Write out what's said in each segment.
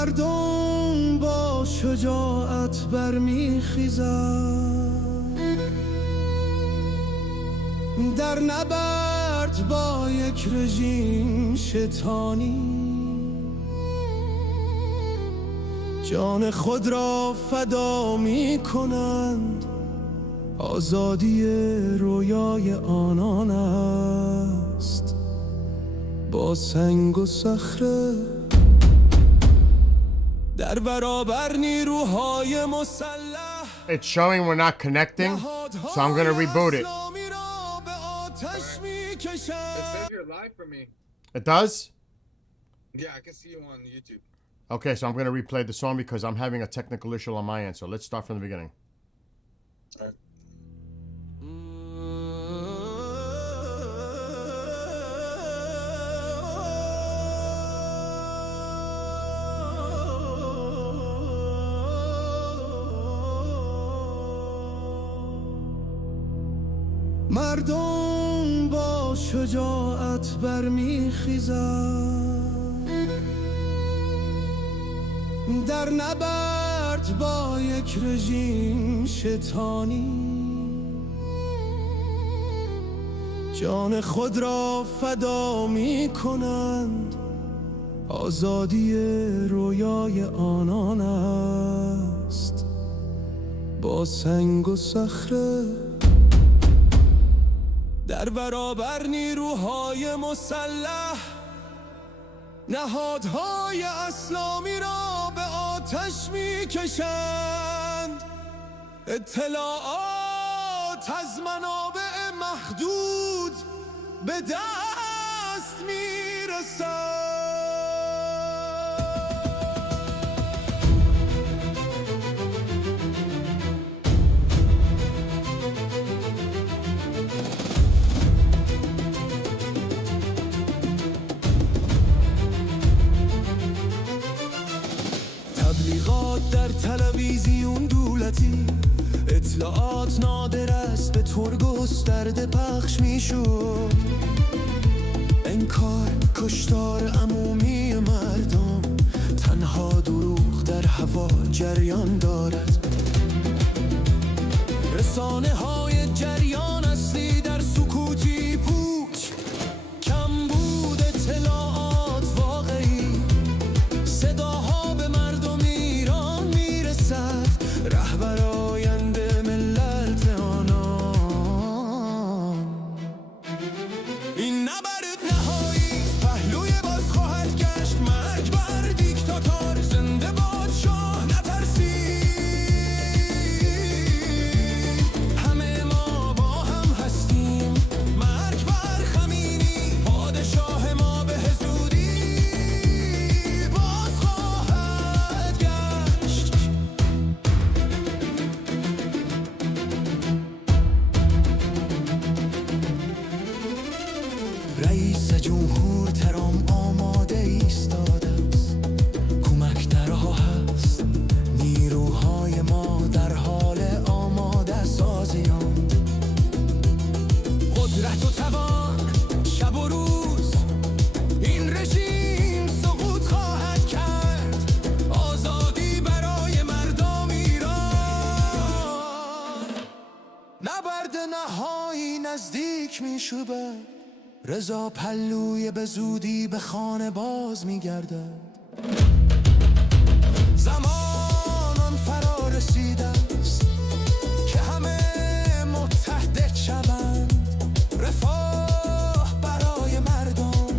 مردم با شجاعت برمیخیزند، در نبرد با یک رژیم شیطانی جان خود را فدا می کنند. آزادی رویای آنان است با سنگ و صخره در برابر نیروهای مسلح. It's showing we're not connecting, so I'm gonna reboot it. It says you're live for me. It does? Yeah, I can see you on YouTube. Okay, so I'm gonna replay the song because I'm having a technical issue on my end. So let's start from the beginning. All right. مردم با شجاعت برمیخیزند، در نبرد با یک رژیم شیطانی جان خود را فدا می کنند. آزادی رویای آنان است با سنگ و صخره در برابر نیروهای مسلح. نهادهای اسلامی را به آتش میکشند، اطلاعات از منابع محدود به دست میرسند. تبلیغات در تلویزیون دولتی، اطلاعات نادر است به طور گسترده پخش میشد. انکار کشتار عمومی مردم، تنها دروغ در هوا جریان دارد. رسانه های جریان اصلی در سکوتی پوچ، کم بود اطلاعات واقعی. صداها به مردم ایران میرسد، رهبر آینده ملت آنان. این نبرد نهایی پهلوی باز خواهد گشت، مرگ بر دیکتاتور، زنده باد شاه نترسید. همه ما با هم هستیم، مرگ بر خمینی، پادشاه ما به زودی باز خواهد گشت. رئیس جمهور ترام آماده ایستاده است، کمک در راه است. نیروهای ما در حال آماده سازیان، قدرت و توان شب و روز این رژیم سقوط خواهد کرد. آزادی برای مردم ایران، نبرد نهایی نزدیک می شود. رضا پهلوی به زودی به خانه باز می گردد. زمان آن فرا رسیده است که همه متحد شوند. رفاه برای مردم،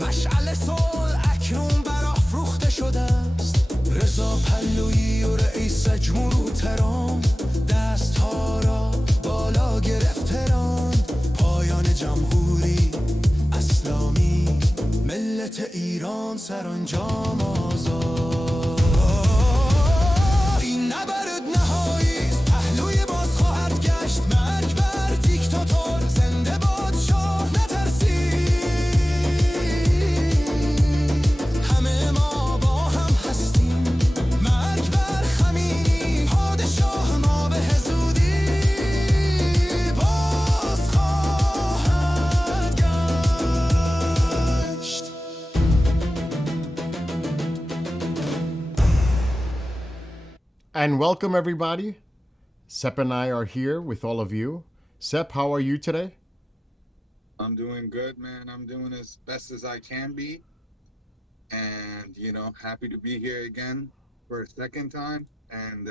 مشعل صلح اکنون برافروخته شده است. رضا پهلوی و رئیس جمهور ترام دستها را بالا گرفتند. پایان جمهوری اسلامی، ملت ایران سرانجام آزاد. این نبرد نهایی است، پهلوی باز خواهد گشت. مرگ بر دیکتاتور، زنده باد شاه نترسید. همه ما با هم هستیم، مرگ بر خمینی، پادشاه ما به زودی باز خواهد گشت. And welcome, everybody. Sep and I are here with all of you. Sep, how are you today? I'm doing good, man. I'm doing as best as I can be. And, happy to be here again for a second time. And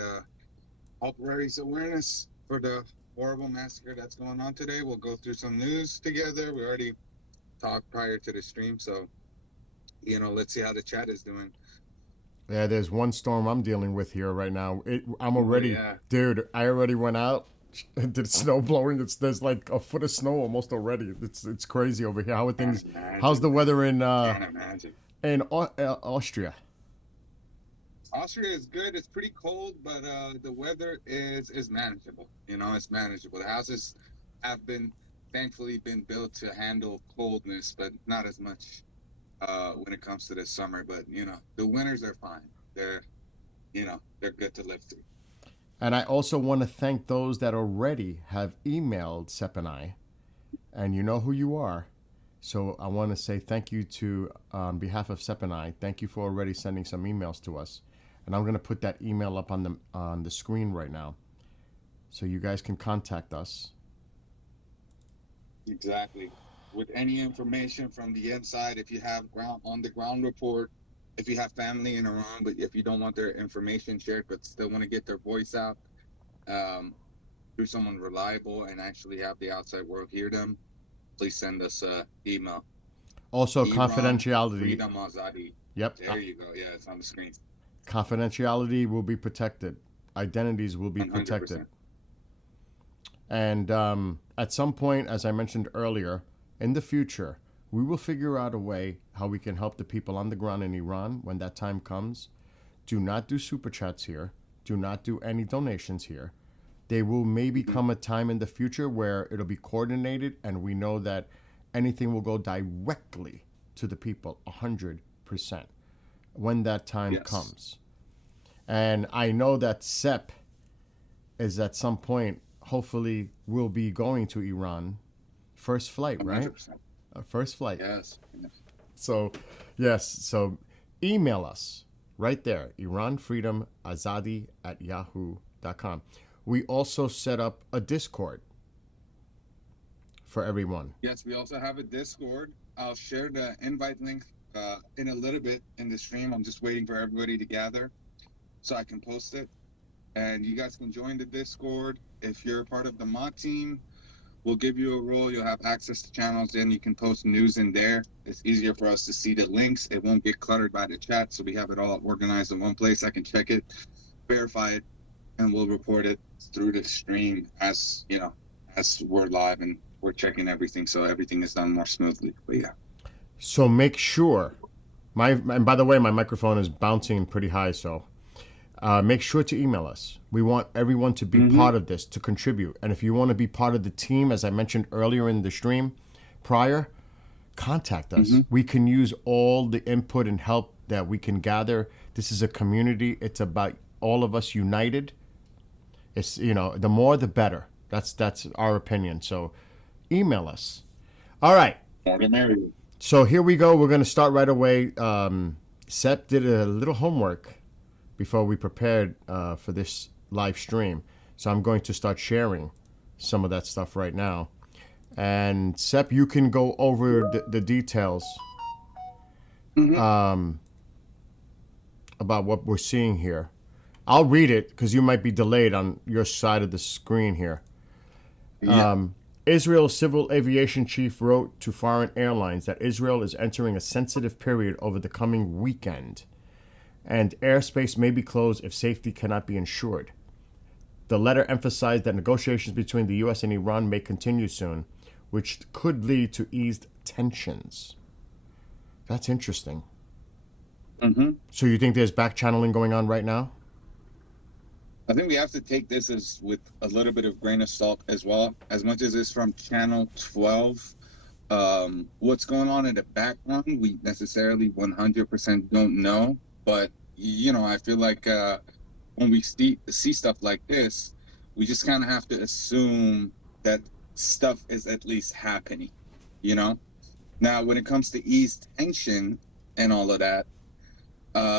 help raise awareness for the horrible massacre that's going on today. We'll go through some news together. We already talked prior to the stream. So, let's see how the chat is doing. Yeah, there's one storm I'm dealing with here right now. I'm already, dude, I already went out. Did snow blowing? There's like a foot of snow almost already. It's crazy over here. How are things? How's the weather in Austria? Austria is good. It's pretty cold, but the weather is manageable. It's manageable. The houses have thankfully been built to handle coldness, but not as much when it comes to the summer. But the winters are fine. They're good to live through. And I also want to thank those that already have emailed Sep and I, and you know who you are. So I want to say thank you to, on behalf of Sep and I, thank you for already sending some emails to us. And I'm going to put that email up on the screen right now, so you guys can contact us. Exactly. With any information from the inside, if you have on the ground report, if you have family in Iran, but if you don't want their information shared, but still want to get their voice out through someone reliable and actually have the outside world hear them, please send us an email. Also, Iran, confidentiality. Freedom Azadi. Yep. There you go. Yeah, it's on the screen. Confidentiality will be protected. Identities will be 100%. Protected. And at some point, as I mentioned earlier, in the future, we will figure out a way how we can help the people on the ground in Iran when that time comes. Do not do super chats here. Do not do any donations here. There will maybe come a time in the future where it'll be coordinated and we know that anything will go directly to the people, 100%, when that time comes. And I know that Sep is at some point, hopefully, will be going to Iran. First flight, right? 100%. First flight. Yes. So, yes. So, email us right there, iranfreedomazadi@yahoo.com. We also set up a Discord for everyone. Yes, we also have a Discord. I'll share the invite link in a little bit in the stream. I'm just waiting for everybody to gather so I can post it. And you guys can join the Discord. If you're a part of the mod team, we'll give you a role. You'll have access to channels. Then you can post news in there. It's easier for us to see the links. It won't get cluttered by the chat. So we have it all organized in one place. I can check it, verify it, and we'll report it through the stream as we're live and we're checking everything. So everything is done more smoothly. But yeah. So make sure, and by the way, my microphone is bouncing pretty high. So make sure to email us. We want everyone to be part of this, to contribute. And if you want to be part of the team, as I mentioned earlier in the stream prior, contact us. We can use all the input and help that we can gather. This is a community. It's about all of us united. It's, the more the better. That's our opinion. So email us. All right. So here we go. We're going to start right away. Sep did a little homework before we prepared for this live stream. So I'm going to start sharing some of that stuff right now. And Sep, you can go over the details about what we're seeing here. I'll read it because you might be delayed on your side of the screen here. Yeah. Israel's civil aviation chief wrote to foreign airlines that Israel is entering a sensitive period over the coming weekend, and airspace may be closed if safety cannot be ensured. The letter emphasized that negotiations between the U.S. and Iran may continue soon, which could lead to eased tensions. That's interesting. So you think there's back channeling going on right now? I think we have to take this as with a little bit of grain of salt as well. As much as it's from Channel 12, what's going on in the background, we necessarily 100% don't know. But, I feel like when we see stuff like this, we just kind of have to assume that stuff is at least happening, Now, when it comes to ease tension and all of that,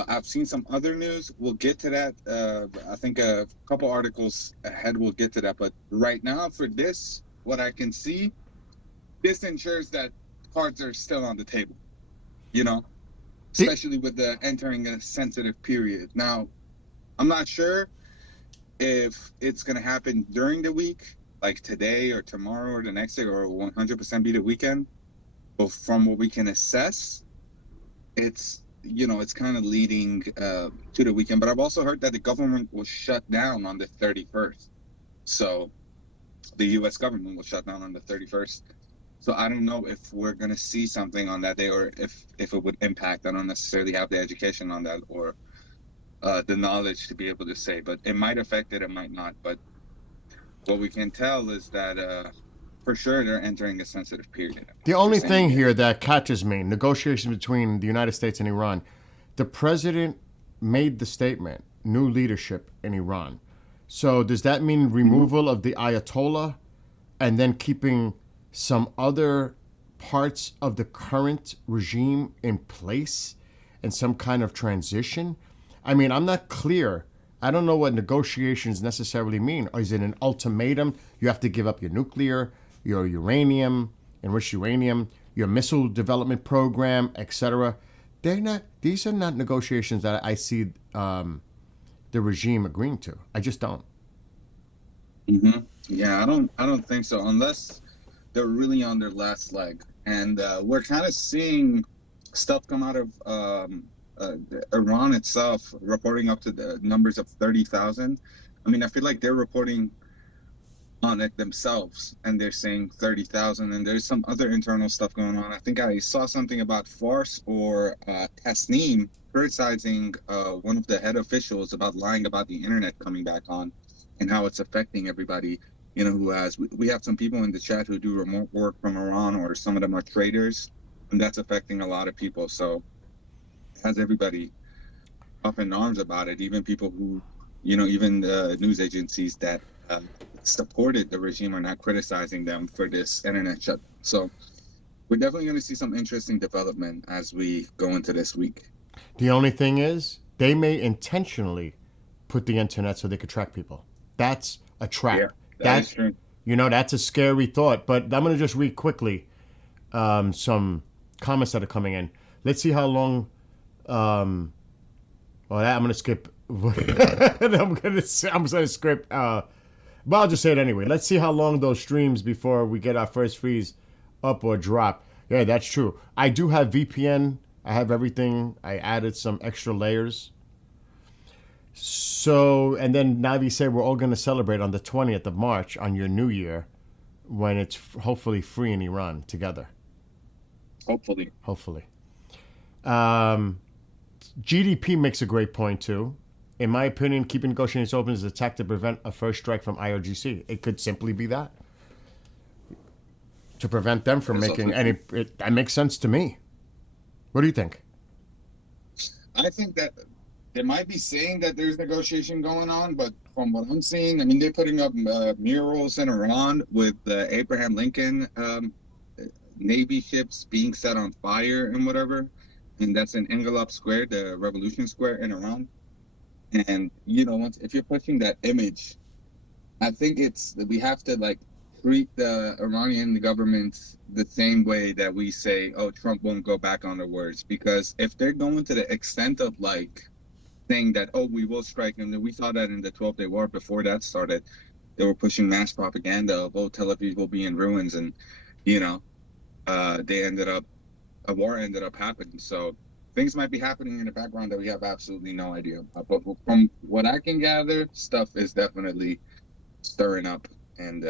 I've seen some other news. We'll get to that. I think a couple articles ahead we'll get to that. But right now, for this, what I can see, this ensures that cards are still on the table. You know, especially with the entering a sensitive period. Now, I'm not sure if it's going to happen during the week, like today or tomorrow or the next day, or 100% be the weekend. But from what we can assess, it's it's kind of leading to the weekend. But I've also heard that the government was shut down on the 31st. So the U.S. government was shut down on the 31st. So I don't know if we're going to see something on that day, or if it would impact. I don't necessarily have the education on that or the knowledge to be able to say. But it might affect it, it might not. But what we can tell is that for sure they're entering a sensitive period. The only thing here that catches me, negotiations between the United States and Iran, the president made the statement, new leadership in Iran. So does that mean removal of the Ayatollah and then keeping some other parts of the current regime in place and some kind of transition? I mean, I'm not clear. I don't know what negotiations necessarily mean. Or is it an ultimatum? You have to give up your nuclear, your uranium, enriched uranium, your missile development program, etc. These are not negotiations that I see the regime agreeing to. I just don't. Mm-hmm. Yeah, I don't think so, unless they're really on their last leg. And we're kind of seeing stuff come out of Iran itself, reporting up to the numbers of 30,000. I mean, I feel like they're reporting on it themselves, and they're saying 30,000, and there's some other internal stuff going on. I think I saw something about Fars or Tasneem criticizing one of the head officials about lying about the internet coming back on and how it's affecting everybody, who has, we have some people in the chat who do remote work from Iran, or some of them are traders, and that's affecting a lot of people. So it has everybody up in arms about it, even people who, even the news agencies that supported the regime are not criticizing them for this internet shut. So we're definitely going to see some interesting development as we go into this week. The only thing is, they may intentionally put the internet so they could track people. That's a trap. Yeah, that's true. That's a scary thought. But I'm going to just read quickly some comments that are coming in. Let's see how long. I'm going to skip. I'm going to skip. But I'll just say it anyway. Let's see how long those streams before we get our first freeze up or drop. Yeah, that's true. I do have VPN. I have everything. I added some extra layers. So, and then Navi said we're all going to celebrate on the 20th of March on your New Year, when it's hopefully free in Iran together. Hopefully. GDP makes a great point too. In my opinion, keeping negotiations open is a tactic to prevent a first strike from IRGC. It could simply be that. To prevent them from making any... That makes sense to me. What do you think? I think that they might be saying that there's negotiation going on, but from what I'm seeing, I mean, they're putting up murals in Iran with the Abraham Lincoln Navy ships being set on fire and whatever. And that's in Engelab Square, the Revolution Square in Iran. And, if you're pushing that image, I think we have to treat the Iranian government the same way that we say, oh, Trump won't go back on their words. Because if they're going to the extent of saying that, oh, we will strike, and we saw that in the 12-Day War before that started, they were pushing mass propaganda of, oh, Tel Aviv will be in ruins. And, a war ended up happening. So things might be happening in the background that we have absolutely no idea. But from what I can gather, stuff is definitely stirring up and,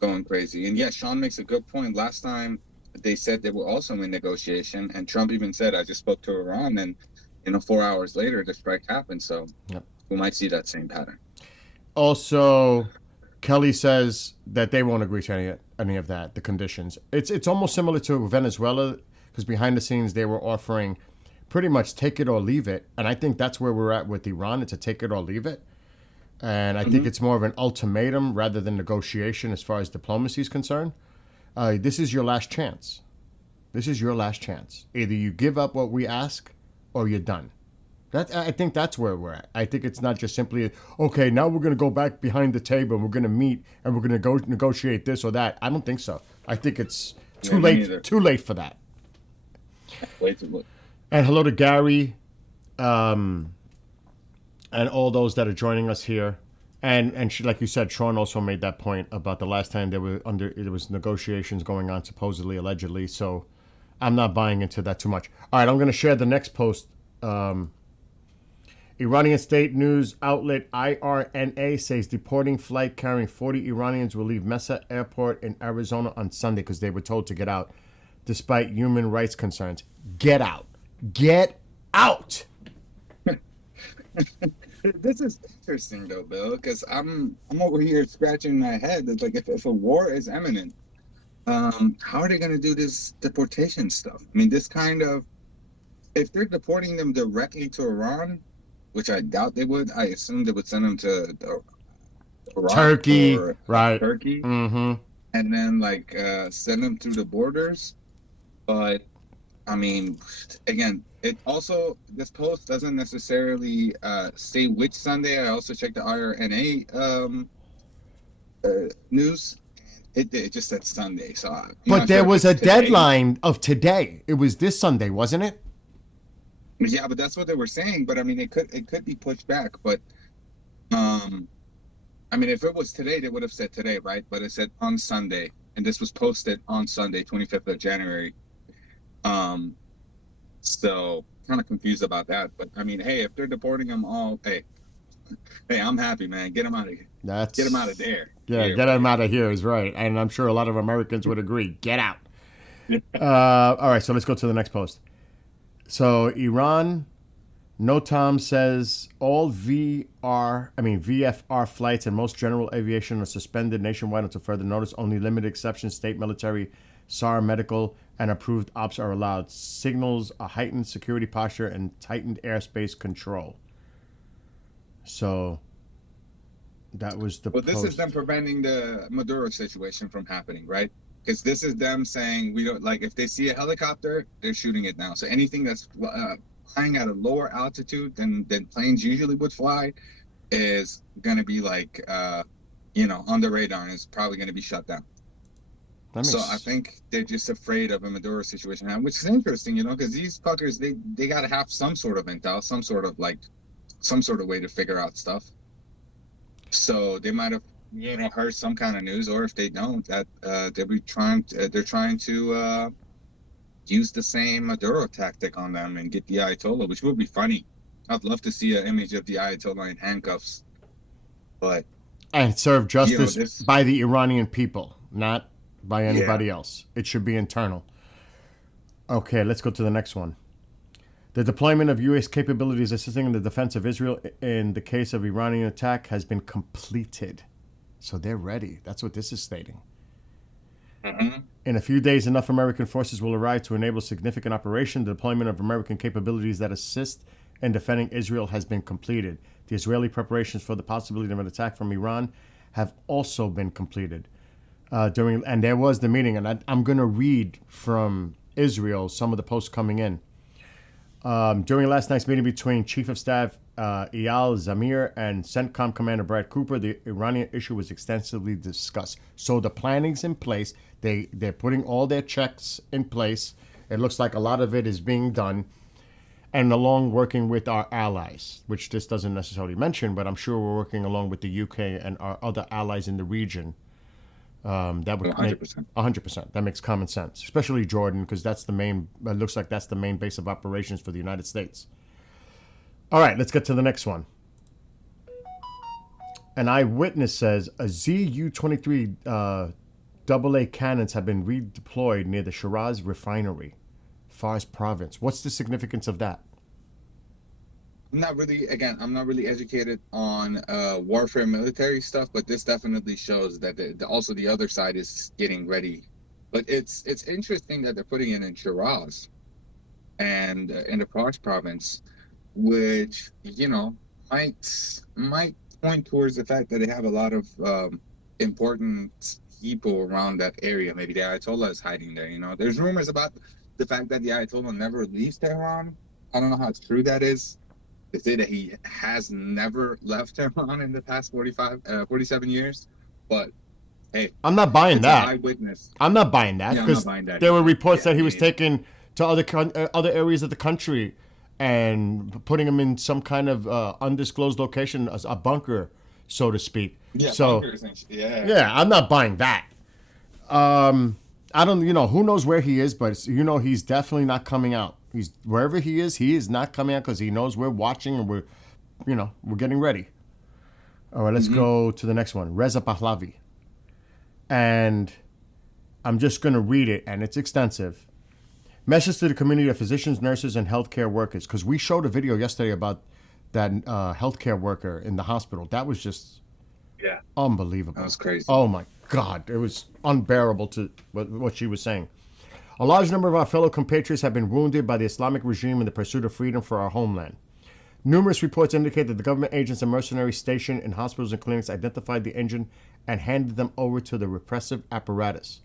going crazy. And yeah, Sean makes a good point. Last time they said they were also in negotiation, and Trump even said, I just spoke to Iran, and 4 hours later the strike happened. So we might see that same pattern. Also, Kelly says that they won't agree to any of that, the conditions. It's almost similar to Venezuela, because behind the scenes they were offering pretty much take it or leave it. And I think that's where we're at with Iran. It's a take it or leave it. And I think it's more of an ultimatum rather than negotiation as far as diplomacy is concerned. This is your last chance. This is your last chance. Either you give up what we ask, or you're done. I think that's where we're at. I think it's not just simply, okay, now we're going to go back behind the table and we're going to meet and we're going to go negotiate this or that. I don't think so. I think it's too late for that. Way too late. And hello to Gary, and all those that are joining us here. And she, like you said, Sean also made that point about the last time there was negotiations going on, supposedly, allegedly. So I'm not buying into that too much. All right, I'm going to share the next post. Iranian state news outlet IRNA says deporting flight carrying 40 Iranians will leave Mesa Airport in Arizona on Sunday because they were told to get out, despite human rights concerns. Get out. Get out. This is interesting though, Bill, because I'm over here scratching my head. It's like if a war is imminent, how are they going to do this deportation stuff? I mean, this kind of, if they're deporting them directly to Iran, which I doubt they would, I assume they would send them to Iraq, Turkey, or right? Turkey, Mm-hmm. and then like send them through the borders. But I mean, again, it also, this post doesn't necessarily say which Sunday. I also checked the IRNA news. It just said Sunday. So, But there was a deadline of today. It was this Sunday, wasn't it? Yeah, but that's what they were saying. But I mean, it could be pushed back. But I mean, if it was today, they would have said today, right? But it said on Sunday, and this was posted on Sunday, 25th of January. So kind of confused about that. But I mean, hey, if they're deporting them all, hey, I'm happy, man. Get them out of here. Get them out of there. Yeah, get them out of here is right. And I'm sure a lot of Americans would agree. Get out. All right, so let's go to the next post. So Iran, NOTAM says all VFR flights and most general aviation are suspended nationwide until further notice. Only limited exceptions, state military, SAR medical, and approved ops are allowed. Signals a heightened security posture and tightened airspace control. So that was the Well, post. this is them preventing the Maduro situation from happening, right? Because this is them saying we don't, like, if they see a helicopter, they're shooting it now. So anything that's flying at a lower altitude than planes usually would fly is going to be like, on the radar, and is probably going to be shut down. So I think they're just afraid of a Maduro situation, which is interesting, because these fuckers, they got to have some sort of intel, some sort of way to figure out stuff. So they might have, heard some kind of news, or if they don't, that they're trying to use the same Maduro tactic on them and get the Ayatollah, which would be funny. I'd love to see an image of the Ayatollah in handcuffs, and serve justice by the Iranian people, not by anybody else. It should be internal. Okay, let's go to the next one. The deployment of U.S. capabilities assisting in the defense of Israel in the case of Iranian attack has been completed. So they're ready. That's what this is stating. Mm-hmm. In a few days, enough American forces will arrive to enable significant operation. The deployment of American capabilities that assist in defending Israel has been completed. The Israeli preparations for the possibility of an attack from Iran have also been completed. And there was the meeting, and I'm going to read from Israel some of the posts coming in. During last night's meeting between Chief of Staff Eyal Zamir and CENTCOM Commander Brad Cooper, the Iranian issue was extensively discussed. So the planning's in place. They're putting all their checks in place. It looks like a lot of it is being done. And along working with our allies, which this doesn't necessarily mention, but I'm sure we're working along with the UK and our other allies in the region. That would 100%. 100%. That makes common sense, especially Jordan, because that's the main. It looks like that's the main base of operations for the United States. All right, let's get to the next one. An eyewitness says a Zu-23 AA cannons have been redeployed near the Shiraz refinery, Fars province. What's the significance of that? I'm not really educated on warfare military stuff, but this definitely shows that also the other side is getting ready. But it's interesting that they're putting it in Shiraz and in the Fars province, which might point towards the fact that they have a lot of important people around that area. Maybe the Ayatollah is hiding there. There's rumors about the fact that the Ayatollah never leaves Tehran. I don't know how true that is. They say that he has never left Tehran in the past 47 years. But hey, I'm not buying it's that. an eyewitness. I'm not buying that Yeah, I'm because not buying that there were either. reports Yeah, that he me was neither. taken to other areas of the country and putting him in some kind of undisclosed location, a bunker, so to speak. Yeah, So bunkers and shit. Yeah. yeah, I'm not buying that. I don't, who knows where he is, but he's definitely not coming out. He's wherever he is not coming out because he knows we're watching and we're getting ready. All right, let's go to the next one. Reza Pahlavi. And I'm just going to read it, and it's extensive. Message to the community of physicians, nurses, and healthcare workers. Because we showed a video yesterday about that healthcare worker in the hospital. That was just unbelievable. That was crazy. Oh, my God. It was unbearable to what she was saying. A large number of our fellow compatriots have been wounded by the Islamic regime in the pursuit of freedom for our homeland. Numerous reports indicate that the government agents and mercenaries stationed in hospitals and clinics identified the injured and handed them over to the repressive apparatus.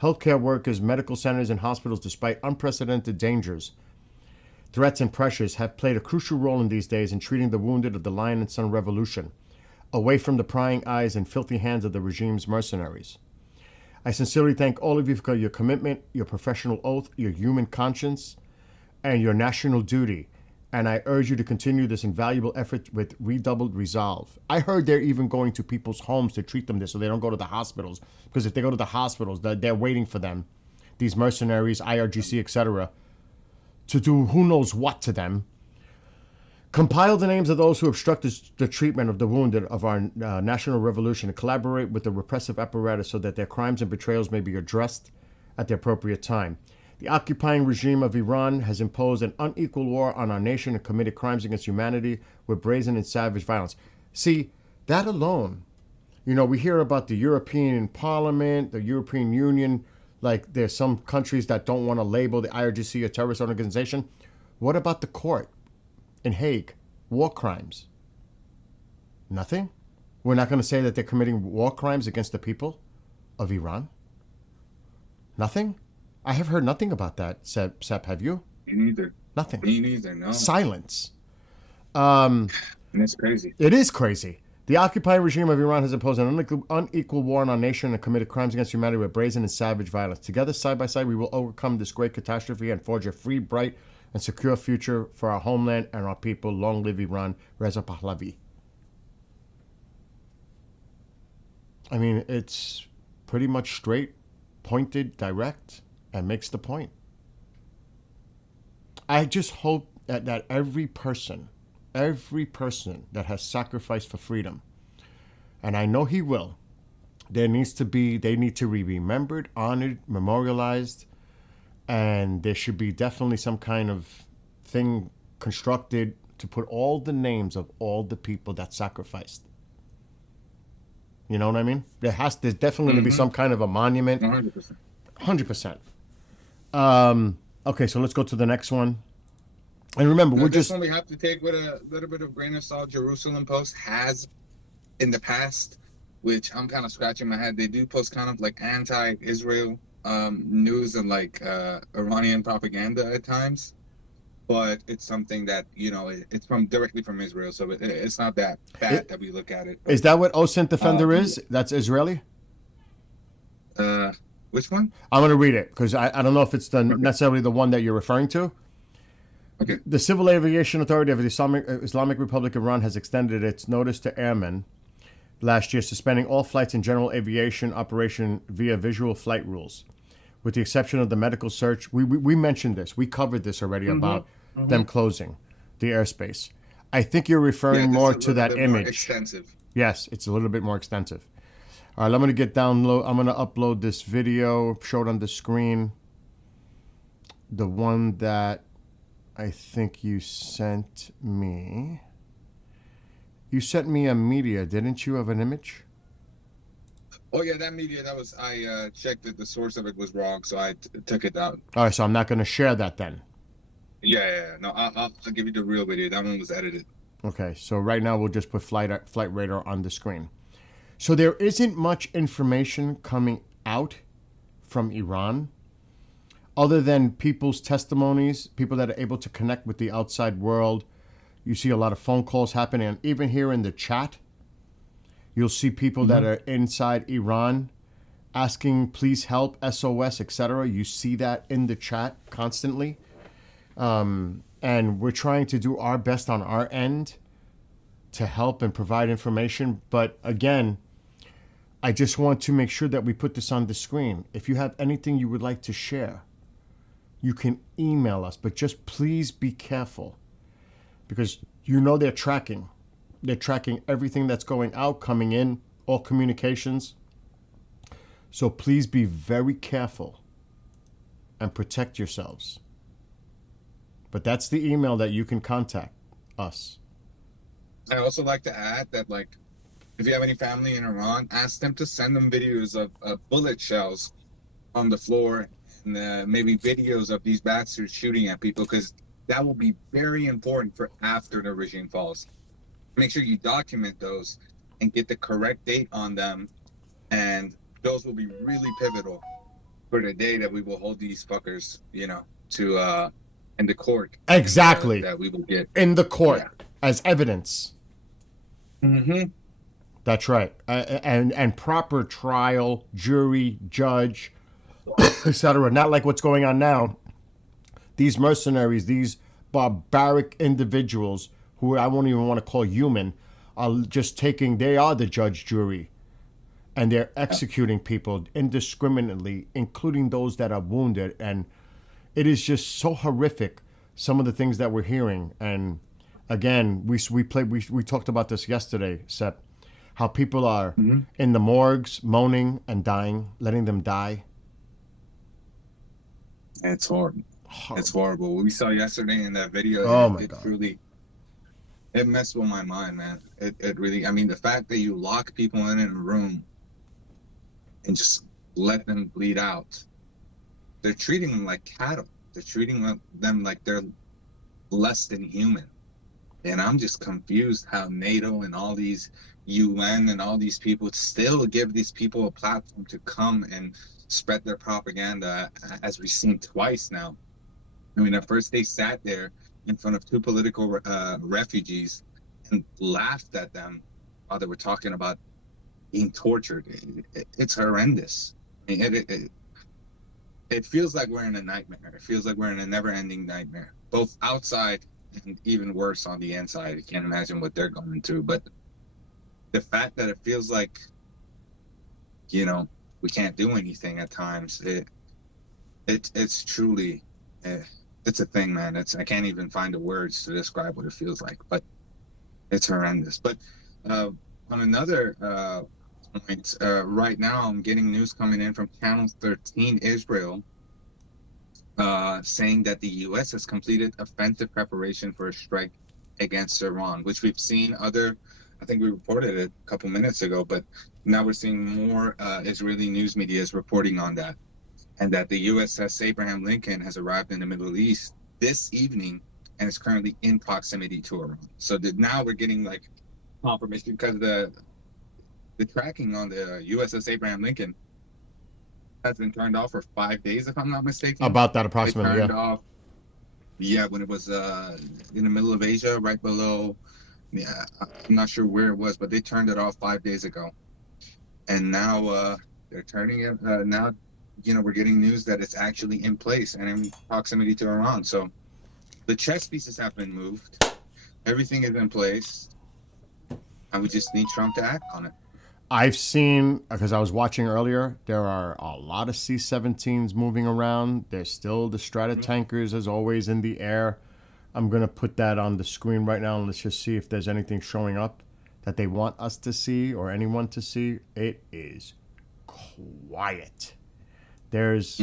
Healthcare workers, medical centers, and hospitals, despite unprecedented dangers, threats, and pressures, have played a crucial role in these days in treating the wounded of the Lion and Sun Revolution, away from the prying eyes and filthy hands of the regime's mercenaries. I sincerely thank all of you for your commitment, your professional oath, your human conscience, and your national duty. And I urge you to continue this invaluable effort with redoubled resolve. I heard they're even going to people's homes to treat them this so they don't go to the hospitals. Because if they go to the hospitals, they're waiting for them, these mercenaries, IRGC, etc., to do who knows what to them. Compile the names of those who obstructed the treatment of the wounded of our national revolution and collaborate with the repressive apparatus so that their crimes and betrayals may be addressed at the appropriate time. The occupying regime of Iran has imposed an unequal war on our nation and committed crimes against humanity with brazen and savage violence. See, that alone, we hear about the European Parliament, the European Union, like there's some countries that don't want to label the IRGC a terrorist organization. What about the court in Hague? War crimes. Nothing? We're not going to say that they're committing war crimes against the people of Iran? Nothing? I have heard nothing about that, Sep. Have you? Me neither. Nothing. Me neither, no. Silence. And it's crazy. It is crazy. The occupying regime of Iran has imposed an unequal war on our nation and committed crimes against humanity with brazen and savage violence. Together, side by side, we will overcome this great catastrophe and forge a free, bright, and secure future for our homeland and our people. Long live Iran. Reza Pahlavi. I mean, it's pretty much straight, pointed, direct, and makes the point. I just hope that every person that has sacrificed for freedom, and I know he will, they need to be remembered, honored, memorialized, and there should be definitely some kind of thing constructed to put all the names of all the people that sacrificed. You know what I mean? There's definitely going to be some kind of a monument. 100%. 100%. Okay, so let's go to the next one. And remember, we're this just... one we have to take with a little bit of grain of salt. Jerusalem Post has in the past, which I'm kind of scratching my head. They do post kind of like anti-Israel news and like Iranian propaganda at times, but it's something that it's directly from Israel, so it's not that bad that we look at it. Is that what OSINT Defender is? That's Israeli? Which one? I'm going to read it because I don't know if it's necessarily the one that you're referring to. Okay. The Civil Aviation Authority of the Islamic Republic of Iran has extended its notice to airmen last year, suspending all flights in general aviation operation via visual flight rules, with the exception of the medical search. We mentioned this. We covered this already about them closing the airspace. I think you're referring more to that image. More extensive. Yes, it's a little bit more extensive. All right, I'm going to I'm going to upload this video, show it on the screen. The one that I think you sent me. You sent me a media, didn't you, of an image? Oh yeah, that media, I checked that the source of it was wrong, so I took it down. All right, so I'm not going to share that then. Yeah. No, I'll give you the real video. That one was edited. Okay, so right now we'll just put flight radar on the screen. So there isn't much information coming out from Iran other than people's testimonies, people that are able to connect with the outside world, you see a lot of phone calls happening. And even here in the chat, you'll see people that are inside Iran asking, please help, SOS, etc. You see that in the chat constantly. And we're trying to do our best on our end to help and provide information. But again, I just want to make sure that we put this on the screen. If you have anything you would like to share, you can email us, but just please be careful because you know they're tracking. They're tracking everything that's going out, coming in, all communications. So please be very careful and protect yourselves. But that's the email that you can contact us. I also like to add that, like, if you have any family in Iran, ask them to send them videos of bullet shells on the floor and maybe videos of these bastards shooting at people, because that will be very important for after the regime falls. Make sure you document those and get the correct date on them, and those will be really pivotal for the day that we will hold these fuckers, you know, to in the court. Exactly. That we will get in the court as evidence. Mm-hmm. That's right. And proper trial, jury, judge, etc. Not like what's going on now. These mercenaries, these barbaric individuals who I won't even want to call human, are just taking, they are the judge, jury, and they're executing people indiscriminately, including those that are wounded. And it is just so horrific, some of the things that we're hearing. And again, we talked about this yesterday, Sep, how people are in the morgues moaning and dying, letting them die. It's horrible. It's horrible. What we saw yesterday in that video, Oh my God. Truly, it messed with my mind, man. It really, I mean, the fact that you lock people in a room and just let them bleed out, they're treating them like cattle. They're treating them like they're less than human. And I'm just confused how NATO and all these UN and all these people still give these people a platform to come and spread their propaganda, as we've seen twice now. I mean, at first they sat there in front of two political refugees and laughed at them while they were talking about being tortured. It's horrendous. I mean, it feels like we're in a nightmare. It feels like we're in a never-ending nightmare, both outside and even worse on the inside. I can't imagine what they're going through. But the fact that it feels like, you know, we can't do anything at times, it's truly, it's a thing, man. I can't even find the words to describe what it feels like, but it's horrendous. But on another point, right now I'm getting news coming in from Channel 13 Israel, saying that the U.S. has completed offensive preparation for a strike against Iran, which we've seen I think we reported it a couple minutes ago, but now we're seeing more Israeli news media is reporting on that, and that the USS Abraham Lincoln has arrived in the Middle East this evening and is currently in proximity to Iran. So now we're getting like confirmation, because the tracking on the USS Abraham Lincoln has been turned off for 5 days, if I'm not mistaken. About that approximately, turned off, when it was in the middle of Asia, right below, I'm not sure where it was, but they turned it off 5 days ago. And now they're turning it, now, you know, we're getting news that it's actually in place and in proximity to Iran. So the chess pieces have been moved. Everything is in place. And we just need Trump to act on it. I've seen, because I was watching earlier, there are a lot of C-17s moving around. There's still the Stratotankers, as always, in the air. I'm going to put that on the screen right now, and let's just see if there's anything showing up that they want us to see or anyone to see. It is quiet. There's,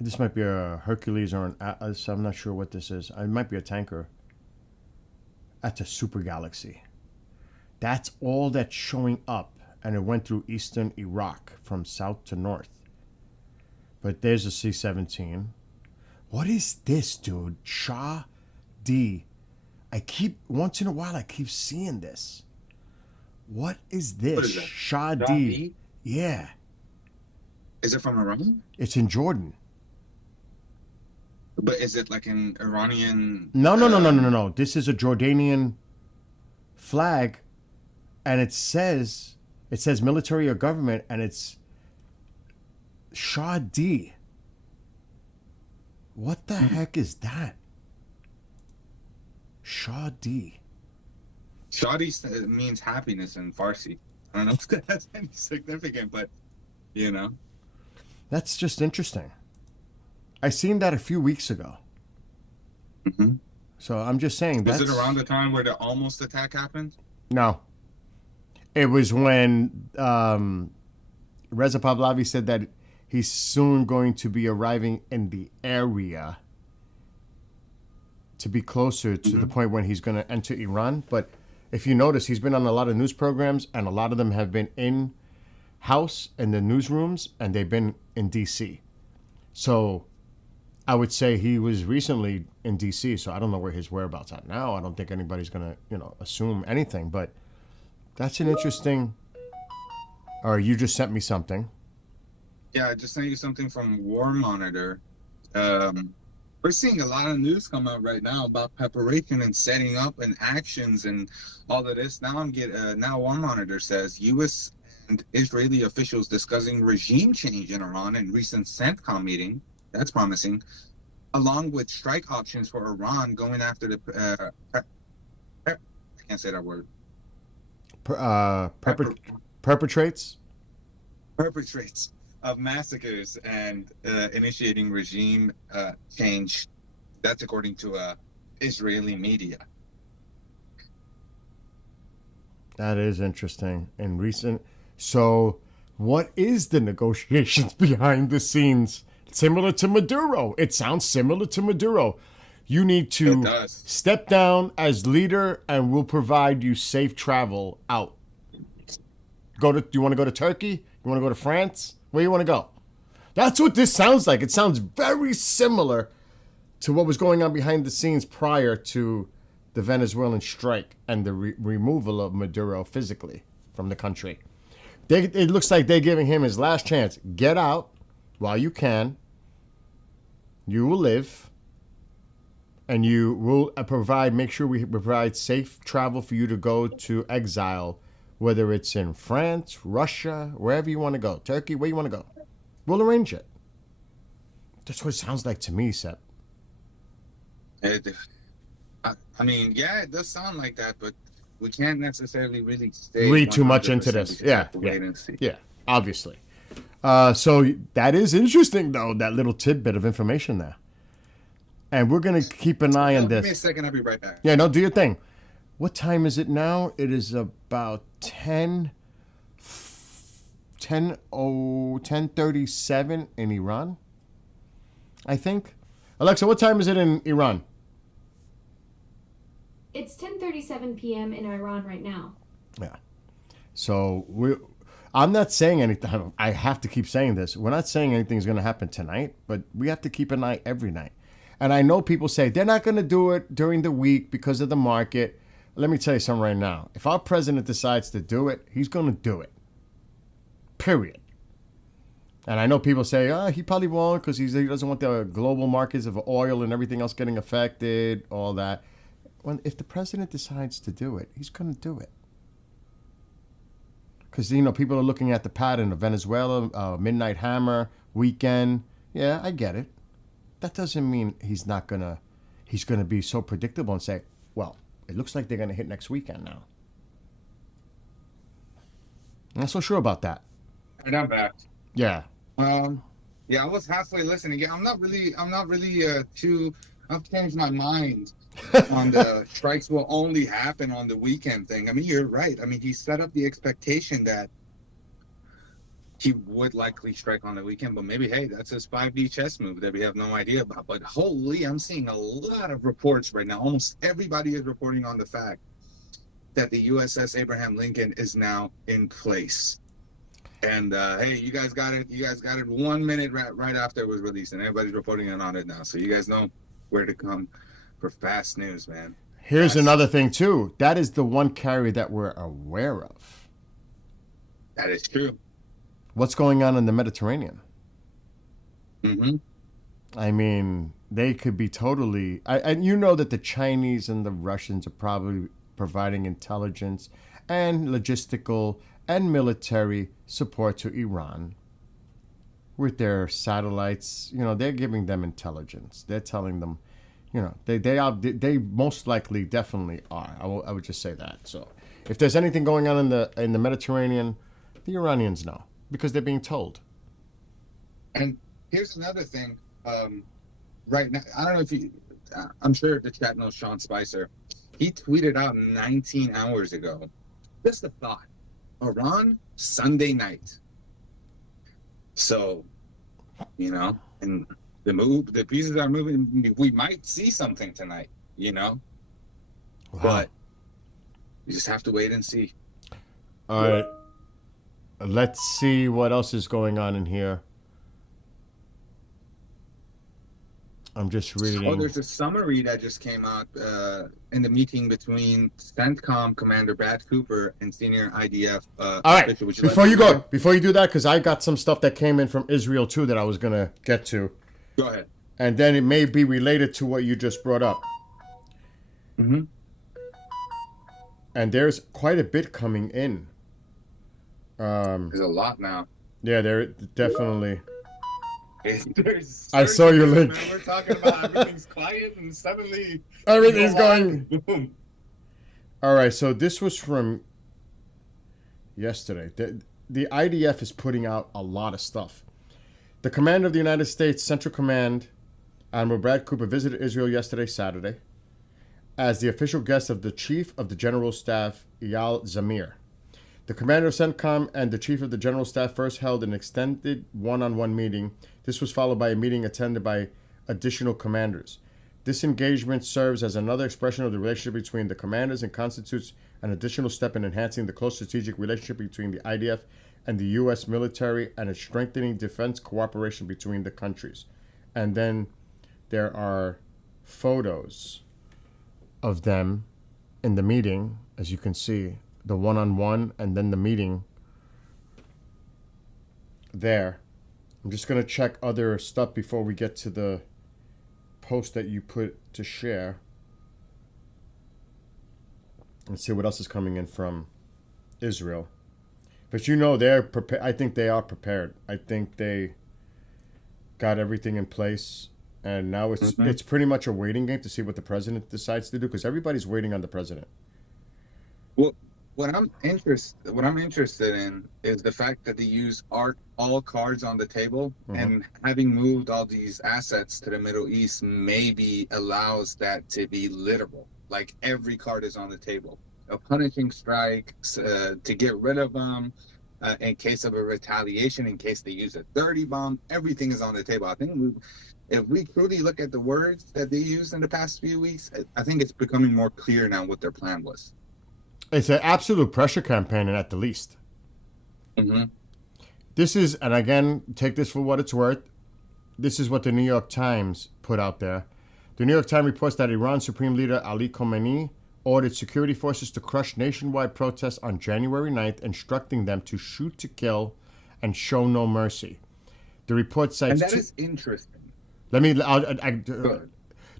this might be a Hercules or an Atlas. I'm not sure what this is. It might be a tanker. That's a Super Galaxy. That's all that's showing up. And it went through eastern Iraq from south to north. But there's a C-17. What is this, dude? Shah D. Once in a while, I keep seeing this. What is this? What is that? Shah Shah D. D? Yeah. Is it from Iran? It's in Jordan. But is it like an Iranian? No. This is a Jordanian flag, and it says military or government, and it's Shadi. What the heck is that? Shadi. Shadi means happiness in Farsi. I don't know if that has any significance, but you know. That's just interesting. I seen that a few weeks ago. Mhm. So I'm just saying Was that's it around the time where the almost attack happened? no. It was when Reza Pahlavi said that he's soon going to be arriving in the area to be closer to the point when he's going to enter Iran. But if you notice, he's been on a lot of news programs, and a lot of them have been in house in the newsrooms, and they've been in D.C. So I would say he was recently in D.C., so I don't know where his whereabouts are now. I don't think anybody's going to, assume anything, but that's an interesting... Or you just sent me something. Yeah, I just sent you something from War Monitor. We're seeing a lot of news come out right now about preparation and setting up and actions and all of this. Now War Monitor says U.S. and Israeli officials discussing regime change in Iran in recent CENTCOM meeting. That's promising, along with strike options for Iran going after the I can't say that word. Perpetrates? Perpetrates of massacres and initiating regime change. That's according to Israeli media. That is interesting. In recent... So, what is the negotiations behind the scenes? Similar to Maduro. It sounds similar to Maduro. You need to step down as leader, and we'll provide you safe travel out. Do you want to go to Turkey? You want to go to France? Where you want to go? That's what this sounds like. It sounds very similar to what was going on behind the scenes prior to the Venezuelan strike and the removal of Maduro physically from the country. It looks like they're giving him his last chance. Get out while you can. You will live. And you will make sure we provide safe travel for you to go to exile, whether it's in France, Russia, wherever you want to go. Turkey, where you want to go. We'll arrange it. That's what it sounds like to me, Sep. I mean, yeah, it does sound like that, but we can't necessarily really read too much into this. Yeah, obviously. So that is interesting, though, that little tidbit of information there. And we're going to keep an eye on this. Give me a second, I'll be right back. Yeah, no, do your thing. What time is it now? It is about 10:37 in Iran, I think. Alexa, what time is it in Iran? It's 10:37 p.m. in Iran right now. Yeah. So I'm not saying anything. I have to keep saying this. We're not saying anything's going to happen tonight, but we have to keep an eye every night. And I know people say they're not going to do it during the week because of the market. Let me tell you something right now. If our president decides to do it, he's going to do it. Period. And I know people say, he probably won't because he doesn't want the global markets of oil and everything else getting affected, all that. If the president decides to do it, he's going to do it. Because, people are looking at the pattern of Venezuela, Midnight Hammer, Weekend. Yeah, I get it. That doesn't mean he's going to be so predictable and say, well, it looks like they're going to hit next weekend now. I'm not so sure about that. And I'm back. Yeah. Yeah, I was halfway listening. Yeah, I'm not really I've changed my mind on the strikes will only happen on the weekend thing. I mean, you're right. I mean, he set up the expectation that he would likely strike on the weekend, but maybe, hey, that's his 5D chess move that we have no idea about. But holy, I'm seeing a lot of reports right now. Almost everybody is reporting on the fact that the USS Abraham Lincoln is now in place. And hey, you guys got it. You guys got it 1 minute right after it was released, and everybody's reporting on it now. So you guys know where to come for fast news, man. Here's another thing too. That is the one carrier that we're aware of. That is true. What's going on in the Mediterranean? Mm-hmm. I mean, they could be totally. And you know that the Chinese and the Russians are probably providing intelligence and logistical and military support to Iran with their satellites. You know, they're giving them intelligence. They're telling them, you know, they most likely definitely are. I would just say that. So if there's anything going on in the Mediterranean, the Iranians know because they're being told. And here's another thing. Right now, I don't know if you, I'm sure the chat knows Sean Spicer. He tweeted out 19 hours ago. Just a thought. Iran, Sunday night. So, you know, and the pieces are moving. We might see something tonight, you know? Wow. But you just have to wait and see. All right. Let's see what else is going on in here. I'm just reading. Oh, there's a summary that just came out in the meeting between CENTCOM Commander Brad Cooper and senior IDF. All right, official. before you do that, because I got some stuff that came in from Israel too that I was gonna get to. Go ahead. And then it may be related to what you just brought up. Mm-hmm. And there's quite a bit coming in. There's a lot now. Yeah, there definitely. I saw your link. We're talking about everything's quiet and suddenly Everything's going. Boom. All right, so this was from yesterday. The IDF is putting out a lot of stuff. The commander of the United States Central Command, Admiral Brad Cooper, visited Israel yesterday, Saturday, as the official guest of the Chief of the General Staff, Eyal Zamir. The commander of CENTCOM and the Chief of the General Staff first held an extended one-on-one meeting. This was followed by a meeting attended by additional commanders. This engagement serves as another expression of the relationship between the commanders and constitutes an additional step in enhancing the close strategic relationship between the IDF and the U.S. military and in strengthening defense cooperation between the countries. And then there are photos of them in the meeting, as you can see, the one-on-one and then the meeting there. I'm just going to check other stuff before we get to the post that you put to share. Let's see what else is coming in from Israel. But you know, they're prepared. I think they are prepared. I think they got everything in place. And now it's pretty much a waiting game to see what the president decides to do, because everybody's waiting on the president. Well, what I'm interested in is the fact that they use all cards on the table, and having moved all these assets to the Middle East maybe allows that to be literal. Like every card is on the table. A punishing strike to get rid of them in case of a retaliation, in case they use a dirty bomb. Everything is on the table. I think if we truly look at the words that they used in the past few weeks, I think it's becoming more clear now what their plan was. It's an absolute pressure campaign, at the least. Mm-hmm. This is, and again, take this for what it's worth, this is what the New York Times put out there. The New York Times reports that Iran's Supreme Leader Ali Khamenei ordered security forces to crush nationwide protests on January 9th, instructing them to shoot to kill and show no mercy. The report cites... And that is interesting. The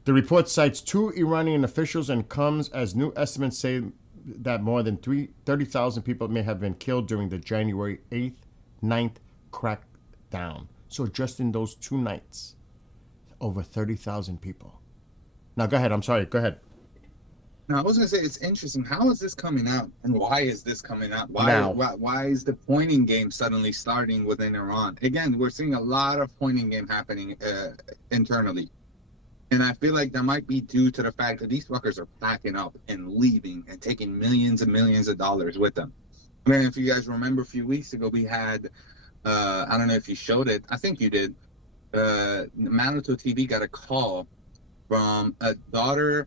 report cites 2 Iranian officials and comes as new estimates say that more than 30,000 people may have been killed during the January 8th, 9th crackdown. So just in those 2 nights, over 30,000 people. Now go ahead. I'm sorry. Go ahead. Now, I was going to say, it's interesting. How is this coming out? And why is this coming out? Why is the pointing game suddenly starting within Iran? Again, we're seeing a lot of pointing game happening internally. And I feel like that might be due to the fact that these fuckers are packing up and leaving and taking millions and millions of dollars with them. I mean, if you guys remember a few weeks ago, we had, I don't know if you showed it, I think you did, Manitou TV got a call from a daughter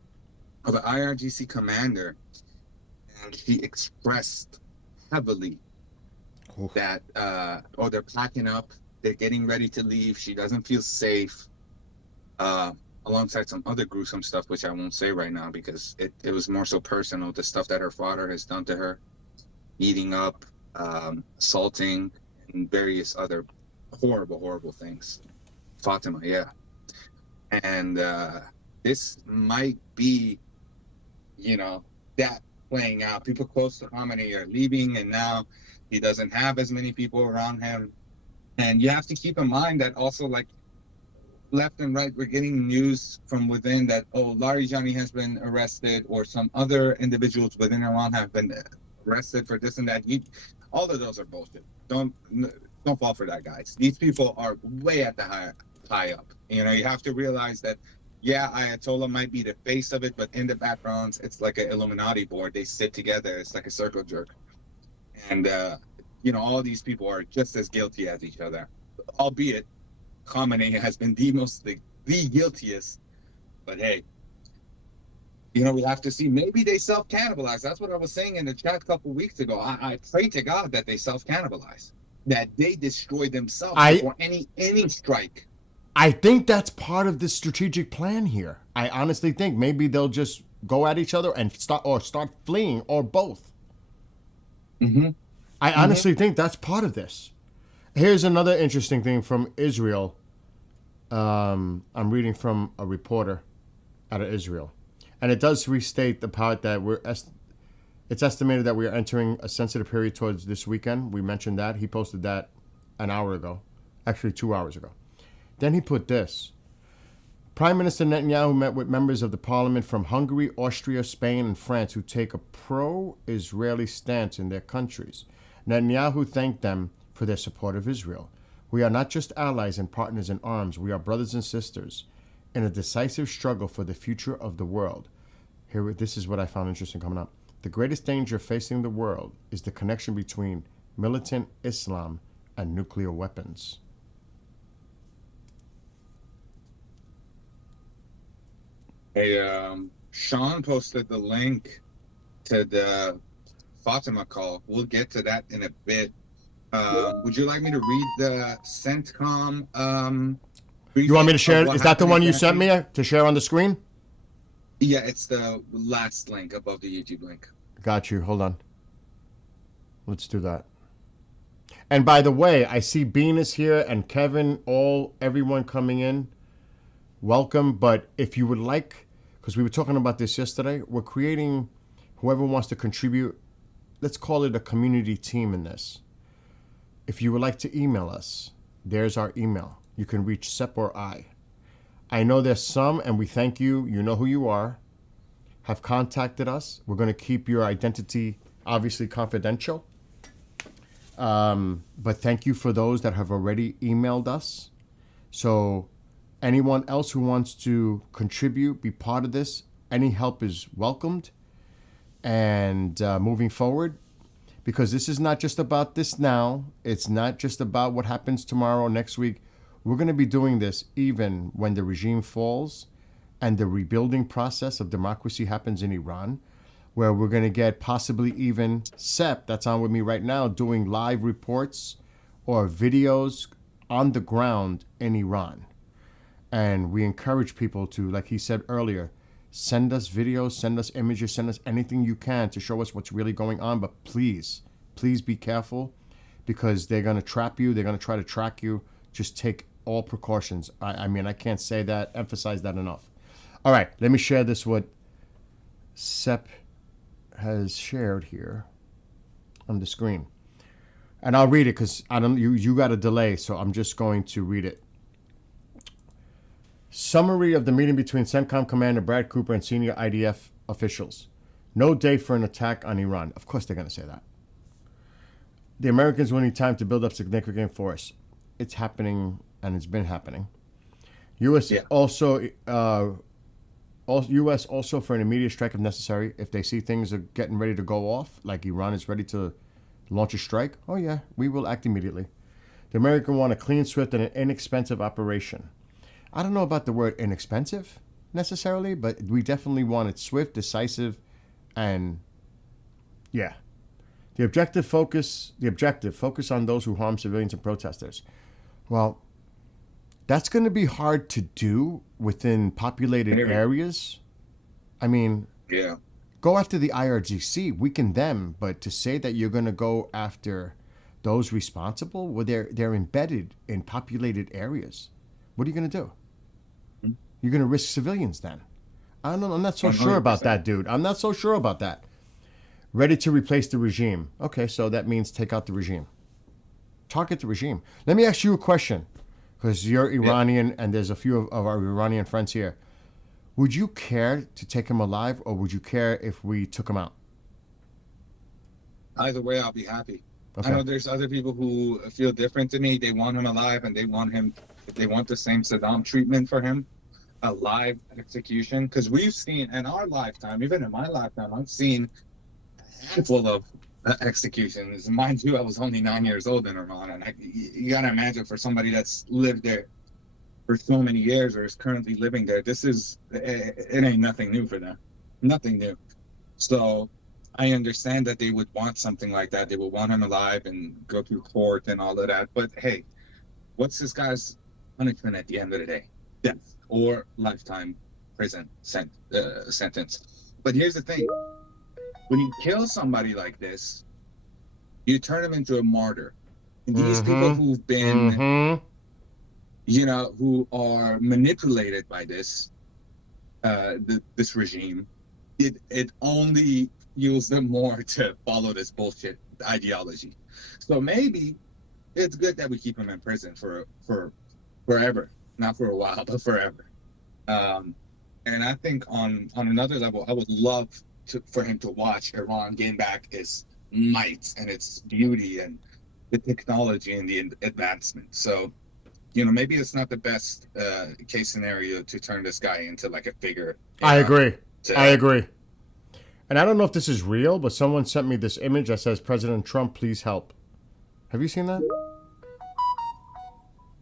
of an IRGC commander, and she expressed heavily that, they're packing up, they're getting ready to leave, she doesn't feel safe, alongside some other gruesome stuff, which I won't say right now because it was more so personal, the stuff that her father has done to her, beating up, assaulting, and various other horrible, horrible things. Fatima, yeah. And this might be, that playing out. People close to Khamenei are leaving, and now he doesn't have as many people around him. And you have to keep in mind that also, like, left and right, we're getting news from within that, Larijani has been arrested, or some other individuals within Iran have been arrested for this and that. All of those are bullshit. Don't fall for that, guys. These people are way at the high up. You have to realize that, yeah, Ayatollah might be the face of it, but in the backgrounds, it's like an Illuminati board. They sit together. It's like a circle jerk. And, all these people are just as guilty as each other, albeit Khamenei has been the guiltiest. But hey, we have to see. Maybe they self-cannibalize. That's what I was saying in the chat a couple weeks ago. I pray to God that they self-cannibalize, that they destroy themselves before any strike. I think that's part of the strategic plan here. I honestly think maybe they'll just go at each other and start fleeing, or both. Mm-hmm. I honestly think that's part of this. Here's another interesting thing from Israel. I'm reading from a reporter out of Israel. And it does restate the part that it's estimated that we are entering a sensitive period towards this weekend. We mentioned that. He posted that an hour ago. Actually, 2 hours ago. Then he put this. Prime Minister Netanyahu met with members of the parliament from Hungary, Austria, Spain, and France who take a pro-Israeli stance in their countries. Netanyahu thanked them for their support of Israel. We are not just allies and partners in arms. We are brothers and sisters in a decisive struggle for the future of the world. This is what I found interesting coming up. The greatest danger facing the world is the connection between militant Islam and nuclear weapons. Hey, Sean posted the link to the Fatima call. We'll get to that in a bit. Would you like me to read the CENTCOM? You want me to share? Is that the one you sent me to share on the screen? Yeah, it's the last link above the YouTube link. Got you. Hold on. Let's do that. And by the way, I see Bean is here and Kevin, everyone coming in. Welcome. But if you would like, because we were talking about this yesterday, we're creating, whoever wants to contribute, let's call it a community team in this. If you would like to email us, there's our email. You can reach Sep or I. I know there's some, and we thank you. You know who you are. Have contacted us. We're going to keep your identity obviously confidential. But thank you for those that have already emailed us. So anyone else who wants to contribute, be part of this, any help is welcomed. And moving forward, because this is not just about this now. It's not just about what happens tomorrow or next week. We're going to be doing this even when the regime falls and the rebuilding process of democracy happens in Iran, where we're going to get possibly even Sep, that's on with me right now, doing live reports or videos on the ground in Iran. And we encourage people to, like he said earlier, send us videos, send us images, send us anything you can to show us what's really going on. But please be careful, because they're going to trap you. They're going to try to track you. Just take all precautions. I mean, I can't say that, emphasize that enough. All right, let me share this what Sep has shared here on the screen. And I'll read it because you got a delay, so I'm just going to read it. Summary of the meeting between CENTCOM Commander Brad Cooper and senior IDF officials. No day for an attack on Iran. Of course they're going to say that. The Americans will need time to build up significant force. It's happening, and it's been happening. U.S. also for an immediate strike if necessary. If they see things are getting ready to go off, like Iran is ready to launch a strike, oh yeah, we will act immediately. The Americans want a clean, swift, and an inexpensive operation. I don't know about the word inexpensive necessarily, but we definitely want it swift, decisive, and yeah. The objective focus on those who harm civilians and protesters. Well, that's going to be hard to do within populated areas. I mean, yeah. Go after the IRGC, weaken them, but to say that you're going to go after those responsible, well, they're embedded in populated areas. What are you going to do? You're going to risk civilians then. I'm not so sure about 100%. that, dude. I'm not so sure about that. Ready to replace the regime. Okay, so that means take out the regime. Target the regime. Let me ask you a question, because you're Iranian and there's a few of our Iranian friends here. Would you care to take him alive, or would you care if we took him out? Either way, I'll be happy. Okay. I know there's other people who feel different to me. They want him alive, and they want the same Saddam treatment for him, a live execution. Because we've seen in our lifetime, even in my lifetime, I've seen a handful of executions. Mind you, I was only 9 years old in Iran, and you gotta imagine for somebody that's lived there for so many years or is currently living there, it ain't nothing new for them. Nothing new. So I understand that they would want something like that. They would want him alive and go through court and all of that. But hey, what's this guy's punishment at the end of the day? Death or lifetime prison sentence. But here's the thing. When you kill somebody like this, you turn them into a martyr. And these people who've been, who are manipulated by this regime, it only fuels them more to follow this bullshit ideology. So maybe it's good that we keep him in prison for forever, not for a while, but forever. And I think on another level, I would love for him to watch Iran gain back its might and its beauty and the technology and the advancement. So, maybe it's not the best case scenario to turn this guy into like a figure. I agree. And I don't know if this is real, but someone sent me this image that says, "President Trump, please help." Have you seen that?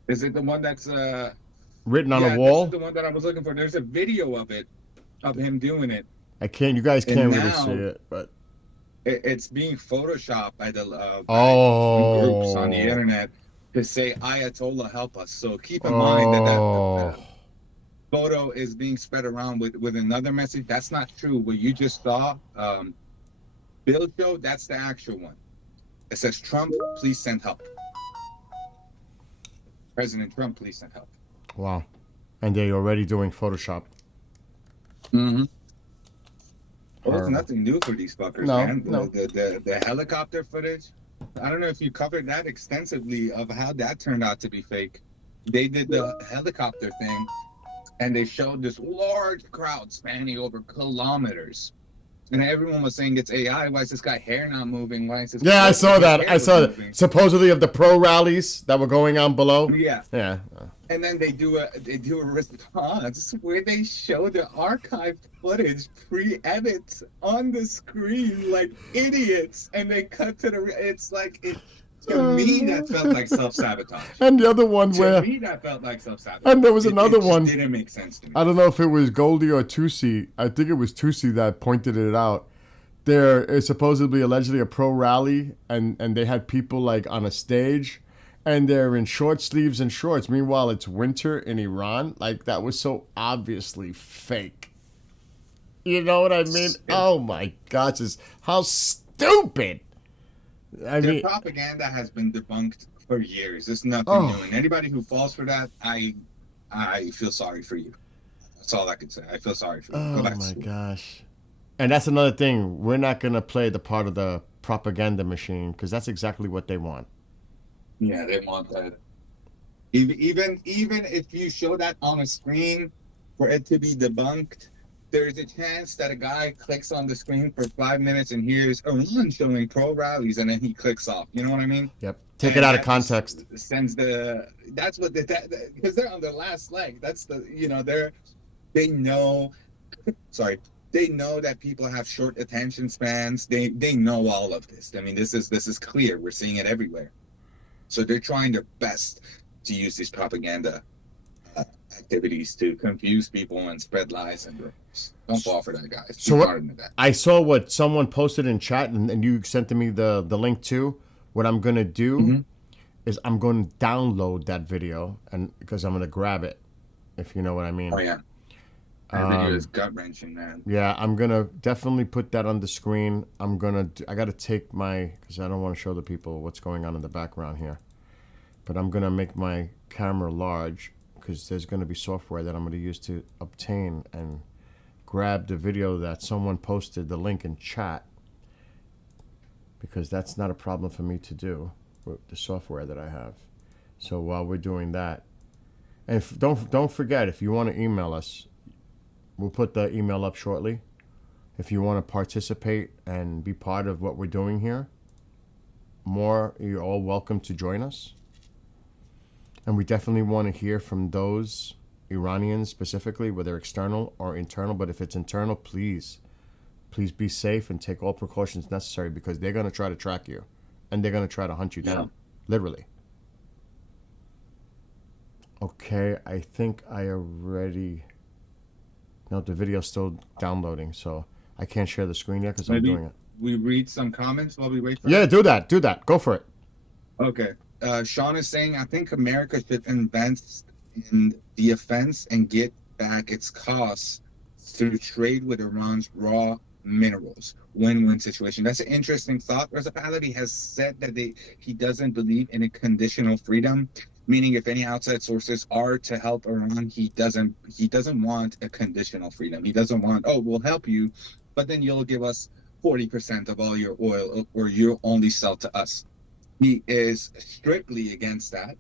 Is it the one that's written on a wall? This is the one that I was looking for. There's a video of him doing it. You guys can't really now, see it, but it's being photoshopped by the groups on the internet to say Ayatollah help us. So keep in mind that photo is being spread around with another message. That's not true. What you just saw, Bill Show, that's the actual one. It says, Trump, please send help. President Trump, please send help. Wow. And they're already doing Photoshop. Mm-hmm. Well, it's nothing new for these fuckers, man. No. The helicopter footage, I don't know if you covered that extensively of how that turned out to be fake. They did the helicopter thing, and they showed this large crowd spanning over kilometers. And everyone was saying it's AI. Why is this guy hair not moving? Why is this? Yeah, I saw that. That. Supposedly of the pro rallies that were going on below. Yeah. Yeah. And then they do a response where they show the archived footage pre-edit on the screen like idiots, and they cut to it's like to me that felt like self-sabotage. And the other one to me that felt like self-sabotage. And there was another one. Didn't make sense to me. I don't know if it was Goldie or Tusi. I think it was Tusi that pointed it out. There is supposedly allegedly a pro rally, and they had people like on a stage, and they're in short sleeves and shorts. Meanwhile, it's winter in Iran. Like, that was so obviously fake. You know what I mean? Oh my gosh, how stupid. Their propaganda has been debunked for years. It's nothing new. And anybody who falls for that, I feel sorry for you. That's all I can say. I feel sorry for you. Oh my gosh. And that's another thing. We're not going to play the part of the propaganda machine, because that's exactly what they want. Yeah, they want that. Even if you show that on a screen for it to be debunked, there's a chance that a guy clicks on the screen for 5 minutes and hears Iran showing pro rallies, and then he clicks off. You know what I mean? Yep. Take it out of context. Because they're on their last leg. That's they know that people have short attention spans. They know all of this. I mean, this is clear. We're seeing it everywhere. So they're trying their best to use these propaganda activities to confuse people and spread lies and rumors. Don't fall for that, guys. So I saw what someone posted in chat, and you sent to me the link too. What I'm going to do is I'm going to download that video, and because I'm going to grab it, if you know what I mean. Oh, yeah. That video is gut-wrenching, man. Yeah, I'm going to definitely put that on the screen. I got to take because I don't want to show the people what's going on in the background here. But I'm going to make my camera large, because there's going to be software that I'm going to use to obtain and grab the video that someone posted the link in chat, because that's not a problem for me to do with the software that I have. So while we're doing that, and don't forget, if you want to email us, we'll put the email up shortly. If you want to participate and be part of what we're doing here, you're all welcome to join us. And we definitely want to hear from those Iranians specifically, whether external or internal. But if it's internal, please be safe and take all precautions necessary, because they're going to try to track you and they're going to try to hunt you down, literally. Okay, I think I already... No, the video's still downloading, so I can't share the screen yet because I'm doing it. We read some comments while we wait for Yeah, do that. Go for it. Okay. Sean is saying, I think America should invest in the offense and get back its costs through trade with Iran's raw minerals. Win-win situation. That's an interesting thought. Reza Pahlavi has said that he doesn't believe in a conditional freedom, meaning if any outside sources are to help Iran, he doesn't want a conditional freedom. He doesn't want, oh, we'll help you, but then you'll give us 40% of all your oil, or you'll only sell to us. He is strictly against that.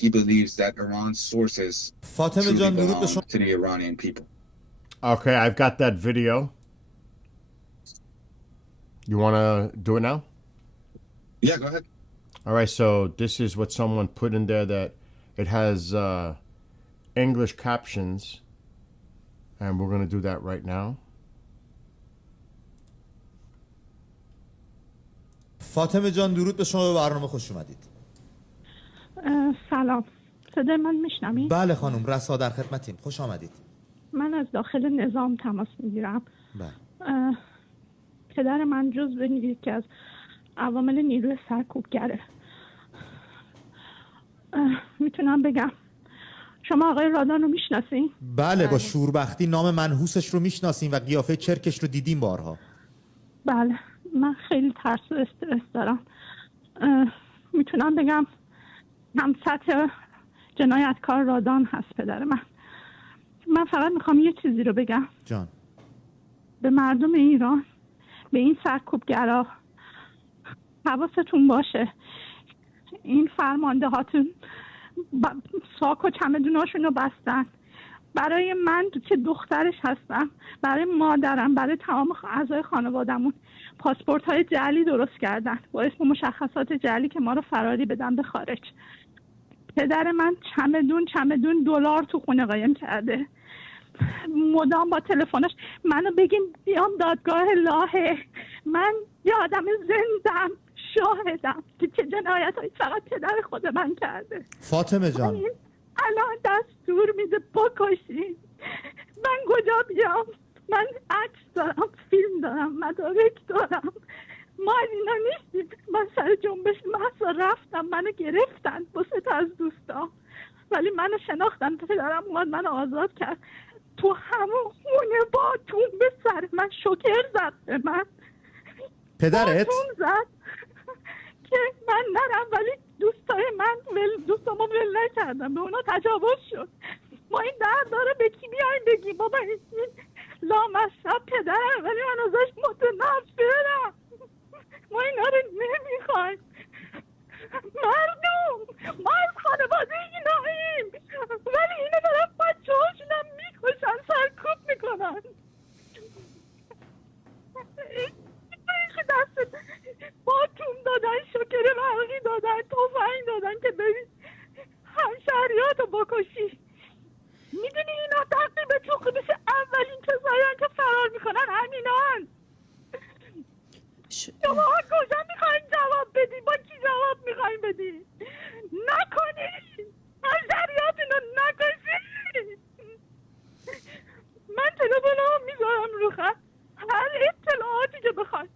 He believes that Iran's sources truly belong to the Iranian people. Okay, I've got that video. You want to do it now? Yeah, go ahead. All right, so this is what someone put in there, that it has English captions, and we're going to do that right now. فاطمه جان درود به شما، به برنامه خوش اومدید. سلام، صدای من میشنوید؟ بله خانم، رسا در خدمتیم، خوش آمدید. من از داخل نظام تماس میگیرم. بله. پدر من جزو یکی از عوامل نیروی سرکوبگره. میتونم بگم شما آقای رادان رو میشناسین؟ بله، با شوربختی نام منحوسش رو میشناسیم و قیافه چرکش رو دیدیم بارها. بله، من خیلی ترس و استرس دارم. میتونم بگم هم سطح جنایتکار رادان هست پدر من. من فقط میخوام یه چیزی رو بگم جان. به مردم ایران، به این سرکوبگرا حواستون باشه. این فرمانده هاتون ساک و چمدوناشون رو بستن. برای من که دخترش هستم، برای مادرم، برای تمام اعضای خانوادمون پاسپورت های جعلی درست کردن با اسم مشخصات جعلی که ما رو فراری بدن به خارج. پدر من چمدون دلار تو خونه قایم کرده. مدام با تلفنش منو بگین بیام دادگاه لاهه. من یه آدم زندم، شاهدم که چه جنایت هایی فقط پدر خود من کرده. فاطمه جان، الان دستور میده بکشین. من کجا بیام؟ من عکس دارم، فیلم دارم، مدارک دارم. ما اینا نیستیم. من سر جنبش محضا رفتم، منو گرفتن با 3 تا از دوستان، ولی منو شناختن. پدرم اومد منو آزاد کرد. تو همون خونه با توم به سر من شوکر زد به من. پدرت؟ با توم زد که من نرم، ولی دوستامو ول نکردم، به اونا تجاوز شد. ما این درد داره به کی بیایم بگیم بابا این لامصب پدرم، ولی من ازش متنفرم. ما اینا رو نمیخوایم. ما از خانواده ایناییم، ولی اینا دارن بچه هاشونم میکشن، سرکوب میکنن. این دست باتوم دادن، شکر برقی دادن، تفنگ دادن که ببین همشهریاتو بکشی. میدونی اینا تقریبا تو خودش اولین کسایی که فرار میکنن همینان. شما کجا میخواین جواب بدی؟ با کی جواب میخواین بدی؟ نکنید، همشهریاتون رو نکشید. من تلفنم میذارم رو خط، هر اطلاعاتی که بخواید،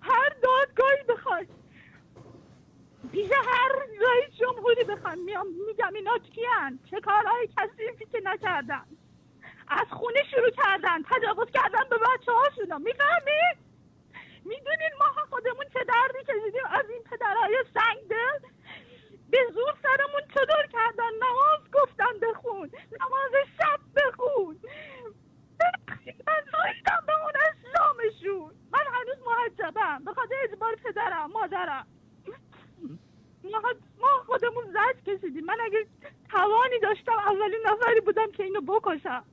هر دادگاهی بخواید، پیش هر رئیس جمهوری بخواید میام میگم اینا کیان، چه کارهای کثیفی که نکردن. از خونه شروع کردن، تجاوز کردن به بچه هاشون. میفهمید؟ میدونین ما خودمون چه دردی کشیدیم از این پدرهای سنگدل؟ به زور سرمون چطور کردن، نماز گفتن به زدم به خاطر اجبار پدرم مادرم. ما خودمون زجر کشیدیم. من اگه توانی داشتم اولین نفری بودم که اینو بکشم.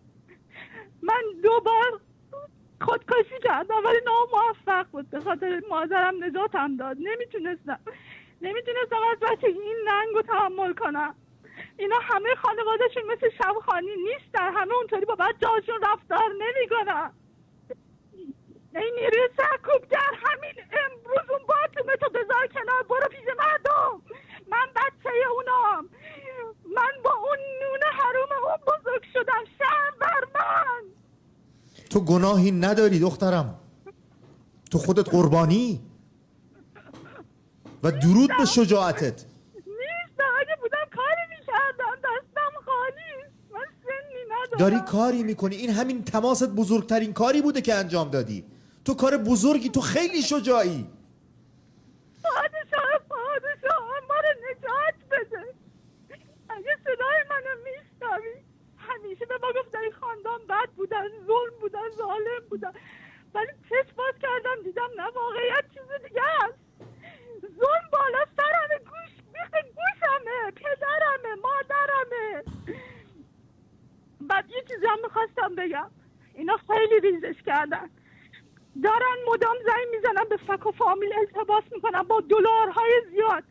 من 2 بار خودکشی کردم ولی ناموفق بود. به خاطر مادرم نجاتم داد. نمیتونستم از بچگی این ننگو تحمل کنم. اینا همه خانوادهشون مثل شبخانی نیستن. همه اونطوری با بچه‌هاشون رفتار نمیکنن. این نیروی سرکوبگر همین امروز اون باتومه تو بذار کنار، برو پیش مردم. من بچه اونام. من با اون نون حروم اون بزرگ شدم. شرم بر من. تو گناهی نداری دخترم، تو خودت قربانی و درود به شجاعتت. نیست اگه بودم کاری میکردم. دستم خالی. من سنی ندارم. داری کاری میکنی. این همین تماست بزرگترین کاری بوده که انجام دادی. تو کار بزرگی، تو خیلی شجاعی. پادشاه ما رو نجات بده. اگه صدای منو میشنوی، همیشه به ما گفتن این خاندان بد بودن، ظلم بودن، ظالم بودن، ولی چشم باز کردم دیدم نه، واقعیت چیز دیگه است. ظلم بالا سرمه، گوشمه، پدرمه، مادرمه. بعد یه چیزی هم میخواستم بگم. اینا خیلی ریزش کردن، دارن مدام زنگ میزنن به فک و فامیل، التباس میکنن با دلارهای زیاد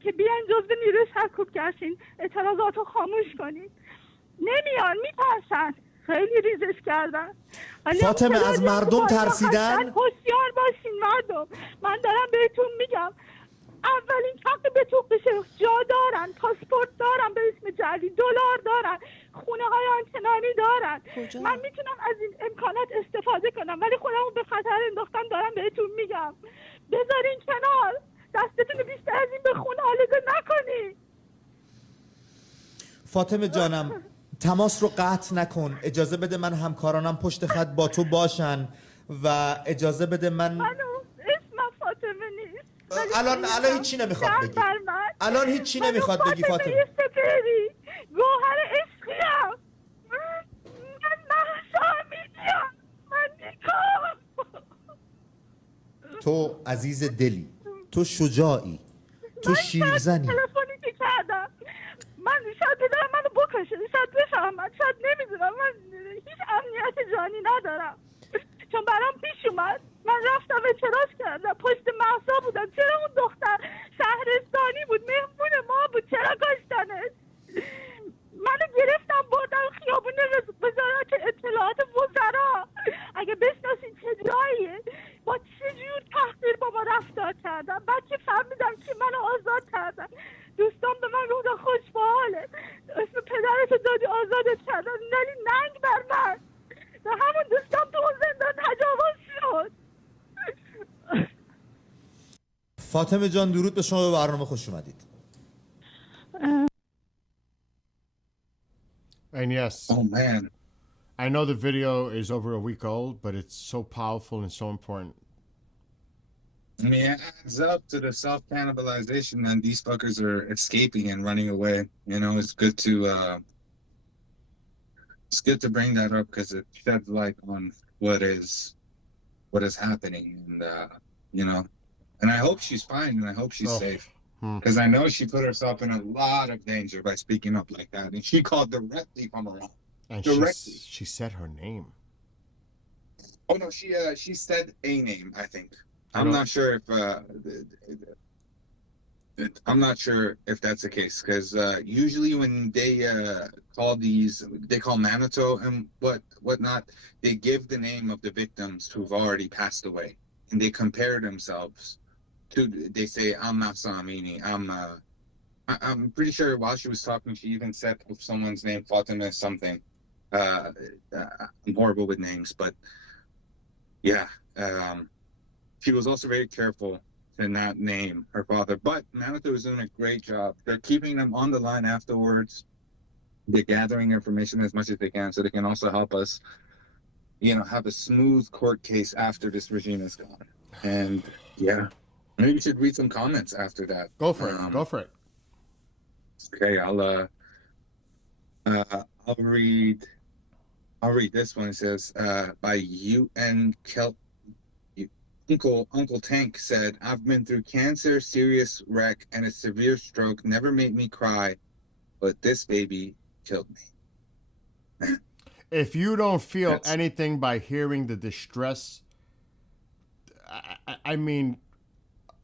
که بیاین جزو نیروی سرکوبگرشین، اعتراضات رو خاموش کنین. نمیان، میترسن. خیلی ریزش کردن. فاطمه از مردم ترسیدن؟ هوشیار باشین مردم. من دارم بهتون میگم اولین حق به تو بشه. جا دارن، پاسپورت دارن به اسم جعلی، دلار دارن، خونه های آنچنانی دارن. من میتونم از این امکانات استفاده کنم ولی خودمو به خطر انداختم. دارم بهتون میگم بذارین کنار، دستتون رو بیشتر از این به خون آلوده نکنی. فاطمه جانم تماس رو قطع نکن. اجازه بده من همکارانم پشت خط با تو باشن و اجازه بده منو اسمم فاطمه نیست. الان هیچی نمیخواد بگی. الان هیچی نمیخواد بگی فاطمه. سپری گوهر عشقیم. من محشامیدیم. من نیکام. تو عزیز دلی، تو شجاعی، تو شیرزنی. تلفنی که کردم من شاید پدرم منو بکشه، شاید بفهمد، شاید نمیدونم. من هیچ امنیت جانی ندارم چون برام پیش اومد. من رفتم اعتراض کردم، پشت مهسا بودم. چرا اون دختر شهرستانی بود، مهمون ما بود، چرا کشتنش؟ منو گرفتم بردم خیابون وزارت اطلاعات وزرا. اگه بشناسین چه جاییه، با چه جور تحقیر با ما رفتار کردن. بعد که فهمیدم که منو آزاد کردن، دوستان به من گفتن خوش به حاله، اسم پدرتو دادی آزادت کردن، ولی ننگ بر من. و همون دوستان تو اون زندان تجاوز شد. فاطمه جان درود به شما، به برنامه خوش اومدید. And yes, Oh man. I know the video is over a week old, but it's so powerful and so important. I mean, it adds up to the self-cannibalization, and these fuckers are escaping and running away. You know, it's good to bring that up because it sheds light on what is happening, and you know, and I hope she's fine, and I hope she's safe, because I know she put herself in a lot of danger by speaking up like that, and she called directly from Iran. And Directly. she said her name. Oh no, she said a name, I think. I'm not sure if that's the case, because usually when they call Manitou and whatnot, they give the name of the victims who've already passed away, and they compare themselves to. They say, "I'm Mahsa Amini. I'm pretty sure while she was talking, she even said if someone's name Fatima something. I'm horrible with names, but yeah." She was also very careful to not name her father, but Manitou is doing a great job. They're keeping them on the line afterwards. They're gathering information as much as they can so they can also help us, you know, have a smooth court case after this regime is gone. And yeah, maybe we should read some comments after that. Go for it. Go for it. Okay, I'll read this one. It says by UN Uncle Tank said, "I've been through cancer, serious wreck, and a severe stroke. Never made me cry, but this baby killed me." If you don't feel That's- anything by hearing the distress, I mean,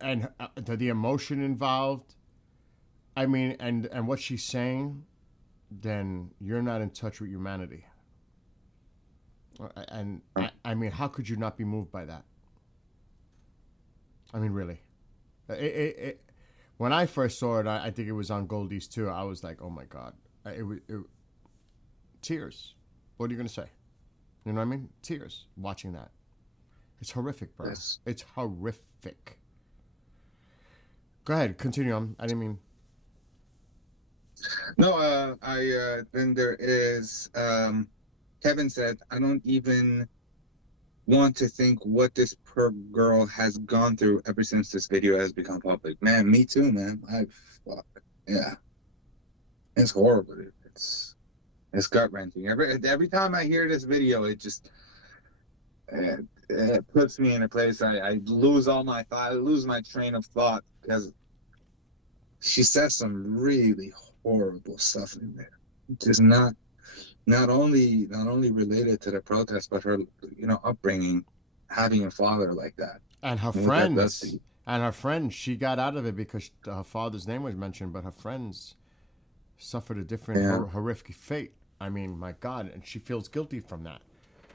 and the emotion involved, I mean, and what she's saying, then you're not in touch with humanity. And I mean, how could you not be moved by that? I mean, really. When I first saw it, I think it was on Goldies too. I was like, oh my God. Tears. What are you going to say? You know what I mean? Tears watching that. It's horrific, bro. Yes. It's horrific. Go ahead, continue. I didn't mean. No, then there is, Kevin said, "I don't even want to think what this poor girl has gone through ever since this video has become public." Man, me too, man. Yeah. It's horrible. It's gut wrenching. Every time I hear this video, it just it puts me in a place I lose all my thought, I lose my train of thought, because she says some really horrible stuff in there. Just not only related to the protest, but her upbringing, having a father like that. And her friends, she got out of it because her father's name was mentioned, but her friends suffered a different horrific fate. I mean, my God, and she feels guilty from that.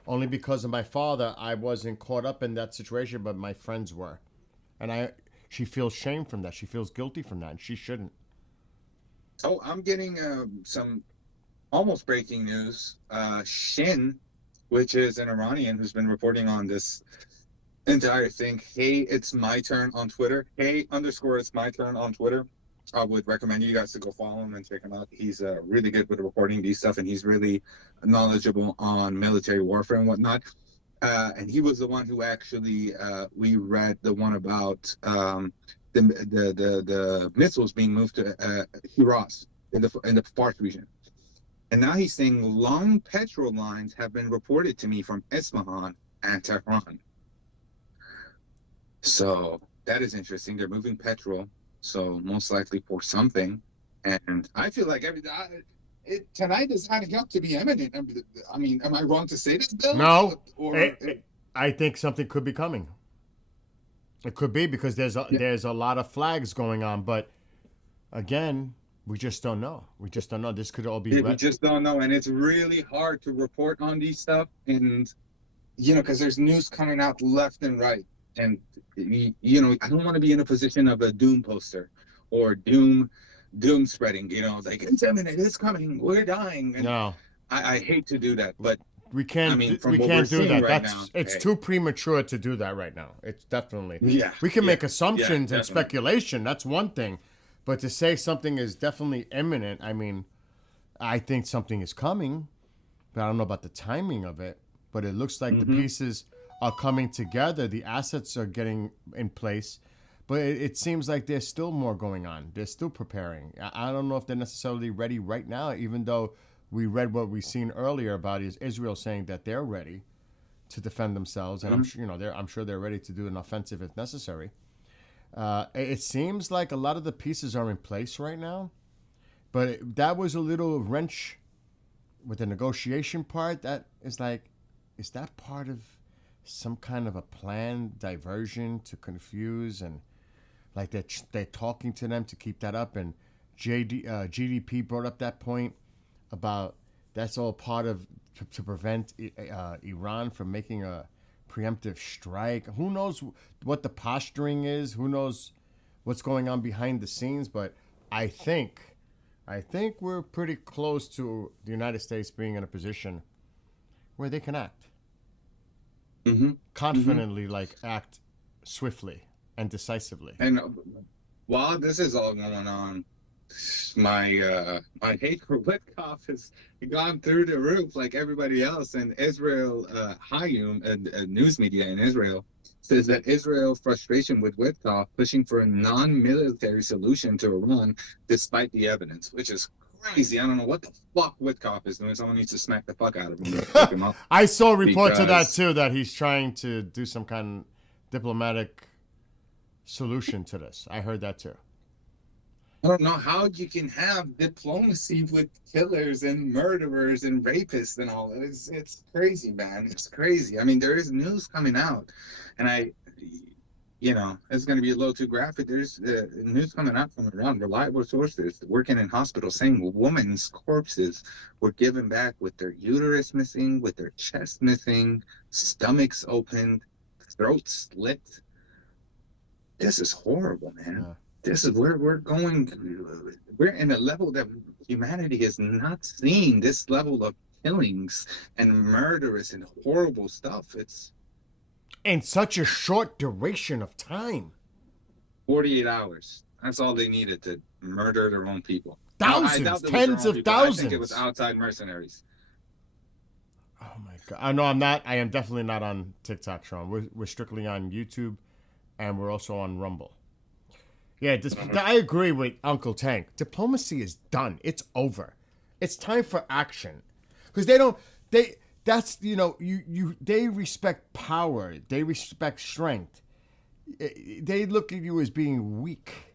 Only because of my father, I wasn't caught up in that situation, but my friends were. And she feels shame from that. She feels guilty from that, and she shouldn't. Oh, I'm getting some almost breaking news. Shin, which is an Iranian who's been reporting on this entire thing. Hey, it's my turn on Twitter. Hey_it's my turn on Twitter. I would recommend you guys to go follow him and check him out. He's really good with reporting these stuff, and he's really knowledgeable on military warfare and whatnot. And he was the one who actually we read the one about the missiles being moved to Hiraz in the Fars region. And now he's saying long petrol lines have been reported to me from Isfahan and Tehran. So that is interesting. They're moving petrol, so most likely for something. And I feel like tonight is adding up to be imminent. I mean, am I wrong to say this, Bill? No, I think something could be coming. It could be, because there's a lot of flags going on, but again, we just don't know. We just don't know. This could all be. We just don't know, and it's really hard to report on these stuff, and because there's news coming out left and right, and I don't want to be in a position of a doom poster or doom spreading. Like, it's imminent, it's coming, we're dying. And no, I hate to do that, but we can't. We can't do that. It's too premature to do that right now. It's definitely. We can make assumptions and speculation. That's one thing. But to say something is definitely imminent, I mean, I think something is coming, but I don't know about the timing of it. But it looks like the pieces are coming together. The assets are getting in place. But it seems like there's still more going on. They're still preparing. I don't know if they're necessarily ready right now, even though we read what we've seen earlier about is Israel saying that they're ready to defend themselves. And I'm sure they're ready to do an offensive if necessary. It seems like a lot of the pieces are in place right now, but that was a little wrench with the negotiation part. That is like, is that part of some kind of a planned diversion to confuse, and like they're talking to them to keep that up? And GDP brought up that point about that's all part of to prevent Iran from making a preemptive strike. Who knows what the posturing is? Who knows what's going on behind the scenes? But I think we're pretty close to the United States being in a position where they can act confidently, like act swiftly and decisively. And while this is all going on, my hate for Witkoff has gone through the roof like everybody else. And Israel Hayom, a news media in Israel, says that Israel's frustration with Witkoff pushing for a non-military solution to Iran despite the evidence, which is crazy. I don't know what the fuck Witkoff is doing. Someone needs to smack the fuck out of him. I saw a report to that too, that he's trying to do some kind diplomatic solution to this. I heard that too. I don't know how you can have diplomacy with killers and murderers and rapists and all that. It's crazy, man. It's crazy. I mean, there is news coming out, and it's going to be a little too graphic. There's news coming out from around reliable sources working in hospitals saying women's corpses were given back with their uterus missing, with their chest missing, stomachs opened, throats slit. This is horrible, man. Yeah. This is where we're going. We're in a level that humanity has not seen. This level of killings and murderous and horrible stuff. It's In such a short duration of time. 48 hours. That's all they needed to murder their own people. Thousands, I doubt it was tens their own of people. I think it was thousands. outside mercenaries. Oh my God. I know I'm not. I am definitely not on TikTok, Sean. We're strictly on YouTube, and we're also on Rumble. Yeah, I agree with Uncle Tank. Diplomacy is done. It's over. It's time for action. Because they respect power. They respect strength. They look at you as being weak.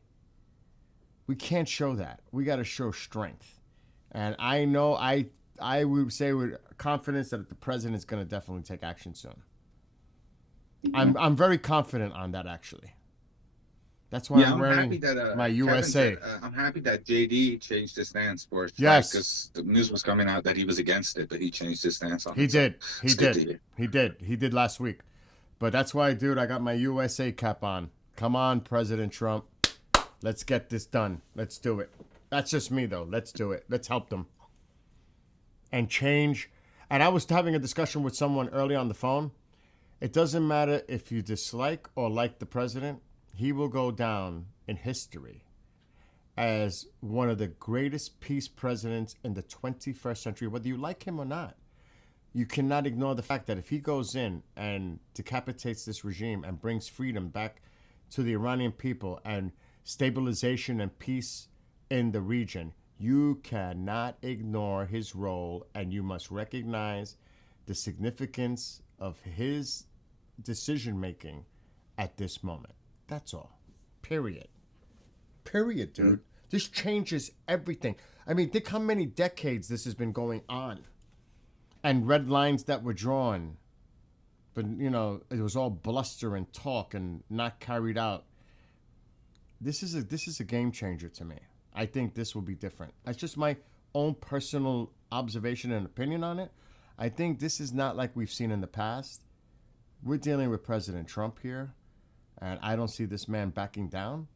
We can't show that. We got to show strength. And I know I would say with confidence that the president is going to definitely take action soon. I'm very confident on that, actually. That's why I'm wearing happy that, my Kevin USA. said, I'm happy that JD changed his stance for it. Yes. Because the news was coming out that he was against it, but he changed his stance on He it. did. It's good to hear. He did last week. But that's why, dude, I got my USA cap on. Come on, President Trump. Let's get this done. Let's do it. That's just me, though. Let's do it. Let's help them. And change. And I was having a discussion with someone early on the phone. It doesn't matter if you dislike or like the president. He will go down in history as one of the greatest peace presidents in the 21st century, whether you like him or not. You cannot ignore the fact that if he goes in and decapitates this regime and brings freedom back to the Iranian people and stabilization and peace in the region, you cannot ignore his role, and you must recognize the significance of his decision-making at this moment. That's all. Period. Period, dude. This changes everything. I mean, think how many decades this has been going on. And red lines that were drawn. But, it was all bluster and talk and not carried out. This is a game changer to me. I think this will be different. That's just my own personal observation and opinion on it. I think this is not like we've seen in the past. We're dealing with President Trump here. And I don't see this man backing down.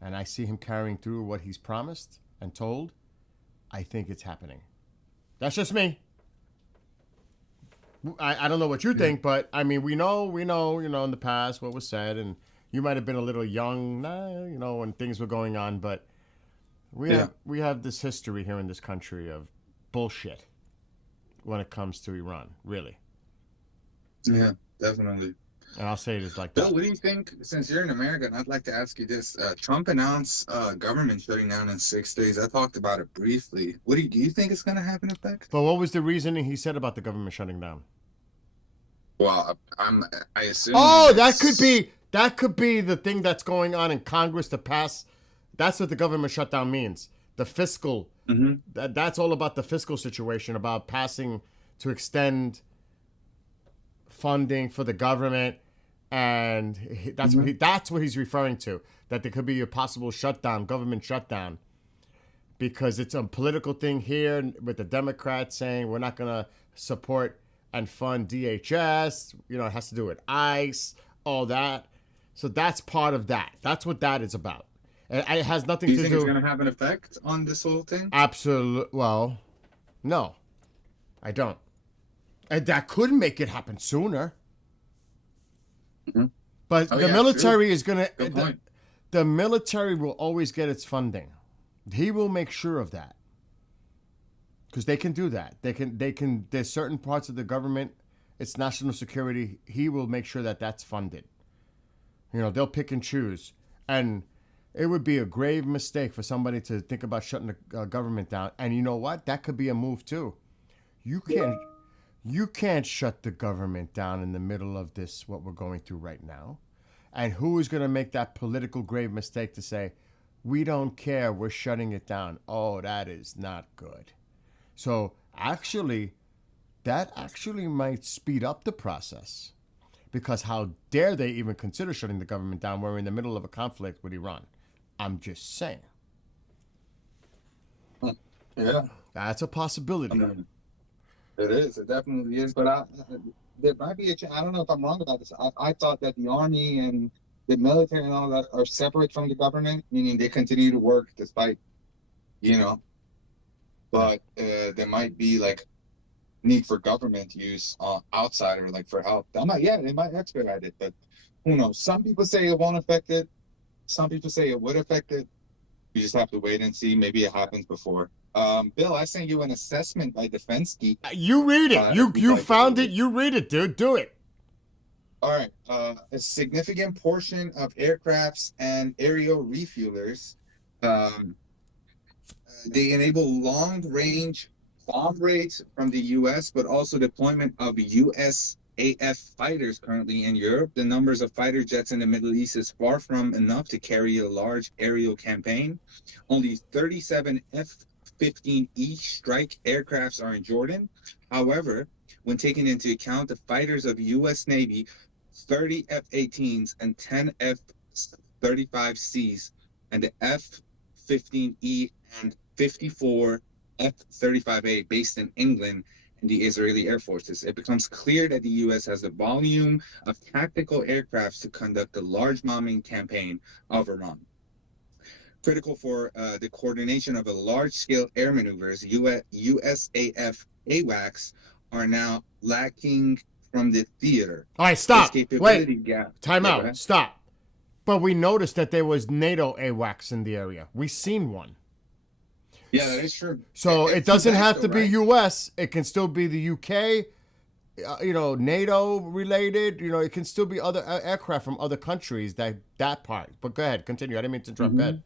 And I see him carrying through what he's promised and told. I think it's happening. That's just me. I don't know what you think, but I mean, we know, in the past what was said, and you might have been a little young, when things were going on, but we have this history here in this country of bullshit when it comes to Iran, really. Yeah, definitely. And I'll say it is like Bill, that. what do you think, since you're in America, and I'd like to ask you this, Trump announced government shutting down in 6 days. I talked about it briefly. Do you think it's going to have an effect? But what was the reasoning he said about the government shutting down? Well, I assume. Oh, that could be the thing that's going on in Congress to pass. That's what the government shutdown means. The fiscal. Mm-hmm. That's all about the fiscal situation, about passing to extend funding for the government, and that's what he's referring to. That there could be a possible shutdown, government shutdown, because it's a political thing here with the Democrats saying we're not going to support and fund DHS. It has to do with ICE, all that. So that's part of that. That's what that is about. And it has nothing Do you to think do. it's going to have an effect on this whole thing? Absolutely. Well, no, I don't. And that could make it happen sooner. Mhm. But Oh, the yeah, military true. is going Good to. point. The military will always get its funding. He will make sure of that. Because they can do that. They can. There's certain parts of the government, it's national security. He will make sure that that's funded. They'll pick and choose. And it would be a grave mistake for somebody to think about shutting the government down. And you know what? That could be a move too. You You can't shut the government down in the middle of this, what we're going through right now. And who is going to make that political grave mistake to say, we don't care, we're shutting it down? Oh, that is not good. So actually, that actually might speed up the process. Because how dare they even consider shutting the government down? We're in the middle of a conflict with Iran. I'm just saying. Yeah. That's a possibility. It is. It definitely is. But there might be I don't know if I'm wrong about this. I thought that the army and the military and all that are separate from the government, meaning they continue to work despite, But there might be like need for government use outside or like for help. They might expedite it, but who knows? Some people say it won't affect it. Some people say it would affect it. We just have to wait and see. Maybe it happens before. Bill, I sent you an assessment by Defense Geek. You read it. You found it. You read it, dude. Do it. All right. A significant portion of aircrafts and aerial refuelers, they enable long-range bomb raids from the U.S., but also deployment of USAF fighters currently in Europe. The numbers of fighter jets in the Middle East is far from enough to carry a large aerial campaign. Only 37 F-15E strike aircrafts are in Jordan. However, when taking into account the fighters of U.S. Navy, 30 F-18s and 10 F-35Cs, and the F-15E and 54 F-35A based in England and the Israeli Air Forces, it becomes clear that the U.S. has the volume of tactical aircrafts to conduct a large bombing campaign of Iran. Critical for the coordination of a large-scale air maneuvers, USAF AWACS are now lacking from the theater. All right, stop. Wait. Gap. Time out. Stop. But we noticed that there was NATO AWACS in the area. We seen one. Yeah, that is true. So it doesn't have to be U.S. It can still be the U.K., NATO related. It can still be other aircraft from other countries, that part. But go ahead. Continue. I didn't mean to interrupt. Go ahead.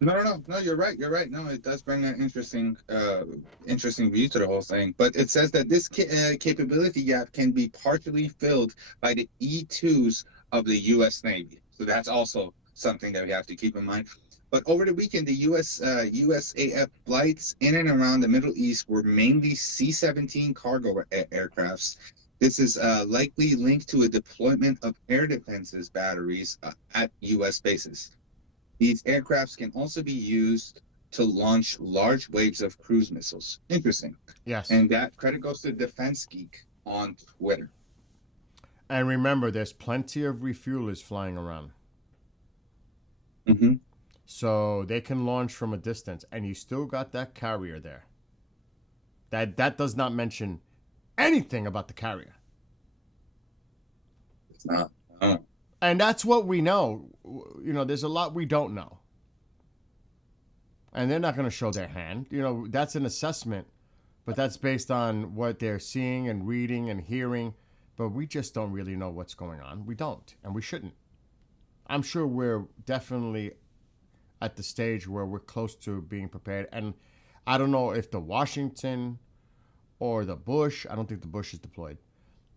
No, you're right. No, it does bring an interesting view to the whole thing. But it says that this capability gap can be partially filled by the E-2s of the U.S. Navy. So that's also something that we have to keep in mind. But over the weekend, the USAF flights in and around the Middle East were mainly C-17 cargo aircrafts. This is likely linked to a deployment of air defenses batteries at U.S. bases. These aircrafts can also be used to launch large waves of cruise missiles. Interesting. Yes. And that credit goes to Defense Geek on Twitter. And remember, there's plenty of refuelers flying around. Mm-hmm. So they can launch from a distance, and you still got that carrier there. That does not mention anything about the carrier. It's not. Oh. And that's what we know. There's a lot we don't know. And they're not going to show their hand. That's an assessment, but that's based on what they're seeing and reading and hearing. But we just don't really know what's going on. We don't, and we shouldn't. I'm sure we're definitely at the stage where we're close to being prepared. And I don't know if the Washington or the Bush, I don't think the Bush is deployed,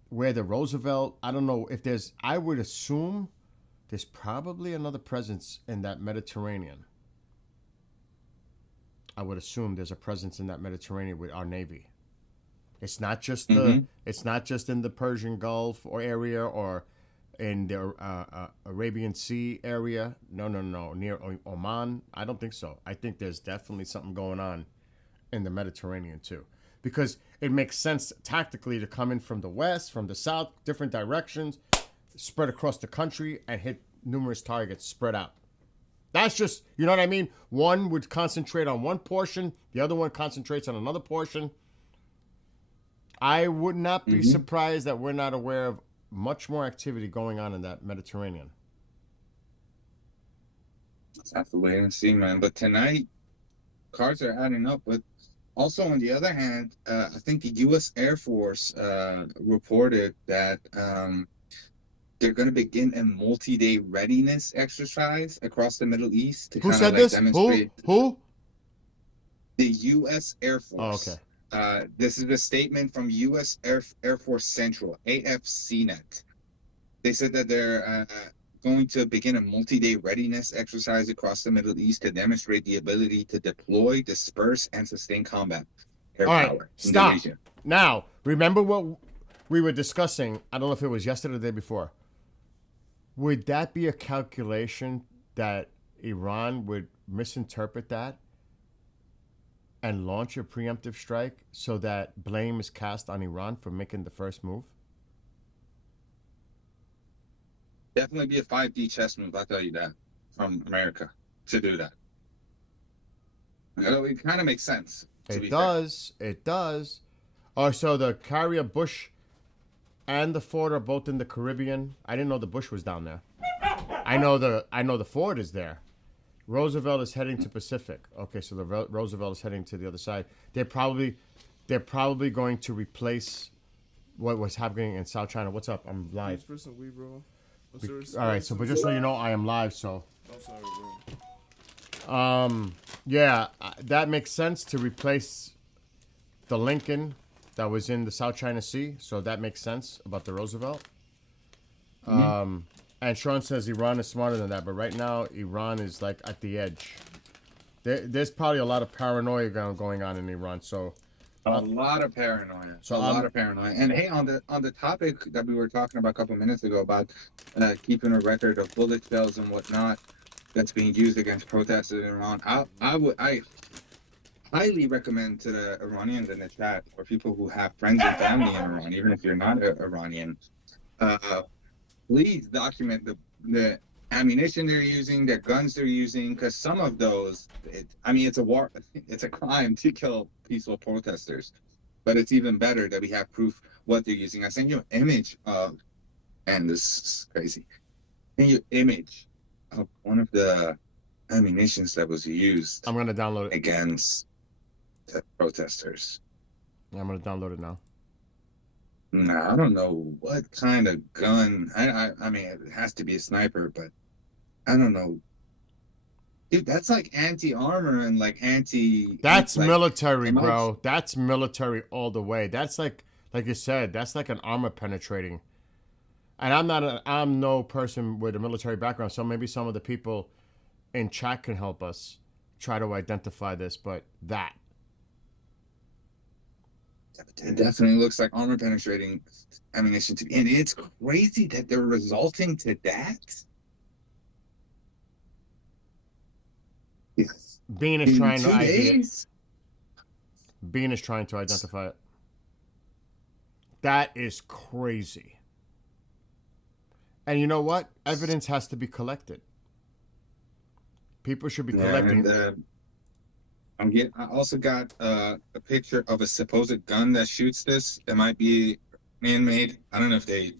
where the Roosevelt, I don't know if I would assume there's probably another presence in that Mediterranean. I would assume there's a presence in that Mediterranean with our Navy. It's not just it's not just in the Persian Gulf or area or in the Arabian Sea area. No, near Oman. I don't think so. I think there's definitely something going on in the Mediterranean too, because it makes sense tactically to come in from the west, from the south, different directions, spread across the country and hit numerous targets spread out. That's just, you know what I mean? One would concentrate on one portion, the other one concentrates on another portion. I would not be surprised that we're not aware of much more activity going on in that Mediterranean. Let's have to wait and see, man. But tonight, cards are adding up. But also, on the other hand, I think the U.S. Air Force reported that they're going to begin a multi-day readiness exercise across the Middle East to Who kind said of like this? demonstrate. Who? The U.S. Air Force. Oh, okay. This is a statement from U.S. Air Force Central, AFCNet. They said that they're going to begin a multi-day readiness exercise across the Middle East to demonstrate the ability to deploy, disperse, and sustain combat air All right, power in the stop. region. Now, remember what we were discussing? I don't know if it was yesterday or the day before. Would that be a calculation that Iran would misinterpret that and launch a preemptive strike so that blame is cast on Iran for making the first move? Definitely be a 5D chess move, I'll tell you that, from America to do that. It kind of makes sense. It does. It does. Oh, so the carrier Bush and the Ford are both in the Caribbean. I didn't know the Bush was down there. I know the Ford is there. Roosevelt is heading to Pacific. Okay, so the Roosevelt is heading to the other side. They're probably going to replace what was happening in South China. What's up? I'm live. For some weed, bro. All right, so but just so you know, I am live. So. I'm sorry, bro. Yeah, that makes sense to replace the Lincoln that was in the South China Sea. So that makes sense about the Roosevelt. And Sean says Iran is smarter than that, but right now Iran is like at the edge. There's probably a lot of paranoia going on in Iran. So a lot of paranoia. And hey, on the topic that we were talking about a couple minutes ago about keeping a record of bullet shells and whatnot that's being used against protesters in Iran, I highly recommend to the Iranians in the chat, or people who have friends and family in Iran, even if you're not Iranian, please document the ammunition they're using, the guns they're using, because some of those, it's a war, it's a crime to kill peaceful protesters, but it's even better that we have proof what they're using. I sent you an image of, and this is crazy, I sent you an image of one of the ammunitions that was used. I'm gonna download it against the protesters. I'm gonna download it now. Nah, I don't know what kind of gun. I mean, it has to be a sniper, but I don't know. Dude, that's like anti-armor and like That's like, military, bro. That's military all the way. That's like you said, that's like an armor penetrating. And I'm no person with a military background, so maybe some of the people in chat can help us try to identify this, but that. It definitely looks like armor penetrating ammunition to me. And it's crazy that they're resulting to that. Yes. Bean is trying to days? identify it. That is crazy. And you know what? Evidence has to be collected. People should be collecting. And, I also got a picture of a supposed gun that shoots this. It might be man-made. I don't know if they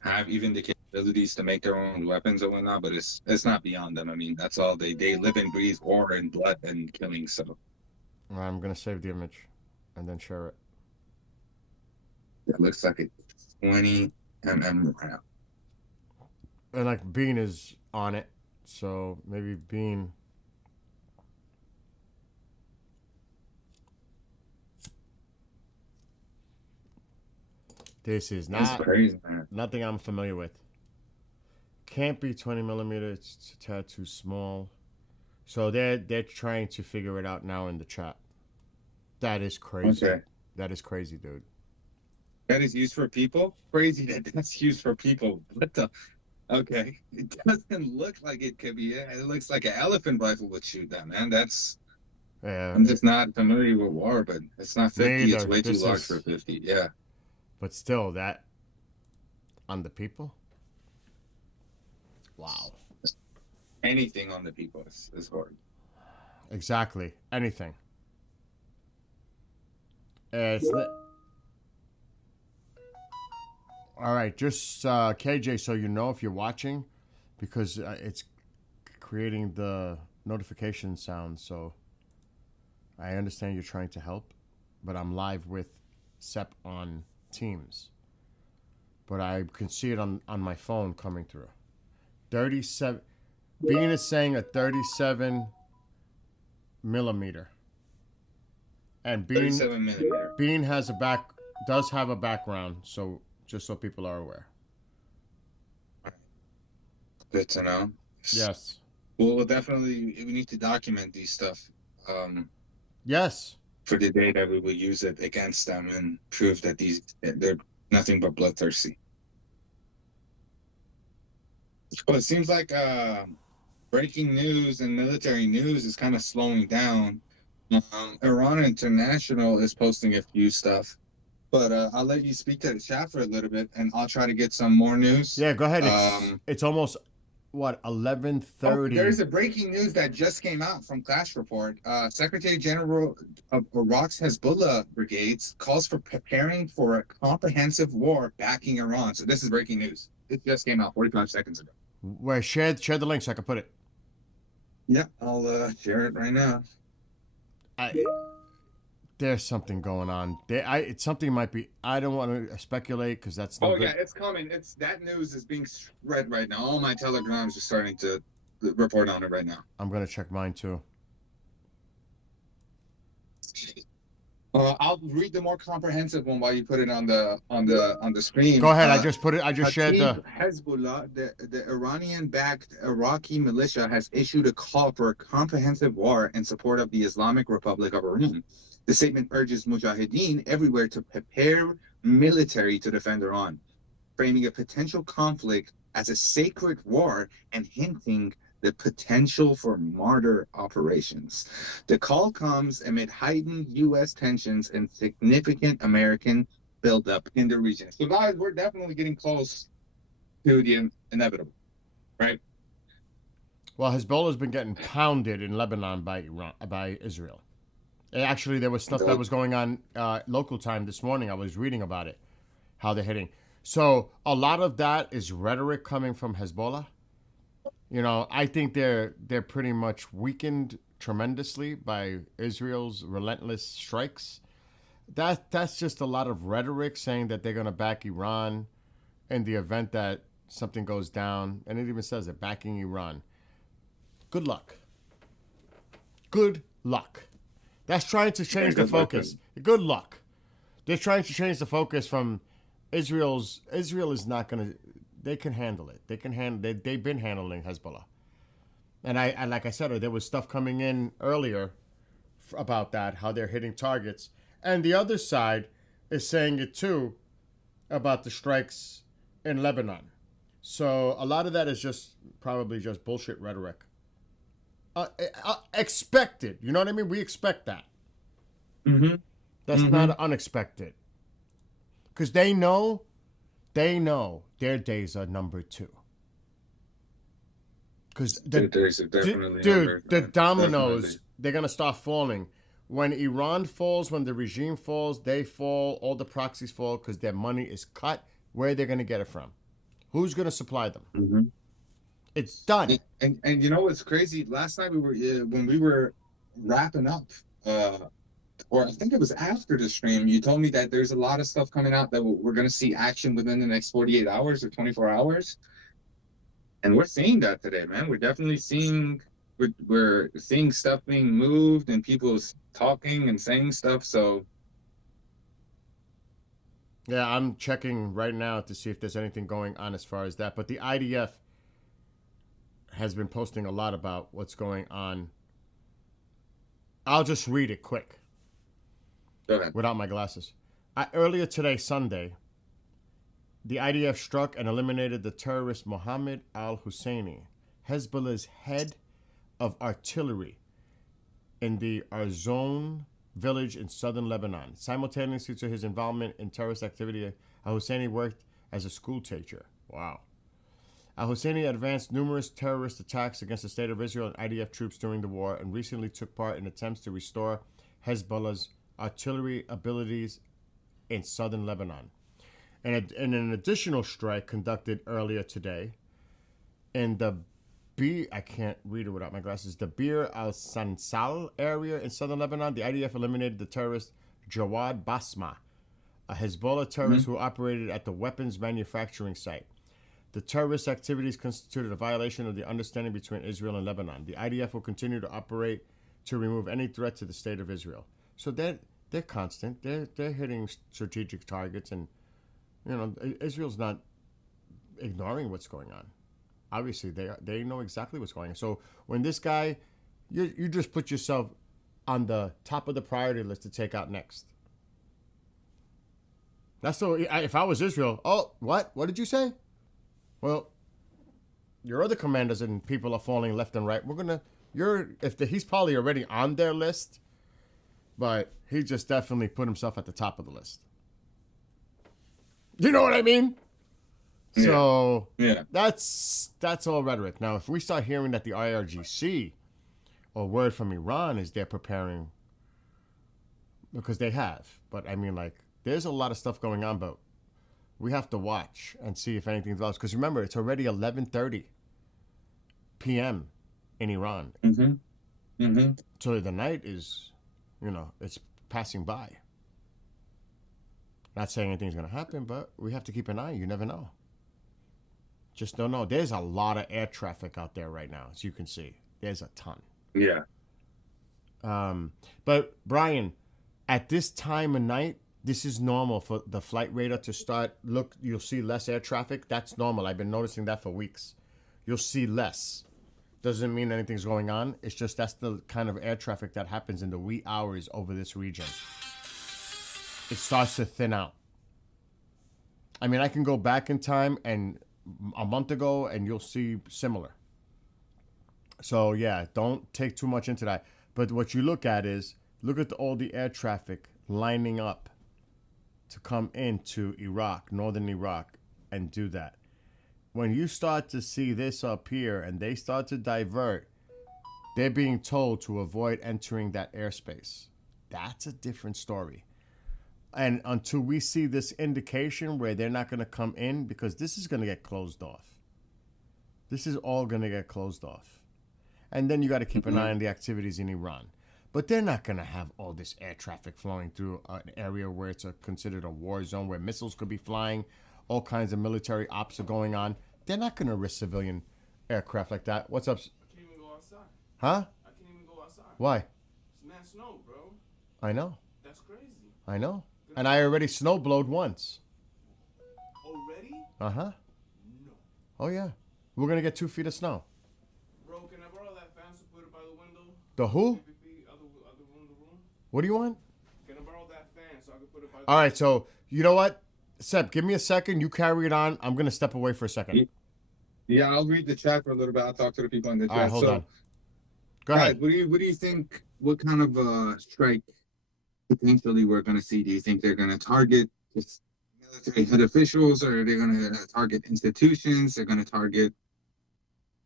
have even the capabilities to make their own weapons or whatnot, but it's not beyond them. I mean, that's all they live and breathe war and blood and killing. So I'm gonna save the image and then share it. It looks like a 20 mm round. And like Bean is on it, so maybe Bean. This is not crazy, man. Nothing I'm familiar with. Can't be 20 millimeters. It's a tad too small. So they're trying to figure it out now in the chat. That is crazy. Okay. That is crazy, dude. That is used for people? Crazy that that's used for people. What the? Okay. It doesn't look like it could be. It looks like an elephant rifle would shoot that, man. That's. I'm just not familiar with war, but it's not 50. It's way too large for 50. Yeah. But still, that on the people? Wow. Anything on the people is hard. Exactly. Anything. All right, just KJ, so you know if you're watching, because it's creating the notification sound. So I understand you're trying to help, but I'm live with Sep on Teams. But I can see it on my phone coming through. 37. Bean is saying a 37 millimeter. And 37 millimeter. Bean does have a background, so just so people are aware. Good to know. Yes. We'll definitely, we need to document these stuff. Yes. For the day that we will use it against them and prove that they're nothing but bloodthirsty. Well, it seems like breaking news and military news is kind of slowing down. Iran International is posting a few stuff, but I'll let you speak to the chat for a little bit, and I'll try to get some more news. Yeah, go ahead. It's almost, what, 11:30? There's a breaking news that just came out from Clash Report. Secretary General of Iraq's Hezbollah brigades calls for preparing for a comprehensive war backing Iran. So this is breaking news. It just came out 45 seconds ago. Where share the link so I can put it. Yeah, I'll share it right now. There's something going on. It's something might be. I don't want to speculate because that's. Oh yeah, it's coming. That news is being spread right now. All my telegrams are starting to report on it right now. I'm gonna check mine too. I'll read the more comprehensive one while you put it on the screen. Go ahead. I just put it. I just shared the. Hezbollah, the Iranian-backed Iraqi militia, has issued a call for a comprehensive war in support of the Islamic Republic of Iran. The statement urges mujahideen everywhere to prepare military to defend Iran, framing a potential conflict as a sacred war and hinting the potential for martyr operations. The call comes amid heightened U.S. tensions and significant American buildup in the region. So guys, we're definitely getting close to the inevitable, right? Well, Hezbollah's been getting pounded in Lebanon by Israel. Actually, there was stuff that was going on local time this morning. I was reading about it, how they're hitting. So a lot of that is rhetoric coming from Hezbollah. You know, I think they're pretty much weakened tremendously by Israel's relentless strikes. That's just a lot of rhetoric saying that they're going to back Iran in the event that something goes down. And it even says it, backing Iran. Good luck. Good luck. That's trying to change the focus. Good luck. They're trying to change the focus from Israel is not going to. They can handle it. They can handle. They've been handling Hezbollah, and like I said, there was stuff coming in earlier about that, how they're hitting targets, and the other side is saying it too about the strikes in Lebanon. So a lot of that is probably just bullshit rhetoric. Expected, you know what I mean? We expect that. Mm-hmm. That's not unexpected, because they know their days are numbered too. Because the dominoes, definitely. They're gonna start falling. When Iran falls, when the regime falls, they fall. All the proxies fall because their money is cut. Where are they gonna get it from? Who's gonna supply them? Mm-hmm. It's done. And you know what's crazy? Last night when we were wrapping up, or I think it was after the stream, you told me that there's a lot of stuff coming out that we're going to see action within the next 48 hours or 24 hours. And we're seeing that today, man. We're definitely seeing stuff being moved and people talking and saying stuff. So yeah, I'm checking right now to see if there's anything going on as far as that. But the IDF has been posting a lot about what's going on. I'll just read it quick. Go ahead. Without my glasses. Earlier today, Sunday, the IDF struck and eliminated the terrorist Mohammed al-Husseini, Hezbollah's head of artillery, in the Arzon village in southern Lebanon. Simultaneously to his involvement in terrorist activity, al-Husseini worked as a school teacher. Wow. Al-Husseini advanced numerous terrorist attacks against the state of Israel and IDF troops during the war, and recently took part in attempts to restore Hezbollah's artillery abilities in southern Lebanon. And an additional strike conducted earlier today in the I can't read it without my glasses, the Bir al-Sansal area in southern Lebanon. The IDF eliminated the terrorist Jawad Basma, a Hezbollah terrorist who operated at the weapons manufacturing site. The terrorist activities constituted a violation of the understanding between Israel and Lebanon. The IDF will continue to operate to remove any threat to the state of Israel. So that They're constant. They're hitting strategic targets, and Israel's not ignoring what's going on. Obviously, they know exactly what's going on. So when this guy, you just put yourself on the top of the priority list to take out next. That's so. If I was Israel, oh, what? What did you say? Well, your other commanders and people are falling left and right. He's probably already on their list, but he just definitely put himself at the top of the list. You know what I mean? Yeah. So Yeah. that's all rhetoric. Now, if we start hearing that the IRGC or word from Iran is they're preparing, because they have, but I mean, like, there's a lot of stuff going on, but we have to watch and see if anything develops. Because remember, it's already 11:30 p.m. in Iran. So the night is, it's passing by. Not saying anything's going to happen, but we have to keep an eye. You never know. Just don't know. There's a lot of air traffic out there right now, as you can see. There's a ton. Yeah. But Brian, at this time of night, this is normal for the flight radar to start. Look, you'll see less air traffic. That's normal. I've been noticing that for weeks. You'll see less. Doesn't mean anything's going on. It's just that's the kind of air traffic that happens in the wee hours over this region. It starts to thin out. I mean, I can go back in time and a month ago, and you'll see similar. So yeah, don't take too much into that. But what you look at all the air traffic lining up to come into Iraq, northern Iraq, and do that. When you start to see this up here and they start to divert, they're being told to avoid entering that airspace. That's a different story. And until we see this indication where they're not going to come in, because this is going to get closed off. This is all going to get closed off. And then you got to keep an eye on the activities in Iran. But they're not going to have all this air traffic flowing through an area where it's considered a war zone, where missiles could be flying, all kinds of military ops are going on. They're not going to risk civilian aircraft like that. What's up? I can't even go outside. Huh? I can't even go outside. Why? It's mad snow, bro. I know. That's crazy. I know. And I already snowblowed once. Already? Uh-huh. No. Oh, yeah. We're going to get 2 feet of snow. Bro, can I borrow that fan to put it by the window? The who? Other room. What do you want? Can I borrow that fan so I can put it by the All right, so you know what? Seb, give me a second. You carry it on. I'm going to step away for a second. Yeah, I'll read the chat for a little bit. I'll talk to the people in the chat. All right, hold on. Go guys, ahead. what do you think? What kind of strike potentially we're going to see? Do you think they're going to target just military head officials, or are they going to target institutions? They're going to target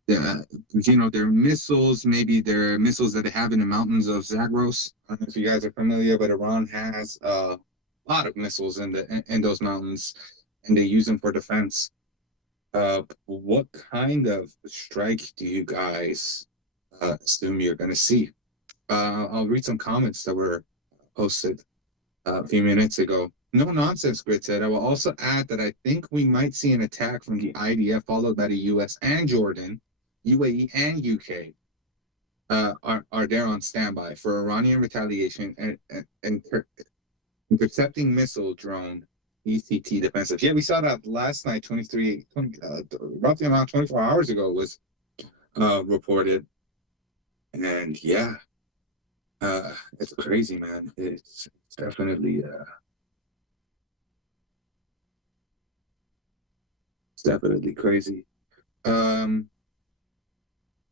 their missiles, maybe their missiles that they have in the mountains of Zagros. I don't know if you guys are familiar, but Iran has a lot of missiles in those mountains, and they use them for defense. What kind of strike do you guys assume you're going to see? I'll read some comments that were posted a few minutes ago. No nonsense, Grit said. I will also add that I think we might see an attack from the IDF, followed by the US and Jordan. UAE and UK are there on standby for Iranian retaliation and intercepting missile drone ECT defensive. Yeah, we saw that last night, roughly around 24 hours ago was reported. And yeah, it's crazy, man. It's definitely crazy.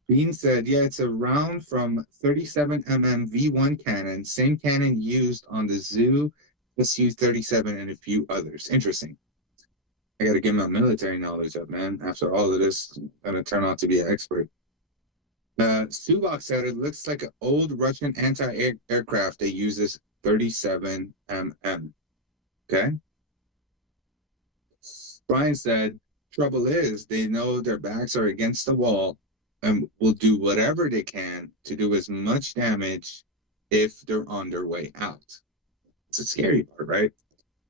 Bean said, yeah, it's a round from 37mm V1 cannon, same cannon used on the Zoo Su-37 and a few others. Interesting. I got to get my military knowledge up, man. After all of this, I'm going to turn out to be an expert. Subak said, it looks like an old Russian anti-aircraft that uses 37mm. Okay. Brian said, trouble is, they know their backs are against the wall and will do whatever they can to do as much damage if they're on their way out. It's a scary part, right?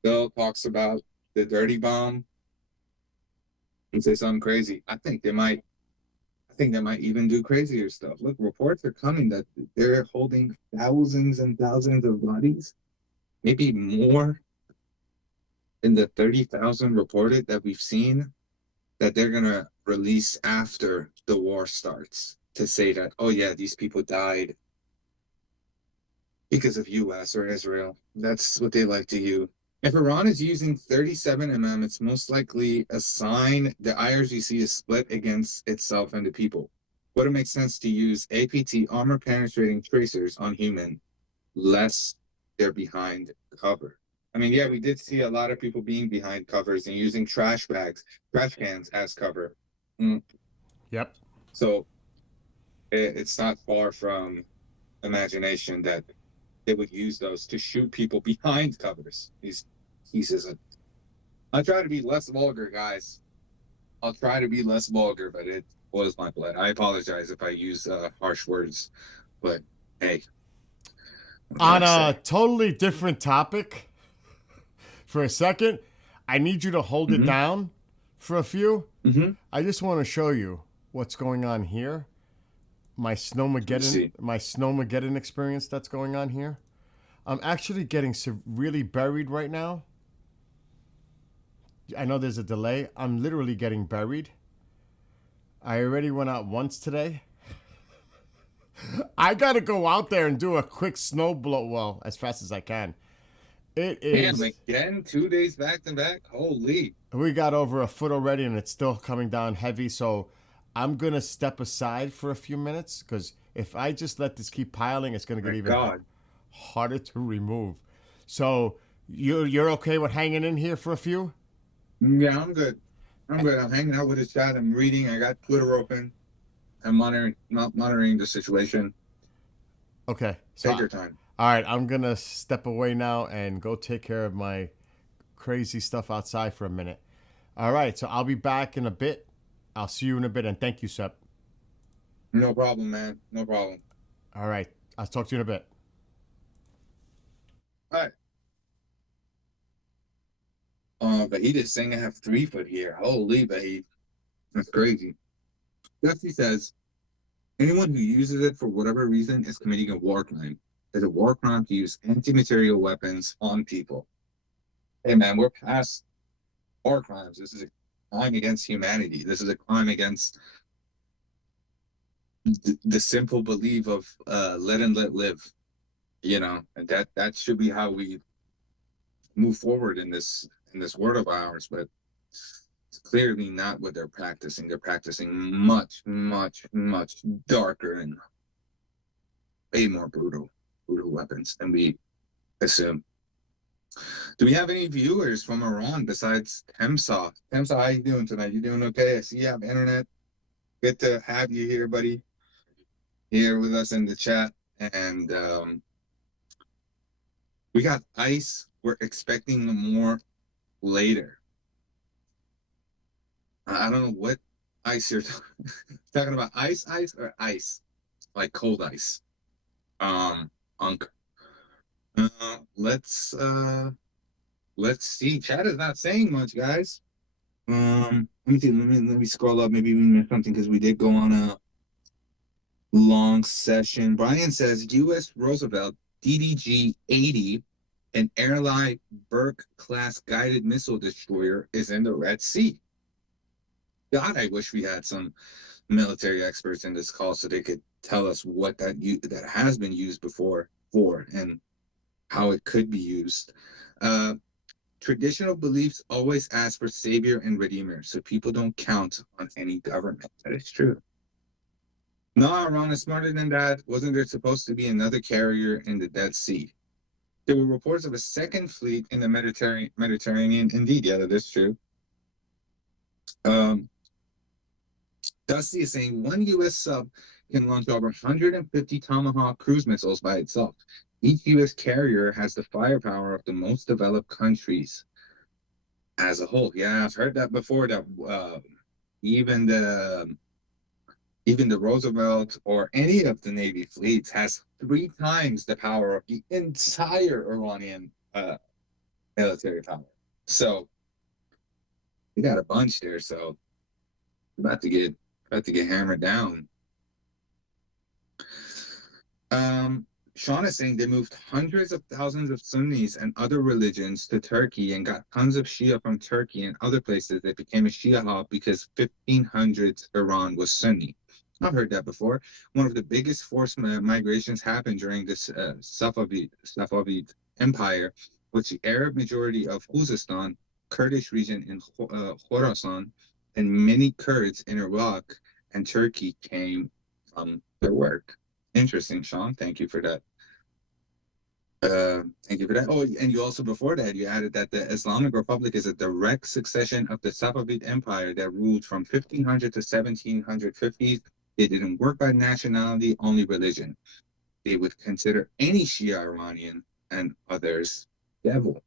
Bill talks about the dirty bomb and say something crazy. I think they might even do crazier stuff. Look, reports are coming that they're holding thousands and thousands of bodies maybe more than the 30,000 reported that we've seen that they're gonna release after the war starts to say that, oh yeah, these people died because of US or Israel. That's what they like to use. If Iran is using 37 mm, it's most likely a sign the IRGC is split against itself and the people. Would it make sense to use APT armor penetrating tracers on human, lest they're behind cover? I mean, yeah, we did see a lot of people being behind covers and using trash cans as cover. Yep. So it's not far from imagination that they would use those to shoot people behind covers. These pieces of... I try to be less vulgar, guys. I'll try to be less vulgar, but it boils my blood. I apologize if I use harsh words, but hey. On a totally different topic, for a second, I need you to hold it down for a few. I just want to show you what's going on here. My Snowmageddon experience that's going on here. I'm actually getting really buried right now. I know there's a delay. I'm literally getting buried. I already went out once today. I gotta go out there and do a quick snow blow, well, as fast as I can. It is. Damn, again, 2 days back to back. Holy. We got over a foot already, and it's still coming down heavy. So I'm gonna step aside for a few minutes, because if I just let this keep piling, it's gonna get even harder to remove. So you're okay with hanging in here for a few? Yeah, I'm good. I'm good. I'm hanging out with the chat. I'm reading. I got Twitter open. I'm monitoring the situation. Okay. So Take your time. All right, I'm going to step away now and go take care of my crazy stuff outside for a minute. All right, so I'll be back in a bit. I'll see you in a bit, and thank you, Sep. No problem, man. No problem. All right, I'll talk to you in a bit. All right. But he just saying I have 3 foot here. Holy, babe. That's crazy. Dusty says, anyone who uses it for whatever reason is committing a war crime. It's a war crime to use anti-material weapons on people. Hey, man, we're past war crimes. This is a crime against humanity. This is a crime against the simple belief of let and let live. You know, and that should be how we move forward in this world of ours. But it's clearly not what they're practicing. They're practicing much, much, much darker and way more brutal weapons than we assume. Do we have any viewers from Iran besides Temsa? Temsa, how you doing tonight? You doing okay? I see you have internet. Good to have you here, buddy. Here with us in the chat. And we got ice. We're expecting more later. I don't know what ice you're talking about. Ice or ice? Like cold ice. Unk. Let's see. Chat is not saying much, guys. Let me see. Let me scroll up. Maybe we missed something because we did go on a long session. Brian says U.S. Roosevelt DDG-80, an airline Burke-class guided missile destroyer, is in the Red Sea. God, I wish we had some military experts in this call so they could tell us what that has been used before for and how it could be used. Traditional beliefs always ask for savior and redeemer, so people don't count on any government. That is true. No, Iran is smarter than that. Wasn't there supposed to be another carrier in the Dead Sea? There were reports of a second fleet in the Mediterranean. Indeed, yeah, that is true. Dusty is saying one U.S. sub can launch over 150 Tomahawk cruise missiles by itself. Each U.S. carrier has the firepower of the most developed countries as a whole. Yeah, I've heard that before, that even the Roosevelt or any of the Navy fleets has 3 times the power of the entire Iranian military power. So we got a bunch there. So about to get hammered down. Sean is saying they moved hundreds of thousands of Sunnis and other religions to Turkey and got tons of Shia from Turkey and other places. They became a Shia hub because 1500s Iran was Sunni. I've heard that before. One of the biggest forced migrations happened during this Safavid Empire, which the Arab majority of Khuzestan, Kurdish region in Khorasan, and many Kurds in Iraq and Turkey came from their work. Interesting, Sean. Thank you for that. Thank you for that. Oh, and you also, before that, you added that the Islamic Republic is a direct succession of the Safavid Empire that ruled from 1500 to 1750s. It didn't work by nationality, only religion. They would consider any Shia Iranian and others devil,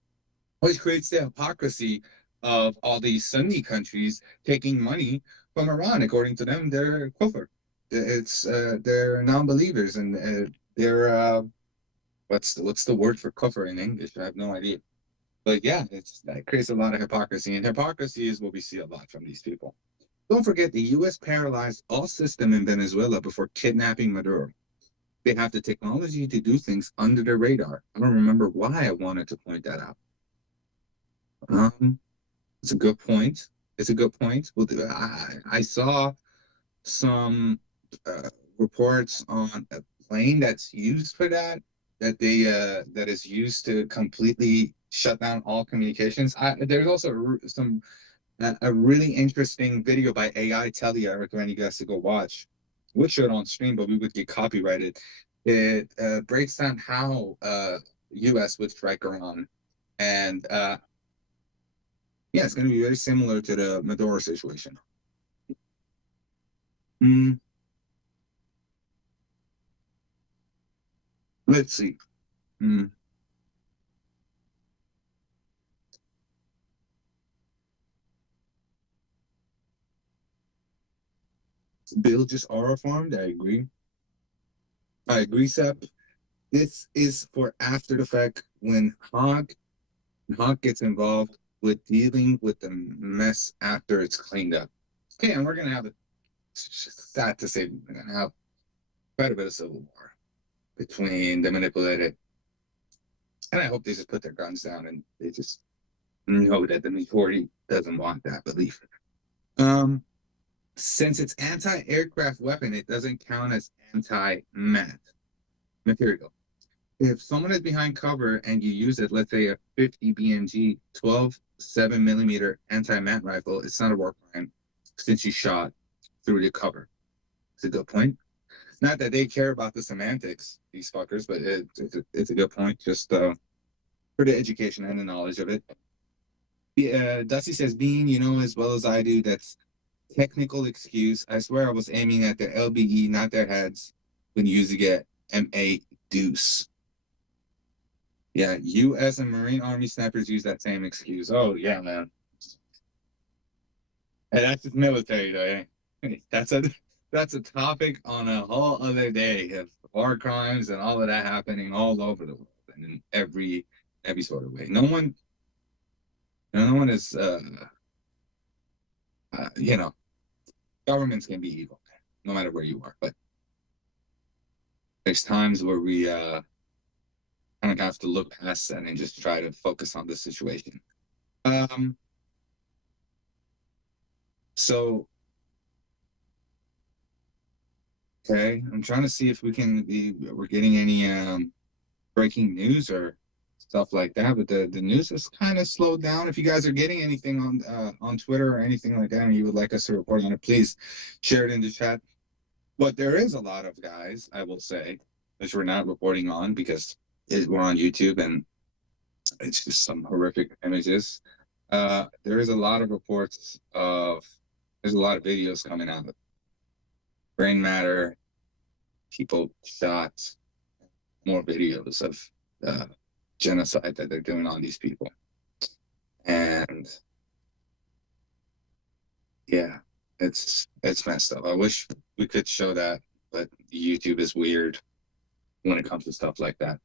which creates the hypocrisy of all these Sunni countries taking money from Iran. According to them, they're kufr. It's they're non-believers, and they're what's the word for kufr in English? I have no idea. But yeah, that creates a lot of hypocrisy, and hypocrisy is what we see a lot from these people. Don't forget, the U.S. paralyzed all system in Venezuela before kidnapping Maduro. They have the technology to do things under the radar. I don't remember why I wanted to point that out. It's a good point. It's a good point. Well, I saw some reports on a plane that's used for that is used to completely shut down all communications. There's also a really interesting video by AI Telly I recommend you guys to go watch. We'll show it on stream, but we would get copyrighted. It breaks down how U.S. would strike Iran, and yeah, it's going to be very similar to the Maduro situation. Let's see. Bill just aura farmed. I agree. Sep. This is for after the fact when Hawk gets involved with dealing with the mess after it's cleaned up. Okay, and we're gonna have sad to say, we're gonna have quite a bit of civil war between the manipulated, and I hope they just put their guns down and they just know that the majority doesn't want that belief. Since it's anti-aircraft weapon, it doesn't count as anti-mat material. If someone is behind cover and you use it, let's say a 50 BMG 12 7mm anti-mat rifle, it's not a war crime since you shot through the cover. It's a good point. Not that they care about the semantics, these fuckers, but it's a good point, just for the education and the knowledge of it. Dusty says, Bean, you know as well as I do, that's technical excuse. I swear I was aiming at their LBE, not their heads, when using it M8 Deuce. Yeah, U.S. and Marine Army snipers use that same excuse. Oh, yeah, man. And that's just military, though, eh? That's a topic on a whole other day of war crimes and all of that happening all over the world and in every sort of way. No one is, you know, governments can be evil, no matter where you are. But there's times where we kind of have to look past that and just try to focus on the situation. So, okay, I'm trying to see if we're getting any breaking news or stuff like that, but the news has kind of slowed down. If you guys are getting anything on Twitter or anything like that and you would like us to report on it, please share it in the chat. But there is a lot of guys, I will say, which we're not reporting on because we're on YouTube and it's just some horrific images. There is a lot of reports there's a lot of videos coming out of brain matter, people shot, more videos of genocide that they're doing on these people. And yeah, it's messed up. I wish we could show that, but YouTube is weird when it comes to stuff like that.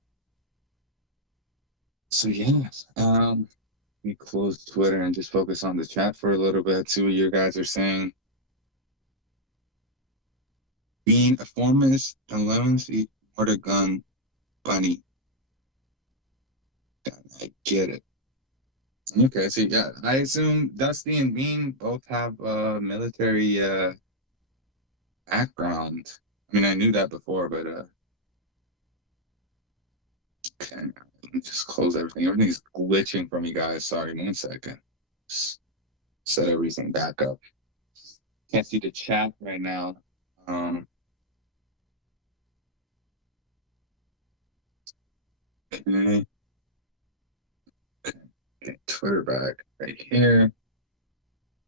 So yeah, let me close Twitter and just focus on the chat for a little bit, see what you guys are saying. Being a former 11 feet mortar gun Bunny. Yeah, I get it. Okay, so yeah, I assume Dusty and Bean both have military background. I mean, I knew that before, but okay, let me just close everything. Everything's glitching for me, guys. Sorry, 1 second. Set everything back up. Can't see the chat right now. Okay. Get Twitter back right here.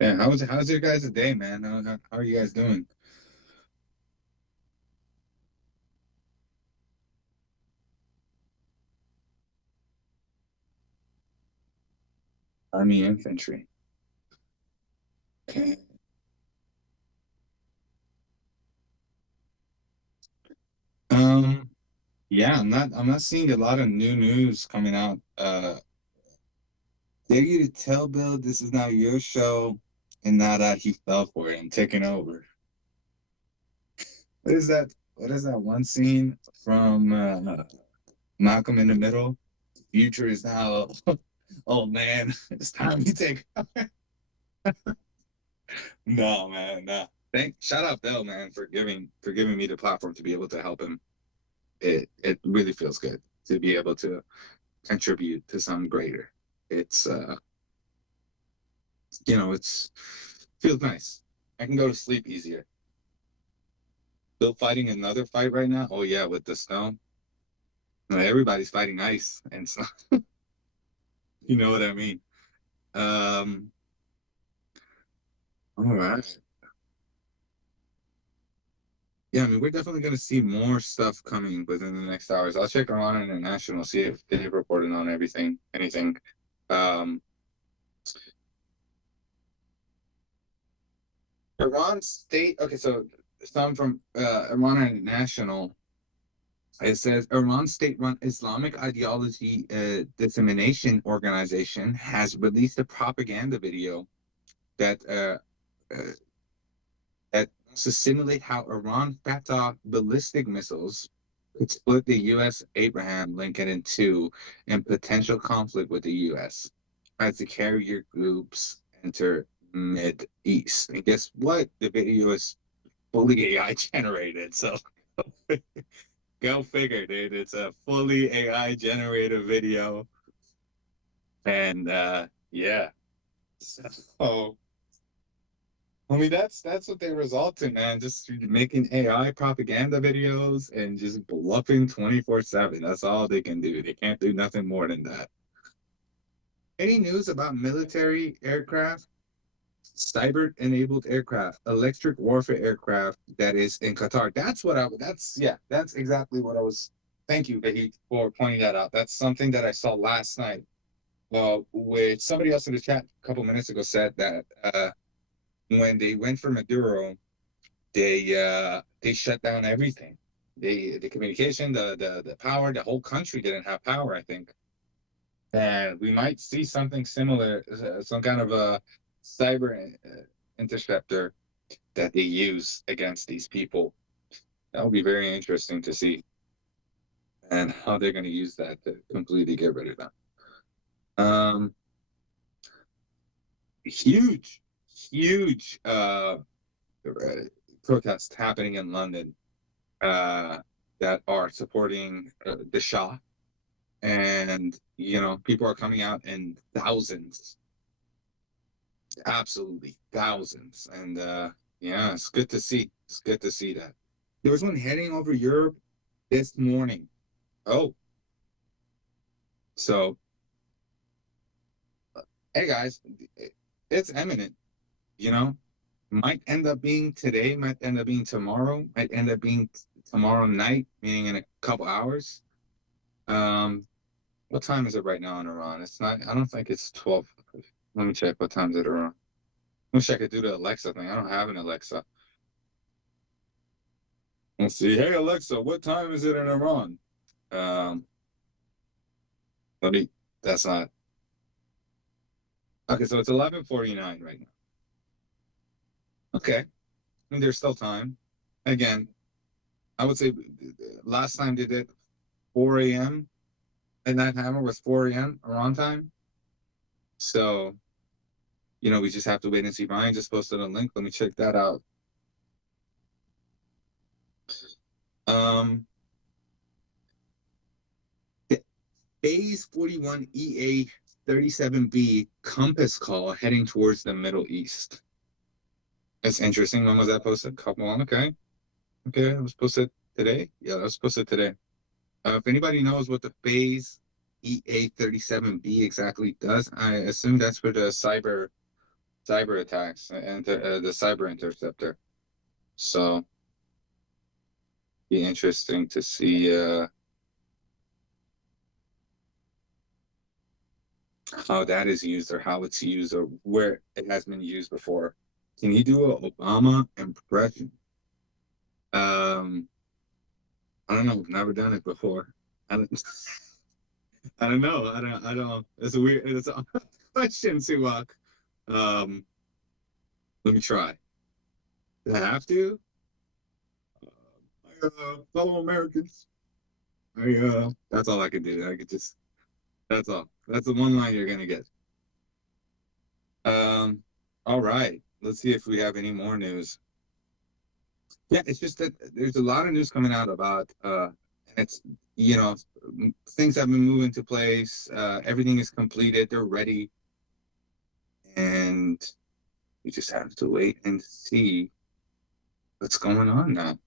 Yeah, how's your guys' day, man? How are you guys doing? Army infantry. Okay. Yeah, I'm not seeing a lot of new news coming out. Dare you to tell Bill this is now your show and not he fell for it and taking over. What is that? What is that one scene from Malcolm in the Middle? The future is now. Oh man, it's time you take. No, man, no. Shout out Bill, man, for giving me the platform to be able to help him. It really feels good to be able to contribute to something greater. It's it's feels nice. I can go to sleep easier. Bill fighting another fight right now. Oh yeah, with the snow. No, everybody's fighting ice and snow. You know what I mean? All right. Yeah, I mean, we're definitely going to see more stuff coming within the next hours. I'll check Iran International, see if they've reported on anything. Iran State, okay, so some from Iran International. It says Iran state-run Islamic ideology dissemination organization has released a propaganda video that to simulate how Iran Fatah ballistic missiles could split the U.S. Abraham Lincoln in two in potential conflict with the U.S. as the carrier groups enter Mid-East. And guess what? The video is fully AI generated, so go figure, dude. It's a fully AI generated video. And yeah. So I mean that's what they result in, man. Just making AI propaganda videos and just bluffing 24/7. That's all they can do. They can't do nothing more than that. Any news about military aircraft? Cyber-enabled aircraft, electric warfare aircraft that is in Qatar. That's exactly what I was. Thank you, Vahid, for pointing that out. That's something that I saw last night. With somebody else in the chat a couple minutes ago said that when they went for Maduro, they shut down everything. The communication, the power, the whole country didn't have power, I think. And we might see something similar, some kind of a cyber interceptor that they use against these people. That will be very interesting to see, and how they're going to use that to completely get rid of them. Huge protests happening in London that are supporting the Shah, and people are coming out in thousands. Absolutely thousands. And yeah, it's good to see. It's good to see that. There was one heading over Europe this morning. Oh. So, hey guys, it's imminent. Might end up being today, might end up being tomorrow, might end up being tomorrow night, meaning in a couple hours. What time is it right now in Iran? It's not, I don't think it's 12. Let me check what time is it around. Wish I could do the Alexa thing. I don't have an Alexa. Let's see. Hey Alexa, what time is it in Iran? That's not. Okay, so it's 11:49 right now. Okay. I mean, there's still time. Again, I would say last time they did 4 a.m. and that hammer was 4 a.m. Iran time. So, you know, we just have to wait and see. Ryan just posted a link. Let me check that out. The Phase 41 EA 37B compass call heading towards the Middle East. That's interesting. When was that posted? Couple on. Okay. Okay. It was posted today. Yeah, that was posted today. If anybody knows what the Phase EA-37B exactly does, I assume that's for the cyber attacks and the cyber interceptor. So, be interesting to see how that is used or how it's used or where it has been used before. Can you do an Obama impression? I don't know. I've never done it before. I don't, I don't know. I don't. It's a weird. It's a question, Suwak. Let me try. Do I have to? Fellow Americans. That's all I can do. I could just. That's all. That's the one line you're gonna get. All right. Let's see if we have any more news. Yeah, it's just that there's a lot of news coming out about it's, you know, things have been moved into place. Everything is completed. They're ready, and we just have to wait and see what's going on now.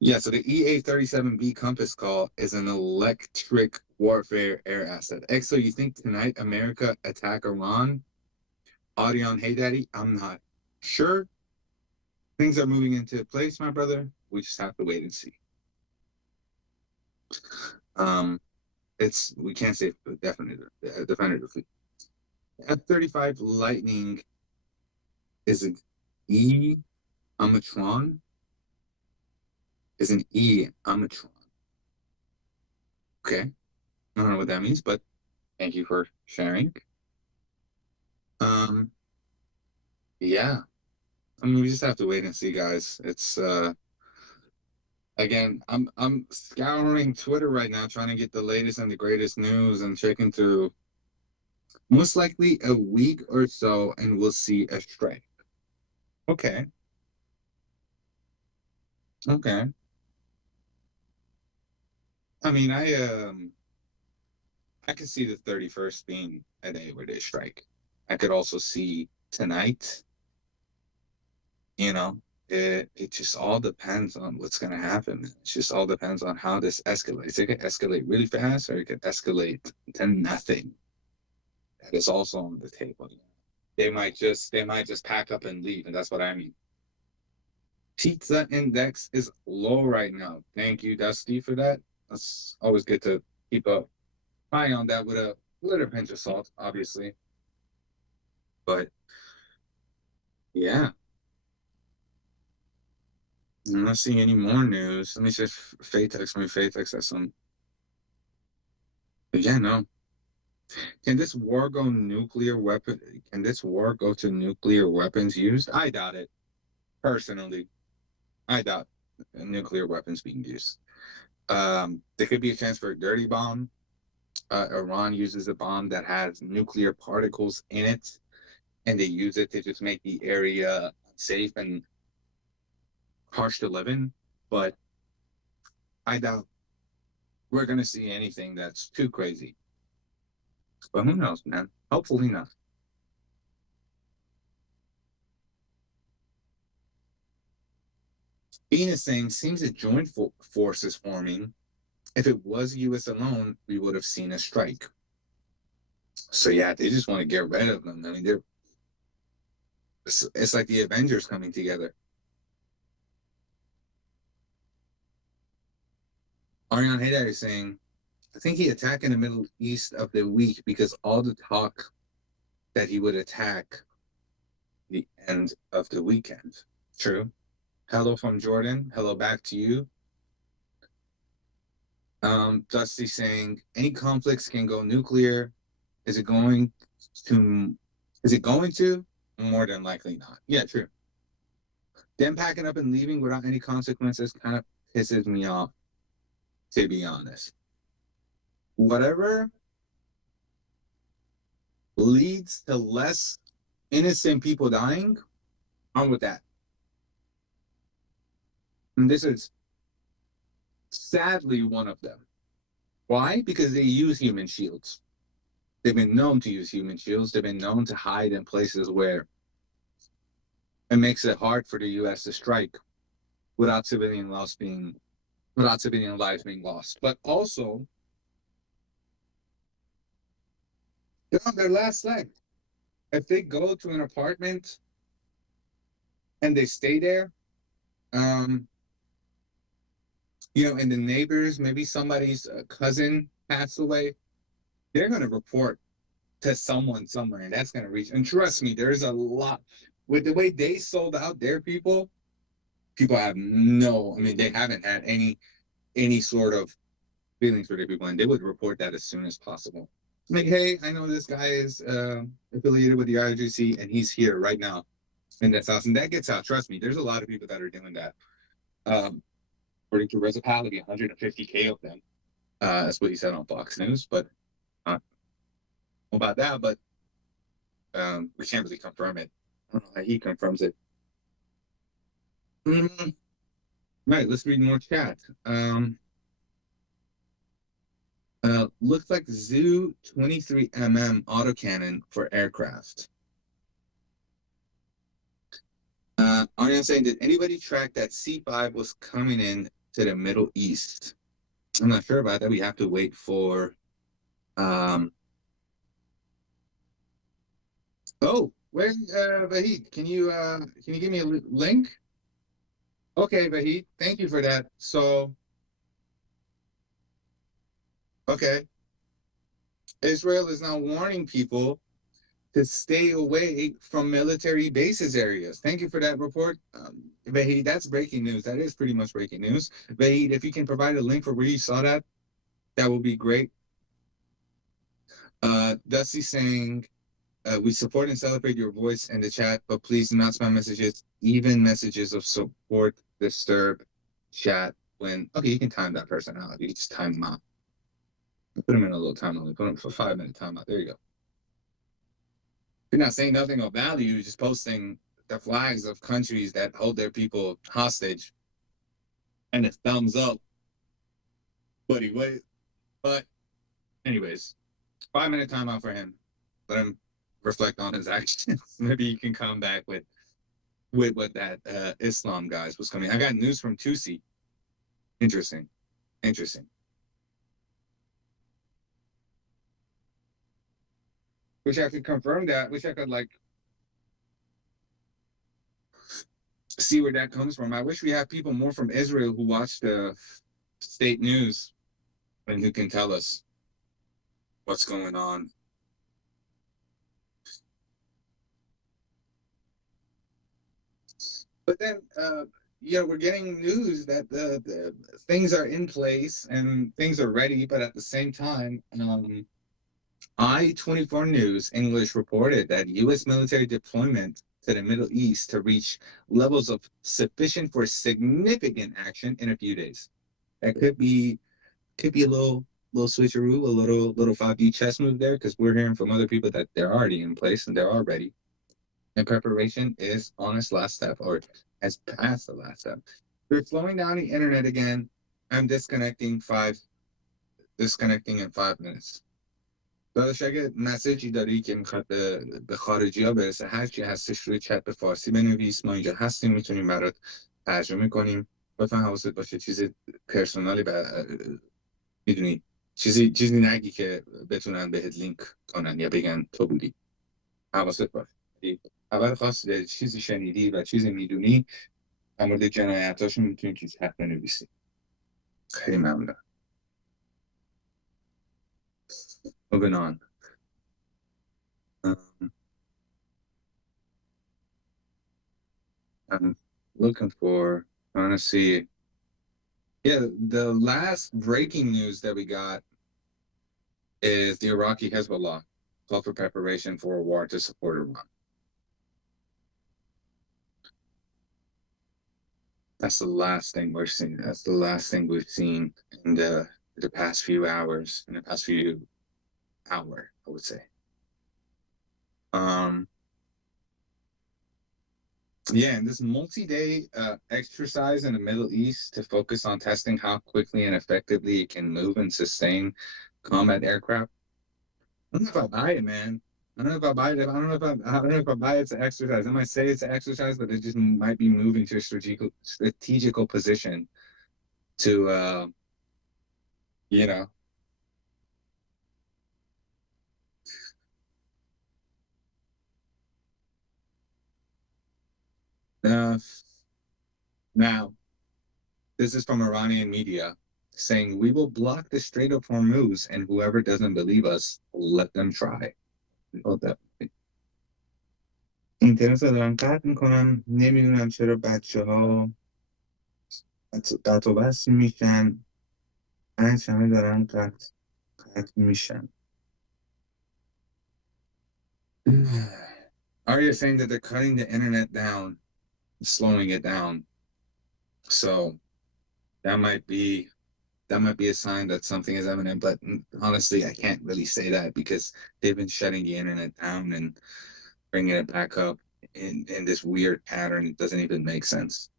Yeah, so the EA-37B compass call is an electric warfare air asset. Exo, you think tonight America attack Iran? Audion, hey daddy, I'm not sure. Things are moving into place, my brother. We just have to wait and see. We can't say definitively. F-35 Lightning is an E-Amatron. Is an E-Amatron. Okay. I don't know what that means, but thank you for sharing. Yeah. I mean, we just have to wait and see, guys. It's again, I'm scouring Twitter right now, trying to get the latest and the greatest news and checking through. Most likely a week or so, and we'll see a strike. Okay. Okay. I mean, I could see the 31st being a day where they strike. I could also see tonight. You know, it just all depends on what's going to happen. It just all depends on how this escalates. It could escalate really fast, or it could escalate to nothing. That is also on the table. They might just pack up and leave, and that's what I mean. Pizza index is low right now. Thank you, Dusty, for that. That's always good to keep an eye on that with a little pinch of salt, obviously. But yeah. I'm not seeing any more news. Let me see if Faye texts me. Faye texts us some. But yeah, no. Can this war go nuclear weapon? Can this war go to nuclear weapons used? I doubt it. Personally, I doubt nuclear weapons being used. There could be a chance for a dirty bomb. Iran uses a bomb that has nuclear particles in it, and they use it to just make the area safe and harsh to live in. But I doubt we're going to see anything that's too crazy. But who knows, man? Hopefully not. Bean is saying, seems a joint force is forming. If it was U.S. alone, we would have seen a strike. So yeah, they just want to get rid of them. I mean, it's like the Avengers coming together. Ariane Haydar is saying, I think he attacked in the Middle East of the week because all the talk that he would attack the end of the weekend. True. Hello from Jordan. Hello back to you. Dusty saying, any conflicts can go nuclear. Is it going to? More than likely not. Yeah, true. Them packing up and leaving without any consequences kind of pisses me off. to be honest. Whatever leads to less innocent people dying, I'm with that. And this is sadly one of them. Why? Because they use human shields. They've been known to use human shields. They've been known to hide in places where it makes it hard for the U.S. to strike without civilian lives being lost. But also, they're on their last leg. If they go to an apartment and they stay there, and the neighbors, maybe somebody's cousin passed away, they're going to report to someone somewhere, and that's going to reach. And trust me, there's a lot. With the way they sold out their people have they haven't had any sort of feelings for their people, and they would report that as soon as possible. Like, hey, I know this guy is affiliated with the IRGC, and he's here right now in this house, and that gets out. Trust me, there's a lot of people that are doing that. According to Reza Pahlavi, 150K of them. That's what he said on Fox News, but not about that. But we can't really confirm it. I don't know how he confirms it. Right, let's read more chat. Looks like Zu 23mm autocannon for aircraft. Aryan saying, did anybody track that C5 was coming in to the Middle East? I'm not sure about that. We have to wait for. Oh, where's Vahid? Can you give me a link? Okay, Vahid, thank you for that. So, okay, Israel is now warning people to stay away from military bases areas. Thank you for that report, Vahid. That's breaking news. That is pretty much breaking news. Vahid, if you can provide a link for where you saw that, that would be great. Dusty saying, we support and celebrate your voice in the chat, but please do not spam messages, even messages of support, disturb chat when, okay, you can time that person out. You can just time them out. Put them in a little time limit. Put them for 5-minute timeout. There you go. You're not saying nothing of value, you're just posting the flags of countries that hold their people hostage and a thumbs up. Buddy, wait. But anyways, 5-minute timeout for him. Let him reflect on his actions. Maybe you can come back with what that Islam guys was coming. I got news from Tusi. Interesting. Wish I could confirm that. Wish I could see where that comes from. I wish we had people more from Israel who watch the state news and who can tell us what's going on. But then, we're getting news that the things are in place and things are ready, but at the same time, I-24 News English reported that U.S. military deployment to the Middle East to reach levels of sufficient for significant action in a few days. That could be a little switcheroo, a little 5D chess move there, because we're hearing from other people that they're already in place and they're already. And preparation is on its last step, or has passed the last step. We're slowing down the internet again. I'm disconnecting in 5 minutes. داداش اگه مسیجی داری که میخواد به خارجی ها برسه، هرچی هستش روی چت به فارسی بنویس، ما اینجا هستیم میتونیم برات ترجمه کنیم. لطفا حواست باشه چیز پرسونالی میدونی چیزی نگی که بتونن بهت لینک کنن یا بگن تو بودی. حواست باشه. اول خواست چیزی شنیدی و چیزی میدونی در مورد جنایتاشون میتونی تو چت بنویسی. خیلی ممنون. Moving on. I'm trying to see. Yeah, the last breaking news that we got is the Iraqi Hezbollah call for preparation for a war to support Iran. That's the last thing we're seeing. That's the last thing we've seen in the past few hours, in the past few hour, I would say. Yeah, and this multi-day exercise in the Middle East to focus on testing how quickly and effectively it can move and sustain combat aircraft. I don't know if I buy it, man. I don't know if I buy it. I don't know if I buy it's an exercise. I might say it's an exercise, but it just might be moving to a strategical position to you know. Now, this is from Iranian media saying we will block the Strait of Hormuz, and whoever doesn't believe us, let them try. Oh, definitely. اینترنت رو دارن قطع میکنن، نمیدونم چرا بچه ها قطع و بس میشن، همه دارن قطع میشن. Arya saying that they're cutting the internet down, slowing it down. So that might be a sign that something is imminent, but honestly, I can't really say that because they've been shutting the internet down and bringing it back up in this weird pattern. It doesn't even make sense.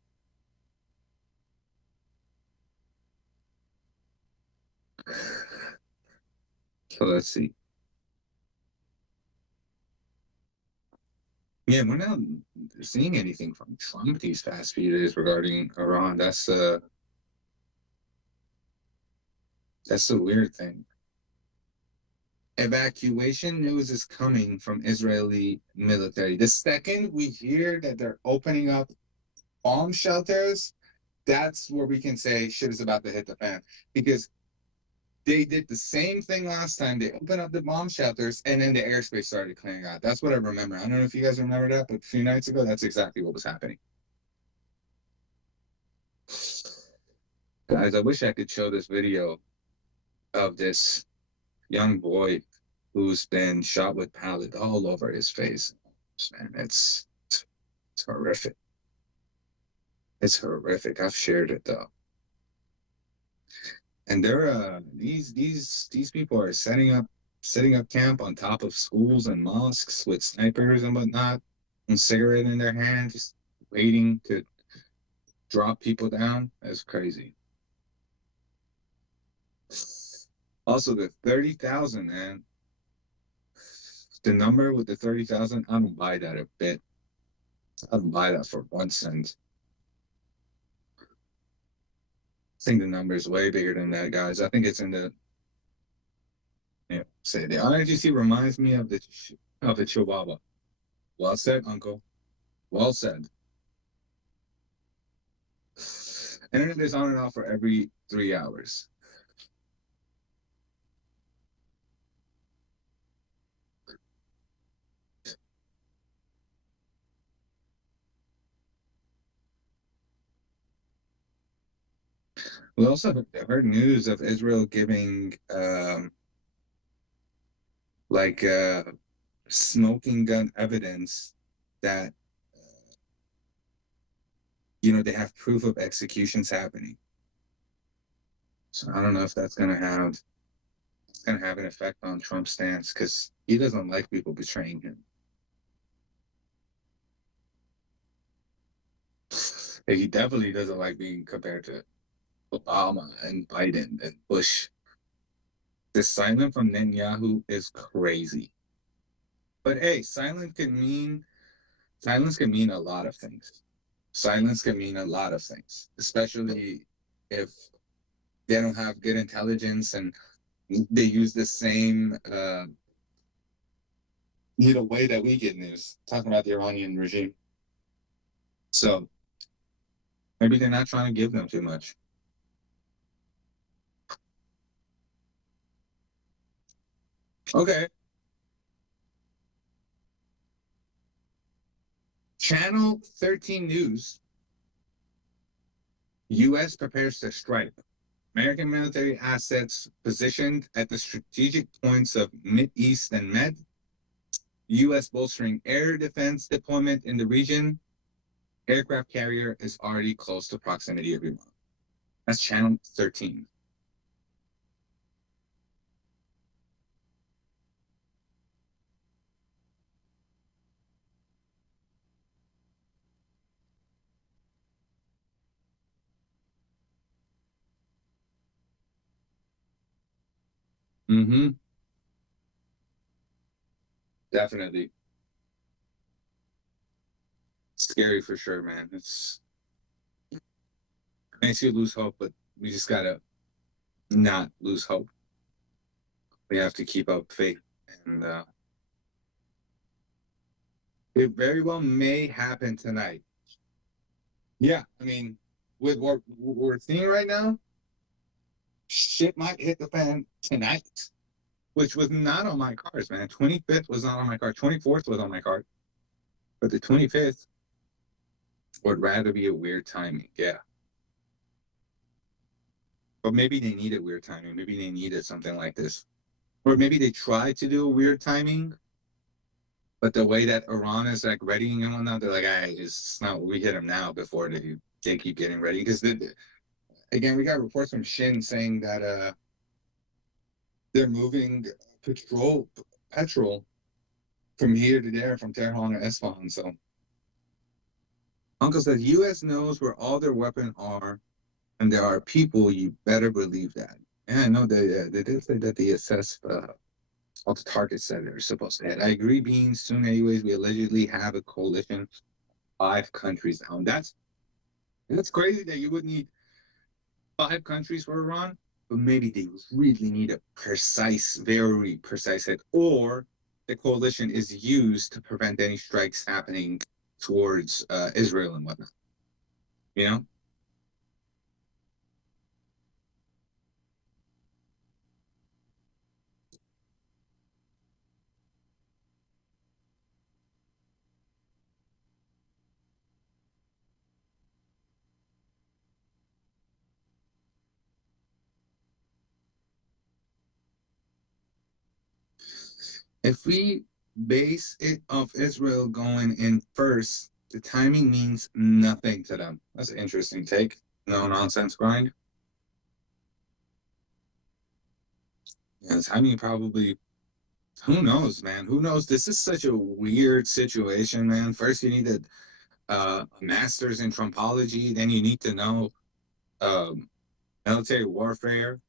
So let's see. Yeah, we're not seeing anything from Trump these past few days regarding Iran. That's the weird thing. Evacuation news is coming from Israeli military. The second we hear that they're opening up bomb shelters, that's where we can say shit is about to hit the fan. Because they did the same thing last time. They opened up the bomb shelters and then the airspace started clearing out. That's what I remember. I don't know if you guys remember that, but a few nights ago, that's exactly what was happening. Guys, I wish I could show this video of this young boy who's been shot with pellet all over his face. Man, it's horrific. It's horrific. I've shared it though. And they're these people are setting up camp on top of schools and mosques with snipers and whatnot, and cigarette in their hand, just waiting to drop people down. That's crazy. Also, the 30,000, man. The number with the 30,000, I don't buy that a bit. I don't buy that for 1 cent. I think the number is way bigger than that, guys. I think it's in the. Yeah, say the RNGC reminds me of the Chihuahua. Well said, Uncle. Well said. Internet is on and off for every 3 hours. We also heard news of Israel giving smoking gun evidence that they have proof of executions happening. So I don't know if that's gonna have an effect on Trump's stance, because he doesn't like people betraying him. He definitely doesn't like being compared to Obama and Biden and Bush. The silence from Netanyahu is crazy. But hey, silence can mean a lot of things. Silence can mean a lot of things, especially if they don't have good intelligence and they use the same way that we get news, talking about the Iranian regime. So maybe they're not trying to give them too much. Okay. Channel 13 News. U.S. prepares to strike. American military assets positioned at the strategic points of Mideast and Med. U.S. bolstering air defense deployment in the region. Aircraft carrier is already close to proximity of Iran. That's channel 13. Mm-hmm. Definitely. Scary for sure, man. It makes you lose hope, but we just gotta not lose hope. We have to keep up faith, and it very well may happen tonight. Yeah, I mean, with what we're seeing right now, shit might hit the fan tonight, which was not on my cards, man. 25th was not on my card. 24th was on my card, but the 25th would rather be a weird timing. Yeah. But maybe they needed weird timing. Maybe they needed something like this. Or maybe they tried to do a weird timing, but the way that Iran is like readying and whatnot, they're like, hey, it's not, we hit them now before they keep getting ready. Because again, we got reports from Shin saying that they're moving petrol from here to there, from Tehran to Esfahan. So Uncle says, U.S. knows where all their weapons are, and there are people, you better believe that. And I know they did say that they assess all the targets that they're supposed to hit. I agree, Beans. Soon, anyways, we allegedly have a coalition, 5 countries down. That's crazy that you would need 5 countries for Iran, but maybe they really need a precise, very precise hit, or the coalition is used to prevent any strikes happening towards Israel and whatnot. You know? If we base it off Israel going in first, the timing means nothing to them. That's an interesting take. No nonsense grind. Yeah, the timing probably, who knows, man? Who knows? This is such a weird situation, man. First, you need a master's in Trumpology, then you need to know military warfare.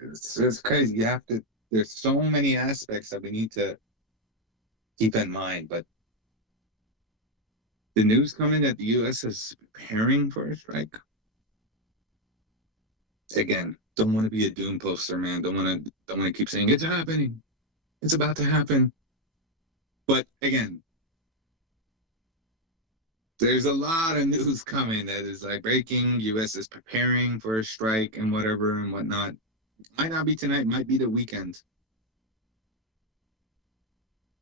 It's crazy. You have to, there's so many aspects that we need to keep in mind, but the news coming that the U.S. is preparing for a strike. Again, don't want to be a doom poster, man. Don't want to keep saying it's happening, it's about to happen. But again, there's a lot of news coming that is like breaking. U.S. is preparing for a strike and whatever and whatnot. Might not be tonight, might be the weekend.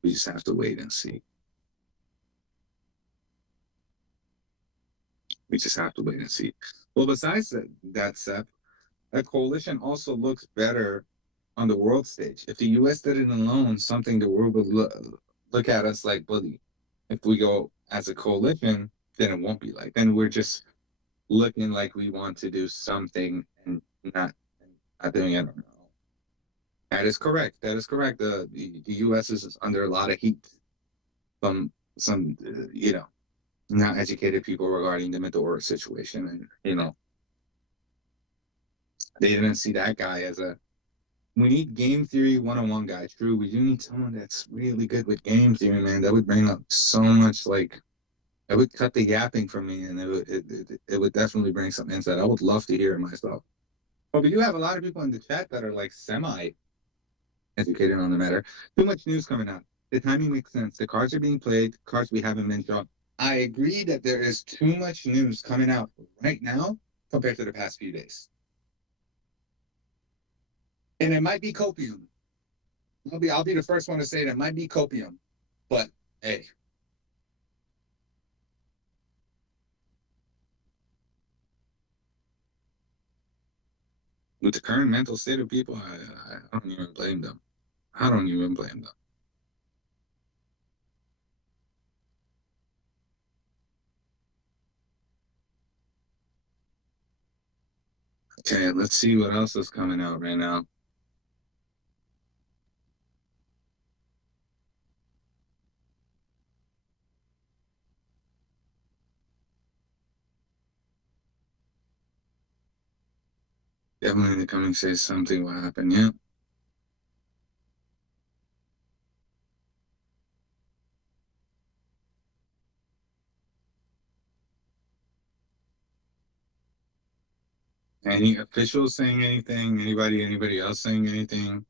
We just have to wait and see. We just have to wait and see. Well, besides that Seth, that coalition also looks better on the world stage. If the U.S. did it alone, something the world would look at us like bully. If we go as a coalition, then it won't be like. Then we're just looking like we want to do something and not doing it. That is correct. That is correct. The U.S. is under a lot of heat from some, not educated people regarding the Medora situation. And, they didn't see that guy as we need game theory 101 guy. True, we do need someone that's really good with game theory, man. That would bring up so much, it would cut the yapping for me, and it would definitely bring some insight. I would love to hear it myself. But we do have a lot of people in the chat that are semi-educated on the matter. Too much news coming out. The timing makes sense. The cards are being played. Cards we haven't been drawn. I agree that there is too much news coming out right now compared to the past few days. And it might be copium. I'll be the first one to say that might be copium. But hey. With the current mental state of people, I don't even blame them. I don't even blame them. Okay, let's see what else is coming out right now. Definitely in the coming says something will happen. Yeah. Any officials saying anything? Anybody else saying anything?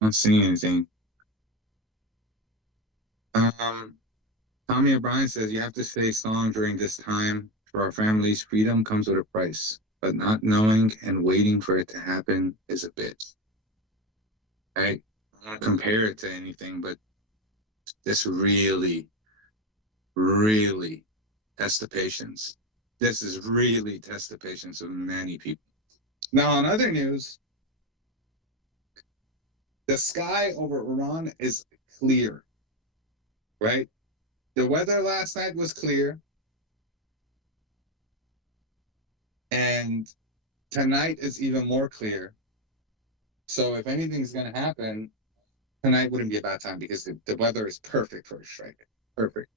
Not seeing anything. Tommy O'Brien says you have to stay strong during this time. For our families, freedom comes with a price, but not knowing and waiting for it to happen is a bitch. I don't want to compare it to anything, but this really, really tests the patience. This is really test the patience of many people. Now, on other news, the sky over Iran is clear, right? The weather last night was clear, and tonight is even more clear. So if anything's going to happen, tonight wouldn't be a bad time because the weather is perfect for a strike. Perfect.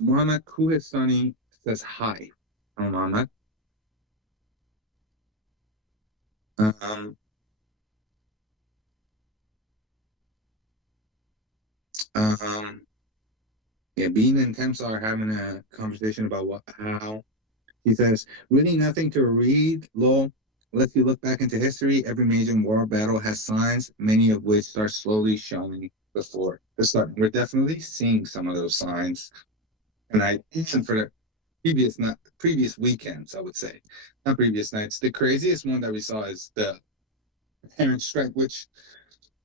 Muhammad Kuhestani says hi. Hello, Muhammad. Um, yeah, Bean and Temsa are having a conversation about how he says, really nothing to read, lol. Unless you look back into history, every major war battle has signs, many of which start slowly showing before the start. We're definitely seeing some of those signs. And for the previous weekends, I would say, not previous nights. The craziest one that we saw is the parent strike, which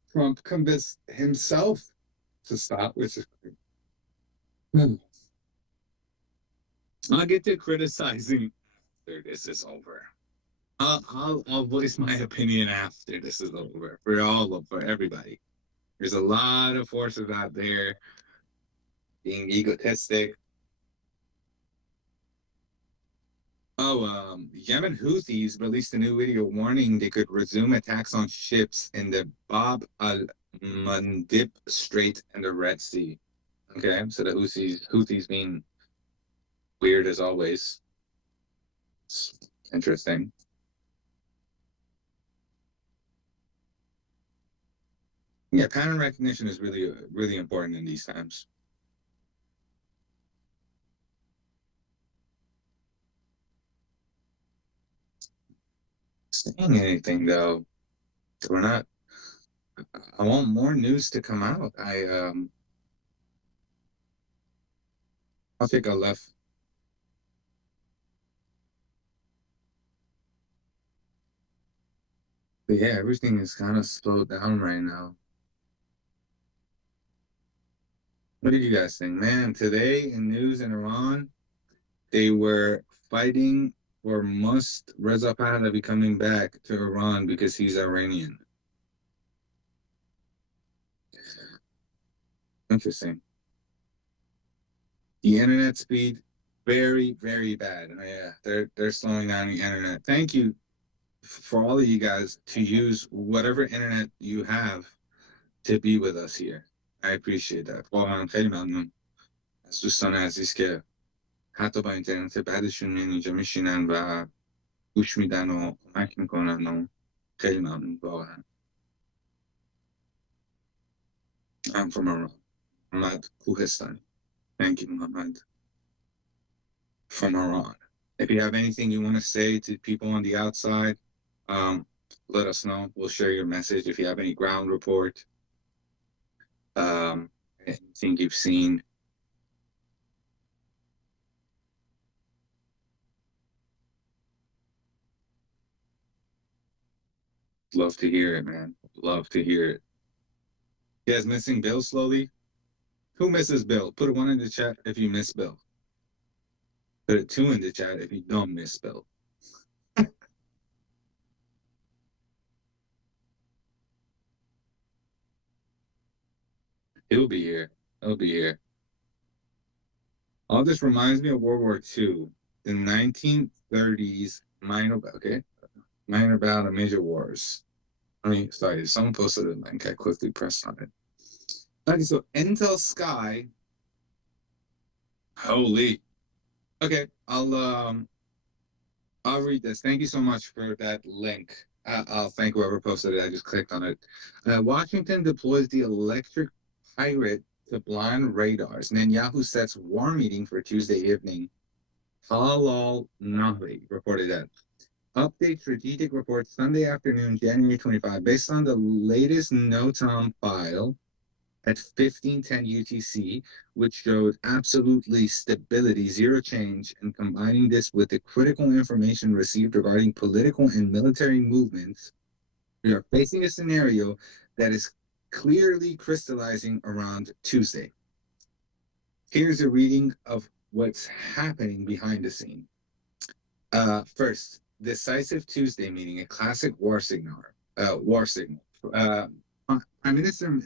Trump convinced himself to stop, which is I'll get to criticizing after this is over. I'll voice my opinion after this is over for everybody. There's a lot of forces out there being egotistic. Yemen Houthis released a new video warning they could resume attacks on ships in the Bab al-Mandeb Strait and the Red Sea. Okay, so the Houthis being weird as always. It's interesting. Yeah, pattern recognition is really important in these times. Saying anything though, we're not. I want more news to come out. I'll take a left. But yeah, everything is kind of slowed down right now. What did you guys think? Man, today in news in Iran, they were fighting for must Reza Pahlavi coming back to Iran because he's Iranian. Interesting. The internet speed, very, very bad. Yeah, they're slowing down the internet. Thank you for all of you guys to use whatever internet you have to be with us here. I appreciate that. واقعا خیلی ممنون از دوستان عزیز که حتی با اینترنت بعدشون میان اینجا میشینن و گوش میدن و کمک میکنن و خیلی ممنون واقعا. I'm from Iran. Muhammad Kuhestani. Thank you, Muhammad. From Iran. If you have anything you want to say to people on the outside, let us know. We'll share your message. If you have any ground report, anything you've seen. Love to hear it, man. Love to hear it. You guys missing Bill slowly? Who misses Bill? Put a 1 in the chat if you miss Bill. Put a 2 in the chat if you don't miss Bill. He'll be here. He'll be here. All this reminds me of World War II. the 1930s minor battle and major wars. Sorry, someone posted a link. I quickly pressed on it. Okay, so Intel Sky. Holy. Okay, I'll read this. Thank you so much for that link. I'll thank whoever posted it. I just clicked on it. Washington deploys the electric pirate to blind radars. Netanyahu sets war meeting for Tuesday evening. Halal Nahi reported that. Update strategic report Sunday afternoon, January 25. Based on the latest NOTAM file at 1510 UTC, which showed absolutely stability, zero change, and combining this with the critical information received regarding political and military movements, we are facing a scenario that is clearly crystallizing around Tuesday. Here's a reading of what's happening behind the scene. First, decisive Tuesday meeting, a classic war signal. Prime Minister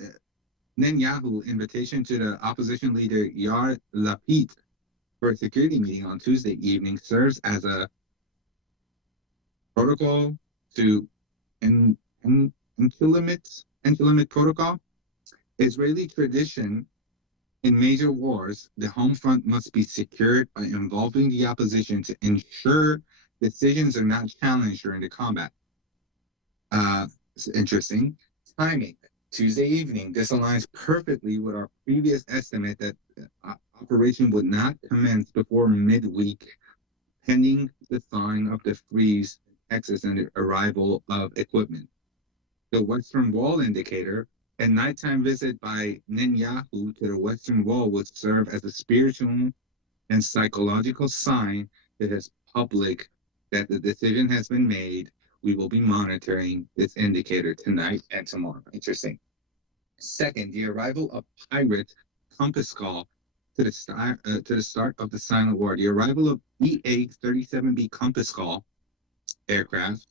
Netanyahu invitation to the opposition leader Yair Lapid for a security meeting on Tuesday evening serves as a protocol to implement protocol. Israeli tradition in major wars, the home front must be secured by involving the opposition to ensure decisions are not challenged during the combat. It's interesting. Timing. Tuesday evening. This aligns perfectly with our previous estimate that operation would not commence before midweek, pending the thawing of the freeze in Texas and the arrival of equipment. The Western Wall indicator, a nighttime visit by Netanyahu to the Western Wall, would serve as a spiritual and psychological sign to his public that the decision has been made. We will be monitoring this indicator tonight and tomorrow. Interesting. Second, the arrival of Pirate Compass Call to the start of the silent war. The arrival of E-837B Compass Call aircraft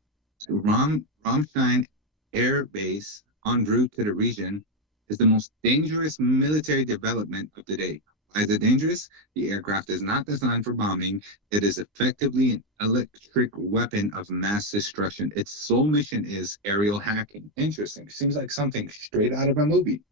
to Ramstein Air Base en route to the region is the most dangerous military development of the day. Why is it dangerous? The aircraft is not designed for bombing. It is effectively an electric weapon of mass destruction. Its sole mission is aerial hacking. Interesting. Seems like something straight out of a movie.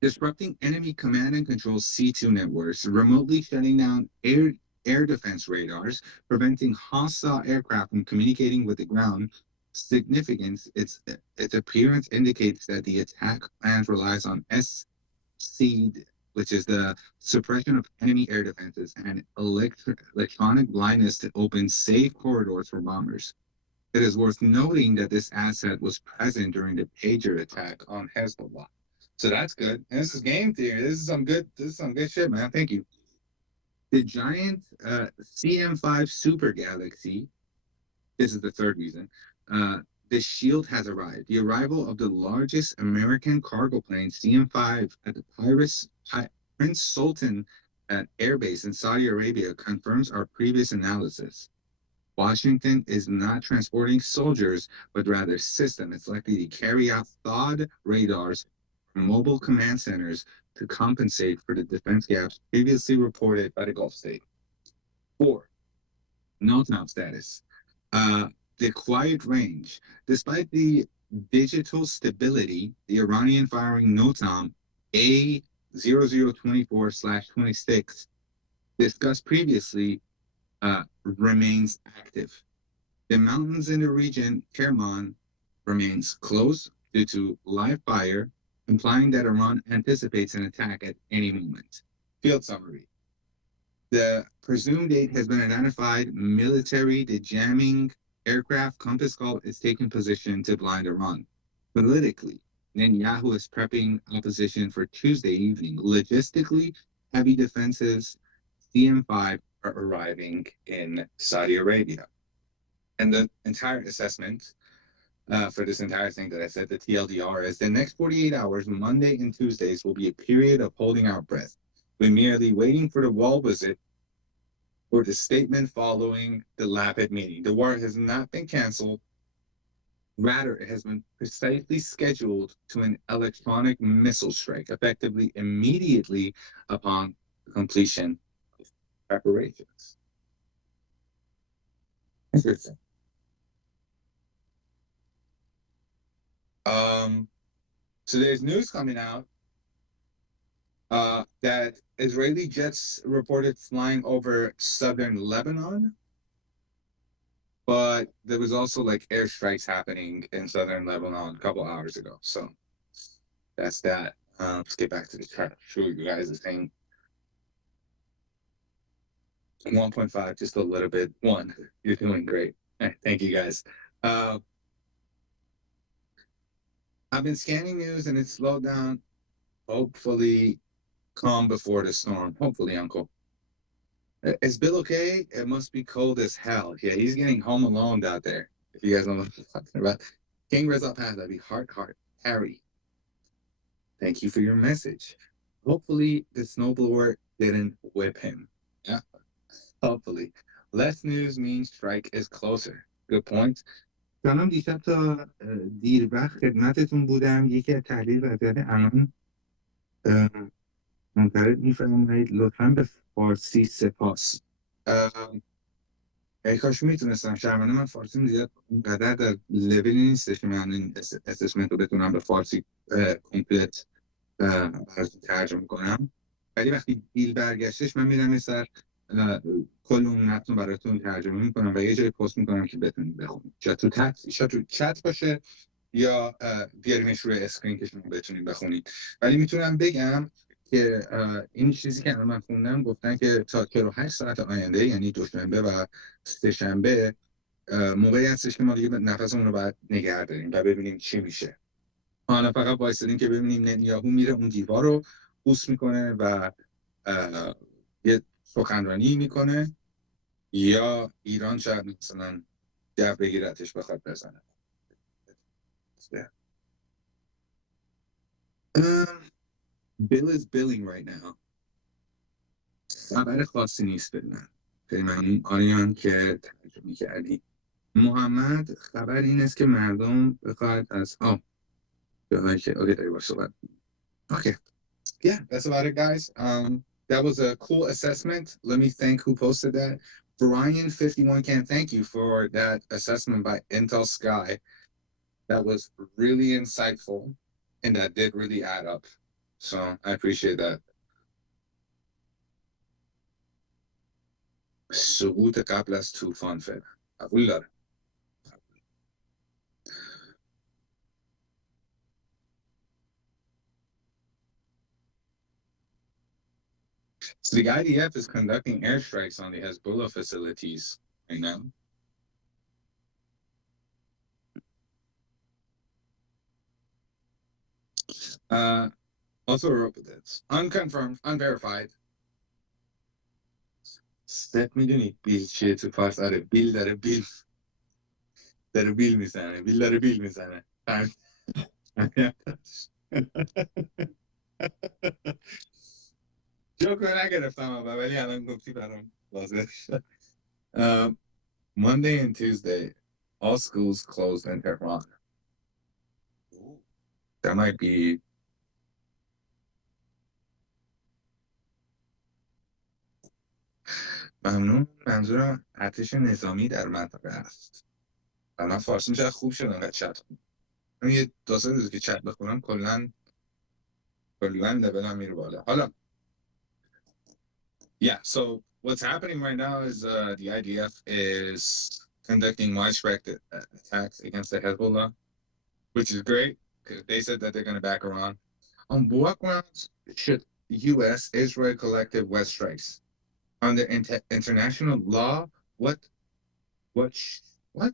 Disrupting enemy command and control C2 networks, remotely shutting down air defense radars, preventing hostile aircraft from communicating with the ground. Significance, its appearance indicates that the attack plans relies on SCED, which is the suppression of enemy air defenses, and electronic blindness to open safe corridors for bombers. It is worth noting that this asset was present during the pager attack on Hezbollah. So that's good. And this is game theory. This is some good shit, man. Thank you. The giant CM5 Super Galaxy, this is the third reason, the shield has arrived. The arrival of the largest American cargo plane, CM5, at the Prince Sultan Air Base in Saudi Arabia confirms our previous analysis. Washington is not transporting soldiers, but rather systems. It's likely to carry out thawed radars from mobile command centers to compensate for the defense gaps previously reported by the Gulf state. 4. NOTAM status. The quiet range. Despite the digital stability, the Iranian firing NOTAM A0024/26 discussed previously remains active. The mountains in the region, Kerman, remains closed due to live fire, implying that Iran anticipates an attack at any moment. Field summary. The presumed date has been identified. Military, the jamming aircraft Compass Call is taking position to blind Iran. Politically, Netanyahu is prepping opposition for Tuesday evening. Logistically, heavy defenses, CM5 are arriving in Saudi Arabia. And the entire assessment for this entire thing that I said, the TLDR, is the next 48 hours, Monday and Tuesdays, will be a period of holding our breath. We're merely waiting for the wall visit or the statement following the Lapid meeting. The war has not been canceled. Rather, it has been precisely scheduled to an electronic missile strike, effectively immediately upon completion preparations. Interesting. So there's news coming out that Israeli jets reported flying over southern Lebanon, but there was also like airstrikes happening in southern Lebanon a couple hours ago. So that's that. Let's get back to the chart. Show you guys the thing. 1.5, just a little bit. 1, you're doing great. Thank you guys. I've been scanning news and it's slowed down. Hopefully, calm before the storm. Hopefully, Uncle. Is Bill okay? It must be cold as hell. Yeah, he's getting home alone out there. If you guys know what I'm talking about. King Reza Pahlavi, heart, Harry. Thank you for your message. Hopefully, the snowblower didn't whip him. Yeah, hopefully. Less news means strike is closer. Good point. سلام دیشب تا دیر وقت خدمتتون بودم. یکی از تحلیل وضعیت امن منتقد می‌فرمایید لطفاً به فارسی سپاس. ای کاش میتونستم. شرمنده من فارسیم زیاد اونقدر در لولی نیستش که من این اسسمنت رو بتونم به فارسی کمپلیت براتون ترجمه کنم. ولی وقتی بیل برگشتش من میرم یه سر کل اون متن رو براتون ترجمه میکنم و یه جای پست میکنم که بتونید بخونید. شاید تو چت باشه یا بیاریمش روی اسکرین که شما بتونید بخونید. ولی میتونم بگم که این چیزی که من خوندم گفتن که تا 48 ساعت آینده، یعنی دوشنبه و سه‌شنبه، موقعی هستش که ما دیگه نفسمون رو باید نگه داریم و ببینیم چی میشه. حالا فقط وایسادیم که ببینیم نتانیاهو میره اون دیوار رو بوس میکنه و یه سخنرانی میکنه یا ایران شاید مثلا جو بگیرتش بخواد بزنه. Bill is billing right now. خبر خاصی نیست بدونم. خیلی ممنون آریان که ترجمه کردی. محمد، خبر این است که مردم بخواهد از Okay. Yeah, that's about it, guys. That was a cool assessment. Let me thank who posted that. Brian51 can thank you for that assessment by Intel Sky. That was really insightful and that did really add up. So I appreciate that. سقوط قبل از طوفان فعلا. قبول دارم. So the IDF is conducting airstrikes on the Hezbollah facilities right now. Also wrote this. Unconfirmed, unverified. Step میدونی بیل چیه تو فارس؟ آره بیل داره بیل میزنه جوکو نگرفتم ولی الان گفتی برام واضح شد. Monday and Tuesday, all schools closed in Tehran. That might be ممنون. منظورم ارتش نظامی در منطقه است. من فارسی میشه خوب شد انقدر چت کنم. من یه دو سه روز که چت بخونم کلا لبلم میره بالا. حالا yeah, so what's happening right now is the IDF is conducting widespread attacks against the Hezbollah, which is great because they said that they're going to back Iran. On what grounds should U.S. Israel collective West strikes? Under international law? What? I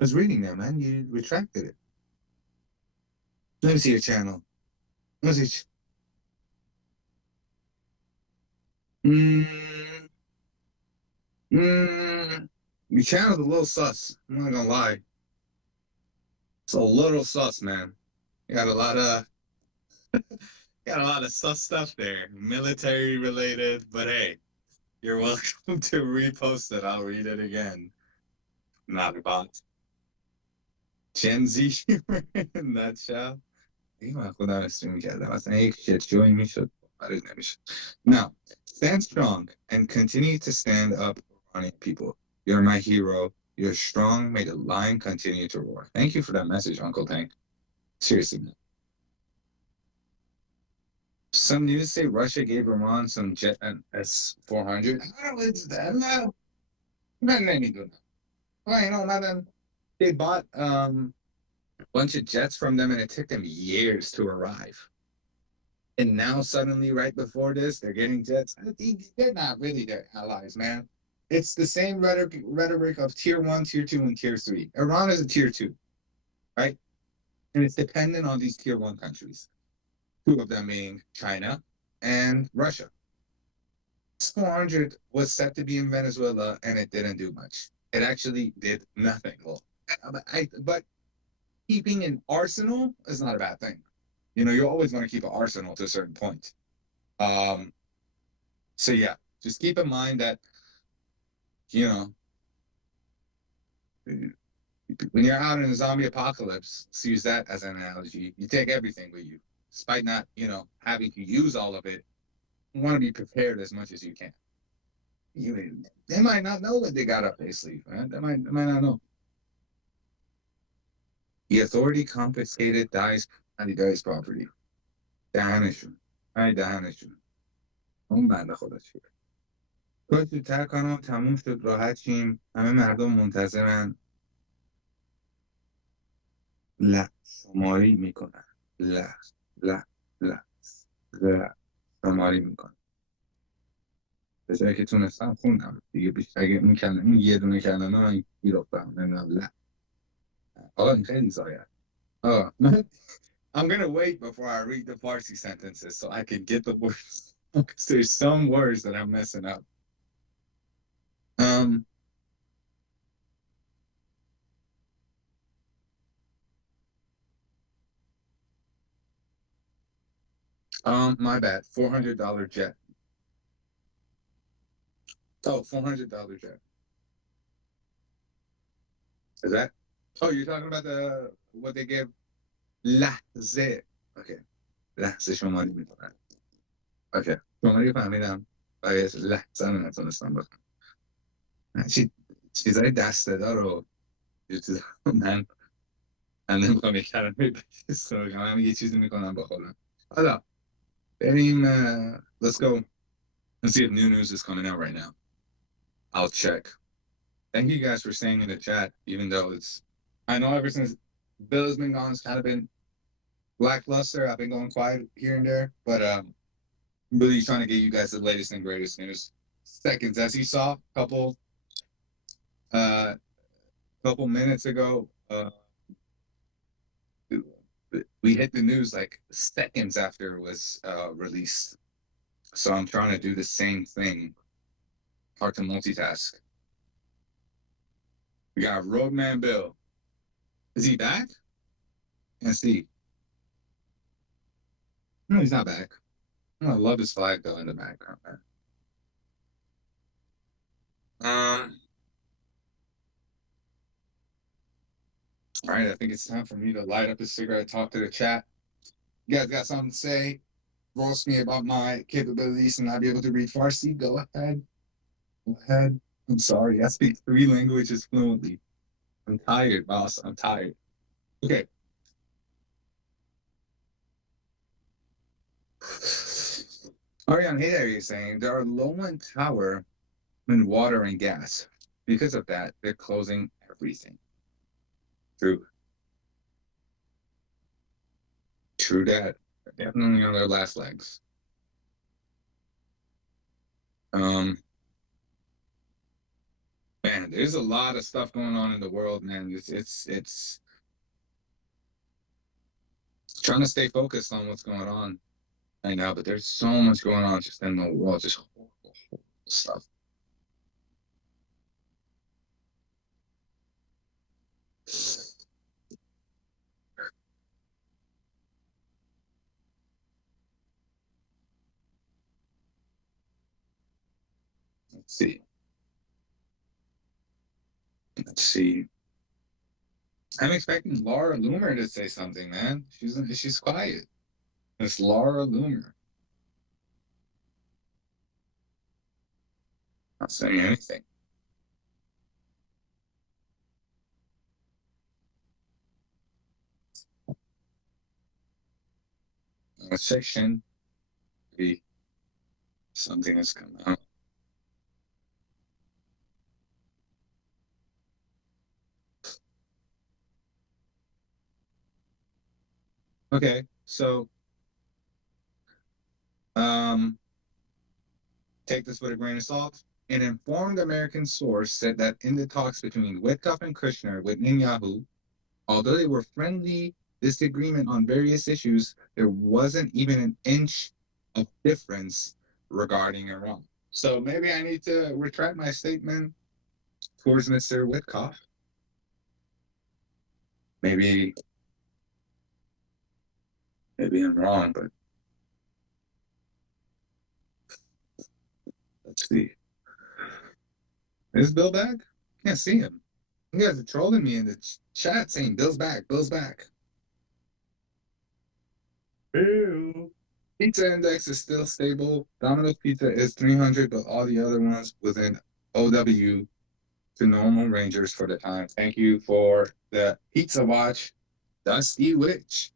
was reading that, man. You retracted it. Let me see your channel. Let me see. Your channel's a little sus. I'm not gonna lie. It's a little sus, man. You got a lot of sus stuff there, military related. But hey, you're welcome to repost it. I'll read it again. Not a bot. Gen Z humor in that show. من خودم استریم میکردم اصلا یک شت شوی میشد Now, stand strong and continue to stand up for Iranian people. You're my hero. You're strong. May the lion continue to roar. Thank you for that message, Uncle Tank. Seriously, man. Some news say Russia gave Iran some jet and S-400. I don't know, it's that. No, nothing they need to do. Well, you know, nothing. They bought a bunch of jets from them, and it took them years to arrive. And now suddenly, right before this, they're getting jets. They're not really their allies, man. It's the same rhetoric of tier 1, tier 2, and tier 3. Iran is a tier 2, right? And it's dependent on these tier 1 countries. 2 of them being China and Russia. S-400 was set to be in Venezuela, and it didn't do much. It actually did nothing. Well, but keeping an arsenal is not a bad thing. You know, you're always going to keep an arsenal to a certain point. So yeah, just keep in mind that, you know, when you're out in a zombie apocalypse, let's use that as an analogy. You take everything with you, despite not, you know, having to use all of it. You want to be prepared as much as you can. They might not know what they got up their sleeve, man. They might not know. The authority confiscated Dai's property. دهنشون. ای دهنشون. اون بنده خدا چیه. تو زودتر کانال تموم شد راحت شیم. همه مردم منتظرن. لا شماری میکنن. لا شماری میکنن. به جایی که تونستم خوندم. دیگه بیشتر اگه این کلمه یه دونه کلمه من گیرفتم. نمیدونم لا. آقا این خیلی زایه. I'm gonna wait before I read the Farsi sentences so I can get the words. Because there's some words that I'm messing up. My bad. $400 jet. Oh, $400 jet. Is that? Oh, you're talking about what they gave لحظه. Okay. لحظه شماری میکنن. Okay. شماری فهمیدم. باید لحظه رو نتونستم بکنم. چیزای دسته رو من نمیخوام یک کلمه بگم. من یه چیزی میکنم با خودم. حالا بریم. Let's go. Let's see if new news is coming out right now. I'll check. Thank you guys for staying in the chat, even though it's, I know ever since Bill has been gone, it's kind of been lackluster. I've been going quiet here and there, but I'm really trying to get you guys the latest and greatest news. Seconds, as you saw, couple minutes ago, we hit the news like seconds after it was released. So I'm trying to do the same thing. Hard to multitask. We got Roadman Bill. Is he back? Can't see. No, he's not back. I love his flag though in the background, man. All right, I think it's time for me to light up a cigarette, talk to the chat. You guys got something to say? Roast me about my capabilities and not be able to read Farsi? Go ahead. Go ahead. I'm sorry, I speak 3 languages fluently. I'm tired, boss. I'm tired. Okay. Ariane Hayder is saying there are low on power in water and gas. Because of that, they're closing everything. True. True that. They're definitely on their last legs. Man, there's a lot of stuff going on in the world, man. It's trying to stay focused on what's going on right now, but there's so much going on just in the world, just horrible stuff. Let's see. Let's see. I'm expecting Laura Loomer to say something, man. She's quiet. It's Laura Loomer. Not saying anything. Section 3. Something has come out. Okay, so take this with a grain of salt. An informed American source said that in the talks between Witkoff and Kushner with Netanyahu, although they were friendly disagreement on various issues, there wasn't even an inch of difference regarding Iran. So maybe I need to retract my statement towards Mr. Witkoff. Maybe I'm wrong, but let's see. Is Bill back? Can't see him. You guys are trolling me in the chat saying Bill's back, Bill's back. Bill. Pizza index is still stable. Domino's Pizza is 300, but all the other ones within OW to normal rangers for the time. Thank you for the pizza watch, Dusty Witch.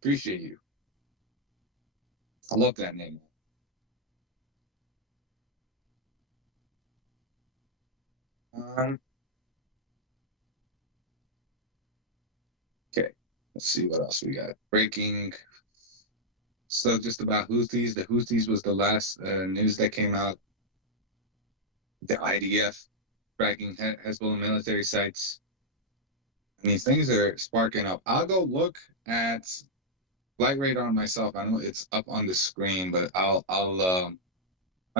Appreciate you. I love that name. Okay, let's see what else we got. Breaking. So just about Houthis. The Houthis was the last news that came out. The IDF tracking Hezbollah military sites. And these things are sparking up. I'll go look at Flight Radar myself. I know it's up on the screen, but I'll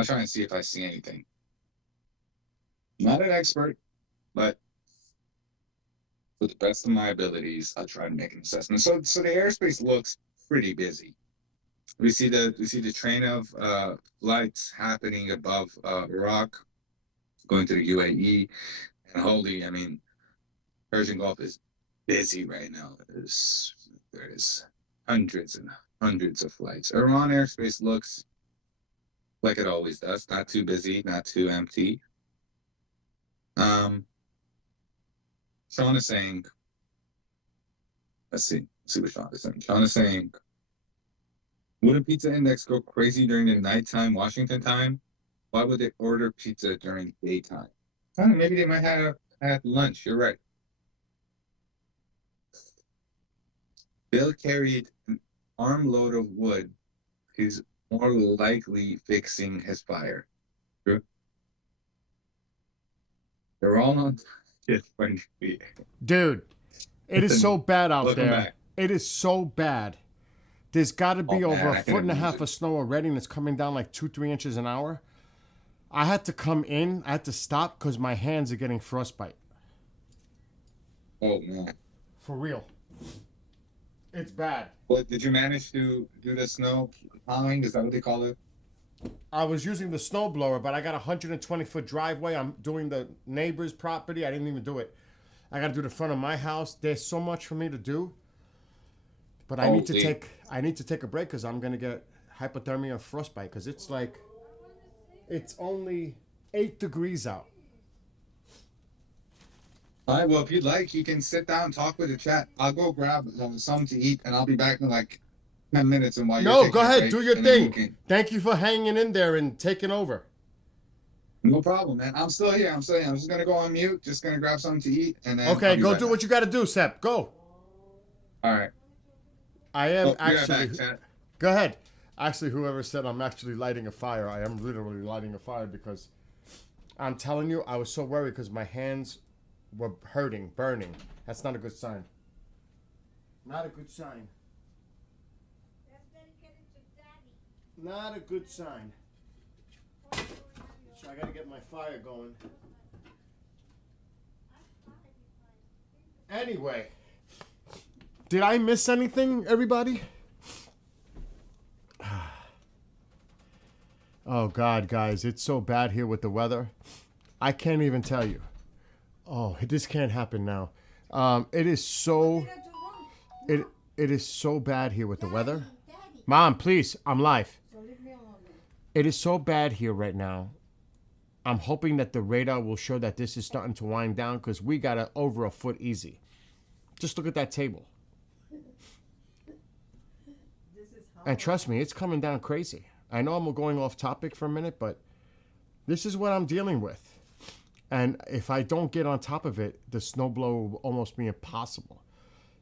try and see if I see anything. Not an expert, but to the best of my abilities, I'll try to make an assessment. So the airspace looks pretty busy. We see the train of flights happening above Iraq, going to the UAE, and holy, I mean, Persian Gulf is busy right now. There is hundreds and hundreds of flights. Iran airspace looks like it always does. Not too busy, not too empty. Sean is saying, let's see what Sean is saying. Sean is saying, wouldn't pizza index go crazy during the nighttime Washington time? Why would they order pizza during daytime? I don't know, maybe they might have had lunch. You're right. Bill carried an armload of wood. He's more likely fixing his fire. True. They're all on different feet. Dude, it is so bad out Welcome there. back. It is so bad. There's got to be Oh, over man, a I foot couldn't and a use half it. of snow already, and it's coming down like 2-3 inches an hour. I had to come in. I had to stop because my hands are getting frostbite. Oh man. For real. It's bad. What did you manage to do the snow plowing? Is that what they call it? I was using the snowblower, but I got a 120-foot driveway. I'm doing the neighbor's property. I didn't even do it. I got to do the front of my house. There's so much for me to do. But I need to take a break because I'm gonna get hypothermia and frostbite because it's only 8 degrees out. All right. Well, if you'd like, you can sit down and talk with the chat. I'll go grab something to eat, and I'll be back in like 10 minutes. And while you're No, taking go a ahead, break, do your and then thing. you can- Thank you for hanging in there and taking over. No problem, man. I'm still here. I'm just gonna go on mute. Just gonna grab something to eat, and then Okay, I'll be go right do back. what you got to do, Sep. Go. All right. I am Oh, be right actually. back, chat. Go ahead. Actually, whoever said I'm actually lighting a fire, I am literally lighting a fire because I'm telling you, I was so worried because my hands were hurting, burning. That's not a good sign. Not a good sign. Not a good sign. So I gotta get my fire going. Anyway, did I miss anything, everybody? Oh God, guys, it's so bad here with the weather. I can't even tell you. Oh, this can't happen now. It is so bad here with the weather. Mom, please, I'm live. It is so bad here right now. I'm hoping that the radar will show that this is starting to wind down because we got it over a foot easy. Just look at that table. And trust me, it's coming down crazy. I know I'm going off topic for a minute, but this is what I'm dealing with. And if I don't get on top of it, the snow blower will almost be impossible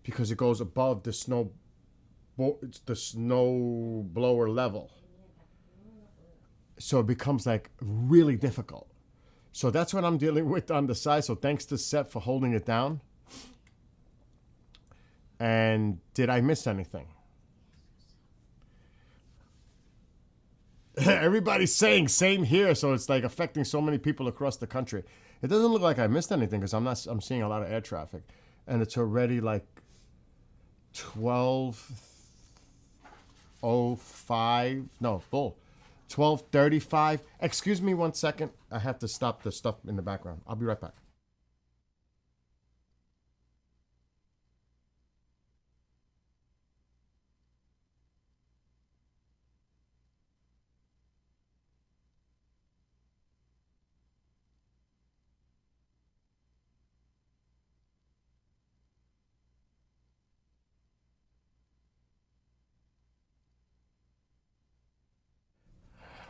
because it goes above the snow blower level. So it becomes like really difficult. So that's what I'm dealing with on the side. So thanks to Seth for holding it down. And did I miss anything? Everybody's saying same here, so it's like affecting so many people across the country. It doesn't look like I missed anything because I'm seeing a lot of air traffic, and it's already like 12:05. No, bull. 12:35. Excuse me 1 second. I have to stop the stuff in the background. I'll be right back.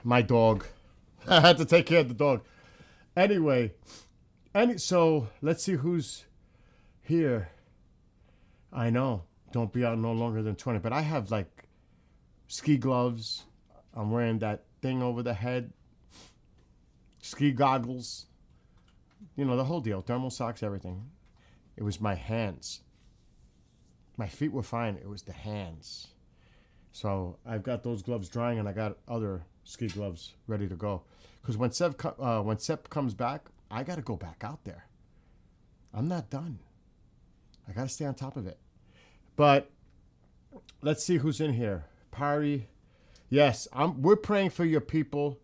My dog. I had to take care of the dog. Anyway, so let's see who's here. I know. Don't be out no longer than 20. But I have like ski gloves. I'm wearing that thing over the head. Ski goggles. You know, the whole deal. Thermal socks, everything. It was my hands. My feet were fine. It was the hands. So I've got those gloves drying and I got other ski gloves ready to go. Because when Sep comes back, I got to go back out there. I'm not done. I got to stay on top of it. But let's see who's in here. Pari. Yes, we're praying for your people.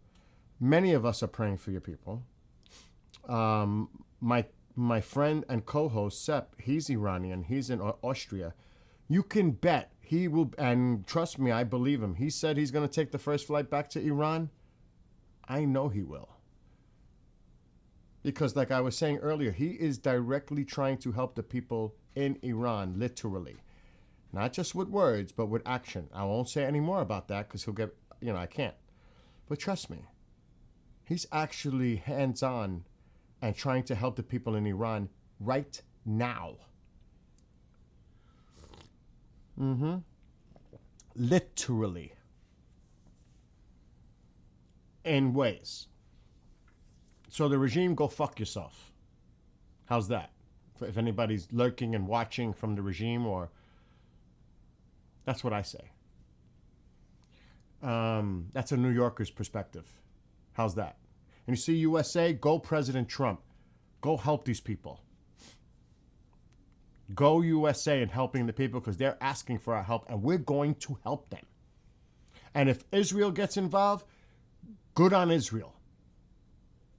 Many of us are praying for your people. My friend and co-host, Sep, he's Iranian. He's in Austria. You can bet he will, and trust me, I believe him. He said he's going to take the first flight back to Iran. I know he will. Because like I was saying earlier, he is directly trying to help the people in Iran, literally. Not just with words, but with action. I won't say any more about that because he'll get, I can't. But trust me, he's actually hands-on and trying to help the people in Iran right now. Literally. In ways. So the regime, go fuck yourself. How's that? If anybody's lurking and watching from the regime, or that's what I say. That's a New Yorker's perspective. How's that? And you see USA, go President Trump. Go help these people. Go USA and helping the people because they're asking for our help and we're going to help them. And if Israel gets involved, good on Israel.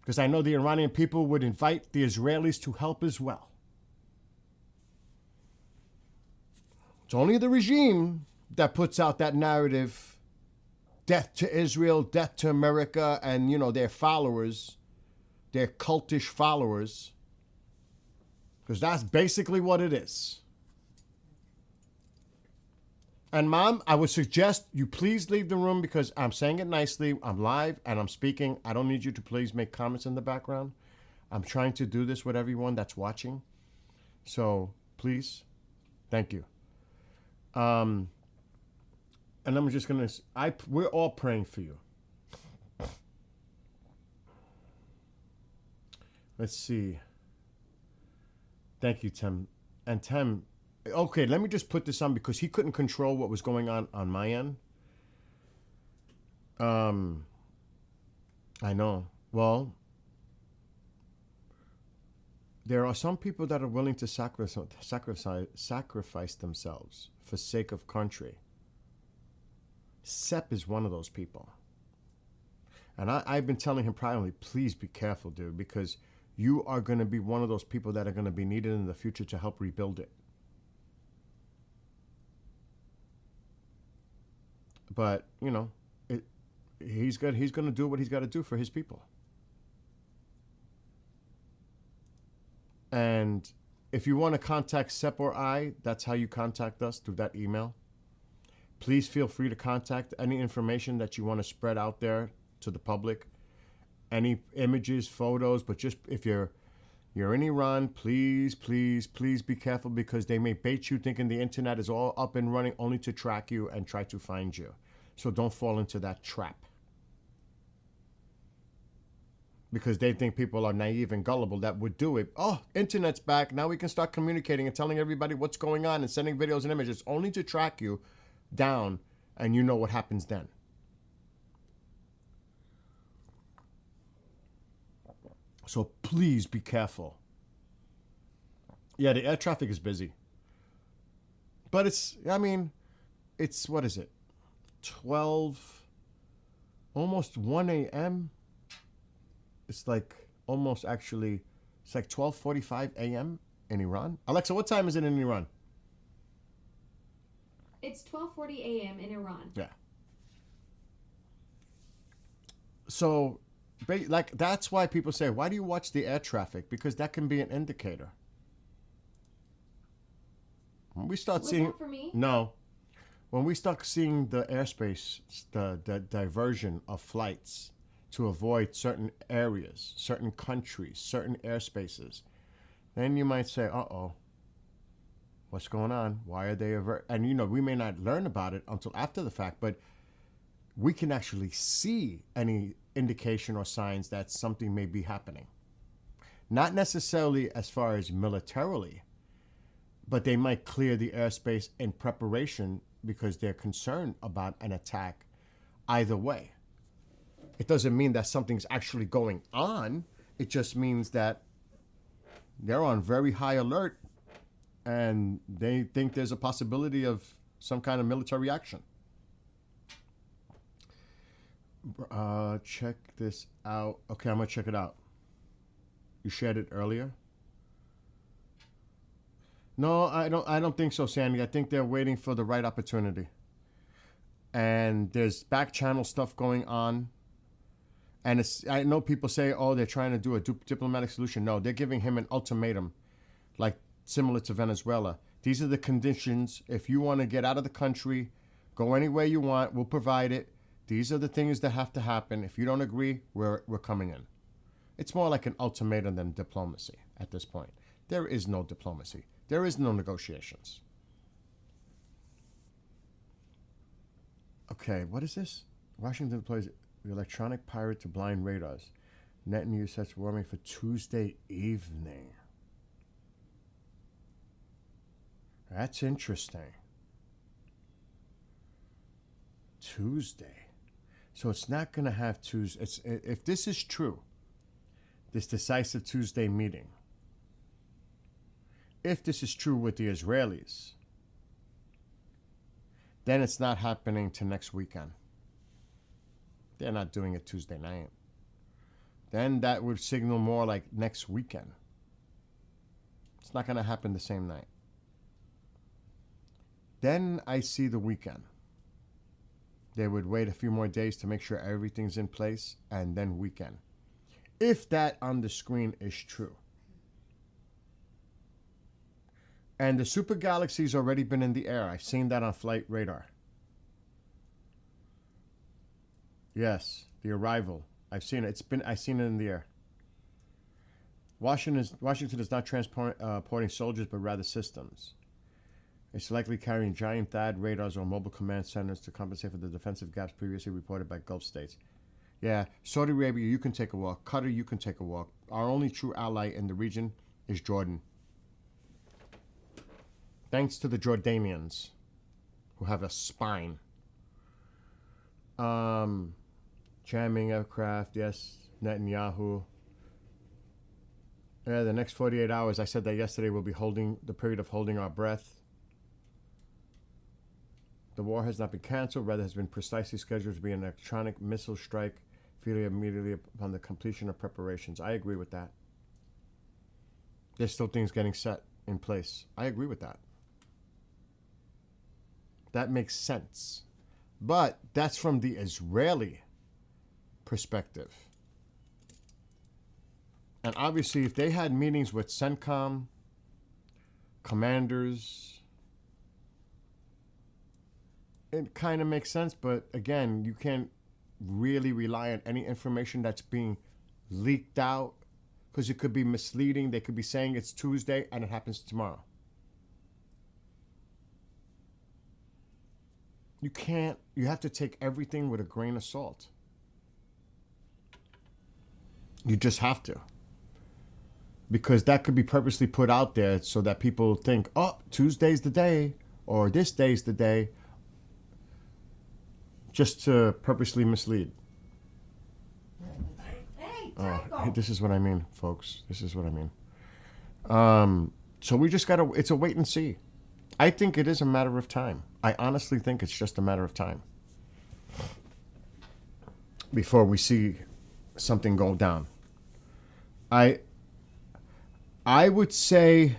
Because I know the Iranian people would invite the Israelis to help as well. It's only the regime that puts out that narrative, death to Israel, death to America, and, their followers, their cultish followers. Because that's basically what it is. And Mom, I would suggest you please leave the room because I'm saying it nicely. I'm live and I'm speaking. I don't need you to please make comments in the background. I'm trying to do this with everyone that's watching. So please, thank you. And I'm just going to, we're all praying for you. Let's see. Thank you, Tim. And Tim, okay, let me just put this on because he couldn't control what was going on my end. I know. Well, there are some people that are willing to sacrifice themselves for sake of country. Sep is one of those people. And I've been telling him privately, please be careful, dude, because you are going to be one of those people that are going to be needed in the future to help rebuild it. But, he's going to do what he's got to do for his people. And if you want to contact Sep or I, that's how you contact us, through that email. Please feel free to contact any information that you want to spread out there to the public. Any images, photos, but just if you're in Iran, please be careful, because they may bait you thinking the internet is all up and running only to track you and try to find you. So don't fall into that trap. Because they think people are naive and gullible that would do it. Oh, internet's back. Now we can start communicating and telling everybody what's going on and sending videos and images only to track you down, and you know what happens then. So please be careful. Yeah, the air traffic is busy. But it's, what is it? 12, almost 1 a.m.? It's like almost actually, it's like 12:45 a.m. in Iran. Alexa, what time is it in Iran? It's 12:40 a.m. in Iran. Yeah. So, like, that's why people say, why do you watch the air traffic? Because that can be an indicator. When we start Was seeing, that for me? no, when we start seeing the airspace, the diversion of flights to avoid certain areas, certain countries, certain airspaces, then you might say, uh-oh, what's going on? Why are they and we may not learn about it until after the fact, but we can actually see any indication or signs that something may be happening. Not necessarily as far as militarily, but they might clear the airspace in preparation because they're concerned about an attack either way. It doesn't mean that something's actually going on. It just means that they're on very high alert and they think there's a possibility of some kind of military action. Check this out. Okay, I'm gonna check it out. You shared it earlier? No, I don't think so, Sandy. I think they're waiting for the right opportunity. And there's back channel stuff going on. And I know people say, oh, they're trying to do a diplomatic solution. No, they're giving him an ultimatum, like similar to Venezuela. These are the conditions. If you want to get out of the country, go anywhere you want, we'll provide it. These are the things that have to happen. If you don't agree, we're coming in. It's more like an ultimatum than diplomacy at this point. There is no diplomacy. There is no negotiations. Okay, what is this? Washington deploys the electronic pirate to blind radars. Netanyahu sets warming for Tuesday evening. That's interesting. Tuesday. So it's not going to have Tuesday. If this is true, this decisive Tuesday meeting, if this is true with the Israelis, then it's not happening to next weekend. They're not doing it Tuesday night. Then that would signal more like next weekend. It's not going to happen the same night. Then I see the weekend. They would wait a few more days to make sure everything's in place, and then weekend. If that on the screen is true. And the super galaxy's already been in the air. I've seen that on flight radar. Yes, the arrival. I've seen it. I've seen it in the air. Washington is not transporting soldiers, but rather systems. It's likely carrying giant THAAD radars or mobile command centers to compensate for the defensive gaps previously reported by Gulf states. Yeah, Saudi Arabia, you can take a walk. Qatar, you can take a walk. Our only true ally in the region is Jordan. Thanks to the Jordanians, who have a spine. Jamming aircraft, yes. Netanyahu. Yeah, the next 48 hours, I said that yesterday, we'll be holding the period of holding our breath. The war has not been canceled, rather has been precisely scheduled to be an electronic missile strike immediately upon the completion of preparations. I agree with that. There's still things getting set in place. I agree with that. That makes sense. But that's from the Israeli perspective. And obviously, if they had meetings with CENTCOM, commanders, it kind of makes sense. But again, you can't really rely on any information that's being leaked out because it could be misleading. They could be saying it's Tuesday and it happens tomorrow. You can't, you have to take everything with a grain of salt. You just have to. Because that could be purposely put out there so that people think, oh, Tuesday's the day, or this day's the day, just to purposely mislead. Oh, this is what I mean, folks. This is what I mean. So we just gotta, it's a wait and see. I think it is a matter of time. I honestly think it's just a matter of time before we see something go down. I would say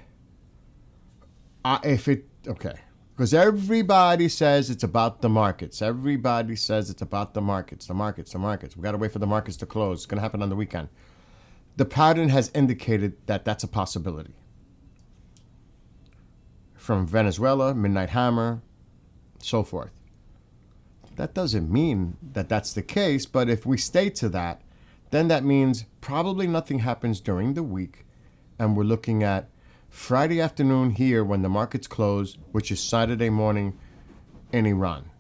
because everybody says it's about the markets. Everybody says it's about the markets. We got to wait for the markets to close. It's going to happen on the weekend. The pattern has indicated that that's a possibility. From Venezuela, Midnight Hammer, so forth. That doesn't mean that that's the case, but if we stay to that, then that means probably nothing happens during the week. And we're looking at Friday afternoon here when the markets close, which is Saturday morning in Iran.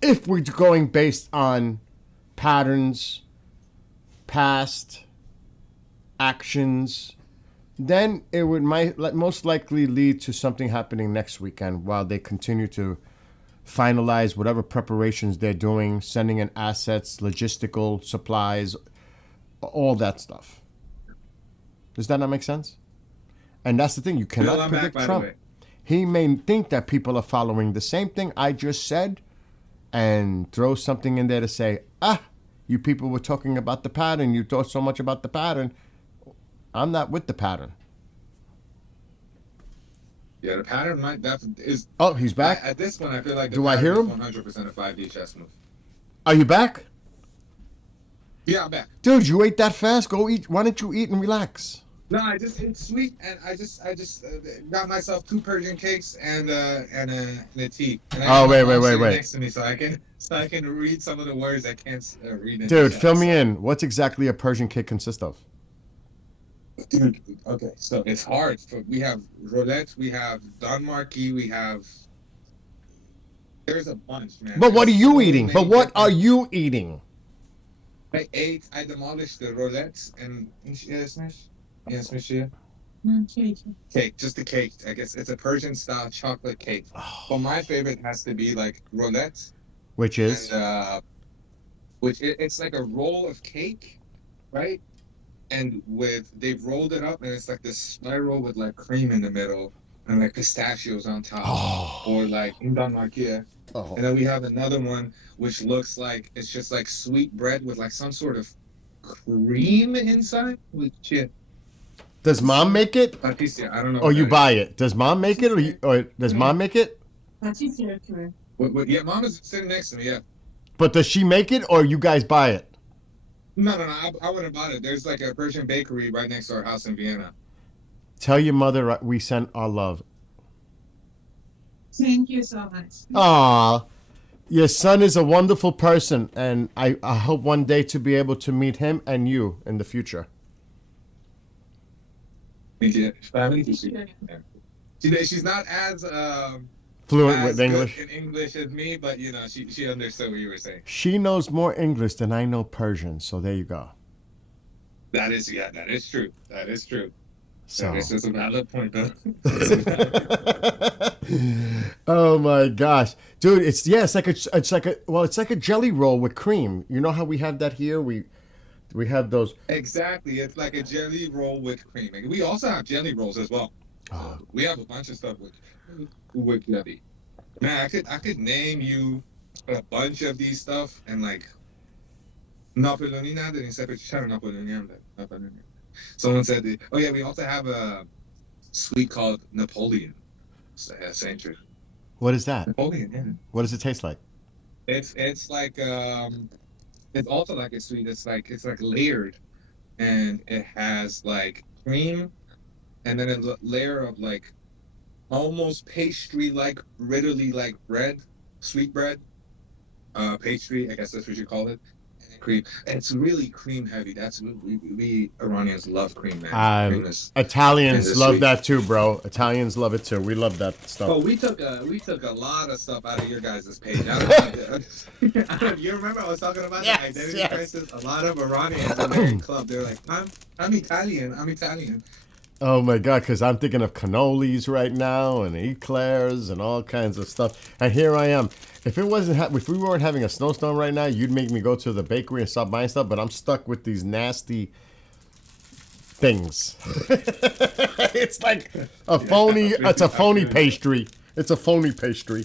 If we're going based on patterns, past actions, then it would most likely lead to something happening next weekend while they continue to finalize whatever preparations they're doing, sending in assets, logistical supplies, all that stuff. Does that not make sense? And that's the thing. You cannot predict Trump. He may think that people are following the same thing I just said and throw something in there to say, you people were talking about the pattern. You thought so much about the pattern. I'm not with the pattern. Yeah, the pattern might is. Oh, he's back? At this point, I feel like do I hear him? 100% a 5D chess move. Are you back? Yeah, I'm back. Dude, you ate that fast? Go eat. Why don't you eat and relax? No, I just ate sweet, and I just got myself 2 Persian cakes and a tea. And wait. Next to me, so I can read some of the words I can't read. Dude, fill me in. What's exactly a Persian cake consist of? Dude, okay, so it's hard. We have roulette, we have Don Marquis, there's a bunch, man. But what are you eating? But what are you eating? I demolished the roulette and cake, just the cake. I guess it's a Persian style chocolate cake. But my favorite has to be like roulette, which is it's like a roll of cake, right? And they've rolled it up and it's like this spiral with like cream in the middle and like pistachios on top, or like Don Marquis. And then we have another one which looks like it's just like sweet bread with like some sort of cream inside with shit. Does mom make it? Patricia, I don't know. Or you buy it? Does mom make it, or does mom make it? Yeah, mom is sitting next to me. Yeah. But does she make it, or you guys buy it? No. I wouldn't buy it. There's like a Persian bakery right next to our house in Vienna. Tell your mother we sent our love. Thank you so much. Aw, your son is a wonderful person, and I hope one day to be able to meet him and you in the future. She's not as fluent with English in English as me, but you know she understood what you were saying. She knows more English than I know Persian, so there you go. That is true. So this is a valid point, though. Oh my gosh, dude! It's like a jelly roll with cream. You know how we have that here? We have those. Exactly, it's like a jelly roll with cream. We also have jelly rolls as well. We have a bunch of stuff with jelly. Man, I could name you a bunch of these stuff and like. Someone said, "Oh yeah, we also have a sweet called Napoleon." Same truth. What is that? Napoleon, yeah. What does it taste like? It's like It's also like a sweet. It's like layered, and it has like cream, and then a layer of like almost pastry like riddly like bread, sweet bread, pastry. I guess that's what you call it. And then cream. And it's really cream heavy. That's we Iranians love cream, man. Cream is. Italians And the love sweet. that too, bro. Italians love it too. We love that stuff. Oh, we took a lot of stuff out of your guys' page. I don't, you remember I was talking about Yes, the identity yes. crisis? A lot of Iranians in their club, they're like, I'm Italian. I'm Italian. Oh my god, because I'm thinking of cannolis right now and eclairs and all kinds of stuff. And here I am. If it wasn't, if we weren't having a snowstorm right now, you'd make me go to the bakery and stop buying stuff. But I'm stuck with these nasty things. It's like a phony. It's a phony pastry. It's a phony pastry.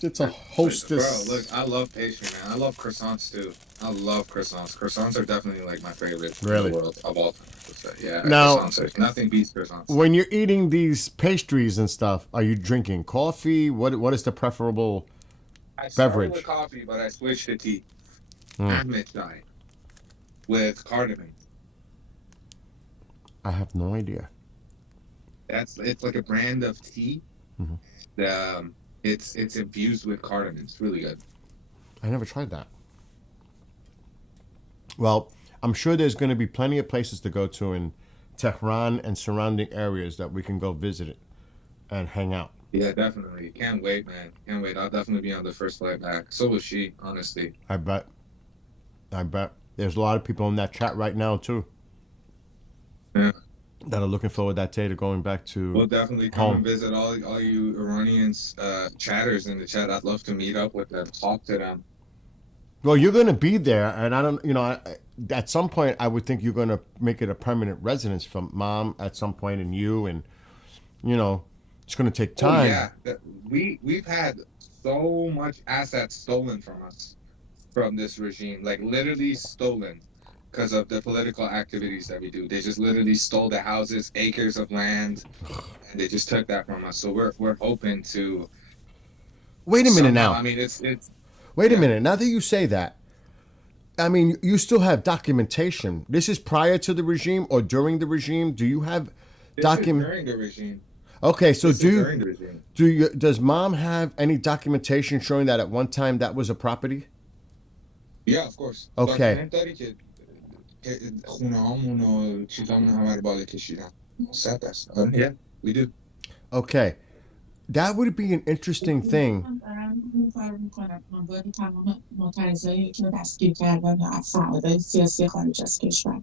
It's a hostess. Bro, look, I love pastry, man. I love croissants too. I love croissants. Croissants are definitely like my favorite Really? in the world of all time. Yeah, Now- croissants are, nothing beats croissants. When you're eating these pastries and stuff, are you drinking coffee? What is the preferable? I started beverage. with coffee, but I switched to tea. Mm. Ahmed chai with cardamom. I have no idea. It's like a brand of tea. Mhm. It's infused with cardamom. It's really good. I never tried that. Well, I'm sure there's going to be plenty of places to go to in Tehran and surrounding areas that we can go visit it and hang out. Yeah, definitely. Can't wait, man. Can't wait. I'll definitely be on the first flight back. So will she, honestly. I bet. There's a lot of people in that chat right now too. Yeah. That are looking forward that day to going back to. We'll definitely come Home. and visit all you Iranians, chatters in the chat. I'd love to meet up with them, talk to them. Well, you're going to be there, and I don't. At some point, I would think you're going to make it a permanent residence from Mom at some point, and you, and it's going to take time. Oh, yeah, we've had so much assets stolen from us from this regime, like literally stolen, because of the political activities that we do. They just literally stole the houses, acres of land, and they just took that from us. So we're hoping to. Wait a minute somehow- now. I mean, it's Wait a yeah. minute. Now that you say that, I mean, you still have documentation. This is prior to the regime or during the regime. Do you have this is during the regime. Okay, so This is during the regime. does Mom have any documentation showing that at one time that was a property? Yeah, of course. Okay. Document داری که خونه‌هامون و چیزامون همه رو بالا کشیدن. 100%. Yeah, we do. Okay, that would be an interesting thing. من دارم این کار میکنم عنوان تمام معترضایی که دستگیر کردن یا فعالای سیاسی خارج از کشور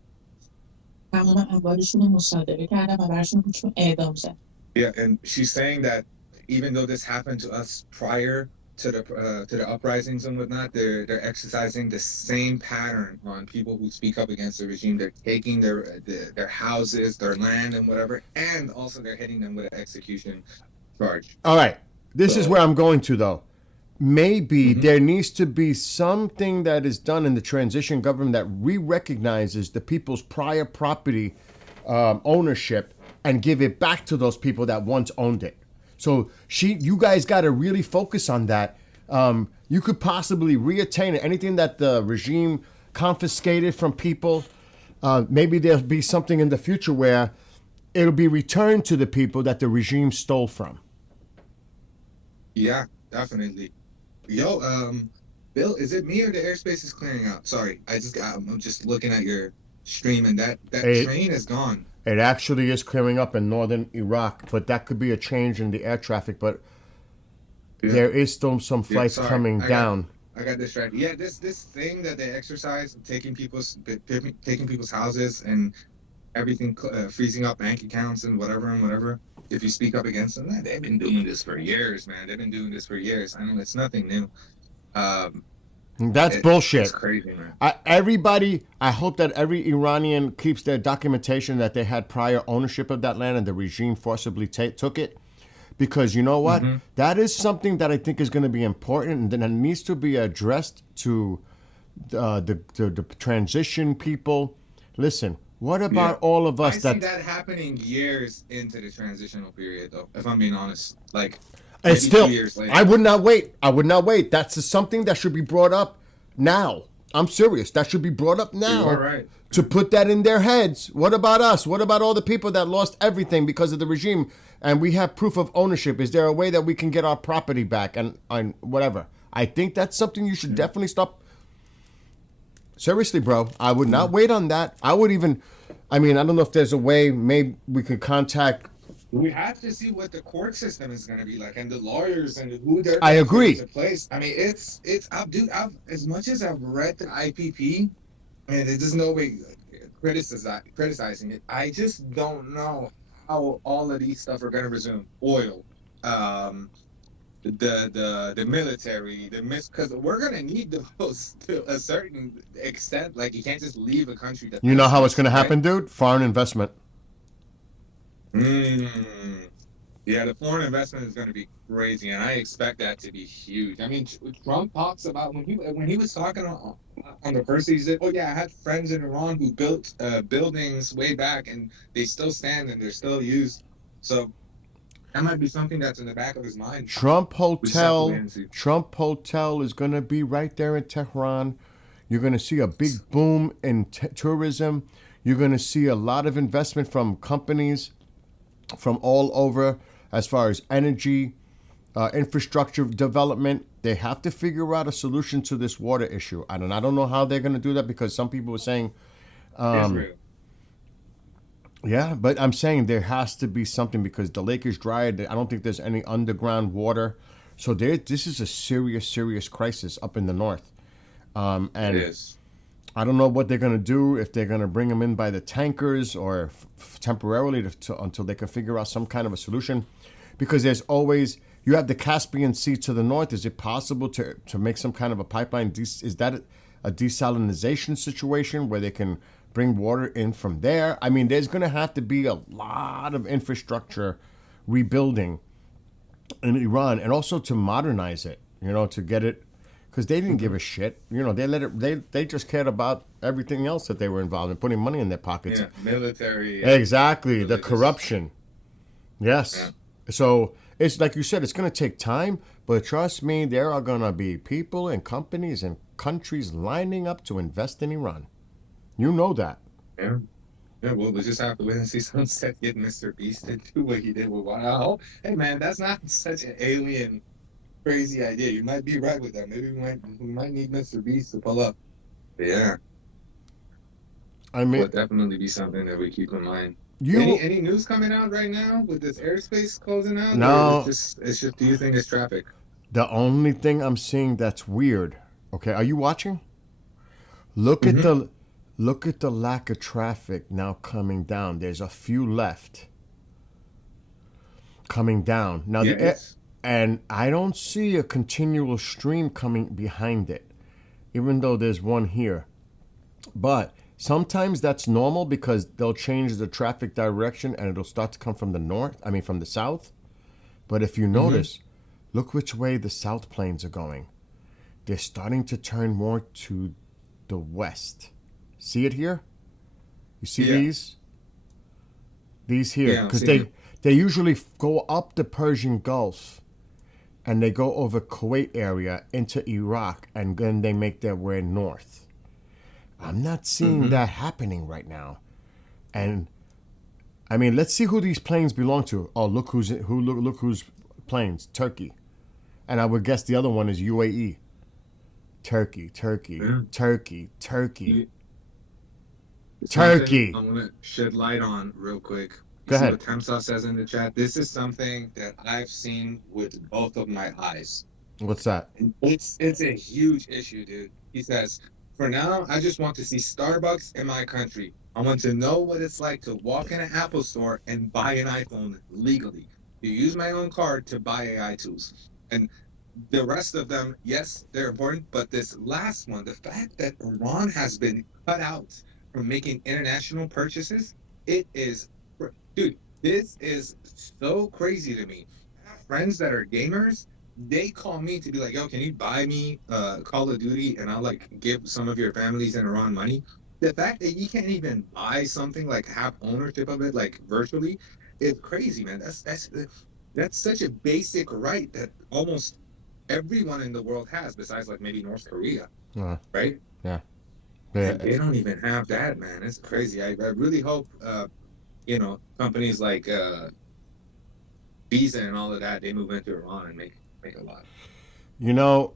تمام اموالشون رو مصادره کردن و براشون حکم اعدام زدن. Yeah, and she's saying that even though this happened to us prior to the uprisings and whatnot, they're exercising the same pattern on people who speak up against the regime. They're taking their houses, their land, and whatever, and also they're hitting them with an execution charge. All right, this is where I'm going to though. Maybe Mhm. there needs to be something that is done in the transition government that re-recognizes the people's prior property ownership and give it back to those people that once owned it. So you guys got to really focus on that. You could possibly reattain it. Anything that the regime confiscated from people. Maybe there'll be something in the future where it'll be returned to the people that the regime stole from. Yeah, definitely. Yo, Bill, is it me or the airspace is clearing out? Sorry, I'm just looking at your stream and that Hey. train is gone. It actually is clearing up in northern Iraq, but that could be a change in the air traffic. But Yeah. there is still some Yeah, flights sorry. coming down. I got distracted. Yeah, this thing that they exercise, taking people's houses and everything, freezing up bank accounts and whatever. If you speak up against them, they've been doing this for years, man. They've been doing this for years. I know it's nothing new. That's bullshit. It's crazy, man. I hope that every Iranian keeps their documentation that they had prior ownership of that land and the regime forcibly took it. Because you know what? Mhm. That is something that I think is going to be important and then it needs to be addressed to the transition people. Listen, what about all of us I see that happening years into the transitional period, though, if I'm being honest. Like, It's maybe still, 2 years later. I would not wait. That's something that should be brought up now. I'm serious. That should be brought up now. You are right. To put that in their heads. What about us? What about all the people that lost everything because of the regime and we have proof of ownership? Is there a way that we can get our property back and whatever? I think that's something you should definitely stop. Seriously, bro, I would not wait on that. I would even, I mean, I don't know if there's a way maybe we could contact. We have to see what the court system is going to be like and the lawyers and who they're I agree. to place. I mean, I've as much as I've read the IPP, I mean, there's no way criticizing it. I just don't know how all of these stuff are going to resume. Oil, the military, because we're going to need those to a certain extent. Like, you can't just leave a country. You know how it's going to happen, dude? Foreign investment. Yeah, the foreign investment is going to be crazy, and I expect that to be huge. I mean, Trump talks about when he was talking on the first, he said, "Oh yeah, I had friends in Iran who built buildings way back, and they still stand and they're still used." So that might be something that's in the back of his mind. Trump Hotel is going to be right there in Tehran. You're going to see a big boom in tourism. You're going to see a lot of investment from companies from all over as far as energy, infrastructure development. They have to figure out a solution to this water issue. I don't know how they're going to do that because some people were saying, yeah, but I'm saying there has to be something because the lake is dry. I don't think there's any underground water. So this is a serious, serious crisis up in the north. And it is. I don't know what they're going to do, if they're going to bring them in by the tankers or temporarily until they can figure out some kind of a solution. Because there's always, you have the Caspian Sea to the north. Is it possible to make some kind of a pipeline? Is that a desalinization situation where they can bring water in from there? I mean, there's going to have to be a lot of infrastructure rebuilding in Iran and also to modernize it, to get it. Because they didn't give a shit, they just cared about everything else that they were involved in, putting money in their pockets. Yeah, military. Exactly, the corruption. Yes. Yeah. So it's like you said, it's going to take time, but trust me, there are going to be people and companies and countries lining up to invest in Iran. You know that. Yeah. Yeah, well, we just have to wait and see Sunset get Mr. Beast to do what he did with Wow. Hey, man, that's not such an alien crazy idea. You might be right with that. Maybe we might need Mr. Beast to pull up. But yeah, I mean, would definitely be something that we keep in mind. Any news coming out right now with this airspace closing out? No, it's just. Do you think it's traffic? The only thing I'm seeing that's weird. Okay, are you watching? Look at the lack of traffic now coming down. There's a few left coming down now. And I don't see a continual stream coming behind it, even though there's one here. But sometimes that's normal because they'll change the traffic direction and it'll start to come from the south. But if you notice, look which way the south planes are going. They're starting to turn more to the west. See it here? You see these? These here. Because they usually go up the Persian Gulf. And they go over Kuwait area into Iraq, and then they make their way north. I'm not seeing that happening right now. And I mean, let's see who these planes belong to. Oh, look who's planes. Turkey. And I would guess the other one is UAE. Turkey. Turkey. I'm gonna shed light on real quick. Go ahead. What Temsov says in the chat. This is something that I've seen with both of my eyes. What's that? It's a huge issue, dude. He says, for now, I just want to see Starbucks in my country. I want to know what it's like to walk in an Apple store and buy an iPhone legally. To use my own card to buy AI tools. And the rest of them, yes, they're important. But this last one, the fact that Iran has been cut out from making international purchases, it is... Dude, this is so crazy to me. I have friends that are gamers, they call me to be like, yo, can you buy me Call of Duty and I'll like give some of your families in Iran money? The fact that you can't even buy something, like have ownership of it like virtually, is crazy, man. That's such a basic right that almost everyone in the world has, besides like maybe North Korea, Uh, right? yeah. And they don't even have that, man. It's crazy. I really hope, you know, companies like Visa and all of that, they move into Iran and make a lot. You know,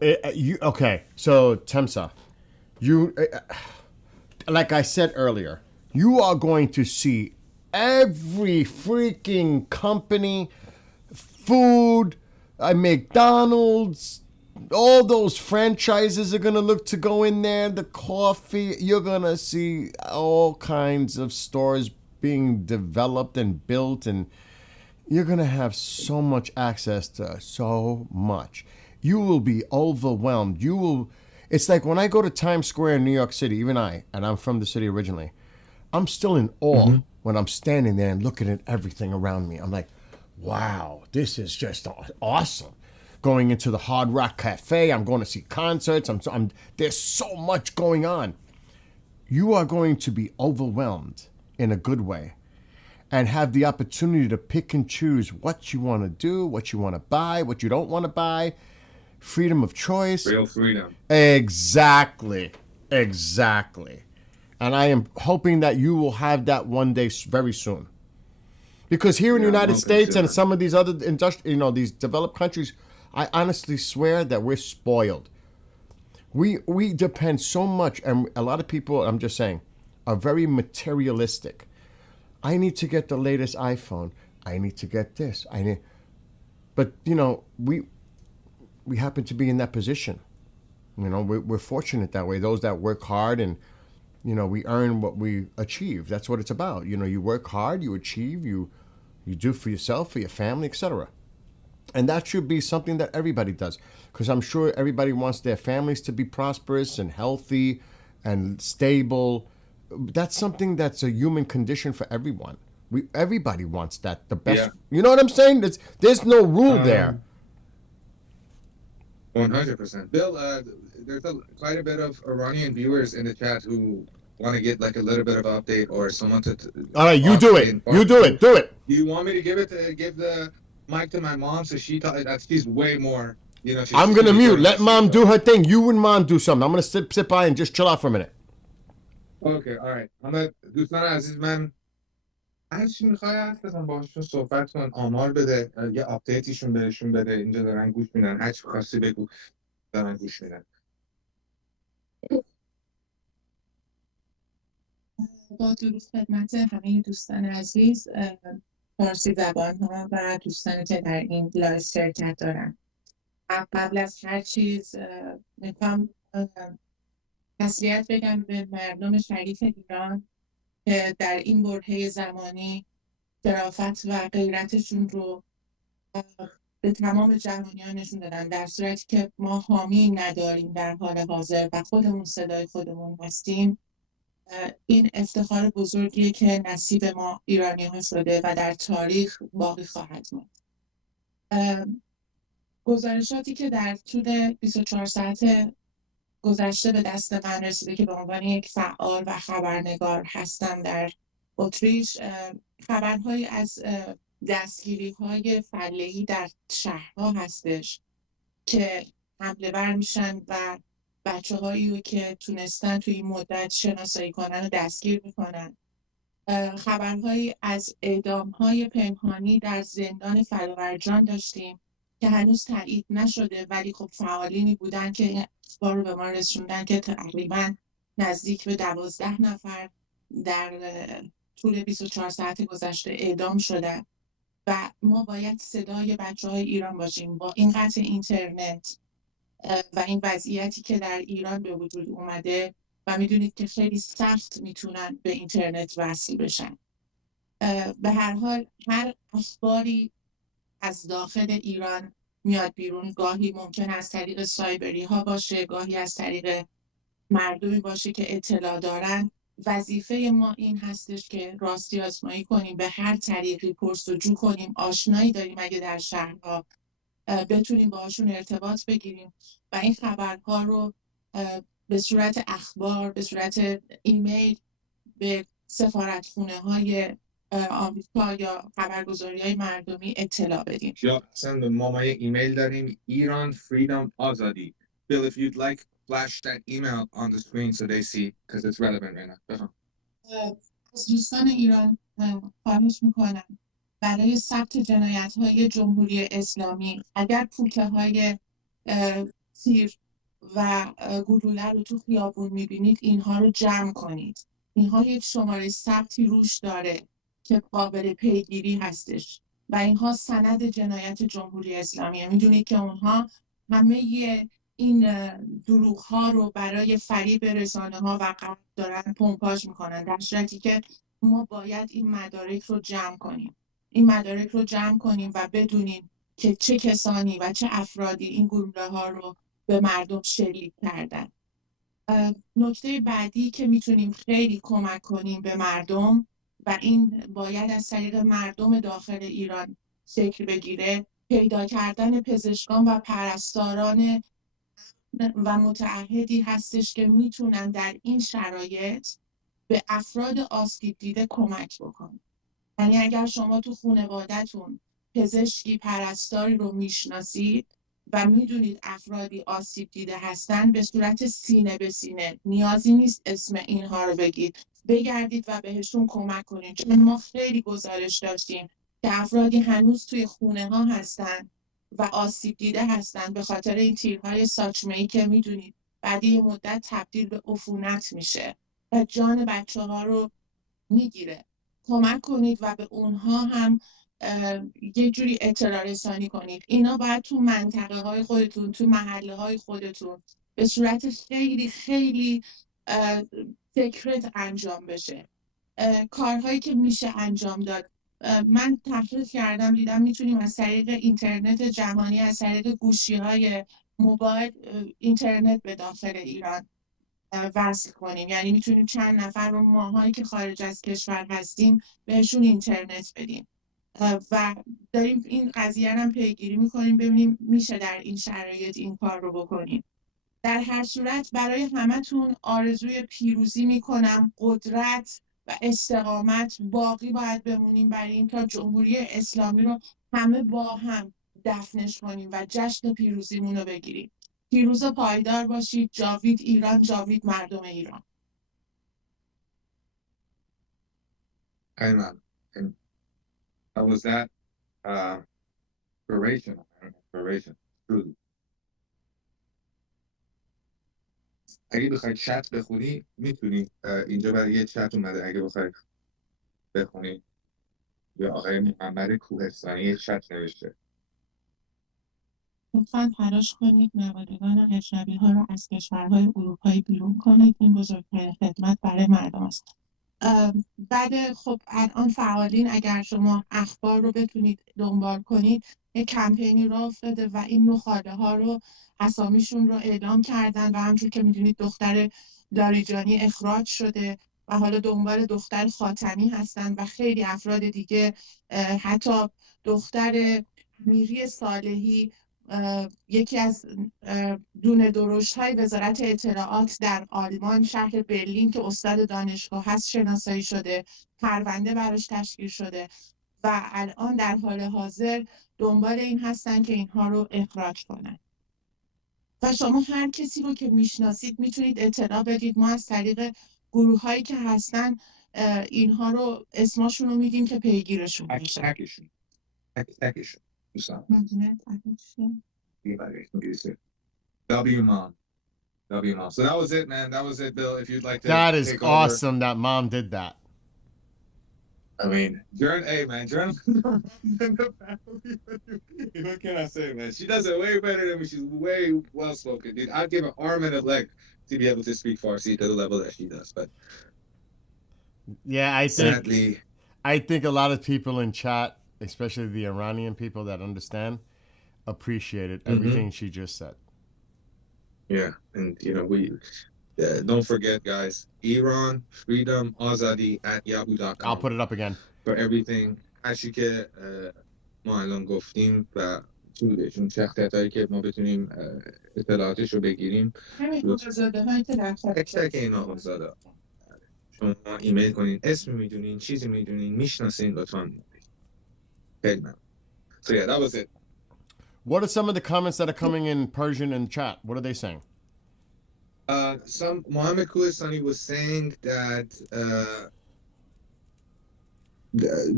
okay. So Temsa, you like I said earlier, you are going to see every freaking company, food, McDonald's, all those franchises are gonna look to go in there. The coffee, you're gonna see all kinds of stores being developed and built, and you're gonna have so much access to so much. You will be overwhelmed. You will. It's like when I go to Times Square in New York City, even and I'm from the city originally, I'm still in awe when I'm standing there and looking at everything around me. I'm like, wow, this is just awesome. Going into the Hard Rock Cafe, I'm going to see concerts. There's so much going on. You are going to be overwhelmed in a good way and have the opportunity to pick and choose what you want to do, what you want to buy, what you don't want to buy. Freedom of choice. Real freedom. Exactly. And I am hoping that you will have that one day very soon. Because here in the United States and some of these other these developed countries, I honestly swear that we're spoiled. We depend so much, and a lot of people, I'm just saying, are very materialistic. I need to get the latest iPhone. I need to get this. But you know, we happen to be in that position. You know, we're fortunate that way. Those that work hard and, you know, we earn what we achieve. That's what it's about. You know, you work hard, you achieve, you do for yourself, for your family, etc. And that should be something that everybody does, because I'm sure everybody wants their families to be prosperous and healthy and stable. That's something that's a human condition for everyone. Everybody wants that, the best. Yeah. You know what I'm saying? There's no rule there. 100%. Bill, there's quite a bit of Iranian viewers in the chat who want to get like a little bit of update or someone to. All right, you do it. You do it. Do it. Do you want me to give the mic to my mom so she's way more, you know? I'm gonna mute. Let mom do her thing. You and mom do something. I'm gonna sit by and just chill out for a minute. Okay, all right. دوستان عزیز من هر چی میخوای حرف بزن باهاشون صحبت کن، آمار بده، یه آپدیتیشون بهشون بده. اینجا دارن گوش میدن، هر چی خواستی بگو، دارن گوش میدن. با درود خدمت همه دوستان عزیز فارسی زبان ها و دوستانی که در این لایو شرکت دارن. قبل از هر چیز میخوام تسلیت بگم به مردم شریف ایران که در این برهه زمانی شرافت و غیرتشون رو به تمام جهانیان نشون دادن، در صورتی که ما حامی نداریم در حال حاضر و خودمون صدای خودمون هستیم. این افتخار بزرگیه که نصیب ما ایرانی ها شده و در تاریخ باقی خواهد ماند. گزارشاتی که در طول 24 ساعت گذشته به دست من رسیده که به عنوان یک فعال و خبرنگار هستم در اتریش، خبرهایی از دستگیری‌های فله‌ای در شهرها هستش که حمله ور میشن و بچه‌هایی که تونستن توی این مدت شناسایی کنن و دستگیر میکنن. خبرهایی از اعدام‌های پنهانی در زندان فلاورجان داشتیم که هنوز تایید نشده، ولی خب فعالینی بودن که این اخبار رو به ما رسوندن که تقریبا نزدیک به 12 نفر در طول 24 ساعت گذشته اعدام شدن و ما باید صدای بچه‌های ایران باشیم. با این قطع اینترنت و این وضعیتی که در ایران به وجود اومده و میدونید که خیلی سخت میتونن به اینترنت وصل بشن. به هر حال هر اخباری از داخل ایران میاد بیرون، گاهی ممکن از طریق سایبری ها باشه، گاهی از طریق مردمی باشه که اطلاع دارن. وظیفه ما این هستش که راستی آزمایی کنیم، به هر طریقی پرسجو کنیم، آشنایی داریم اگه در شهرها بتونیم باهاشون ارتباط بگیریم و این خبرها رو به صورت اخبار، به صورت ایمیل به سفارتخونه های آمریکا یا خبرگزاری‌های مردمی اطلاع بدیم. یا اصلا ما یه ایمیل داریم ایران فریدم آزادی. Bill, if you'd like, flash that email on the screen so they see because it's relevant right now. بفهم. از دوستان ایران خواهش میکنم برای ثبت جنایت‌های جمهوری اسلامی اگر پوکه‌های تیر و گلوله رو تو خیابون میبینید اینها رو جمع کنید. اینها یک شماره ثبتی روش داره که قابل پیگیری هستش و اینها سند جنایت جمهوری اسلامیه. میدونید که اونها همه این دروغ ها رو برای فریب رسانه ها و غرب دارن پمپاژ میکنن، در صورتی که ما باید این مدارک رو جمع کنیم. این مدارک رو جمع کنیم و بدونیم که چه کسانی و چه افرادی این گلوله ها رو به مردم شلیک کردن. نکته بعدی که میتونیم خیلی کمک کنیم به مردم و این باید از طریق مردم داخل ایران شکل بگیره، پیدا کردن پزشکان و پرستاران و متعهدی هستش که میتونن در این شرایط به افراد آسیب دیده کمک بکنن. یعنی اگر شما تو خانواده‌تون پزشکی پرستاری رو میشناسید و میدونید افرادی آسیب دیده هستن، به صورت سینه به سینه، نیازی نیست اسم اینها رو بگید، بگردید و بهشون کمک کنید. چون ما خیلی گزارش داشتیم که افرادی هنوز توی خونه ها هستن و آسیب دیده هستن به خاطر این تیرهای ساچمه‌ای که میدونید بعد یه مدت تبدیل به عفونت میشه و جان بچه ها رو میگیره. کمک کنید و به اونها هم یه جوری اطلاع رسانی کنید. اینا باید تو منطقه های خودتون، تو محله های خودتون به صورت خیلی خیلی سکرت انجام بشه. کارهایی که میشه انجام داد، من تحقیق کردم دیدم میتونیم از طریق اینترنت جهانی، از طریق گوشی های موبایل اینترنت به داخل ایران وصل کنیم. یعنی میتونیم چند نفر رو ماهایی که خارج از کشور هستیم بهشون اینترنت بدیم و داریم این قضیه هم پیگیری میکنیم ببینیم میشه در این شرایط این کار رو بکنیم. در هر صورت برای همتون آرزوی پیروزی میکنم. قدرت و استقامت باقی باید بمونیم برای این تا جمهوری اسلامی رو همه با هم دفنش کنیم و جشن پیروزیمون رو بگیریم. پیروز و پایدار باشید. جاوید ایران، جاوید مردم ایران. Amen. And how was that? Inspirational. Inspiration. Truly. اگه بخواید چت بخونی میتونی اینجا برای یه چت اومده اگه بخواید بخونی. یا آقای محمد کوهستانی یه چت نوشته. لطفاً تلاش کنید نوادگان اجنبی ها رو از کشورهای اروپایی بیرون کنید. این بزرگترین خدمت برای مردم است. بعد خب الان فعالین، اگر شما اخبار رو بتونید دنبال کنید، یک کمپینی راه افتاده و این نخاله ها رو اسامیشون رو اعلام کردن و همونجور که میدونید دختر لاریجانی اخراج شده و حالا دنبال دختر خاتمی هستن و خیلی افراد دیگه، حتی دختر میری صالحی، یکی از دونه درشت‌های وزارت اطلاعات در آلمان شهر برلین که استاد دانشگاه هست شناسایی شده، پرونده براش تشکیل شده و الان در حال حاضر دنبال این هستن که اینها رو اخراج کنن. و شما هر کسی رو که میشناسید میتونید اطلاع بدید. ما از طریق گروه هایی که هستن اینها رو اسماشون رو میدیم که پیگیرشون بشه. تکشون. W mom. So that was it, man. That was it, Bill. If you'd like to That is take awesome that mom did that. I mean, hey, man, what can I say, man? She does it way better than me. She's way well spoken, dude. I'd give an arm and a leg to be able to speak Farsi to the level that she does, but yeah, sadly, I think a lot of people in chat, especially the Iranian people that understand, appreciated everything she just said. Yeah, and you know, we don't forget, guys, Iran Freedom Azadi @yahoo.com. I'll put it up again for everything. هرچی که ما الان گفتیم و چون شخصیتایی که ما بتونیم اطلاعاتش رو بگیریم. همین آزاده هایی که در تک اینا آزاده. شما ایمیل کنین، اسم میدونین، چیزی میدونین، میشناسین، لطفا خیلی ممنون. So yeah, that was it. What are some of the comments that are coming in Persian in chat? What are they saying? Some Mohammed Kulistani was saying that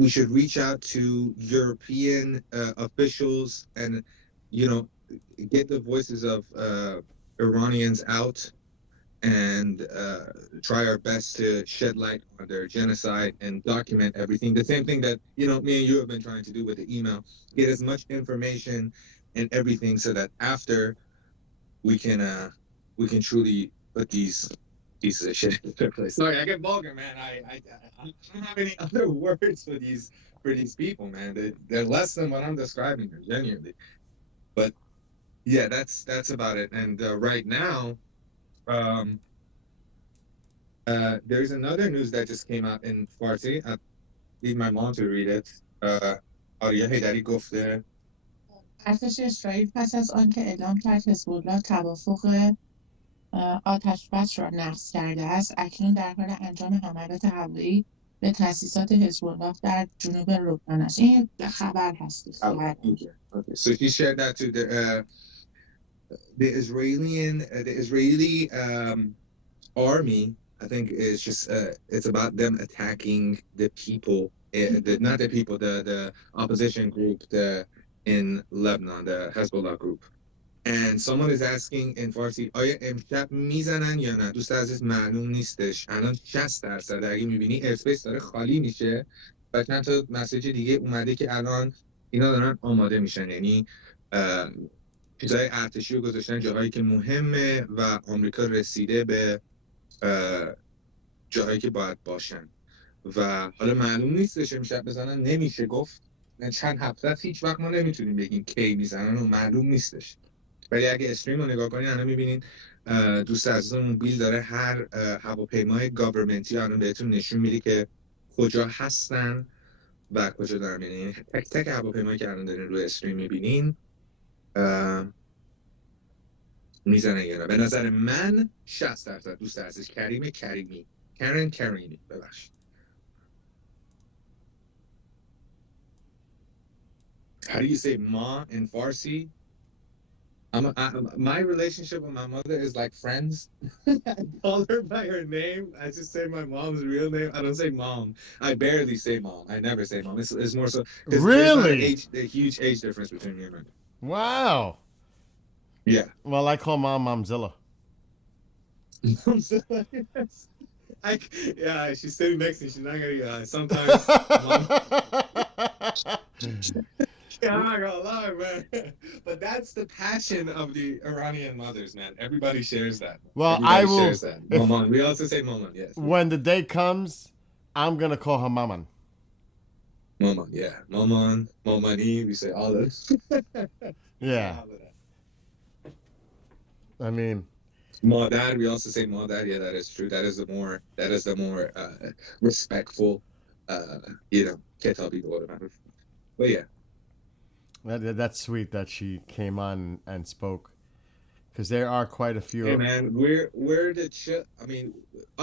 we should reach out to European officials and, you know, get the voices of Iranians out and try our best to shed light on their genocide and document everything. The same thing that, you know, me and you have been trying to do with the email. Get as much information and everything so that after we can truly put these pieces of shit in their place. Sorry, I get vulgar, man. I don't have any other words for these people, man. They're less than what I'm describing here, genuinely. But yeah, that's about it. And right now, there's another news that just came out in Farsi. I need my mom to read it. آریا هیدری گفته ارتش اسرائیل پس از آنکه اعلام کرد حزب الله توافق آتش بس را نقض کرده است، اکنون در حال انجام حملات هوایی به تأسیسات حزب الله در جنوب لبنان است. این خبر هست. Okay. So she shared that to the Israeli army. I think it's just it's about them attacking the people, not the people, the opposition group, in Lebanon, the Hezbollah group. And someone is asking in Farsi, آیا امشب میزنن یا نه؟ دوست عزیز معلوم نیستش. الان 60% اگه میبینی ایرسپیس داره خالی میشه و چند تا مسیج دیگه اومده که الان اینا دارن آماده میشن، یعنی چیزای ارتشی رو گذاشتن جاهایی که مهمه و آمریکا رسیده به جاهایی که باید باشن و حالا معلوم نیستش امشب بزنن، نمیشه گفت. چند هفته هیچ وقت ما نمیتونیم بگیم کی میزنن و معلوم نیستش. ولی اگه استریم رو نگاه کنین الان میبینین دوست عزیزمون بیل داره هر هواپیمای گاورمنتی الان بهتون نشون میده که کجا هستن و کجا دارن. یعنی تک تک هواپیمایی که الان دارین روی استریم میبینین میزنن یا نه. به نظر من 60% دوست عزیز کریمی ببخشید. How do you say ma in Farsi? My relationship with my mother is like friends. I call her by her name. I just say my mom's real name. I don't say mom. I barely say mom. I never say mom. It's more so. Really? There's a huge age difference between me and her. Wow. Yeah. Well, I call mom Momzilla. Momzilla, yes. Yeah, she's sitting next to me. She's not gonna. Sometimes. I'm not gonna lie, man. But that's the passion of the Iranian mothers, man. Everybody shares that. Well, Everybody I will. Shares that. Maman. We also say maman. Yes. When the day comes, I'm gonna call her Maman. Maman. Yeah. Maman. Mamani. We say all this. Yeah. I mean. Madad. We also say Madad. Yeah, that is true. That is the more respectful. Can't tell people what it matters. But yeah. That's sweet that she came on and spoke, because there are quite a few. Hey man, we're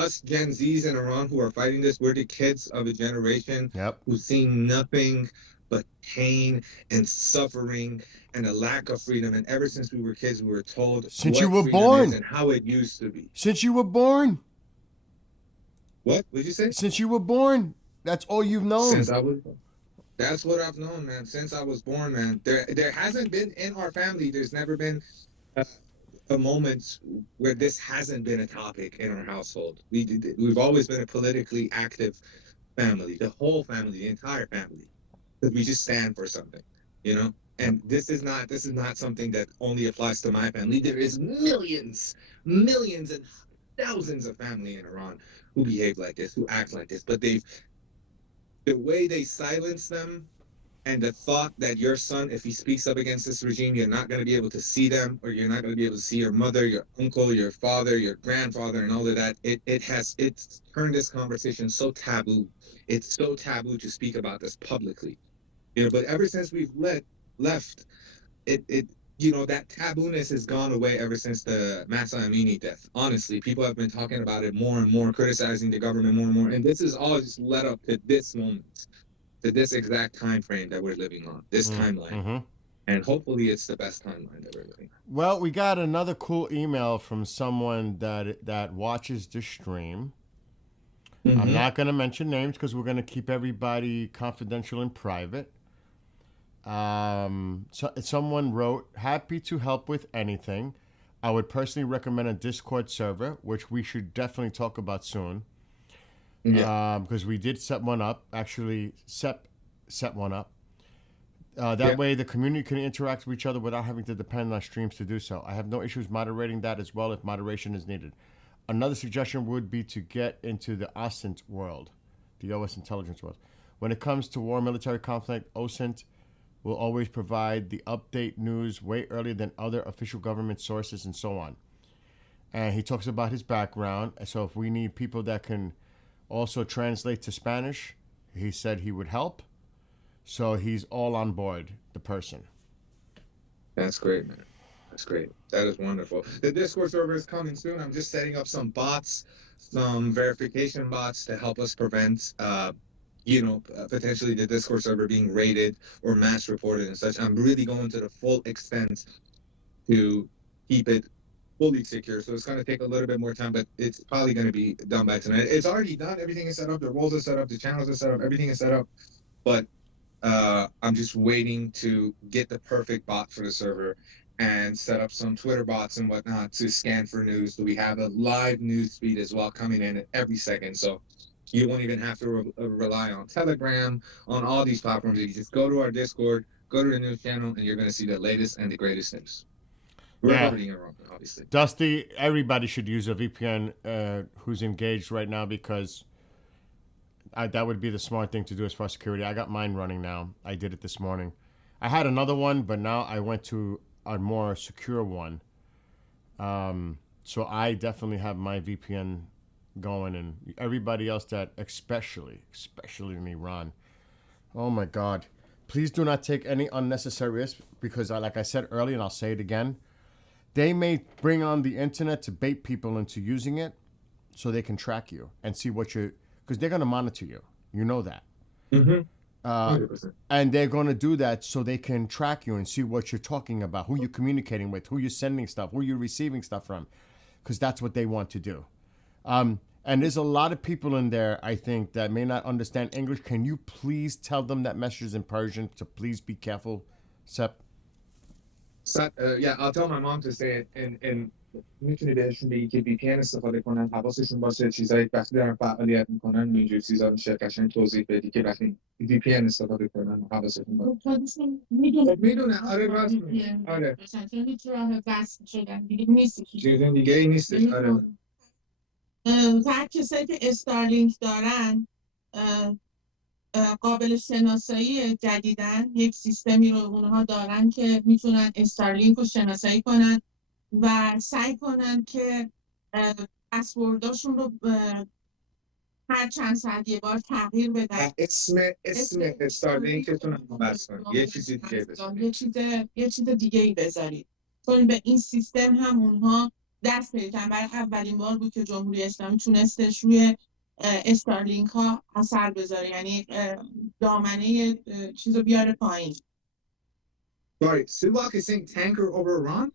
us Gen Zs in Iran who are fighting this. We're the kids of a generation who've seen nothing but pain and suffering and a lack of freedom. And ever since we were kids, we were told since you were born and how it used to be. Since you were born. What did you say? Since you were born, that's all you've known. Since I was born. That's what I've known, man. Since I was born, man. There hasn't been in our family. There's never been a moment where this hasn't been a topic in our household. We've always been a politically active family. The whole family, the entire family, because we just stand for something, And this is not something that only applies to my family. There is millions and thousands of family in Iran who behave like this, who act like this, but the way they silence them, and the thought that your son, if he speaks up against this regime, you're not going to be able to see them, or you're not going to be able to see your mother, your uncle, your father, your grandfather, and all of that. It's turned this conversation so taboo. It's so taboo to speak about this publicly, But ever since we've left, that tabooness has gone away ever since the Massa Amini death. Honestly, people have been talking about it more and more, criticizing the government more and more. And this is all just led up to this moment, to this exact time frame that we're living on, this timeline. And hopefully it's the best timeline that we're living on. Well, we got another cool email from someone that watches the stream. I'm not going to mention names because we're going to keep everybody confidential and private. So someone wrote, happy to help with anything. I would personally recommend a Discord server, which we should definitely talk about soon. Because we did set one up. Actually, set one up. That way the community can interact with each other without having to depend on streams to do so. I have no issues moderating that as well if moderation is needed. Another suggestion would be to get into the OSINT world, the OS intelligence world. When it comes to war, military conflict, OSINT will always provide the update news way earlier than other official government sources and so on. And he talks about his background. So if we need people that can also translate to Spanish, he said he would help. So he's all on board, the person. That's great, man. That's great. That is wonderful. The Discord server is coming soon. I'm just setting up some bots, some verification bots to help us prevent, potentially the Discord server being raided or mass reported and such. I'm really going to the full extent to keep it fully secure. So it's going to take a little bit more time, but it's probably going to be done by tonight. It's already done. Everything is set up. The roles are set up. The channels are set up. Everything is set up. But I'm just waiting to get the perfect bot for the server and set up some Twitter bots and whatnot to scan for news. So we have a live news feed as well coming in every second. So you won't even have to rely on Telegram, on all these platforms. You just go to our Discord, go to the news channel, and you're going to see the latest and the greatest news. We're covering it wrong, obviously. Dusty, everybody should use a VPN who's engaged right now because that would be the smart thing to do as far as security. I got mine running now. I did it this morning. I had another one, but now I went to a more secure one. So I definitely have my VPN going, and everybody else that, especially in Iran. Oh my God. Please do not take any unnecessary risks because like I said earlier, and I'll say it again, they may bring on the internet to bait people into using it so they can track you and see what you're, because they're going to monitor you. You know that. 100%. And they're going to do that so they can track you and see what you're talking about, who you're communicating with, who you're sending stuff, who you're receiving stuff from, because that's what they want to do. And there's a lot of people in there, I think, that may not understand English. Can you please tell them that message is in Persian to please be careful, Sep? Yeah, I'll tell my mom to say it. And میتونی بهشون بگی که VPN استفاده کنن، حواسشون باشه چیزایی وقتی دارن فعالیت میکنن اینجور چیزا رو شرکتشون توضیح بدی که وقتی VPN استفاده کنن حواسشون باشه. میدونن. آره راست میگی. آره. مثلا هیچ راه وصل شدن نیست. چیز دیگه ای نیستش. آره. هر کسایی که استارلینک دارن قابل شناسایی جدیدن یک سیستمی رو اونها دارن که میتونن استارلینک رو شناسایی کنن و سعی کنن که پسورداشون رو هر چند ساعت یه بار تغییر بدن. اسم استارلینکتون رو بس کنید. یه چیزی دیگه بذارید. یه چیز دیگه ای بذارید. چون به این سیستم هم اونها دست پیدا کردن. برای اولین بار بود که جمهوری اسلامی تونستش روی استارلینک ها اثر بذاره، یعنی دامنه چیز رو بیاره پایین. Sorry, Subak is saying tanker over Iran?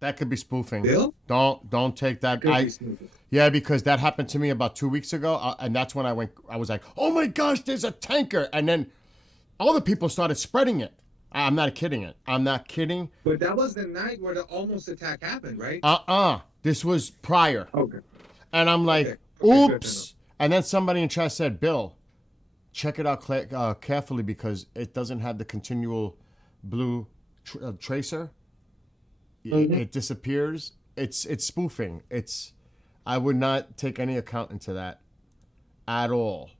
That could be spoofing. Bill? Don't take that. Yeah, because that happened to me about 2 weeks ago, and that's when I was like, oh my gosh, there's a tanker, and then all the people started spreading it. I'm not kidding. But that was the night where the almost attack happened, right? This was prior. Okay. And I'm like, oops. And then somebody in chat said, Bill, check it out carefully because it doesn't have the continual blue tracer. It disappears. It's spoofing. I would not take any account into that at all.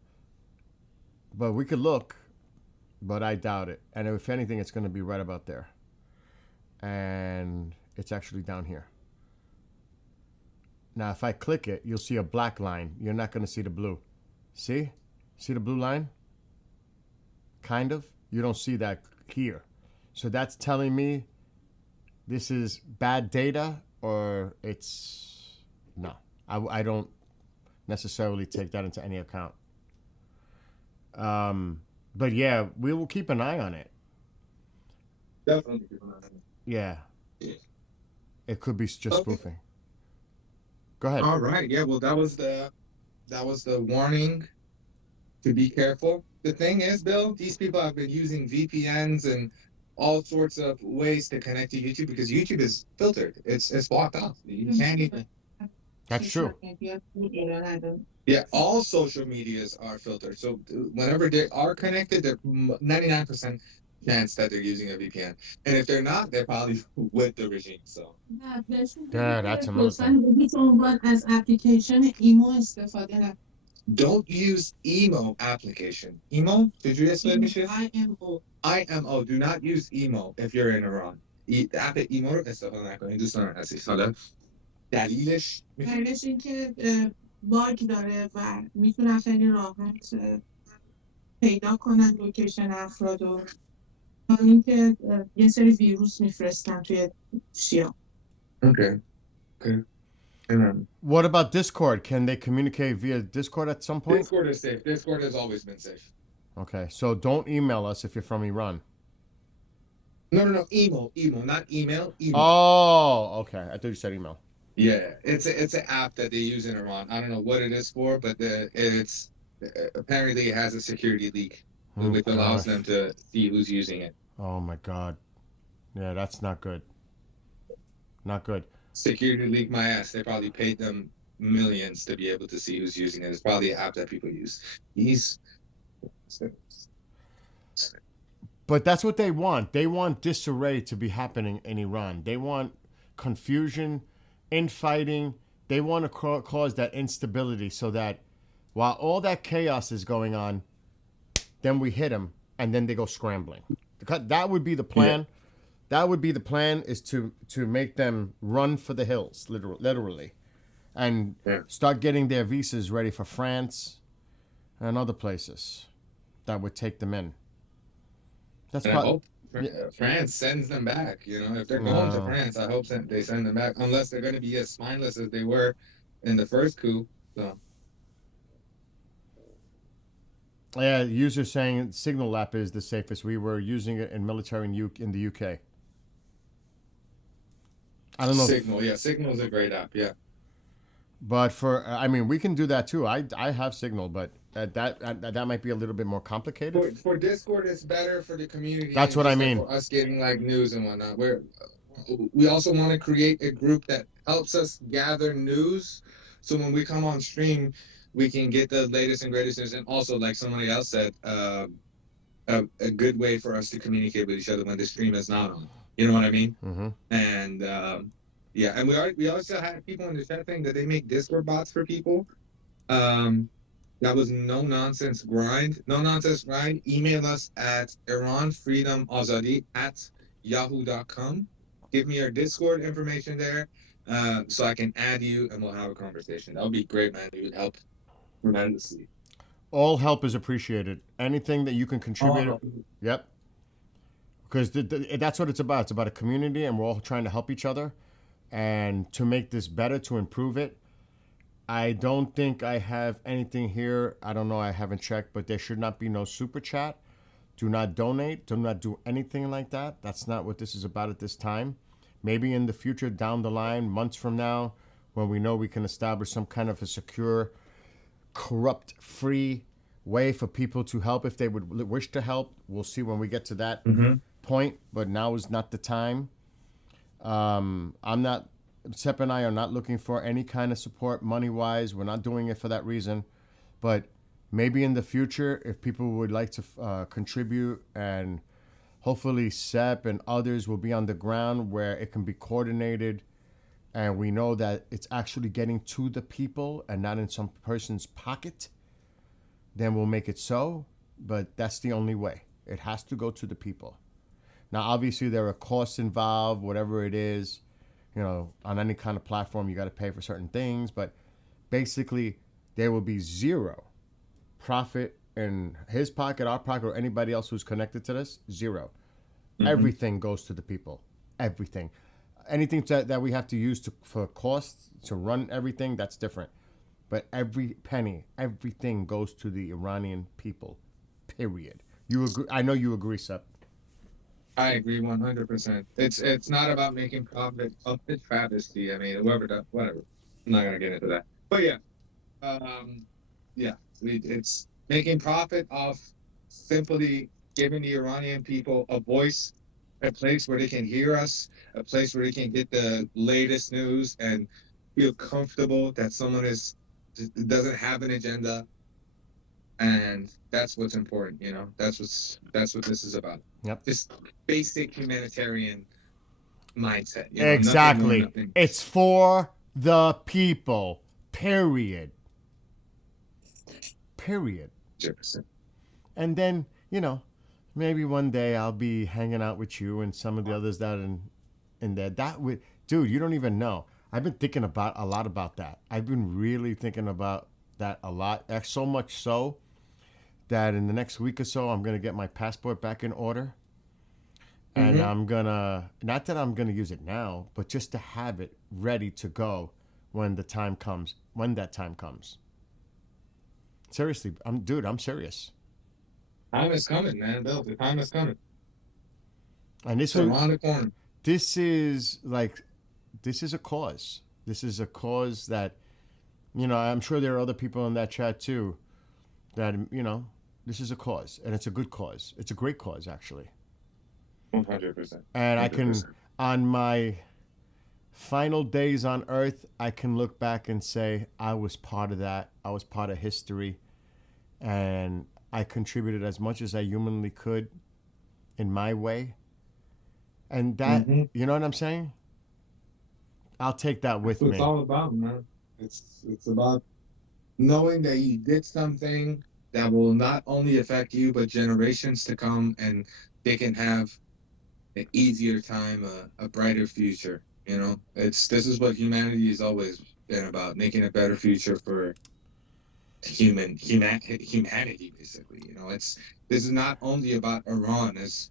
But we could look, but I doubt it. And if anything, it's going to be right about there. And it's actually down here. Now, if I click it, you'll see a black line. You're not going to see the blue. See? See the blue line? Kind of. You don't see that here. So that's telling me this is bad data, or it's no. I don't necessarily take that into any account. But yeah, we will keep an eye on it. Definitely. Yeah, it could be just Okay. spoofing. Go ahead. All right. Yeah. Well, that was the warning to be careful. The thing is, Bill, these people have been using VPNs and all sorts of ways to connect to YouTube because YouTube is filtered. It's blocked off. You can't even. That's true. Yeah, all social medias are filtered. So whenever they are connected, they're 99% chance that they're using a VPN. And if they're not, they're probably with the regime. So Yeah, that's another thing. از اپلیکیشن ایمو استفاده نکنید. don't use emo application. Emo? Did you اسم میشه؟ IMO. IMO. Do not use emo if you're in Iran. اپ ایمو رو استفاده نکنید دوستان عزیز. حالا دلیلش دلیلش این که باگ داره و میتونن خیلی راحت پیدا کنن لوکیشن افراد و تا اینکه یه سری ویروس میفرستن توی گوشی‌ها. Okay. Okay. And then What about Discord? Can they communicate via Discord at some point? Discord is safe. Discord has always been safe. Okay, so don't email us if you're from Iran. No. Emo, not email. Emo. Oh, okay. I thought you said email. Yeah, it's an app that they use in Iran. I don't know what it is for, but it's apparently it has a security leak, Oh, which allows gosh. them to see who's using it. Oh my God. Yeah, that's not good. Not good. Security leak my ass. They probably paid them millions to be able to see who's using it. It's probably an app that people use. But that's what they want. They want disarray to be happening in Iran. They want confusion, infighting. They want to cause that instability so that while all that chaos is going on, then we hit them and then they go scrambling. That would be the plan. Yeah. That would be the plan, is to make them run for the hills, literally, and start getting their visas ready for France and other places that would take them in. That's And I what. hope France sends them back. You know, if they're going to Wow. France, I hope they send them back, unless they're going to be as spineless as they were in the first coup. So. Yeah, user saying Signal app is the safest. We were using it in military in the UK. I don't know. Signal, yeah, Signal is a great app, yeah. But I mean, we can do that too. I have Signal, but that might be a little bit more complicated. For Discord, it's better for the community. That's what I just like mean. For us getting like news and whatnot. We also want to create a group that helps us gather news. So when we come on stream, we can get the latest and greatest news. And also, like somebody else said, a good way for us to communicate with each other when the stream is not on. You know what I mean? Mm-hmm. And yeah, and we also had people in the chat saying that they make Discord bots for people. That was no nonsense grind. No nonsense grind. Email us at iranfreedomazadi@yahoo.com. Give me your Discord information there, so I can add you and we'll have a conversation. That would be great, man. It would help tremendously. All help is appreciated. Anything that you can contribute. Yep. Because that's what it's about. It's about a community, and we're all trying to help each other. And to make this better, to improve it, I don't think I have anything here. I don't know. I haven't checked, but there should not be no super chat. Do not donate. Do not do anything like that. That's not what this is about at this time. Maybe in the future, down the line, months from now, when we know we can establish some kind of a secure, corrupt-free way for people to help if they would wish to help. We'll see when we get to that point, but now is not the time. Sep and I are not looking for any kind of support money-wise. We're not doing it for that reason. But maybe in the future, if people would like to contribute, and hopefully Sep and others will be on the ground where it can be coordinated, and we know that it's actually getting to the people and not in some person's pocket, then we'll make it so. But that's the only way. It has to go to the people. Now, obviously, there are costs involved, whatever it is. You know, on any kind of platform, you got to pay for certain things. But basically, there will be zero profit in his pocket, our pocket, or anybody else who's connected to this. Zero. Everything goes to the people. Everything. Anything that we have to use for costs to run everything, that's different. But every penny, everything goes to the Iranian people. Period. You agree? I know you agree, Sep. I agree 100%. It's not about making profit of the travesty. I mean, whoever does, whatever. I'm not gonna get into that. But yeah, it's making profit off simply giving the Iranian people a voice, a place where they can hear us, a place where they can get the latest news and feel comfortable that someone doesn't have an agenda, and that's what's important. That's what this is about. Yep. Just basic humanitarian mindset. Exactly. Nothing more, nothing. It's for the people. Period. Period. 100%. And then, maybe one day I'll be hanging out with you and some of the others that in there. Dude, you don't even know. I've been thinking a lot about that. I've been really thinking about that a lot. So much so that in the next week or so, I'm going to get my passport back in order. And I'm going to, not that I'm going to use it now, but just to have it ready to go when that time comes. Seriously, I'm serious. Time is coming, man, Bill. The time is coming. And It's around the corner. this is a cause. This is a cause that, I'm sure there are other people in that chat too that, this is a cause, and it's a good cause. It's a great cause, actually. 100%. And I can, 100%. on my final days on Earth, I can look back and say I was part of that. I was part of history, and I contributed as much as I humanly could in my way. And that, you know what I'm saying? I'll take that with That's what me. it's all about, man. It's about knowing that you did something that will not only affect you, but generations to come, and they can have an easier time, a brighter future. This is what humanity has always been about, making a better future for humanity, basically. This is not only about Iran, it's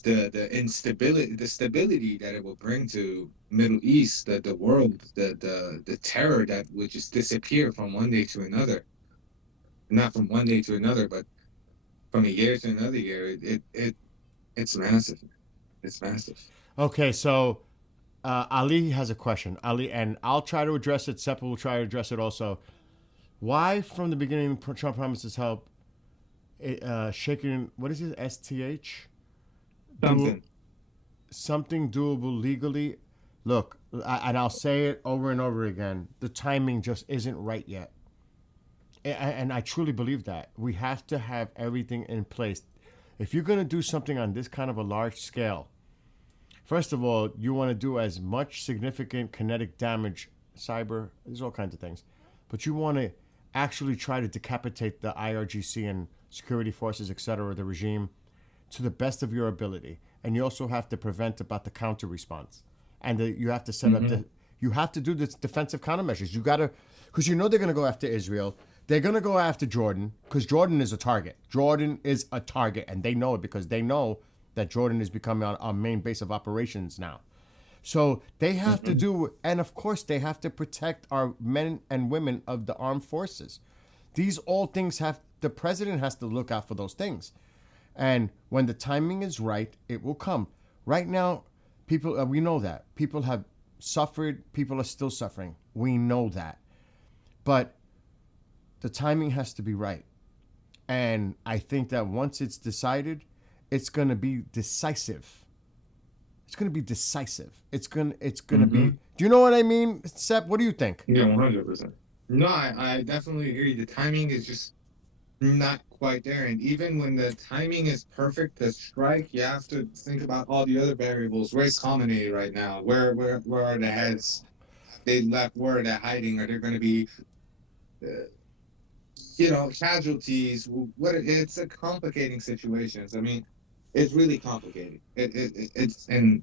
the instability, the stability that it will bring to Middle East, the world, the terror that would just disappear from one day to another. Not from one day to another, but from a year to another year. It's massive. It's massive. Okay, so Ali has a question. Ali, and I'll try to address it. Sepa will try to address it also. Why, from the beginning, Trump promises help? Shaking, what is it? STH? Something doable legally. Look, and I'll say it over and over again. The timing just isn't right yet. And I truly believe that. We have to have everything in place. If you're going to do something on this kind of a large scale, first of all, you want to do as much significant kinetic damage, cyber, there's all kinds of things. But you want to actually try to decapitate the IRGC and security forces, etc., the regime, to the best of your ability. And you also have to prevent about the counter response. And you have to set up you have to do this defensive countermeasures. You got to, because they're going to go after Israel. They're going to go after Jordan, because Jordan is a target. Jordan is a target, and they know it, because they know that Jordan is becoming our main base of operations now. So they have to do, and of course they have to protect our men and women of the armed forces. These all things the president has to look out for those things. And when the timing is right, it will come. Right now, people, we know that. People have suffered, people are still suffering. We know that. But the timing has to be right. And I think that once it's decided, it's going to be decisive. It's going to be decisive. It's going to be. Do you know what I mean, Sep? What do you think? Yeah, 100%. No, I definitely agree. The timing is just not quite there. And even when the timing is perfect to strike, you have to think about all the other variables. Where's Khamenei right now? Where are the heads? They left. Where are they hiding? Are there going to be casualties? It's a complicating situation. I mean, it's really complicated. It's and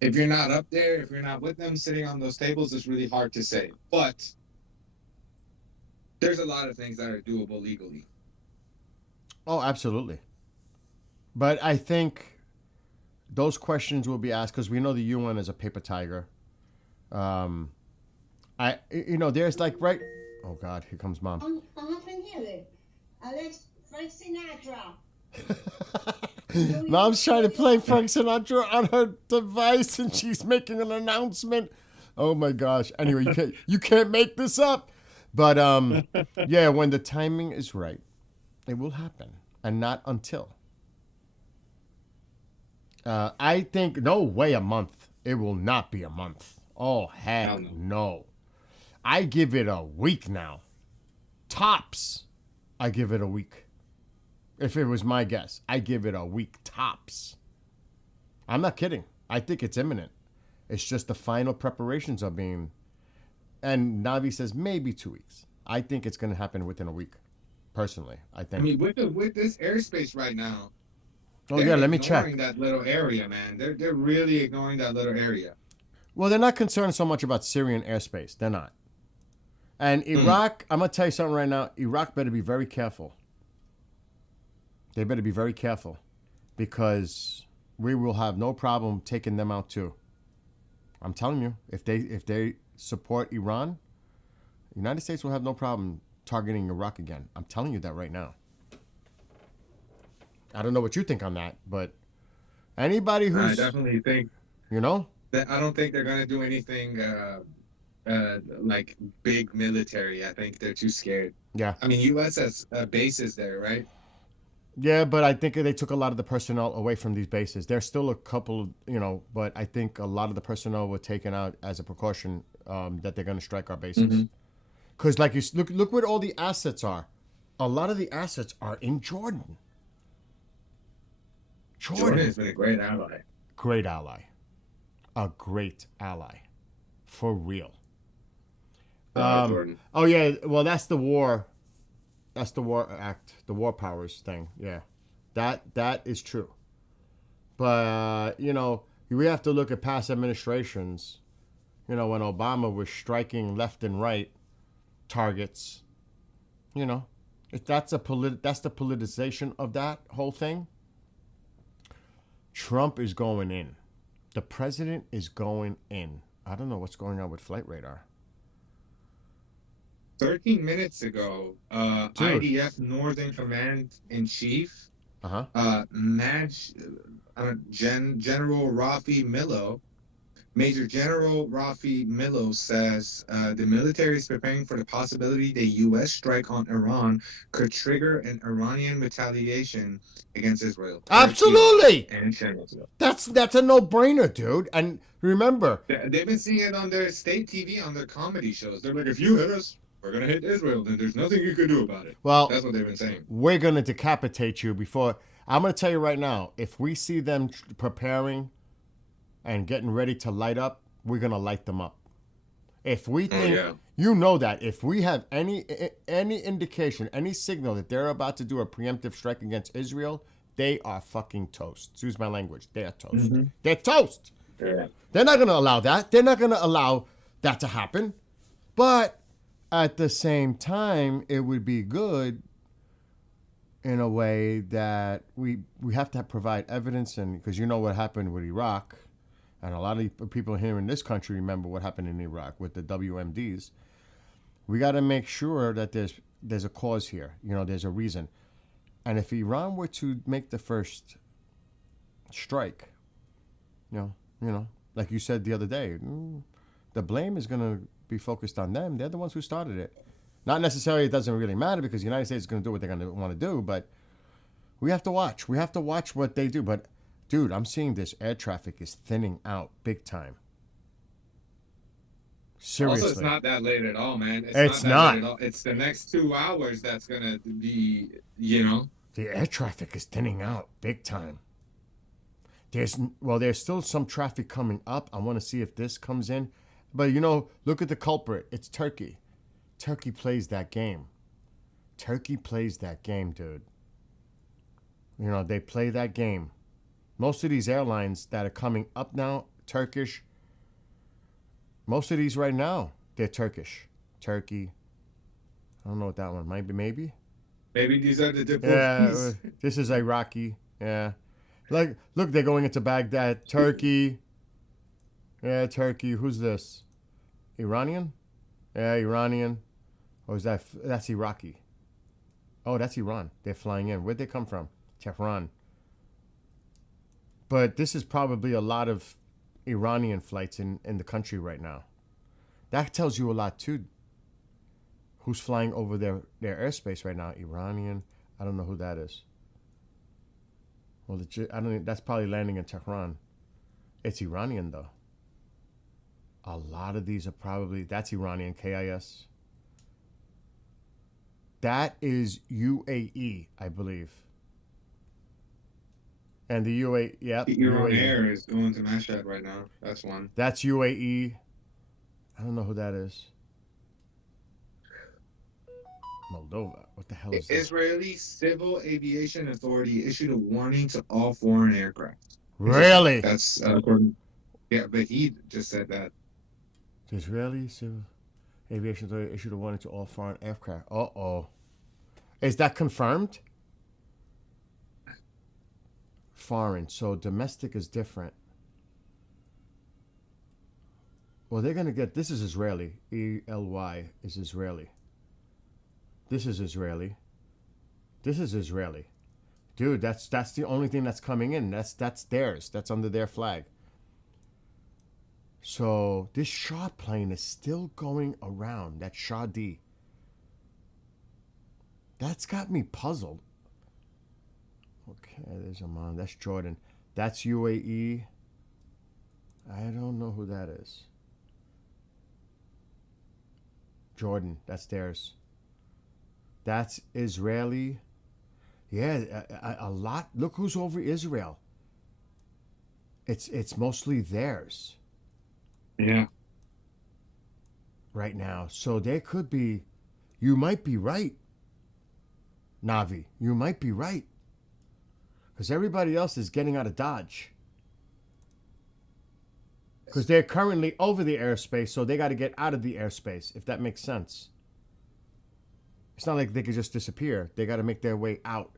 if you're not up there, if you're not with them sitting on those tables, it's really hard to say. But there's a lot of things that are doable legally. Oh, absolutely. But I think those questions will be asked because we know the UN is a paper tiger. There's like right. Oh God, here comes mom. Frank Sinatra. Mom's trying to play Frank Sinatra on her device, and she's making an announcement. Oh my gosh! Anyway, you can't make this up. But yeah, when the timing is right, it will happen, and not until. I think no way a month. It will not be a month. Oh heck no! I give it a week now. Tops, I give it a week. If it was my guess, I give it a week tops. I'm not kidding. I think it's imminent. It's just the final preparations are being. And Navi says maybe 2 weeks. I think it's going to happen within a week. Personally, I think. I mean, with this airspace right now. Oh yeah, let me check. Ignoring that little area, man. They're really ignoring that little area. Well, they're not concerned so much about Syrian airspace. They're not. And Iraq, I'm going to tell you something right now. Iraq better be very careful. They better be very careful because we will have no problem taking them out too. I'm telling you, if they support Iran, the United States will have no problem targeting Iraq again. I'm telling you that right now. I don't know what you think on that, but anybody who's... I definitely think... That I don't think they're going to do anything like big military. I think they're too scared. Yeah. I mean, U.S. has bases there, right? Yeah, but I think they took a lot of the personnel away from these bases. There's still a couple, but I think a lot of the personnel were taken out as a precaution that they're going to strike our bases. Because, like, you look where all the assets are. A lot of the assets are in Jordan. Jordan has been a great ally. Great ally. A great ally. For real. Jordan. Oh, yeah. Well, that's the war. That's the war act, the war powers thing. Yeah, that is true. But we have to look at past administrations. When Obama was striking left and right targets. That's the politicization of that whole thing. Trump is going in. The president is going in. I don't know what's going on with Flight Radar. 13 minutes ago, IDF Northern Command in Chief, General Rafi Millo, Major General Rafi Millo says the military is preparing for the possibility the U.S. strike on Iran could trigger an Iranian retaliation against Israel. Absolutely. And Charlottesville. That's a no-brainer, dude. And remember, they've been seeing it on their state TV, on their comedy shows. They're like, if you hit us, we're going to hit Israel, then there's nothing you can do about it. Well, that's what they've been saying. We're going to decapitate you before. I'm going to tell you right now, if we see them preparing and getting ready to light up, we're going to light them up. If we think, that if we have any indication, any signal that they're about to do a preemptive strike against Israel, they are fucking toast. Excuse my language. They are toast. They're toast. Yeah. They're not going to allow that. They're not going to allow that to happen. But at the same time, it would be good in a way that we have to provide evidence, and because what happened with Iraq, and a lot of people here in this country remember what happened in Iraq with the WMDs. We got to make sure that there's a cause here. There's a reason. And if Iran were to make the first strike, like you said the other day, the blame is going to be focused on them. They're the ones who started it. Not necessarily, it doesn't really matter because the United States is going to do what they're going to want to do, but we have to watch. We have to watch what they do. But, dude, I'm seeing this air traffic is thinning out big time. Seriously. Also, it's not that late at all, man. It's not. Late at all. It's the next 2 hours that's going to be, The air traffic is thinning out big time. There's still some traffic coming up. I want to see if this comes in. But, look at the culprit. It's Turkey. Turkey plays that game. Turkey plays that game, dude. They play that game. Most of these airlines that are coming up now, Turkish, most of these right now, they're Turkish. Turkey. I don't know what that one might be. Maybe these are the different. Yeah, this is Iraqi. Yeah. Like, look, they're going into Baghdad, Turkey. Yeah, Turkey. Who's this? Iranian? Yeah, Iranian. Or is that's Iraqi? Oh, that's Iran. They're flying in. Where'd they come from? Tehran. But this is probably a lot of Iranian flights in the country right now. That tells you a lot too. Who's flying over their airspace right now? Iranian. I don't know who that is. Well, I don't. That's probably landing in Tehran. It's Iranian though. A lot of these are probably that's Iranian KIS. That is UAE, I believe. And the UAE, yep. Iran UAE. Air is going to Mashhad right now. That's one. That's UAE. I don't know who that is. Moldova. What the hell is that? Israeli Civil Aviation Authority issued a warning to all foreign aircraft. Really? That's according. Yeah, but he just said that. The Israeli Civil Aviation Authority issued a warning to all foreign aircraft. Uh-oh. Is that confirmed? Foreign. So domestic is different. Well, they're going to get... This is Israeli. ELY is Israeli. This is Israeli. This is Israeli. Dude, that's the only thing that's coming in. That's theirs. That's under their flag. So this Shah plane is still going around. That Shah D. That's got me puzzled. Okay, there's Oman. That's Jordan. That's UAE. I don't know who that is. Jordan. That's theirs. That's Israeli. Yeah, a lot. Look who's over Israel. It's mostly theirs. Yeah. Right now. So there could be... You might be right, Navi. You might be right. Because everybody else is getting out of Dodge. Because they're currently over the airspace, so they got to get out of the airspace, if that makes sense. It's not like they could just disappear. They got to make their way out.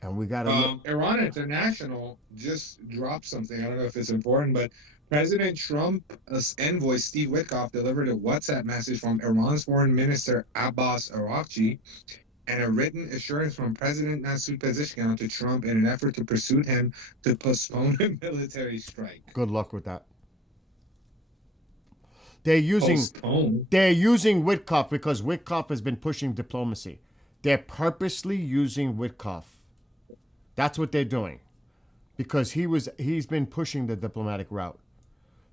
And we got to... Iran International just dropped something. I don't know if it's important, but President Trump's envoy, Steve Witkoff, delivered a WhatsApp message from Iran's Foreign Minister Abbas Araghchi and a written assurance from President Masoud Pezeshkian to Trump in an effort to pursue him to postpone a military strike. Good luck with that. They're using Postpone? They're using Witkoff because Witkoff has been pushing diplomacy. They're purposely using Witkoff. That's what they're doing. Because he's been pushing the diplomatic route.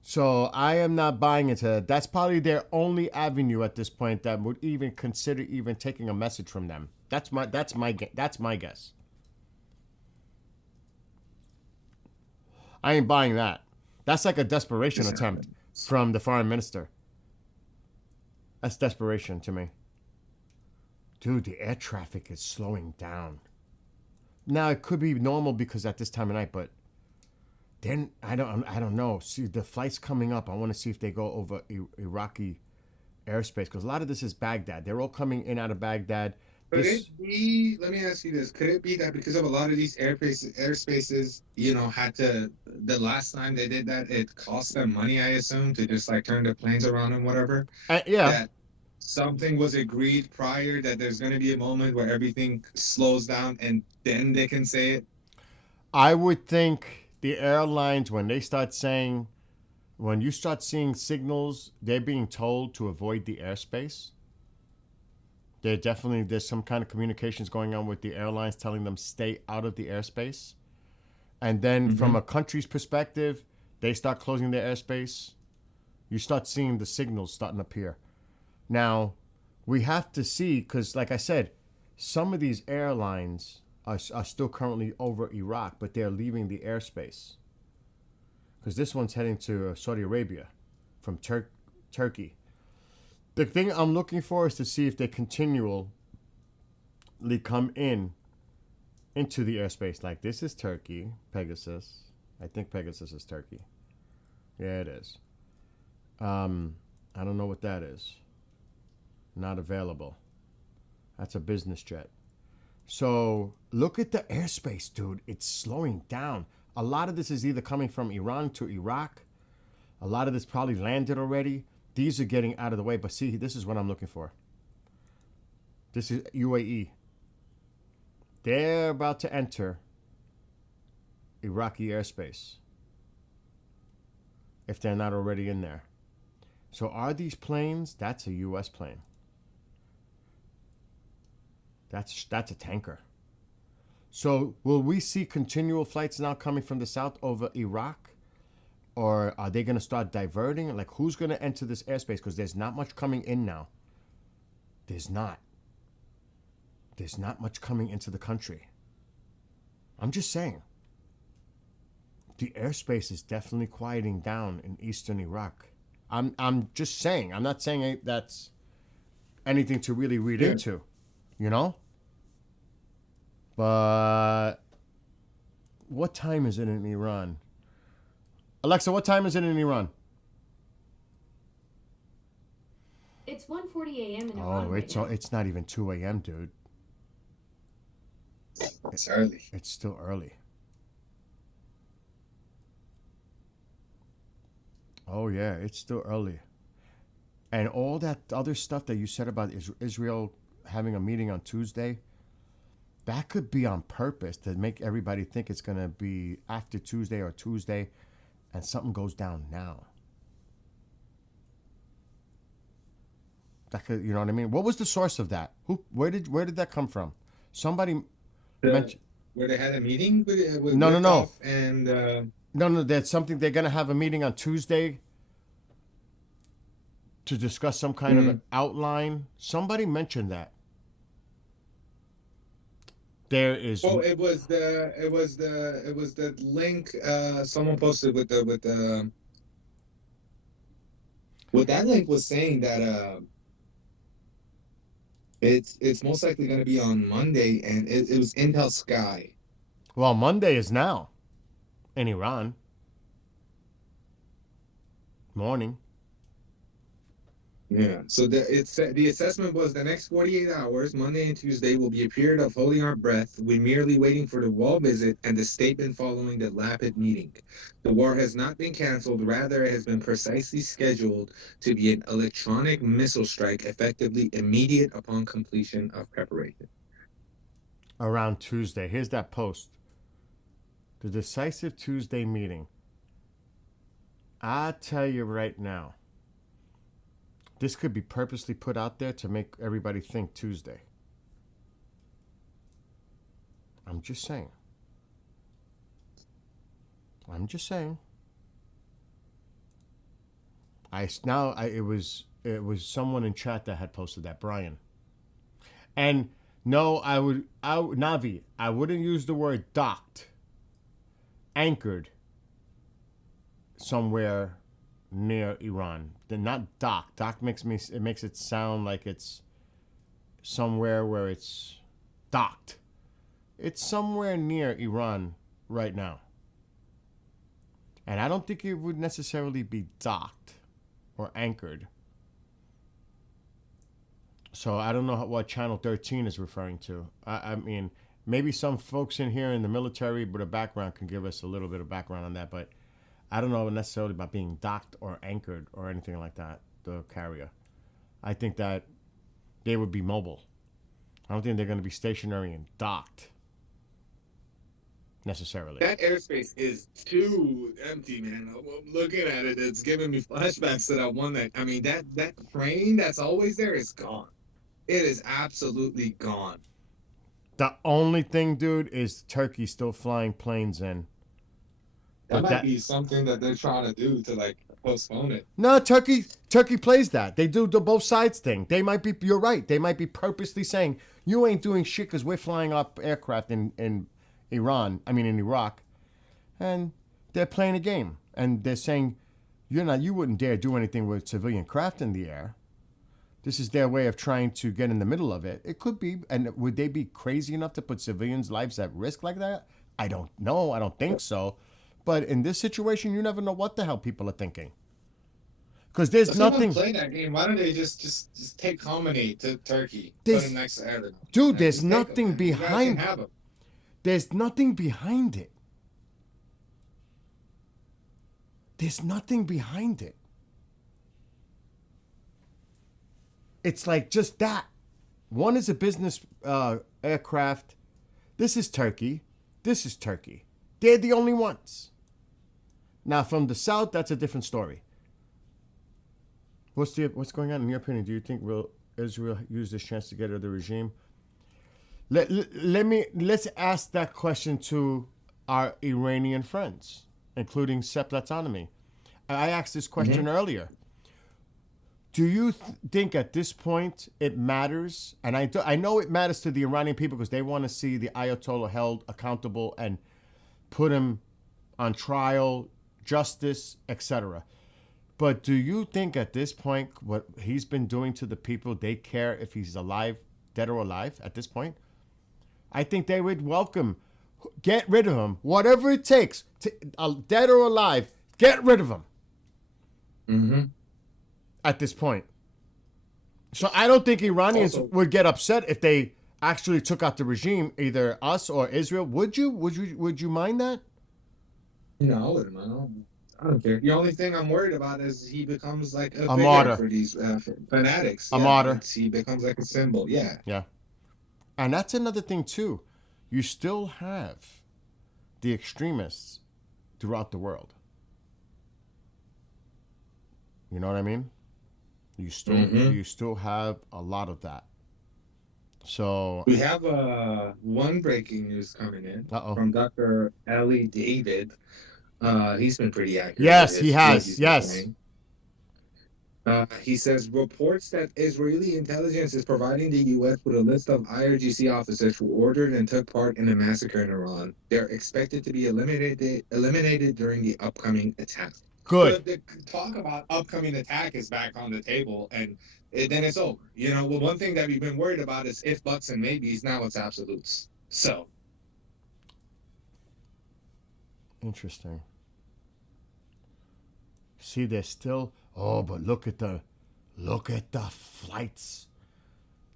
So I am not buying into that. That's probably their only avenue at this point that would even consider even taking a message from them. That's my guess. I ain't buying that. That's like a desperation attempt from the foreign minister. That's desperation to me. Dude, the air traffic is slowing down. Now it could be normal because at this time of night, but then I don't know. See, the flights coming up, I want to see if they go over Iraqi airspace because a lot of this is Baghdad. They're all coming in out of Baghdad. Could it be, let me ask you this, could it be that because of a lot of these airspaces, had to, the last time they did that, it cost them money, I assume, to just like turn the planes around and whatever? Yeah. That something was agreed prior that there's going to be a moment where everything slows down and then they can say it? I would think the airlines, when you start seeing signals, they're being told to avoid the airspace. There's some kind of communications going on with the airlines telling them stay out of the airspace. And then from a country's perspective, they start closing their airspace. You start seeing the signals starting to appear. Now, we have to see, because like I said, some of these airlines are still currently over Iraq, but they're leaving the airspace. Because this one's heading to Saudi Arabia from Turkey. The thing I'm looking for is to see if they continually come into the airspace. Like, this is Turkey, Pegasus. I think Pegasus is Turkey. Yeah, it is. I don't know what that is. Not available. That's a business jet. So look at the airspace, dude. It's slowing down. A lot of this is either coming from Iran to Iraq. A lot of this probably landed already. These are getting out of the way. But see, this is what I'm looking for. This is UAE. They're about to enter Iraqi airspace, if they're not already in there. So are these planes? That's a U.S. plane. That's a tanker. So will we see continual flights now coming from the south over Iraq? Or are they going to start diverting? Like, who's going to enter this airspace? Because there's not much coming in now. There's not much coming into the country. I'm just saying. The airspace is definitely quieting down in eastern Iraq. I'm just saying. I'm not saying that's anything to really read into, you know? But what time is it in Iran? Alexa, what time is it in Iran? It's 1:40 a.m. in Iran. Oh, right now. it's not even 2 a.m., dude. It's early. It's still early. Oh, yeah, it's still early. And all that other stuff that you said about Israel having a meeting on Tuesday, that could be on purpose to make everybody think it's going to be after Tuesday or Tuesday, and something goes down now. That could, you know what I mean? What was the source of that? Where did that come from? Somebody mentioned. Where they had a meeting with No. Witkoff and No, that's something they're going to have a meeting on Tuesday to discuss some kind of an outline. Somebody mentioned that. There is. Oh, it was the link someone posted with that link was saying that it's most likely going to be on Monday, and it was Intel Sky. Well, Monday is now in Iran. Morning. Yeah. So the assessment was the next 48 hours, Monday and Tuesday, will be a period of holding our breath. We're merely waiting for the wall visit and the statement following the Lapid meeting. The war has not been canceled. Rather, it has been precisely scheduled to be an electronic missile strike, effectively immediate upon completion of preparation. Around Tuesday. Here's that post. The decisive Tuesday meeting. I tell you right now, this could be purposely put out there to make everybody think Tuesday. I'm just saying. It was someone in chat that had posted that, Brian. And no, Navi, I wouldn't use the word docked. Anchored somewhere near Iran. They're not docked. Docked makes it sound like it's somewhere where it's docked. It's somewhere near Iran right now. And I don't think it would necessarily be docked or anchored. So I don't know what Channel 13 is referring to. I mean, maybe some folks in here in the military with a background can give us a little bit of background on that, but I don't know necessarily about being docked or anchored or anything like that, the carrier. I think that they would be mobile. I don't think they're going to be stationary and docked necessarily. That airspace is too empty, man. I'm looking at it, it's giving me flashbacks to that one that crane that's always there is gone. It is absolutely gone. The only thing, dude, is Turkey still flying planes in. That might be something that they're trying to do to like postpone it. No, Turkey plays that. They do the both sides thing. They might be. You're right. They might be purposely saying you ain't doing shit because we're flying up aircraft in Iran. I mean in Iraq, and they're playing a game. And they're saying you wouldn't dare do anything with civilian craft in the air. This is their way of trying to get in the middle of it. It could be. And would they be crazy enough to put civilians' lives at risk like that? I don't know. I don't think so. But in this situation, you never know what the hell people are thinking. Because there's Let's not nothing, play that game. Why don't they just take Khamenei to Turkey, This- put him next to Erdogan? dude. Like, There's just take him, nothing man. You guys can behind. have him. There's nothing behind it. There's nothing behind it. It's like just that. One is a business aircraft. This is Turkey. This is Turkey. They're the only ones. Now, from the south, that's a different story. What's going on in your opinion? Do you think will Israel use this chance to get rid of the regime? Let's ask that question to our Iranian friends, including Sepp Latanomy. I asked this question earlier. Do you think at this point it matters? And I know it matters to the Iranian people because they want to see the Ayatollah held accountable and put him on trial, justice, etc. But do you think at this point what he's been doing to the people, they care if he's alive, dead or alive at this point? I think they would welcome, get rid of him, whatever it takes, dead or alive, get rid of him. Mm-hmm. At this point. So I don't think Iranians Also- would get upset if they actually took out the regime, either us or Israel. Would you? Would you mind that? No, I wouldn't mind. I don't care. The only thing I'm worried about is he becomes like a figure martyr. for these fanatics. A martyr. He becomes like a symbol. Yeah. Yeah. And that's another thing too. You still have the extremists throughout the world. You know what I mean? You still have a lot of that. So We have one breaking news coming in Uh-oh. from Dr. Ellie David. He's been pretty accurate. Yes, with he his has. news Yes. reporting. He says reports that Israeli intelligence is providing the U.S. with a list of IRGC officers who ordered and took part in a massacre in Iran. They're expected to be eliminated during the upcoming attack. good. But the talk about upcoming attack is back on the table, and then it's over. You know, well, one thing that we've been worried about is if, buts, and maybes. Now it's absolutes. So Interesting. See, they're still. Oh, but look at the flights.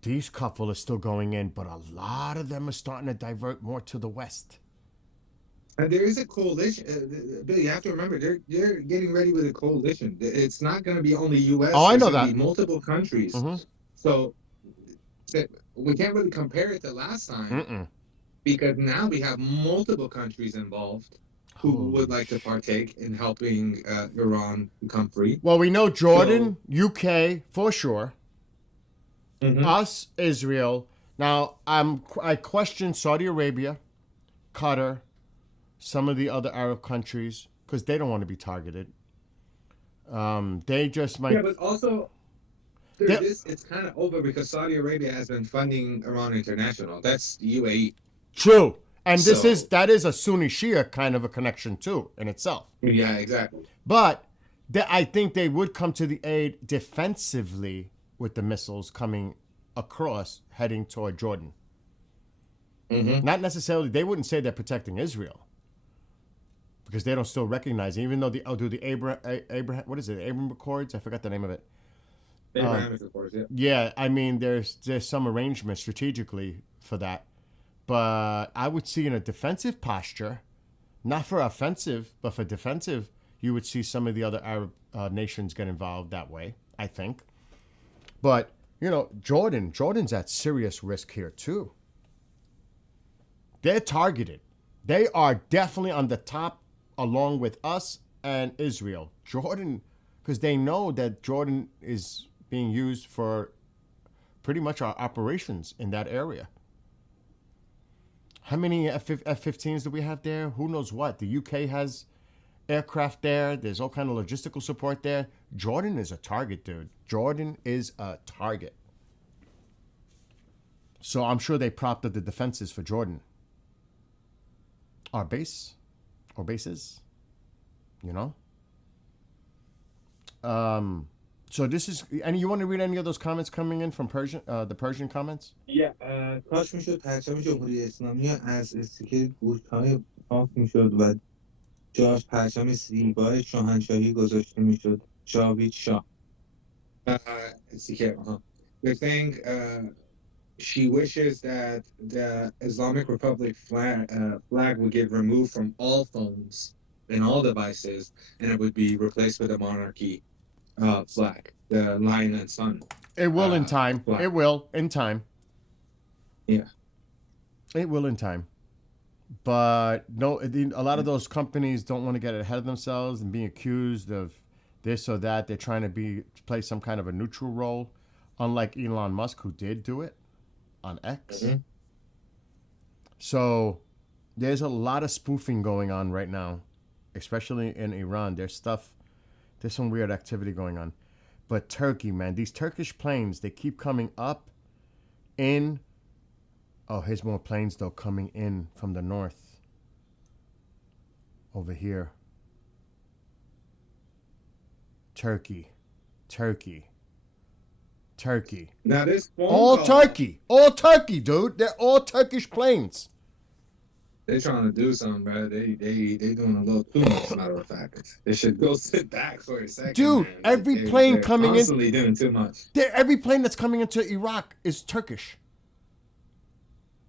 These couple are still going in, but a lot of them are starting to divert more to the west. and there is a coalition. Bill, you have to remember they're getting ready with a coalition. It's not going to be only U.S. Oh, I know There's gonna that. be multiple countries. Mhm. So we can't really compare it to last time Mm-mm. because now we have multiple countries involved who would like to partake in helping Iran become free. Well, we know Jordan, UK for sure. Mhm. Us, Israel. Now, I question Saudi Arabia, Qatar, some of the other Arab countries because they don't want to be targeted. They just might. Yeah, but also They- it's kind of over because Saudi Arabia has been funding Iran International. That's UAE. True, and So- that is a Sunni Shia kind of a connection too in itself. Yeah, exactly. But I think they would come to the aid defensively with the missiles coming across, heading toward Jordan. Mm-hmm. Not necessarily, they wouldn't say they're protecting Israel because they don't still recognize it, even though the Abraham, what is it, Abraham Accords? I forgot the name of it. Abrahamic, of course, yeah. Yeah, I mean, there's some arrangement strategically for that. But I would see in a defensive posture, not for offensive, but for defensive, you would see some of the other Arab nations get involved that way, I think. But, you know, Jordan's at serious risk here too. They're targeted. They are definitely on the top along with us and Israel. Jordan, because they know that Jordan is being used for pretty much our operations in that area. How many F-15s do we have there? Who knows what? The UK has aircraft there. There's all kind of logistical support there. Jordan is a target, dude. Jordan is a target. So I'm sure they propped up the defenses for Jordan. Our base, or bases, you know? So this is, and you want to read any of those comments coming in from Persian, the Persian comments? کاش میشد پرچم جمهوری اسلامی از استیکر گوشت‌های پاک میشد و جاش پرچم زیبای شاهنشاهی گذاشته میشد. جاوید شاه. Let's see here. They're saying she wishes that the Islamic Republic flag would get removed from all phones and all devices, and it would be replaced with a monarchy flag, the lion and sun. It will in time. flag. It will in time. Yeah. It will in time. But no, a lot of those companies don't want to get ahead of themselves and being accused of this or that. They're trying to play some kind of a neutral role, unlike Elon Musk, who did do it on X. Mm-hmm. So there's a lot of spoofing going on right now, especially in Iran. There's some weird activity going on. But Turkey, man, these Turkish planes, they keep coming up in. Oh, here's more planes, though, coming in from the north. Over here. Turkey. Now this phone All call, Turkey, dude. They're all Turkish planes. they're trying to do something, bro. They doing a little too much. Matter of fact, they should go sit back for a second. Dude, man. every plane they're coming in- constantly doing too much. Every plane that's coming into Iraq is Turkish.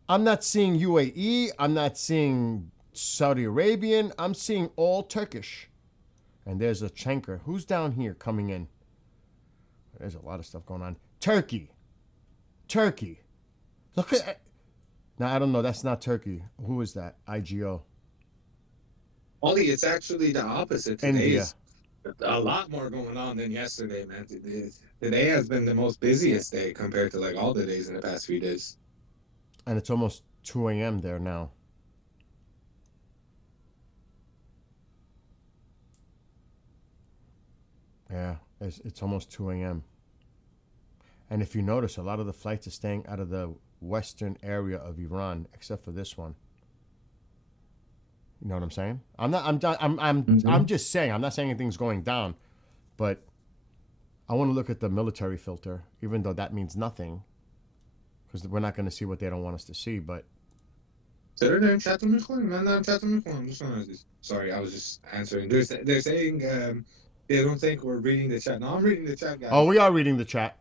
I'm not seeing UAE. I'm not seeing Saudi Arabian. I'm seeing all Turkish. And there's a tanker. Who's down here coming in? There's a lot of stuff going on. Turkey. Look at. Now, I don't know. That's not Turkey. Who is that? IGO. Only it's actually the opposite. India. Today's a lot more going on than yesterday, man. Today has been the most busiest day compared to like all the days in the past few days. And it's almost 2 a.m. there now. Yeah, it's almost 2 a.m. And if you notice, a lot of the flights are staying out of the western area of Iran, except for this one. You know what I'm saying? I'm just saying. I'm not saying anything's going down, but I want to look at the military filter, even though that means nothing, because we're not going to see what they don't want us to see. But Sorry, I was just answering. They're saying they don't think we're reading the chat. No, I'm reading the chat, guys. oh, we are reading the chat.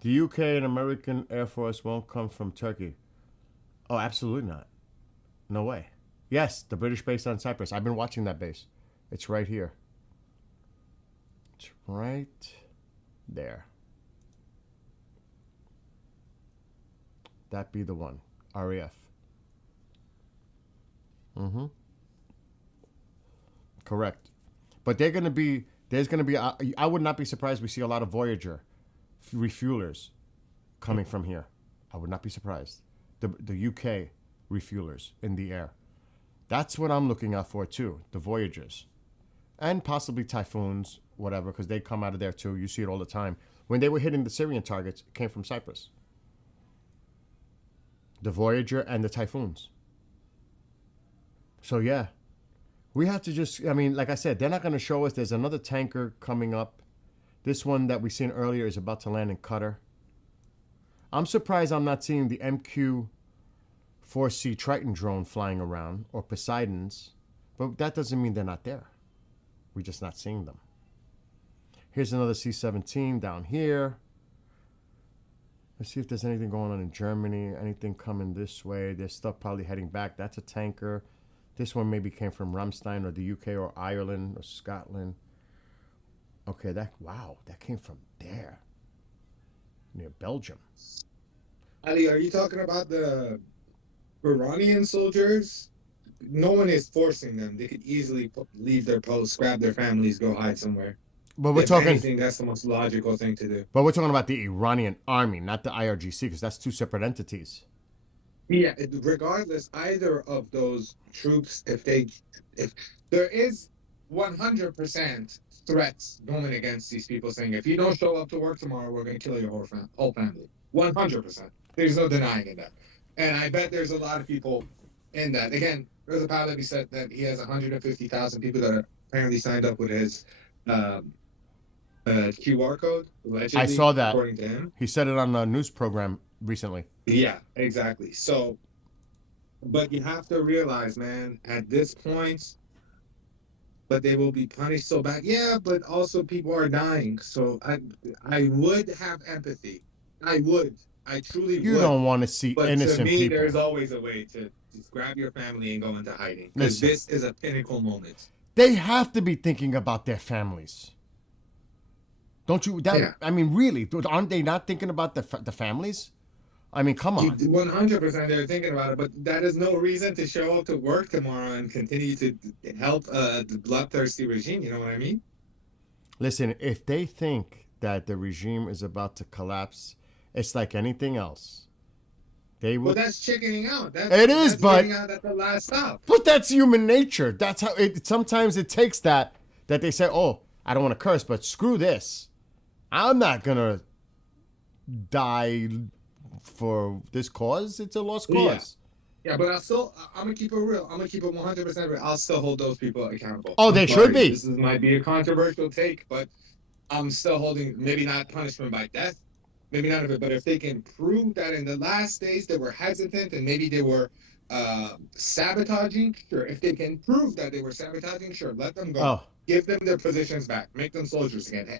The UK and American Air Force won't come from Turkey. Oh, absolutely not. No way. Yes, the British base on Cyprus. I've been watching that base. It's right here. It's right there. That be the one. RAF. Mm-hmm. Correct. But there's going to be, I would not be surprised we see a lot of Voyager refuelers coming from here. I would not be surprised. The UK refuelers in the air. That's what I'm looking out for too, the Voyagers. And possibly Typhoons, whatever, because they come out of there too. You see it all the time. When they were hitting the Syrian targets, it came from Cyprus. The Voyager and the Typhoons. So yeah, we have to just, I mean, like I said, they're not going to show us. There's another tanker coming up. This one that we seen earlier is about to land in Qatar. I'm surprised I'm not seeing the MQ-4C Triton drone flying around, or Poseidons, but that doesn't mean they're not there. We're just not seeing them. Here's another C-17 down here. Let's see if there's anything going on in Germany, anything coming this way. There's stuff probably heading back. That's a tanker. This one maybe came from Ramstein or the UK or Ireland or Scotland. Okay, that came from there, near Belgium. Ali, are you talking about the Iranian soldiers? No one is forcing them. They could easily leave their posts, grab their families, go hide somewhere. But we're If talking. anything, that's the most logical thing to do. But we're talking about the Iranian army, not the IRGC, because that's two separate entities. Yeah, regardless, either of those troops, if there is 100% threats going against these people, saying if you don't show up to work tomorrow, we're going to kill your whole family. 100%. There's no denying that. And I bet there's a lot of people in that. Again, there's a pilot who said that he has 150,000 people that are apparently signed up with his QR code. Allegedly, I saw that. According to him. He said it on a news program recently. Yeah, exactly. So, but you have to realize, man, at this point, but they will be punished so bad. Yeah, but also people are dying. So I would have empathy. I would. I truly You would. don't want to see But to innocent me, people. there's always a way to just grab your family and go into hiding. Because Listen. this is a pinnacle moment. They have to be thinking about their families. Don't you? That Yeah. I mean, really, aren't they not thinking about the families? I mean, come on. 100% they're thinking about it, but that is no reason to show up to work tomorrow and continue to help the bloodthirsty regime. You know what I mean? Listen, if they think that the regime is about to collapse, it's like anything else. They Well, will. that's chickening out. It is, that's but- getting out at the last stop. But that's human nature. That's how it. Sometimes it takes that they say, "Oh, I don't want to curse, but screw this. I'm not gonna die for this cause. It's a lost Yeah. cause." Yeah, but I'm gonna keep it real. I'm gonna keep it 100% real. I'll still hold those people accountable. Oh, they I'm should be. This might be a controversial take, but I'm still holding, maybe not punishment by death, maybe not of it, but if they can prove that in the last days they were hesitant and maybe they were sabotaging, sure. If they can prove that they were sabotaging, sure, let them go. Oh, Give them their positions back. Make them soldiers again.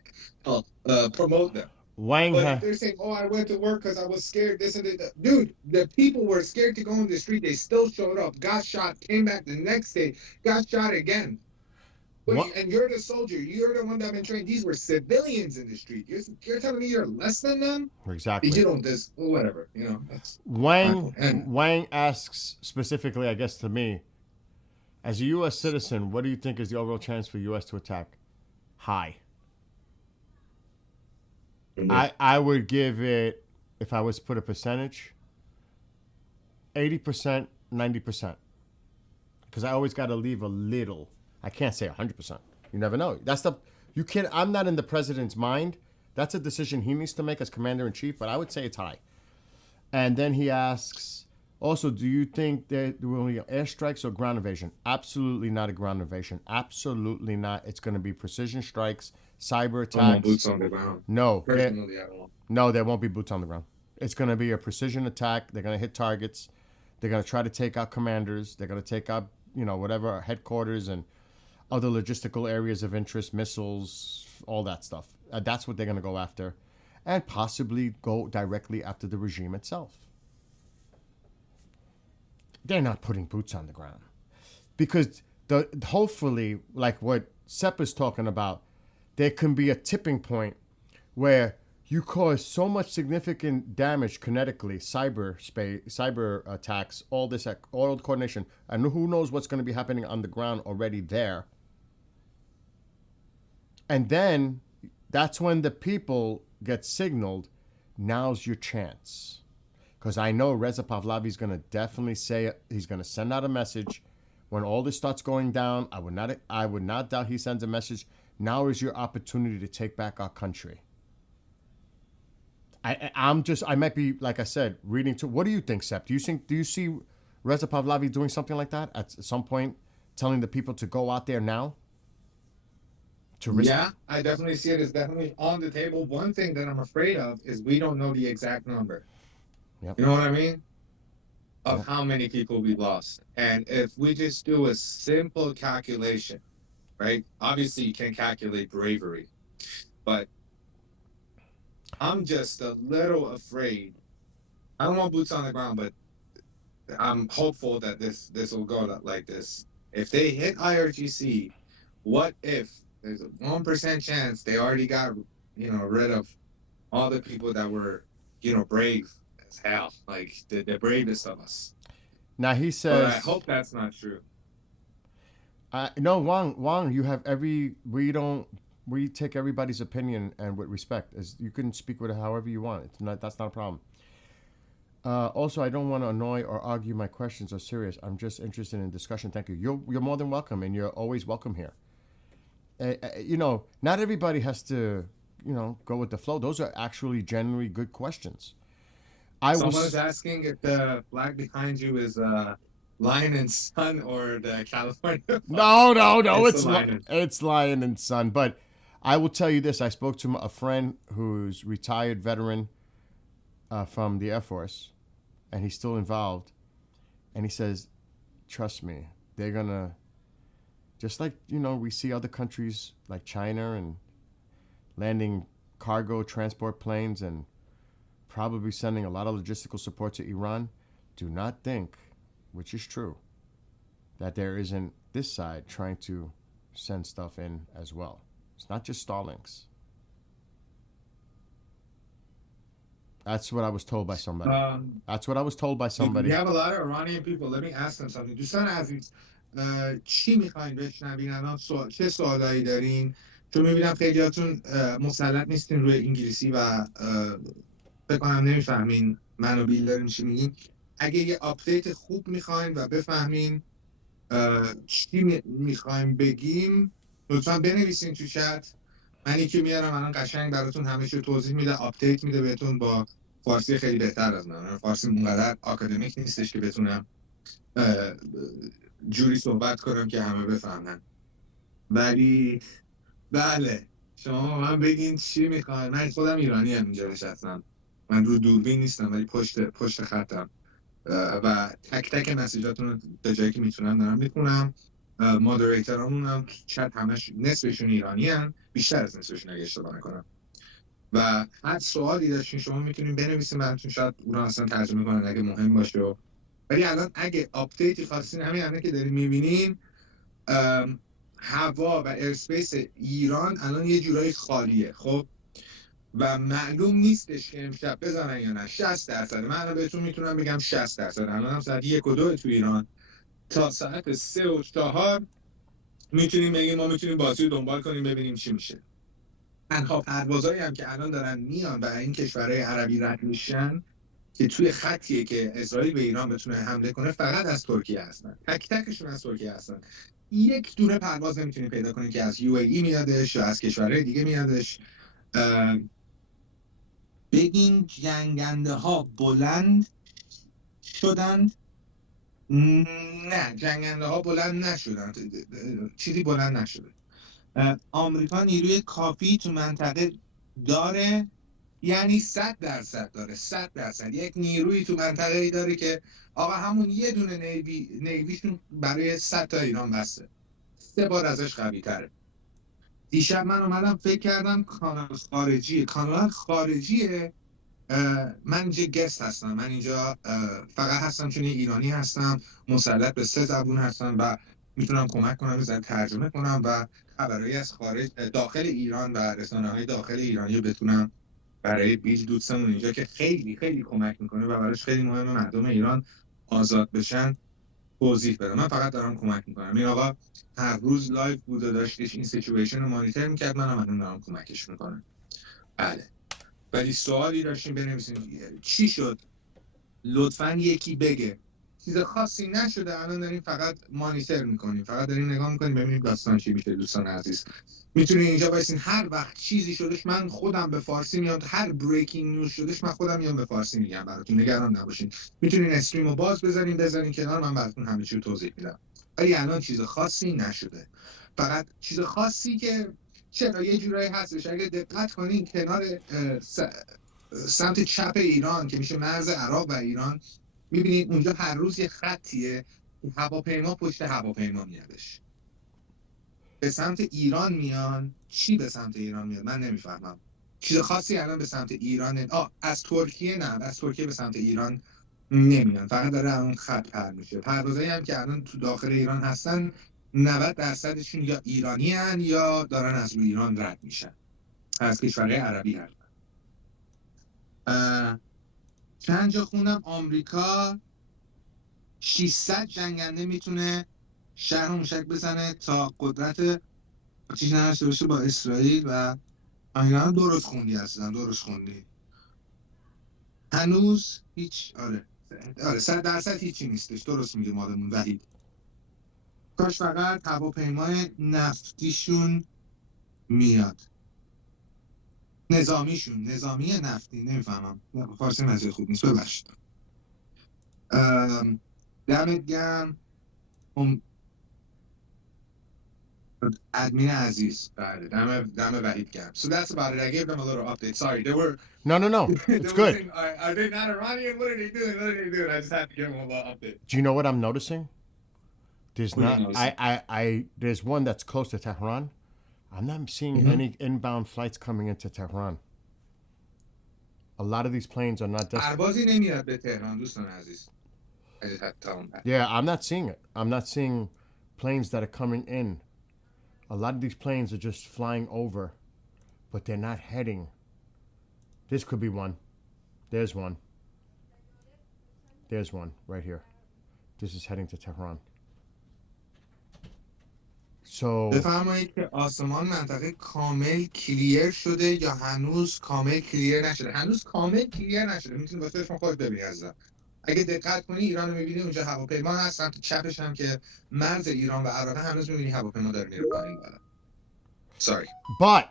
Promote them. Wang. But if they're saying, "Oh, I went to work because I was scared," this and that, dude, the people were scared to go in the street. They still showed up, got shot, came back the next day, got shot again. But What? and you're the soldier. You're the one that been trained. These were civilians in the street. You're telling me you're less than them? Exactly. You don't this whatever. You know. That's Wang And- Wang asks specifically, I guess, to me, as a U.S. citizen, what do you think is the overall chance for U.S. to attack? High. I would give it, if I was to put a percentage, 80%, 90%. Because I always got to leave a little. I can't say 100%. You never know. You can't. I'm not in the president's mind. That's a decision he needs to make as commander in chief. But I would say it's high. And then he asks, also, do you think that there will be airstrikes or ground invasion? Absolutely not a ground invasion. Absolutely not. It's going to be precision strikes, cyber I want attacks. boots on the ground. No, Personally, I don't want. no, there won't be boots on the ground. It's going to be a precision attack. They're going to hit targets. They're going to try to take out commanders. They're going to take out, whatever headquarters and other logistical areas of interest, missiles, all that stuff. That's what they're going to go after, and possibly go directly after the regime itself. They're not putting boots on the ground because hopefully, like what Sepp is talking about, there can be a tipping point where you cause so much significant damage kinetically, cyber attacks, all coordination, and who knows what's going to be happening on the ground already there. And then that's when the people get signaled, now's your chance. Because I know Reza Pahlavi is going to definitely say it. He's going to send out a message when all this starts going down. I would not doubt he sends a message. Now is your opportunity to take back our country. I might be, like I said, reading to. What do you think, Sepp? Do you see Reza Pahlavi doing something like that at some point, telling the people to go out there now? To risk? Yeah, I definitely see it as definitely on the table. One thing that I'm afraid of is we don't know the exact number. Yep. You know what I mean? Of how many people we lost. And if we just do a simple calculation, right? Obviously, you can calculate bravery, but I'm just a little afraid. I don't want boots on the ground, but I'm hopeful that this will go like this. If they hit IRGC, what if there's a 1% chance they already got, rid of all the people that were, brave as hell, like the bravest of us. Now he But says. I hope that's not true. No, Wang, you have we take everybody's opinion and with respect. As you can speak with it however you want. That's not a problem. Also, I don't want to annoy or argue. My questions are serious. I'm just interested in discussion. Thank you. You're more than welcome, and you're always welcome here. Not everybody has to, go with the flow. Those are actually genuinely good questions. Someone's asking if the flag behind you is Lion and Sun or the California flag. No. It's It's Lion and Sun. But I will tell you this. I spoke to a friend who's retired veteran from the Air Force, and he's still involved. And he says, trust me, they're going to Just like, we see other countries like China and landing cargo transport planes and probably sending a lot of logistical support to Iran. Do not think, which is true, that there isn't this side trying to send stuff in as well. It's not just Starlinks. That's what I was told by somebody. That's what I was told by somebody. We have a lot of Iranian people. Let me ask them something. دوستان عزیز چی میخواین بشنوین الان؟ چه سوالایی دارین؟ چون میبینم خیلیاتون مسلط نیستین روی انگلیسی و فکر کنم نمیفهمین من و بیل داریم چی میگیم. اگه یه آپدیت خوب میخواین و بفهمین چی میخوایم بگیم لطفا بنویسین تو چت. من یکی میارم الان قشنگ براتون همه چی توضیح میده، آپدیت میده بهتون با فارسی خیلی بهتر از من فارسی اونقدر آکادمیک نیستش که بتونم جوری صحبت کنم که همه بفهمن. ولی بله شما من بگین چی میخواین. من خودم ایرانی هم اینجا نشستم، من رو دوربین نیستم ولی پشت خطم و تک تک مسیجاتون رو به جایی که میتونم دارم میخونم. مادریترامون هم چت همش نصفشون ایرانی هم، بیشتر از نصفشون اگه اشتباه نکنم. و هر سوالی داشتین شما میتونین بنویسین براتون، شاید اونا اصلا ترجمه کنن اگه مهم باشه. ولی الان اگه آپدیتی خواستین همین که دارین میبینین هوا و ایرسپیس ایران الان یه جورایی خالیه خب و معلوم نیستش که امشب بزنن یا نه. 60%. من الان بهتون میتونم بگم 60%. الان هم ساعت 1 و 2 تو ایران تا ساعت 3 و 4 میتونیم بگیم ما میتونیم بازی رو دنبال کنیم ببینیم چی میشه. تنها پروازایی هم که الان دارن میان و این کشورهای عربی رد میشن که توی خطیه که اسرائیل به ایران بتونه حمله کنه فقط از ترکیه هستن. تک تکشون از ترکیه هستن. یک دونه پرواز نمیتونید پیدا کنید که از UAE میادش یا از کشورهای دیگه میادش. بگین جنگنده ها بلند شدند؟ نه جنگنده ها بلند نشدند، چیزی بلند نشده. آمریکا نیروی کافی تو منطقه داره، یعنی 100% داره. 100% یک نیروی تو منطقه داره که آقا همون یه دونه نیویشون برای 100 تا ایران بسته، 3 بار ازش قوی تره. دیشب من اومدم فکر کردم کانال خارجیه. من اینجا گست هستم، من اینجا فقط هستم چون ایرانی هستم، مسلط به 3 زبون هستم و میتونم کمک کنم بزن ترجمه کنم و خبرایی از خارج داخل ایران و رسانه‌های داخل ایرانی بتونم برای بیل دوستمون اینجا که خیلی خیلی کمک میکنه و براش خیلی مهمه مردم ایران آزاد بشن توضیح بدم. من فقط دارم کمک میکنم. این آقا هر روز لایو بود و داشتش این سیچویشن رو مانیتور میکرد، منم الان دارم کمکش میکنم. بله ولی سوالی داشتیم بنویسین چی شد لطفاً یکی بگه. چیز خاصی نشده، الان داریم فقط مانیتور میکنیم، فقط داریم نگاه میکنیم ببینیم داستان چی میشه. دوستان عزیز میتونین اینجا بایستین، هر وقت چیزی شدش من خودم به فارسی میام، هر بریکینگ نیوز شدش من خودم میام به فارسی میگم براتون، نگران نباشین. میتونین استریم رو باز بذارین کنار، من براتون همه چی رو توضیح میدم. ولی الان چیز خاصی نشده، فقط چیز خاصی که چرا یه جورایی هستش. اگه دقت کنین کنار سمت چپ ایران که میشه مرز عراق و ایران، میبینید اونجا هر روز یه خطیه، هواپیما پشت هواپیما میادش به سمت ایران میان. چی به سمت ایران میاد من نمیفهمم. چیز خاصی الان به سمت ایران از ترکیه نه، از ترکیه به سمت ایران نمیان، فقط داره اون خط پر میشه. پروازایی هم که الان تو داخل ایران هستن 90%شون یا ایرانی هن یا دارن از روی ایران رد میشن، از کشورهای عربی هستن. چند جا خوندم آمریکا 600 جنگنده میتونه شهر موشک بزنه تا قدرت چیز نداشته باشه با اسرائیل. و اینا درست خوندی هستن، درست خوندی. هنوز هیچ آره 100% هیچی نیستش، درست میگه مادمون وحید. کاش فقط هواپیمای نفتیشون میاد، نظامی نفتی، نمیفهمم فارسی مزید خوب نیست ببخشید. دمت گرم ادمین عزیز. بله دم وحید گرم. So that's about it. I gave them a little update. Sorry, they were No. It's good. Saying, are they not Iranian? What are they doing? I just had to give them a little update. Do you know what I'm noticing? There's Who not. knows? There's one that's close to Tehran. I'm not seeing Mhm. any inbound flights coming into Tehran. A lot of these planes are not. پروازی نمیاد به تهران دوستان عزیز. I just had to tell them that. Yeah, I'm not seeing it. I'm not seeing planes that are coming in. A lot of these planes are just flying over, but they're not heading. This could be one. There's one. There's one right here. This is heading to Tehran. So بفرمایید که آسمان منطقه کامل کلیر شده یا هنوز کامل کلیر نشده. هنوز کامل کلیر نشده. میتونی با چشم خودت ببینی عزیزم. اگه دقت کنی ایران رو میبینی اونجا هواپیما هست، سمت چپش هم که مرز ایران و عراق هنوز میبینی هواپیما داره میره پایین بالا. Sorry. but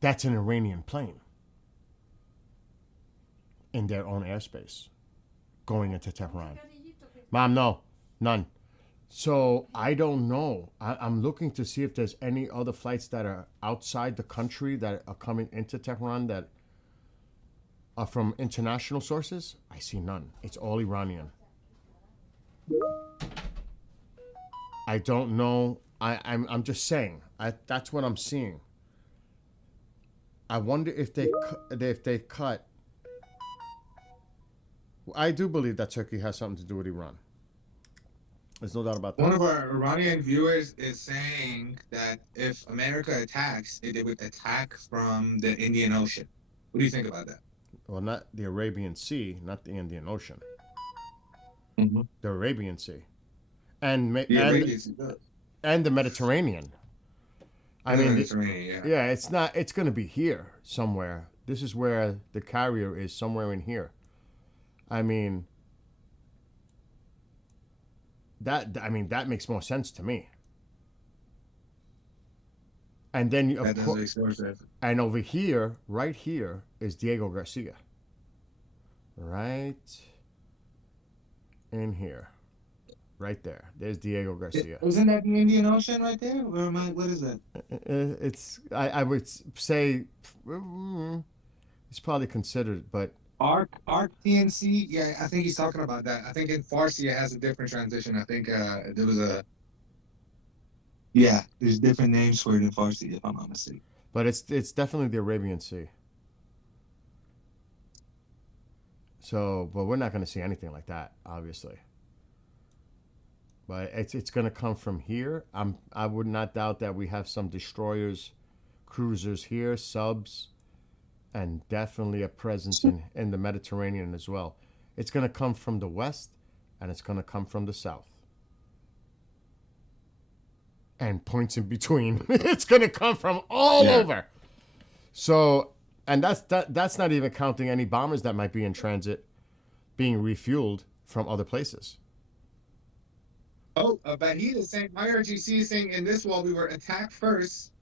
that's an Iranian plane in their own airspace going into Tehran. Mom, no, none. So I don't know. I'm looking to see if there's any other flights that are outside the country that are coming into Tehran that are from international sources. I see none. It's all Iranian. I don't know. I'm just saying. That's what I'm seeing. I wonder if they cut. I do believe that Turkey has something to do with Iran. There's no doubt about that. One of our Iranian viewers is saying that if America attacks, it would attack from the Indian Ocean. What do you think about that? Well, not the Arabian Sea, not the Indian Ocean. Mm-hmm. The Arabian Sea, and The Arabian Sea does. and the Mediterranean. I mean, Mediterranean, yeah, it's not. It's going to be here somewhere. This is where the carrier is, somewhere in here. I mean, that makes more sense to me. And then, That doesn't make more sense. and over here, right here, is Diego Garcia. Right in here. Right there. There's Diego Garcia. Isn't that the Indian Ocean right there? Or am I, what is that? It's, I would say, it's probably considered, but Arc TNC? Yeah, I think he's talking about that. I think in Farsi it has a different transition. I think there was a... Yeah, there's different names for it in Farsi, if I'm not mistaken. but it's definitely the Arabian Sea. So, but we're not going to see anything like that, obviously. But it's going to come from here. I would not doubt that we have some destroyers, cruisers here, subs, and definitely a presence in the Mediterranean as well. It's going to come from the west, and it's going to come from the south. And points in between. It's going to come from all over. So, and that's not even counting any bombers that might be in transit being refueled from other places. Oh, Vahid is saying, IRGC is saying, in this wall we were attacked first.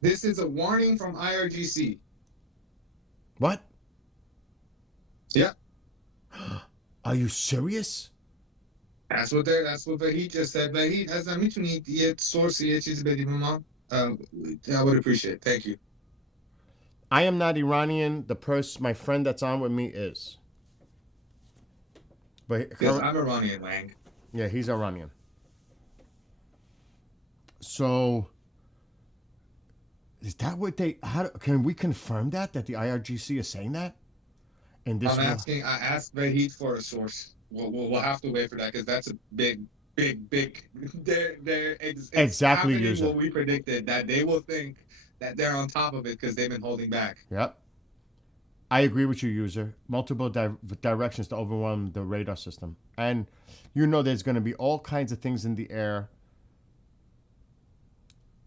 This is a warning from IRGC. What? Yeah. Are you serious? That's what Vahid just said. Vahid, as I میتونید یه source یه چیزی بدی به ما? I would appreciate it. Thank you. I am not Iranian. My friend that's on with me is. But Yes, I'm Iranian, Lang. yeah, he's Iranian. So, is that what can we confirm that the IRGC is saying that? In this I asked Vahid for a source. We'll have to wait for that because that's a big. They're Exactly, happening user. what we predicted, that they will think that they're on top of it because they've been holding back. Yep. I agree with you, user. Multiple directions to overwhelm the radar system. And there's going to be all kinds of things in the air.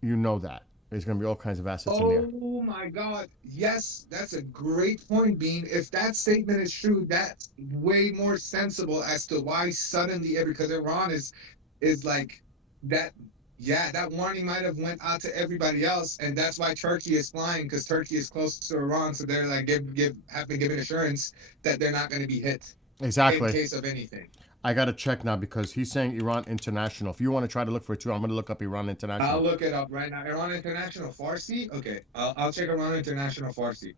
You know that. There's going to be all kinds of assets in the air. Oh my God. Yes, that's a great point, Bean. If that statement is true, that's way more sensible as to why suddenly, because Iran is like that. Yeah, that warning might have went out to everybody else, and that's why Turkey is flying, because Turkey is close to Iran, so they're like have been given assurance that they're not going to be hit. Exactly. In case of anything. I got to check now because he's saying Iran International. If you want to try to look for it too, I'm going to look up Iran International. I'll look it up right now. Iran International Farsi? Okay, I'll check Iran International Farsi.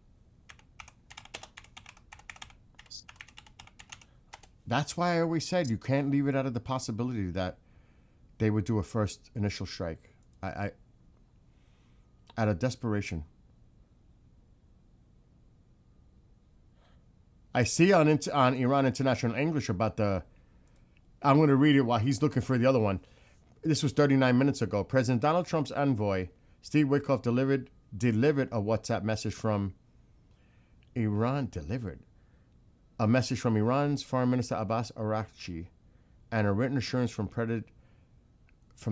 That's why I always said you can't leave it out of the possibility that they would do a first initial strike. I out of desperation. I see on Iran International English about the. I'm going to read it while he's looking for the other one. This was 39 minutes ago. President Donald Trump's envoy, Steve Witkoff, delivered a WhatsApp message from Iran. Delivered a message from Iran's Foreign Minister Abbas Araghchi, and a written assurance from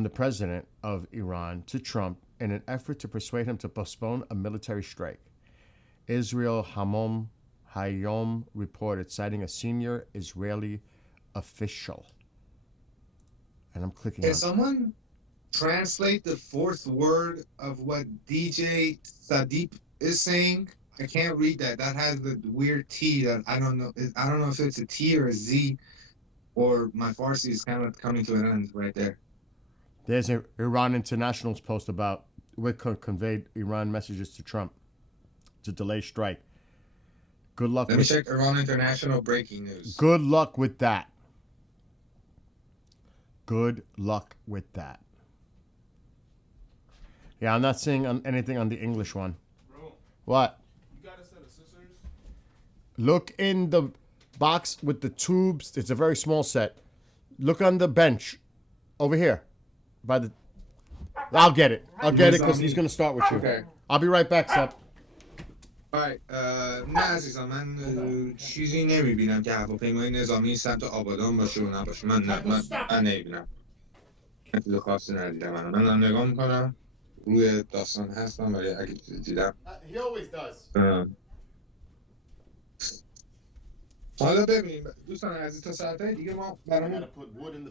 the president of Iran to Trump in an effort to persuade him to postpone a military strike. Israel Hayom reported, citing a senior Israeli official. And I'm clicking Can on. someone translate the fourth word of what DJ Sadiq is saying? I can't read that. That has the weird T that I don't know. I don't know if it's a T or a Z, or my Farsi is kind of coming to an end right there. There's an Iran International's post about Witkoff conveyed Iran messages to Trump to delay strike. Good luck. Let me check Iran International breaking news. Good luck with that. Good luck with that. Yeah, I'm not seeing anything on the English one. Bro, What? you got a set of scissors? Look in the box with the tubes. It's a very small set. Look on the bench over here. I'll get it. I'll get it because he's going to start with you. Okay. I'll be right back, Sep. Alright, نه عزیزم من چیزی نمیبینم که هواپیمای نظامی سمت آبادان باشه و نباشه. من نمیبینم. چیز خاصی ندیدم. من دارم نگاه میکنم روی داستان هستم ولی اگه چیزی دیدم He always does. حالا ببینیم دوستان عزیز تا ساعتهای دیگه ما برامون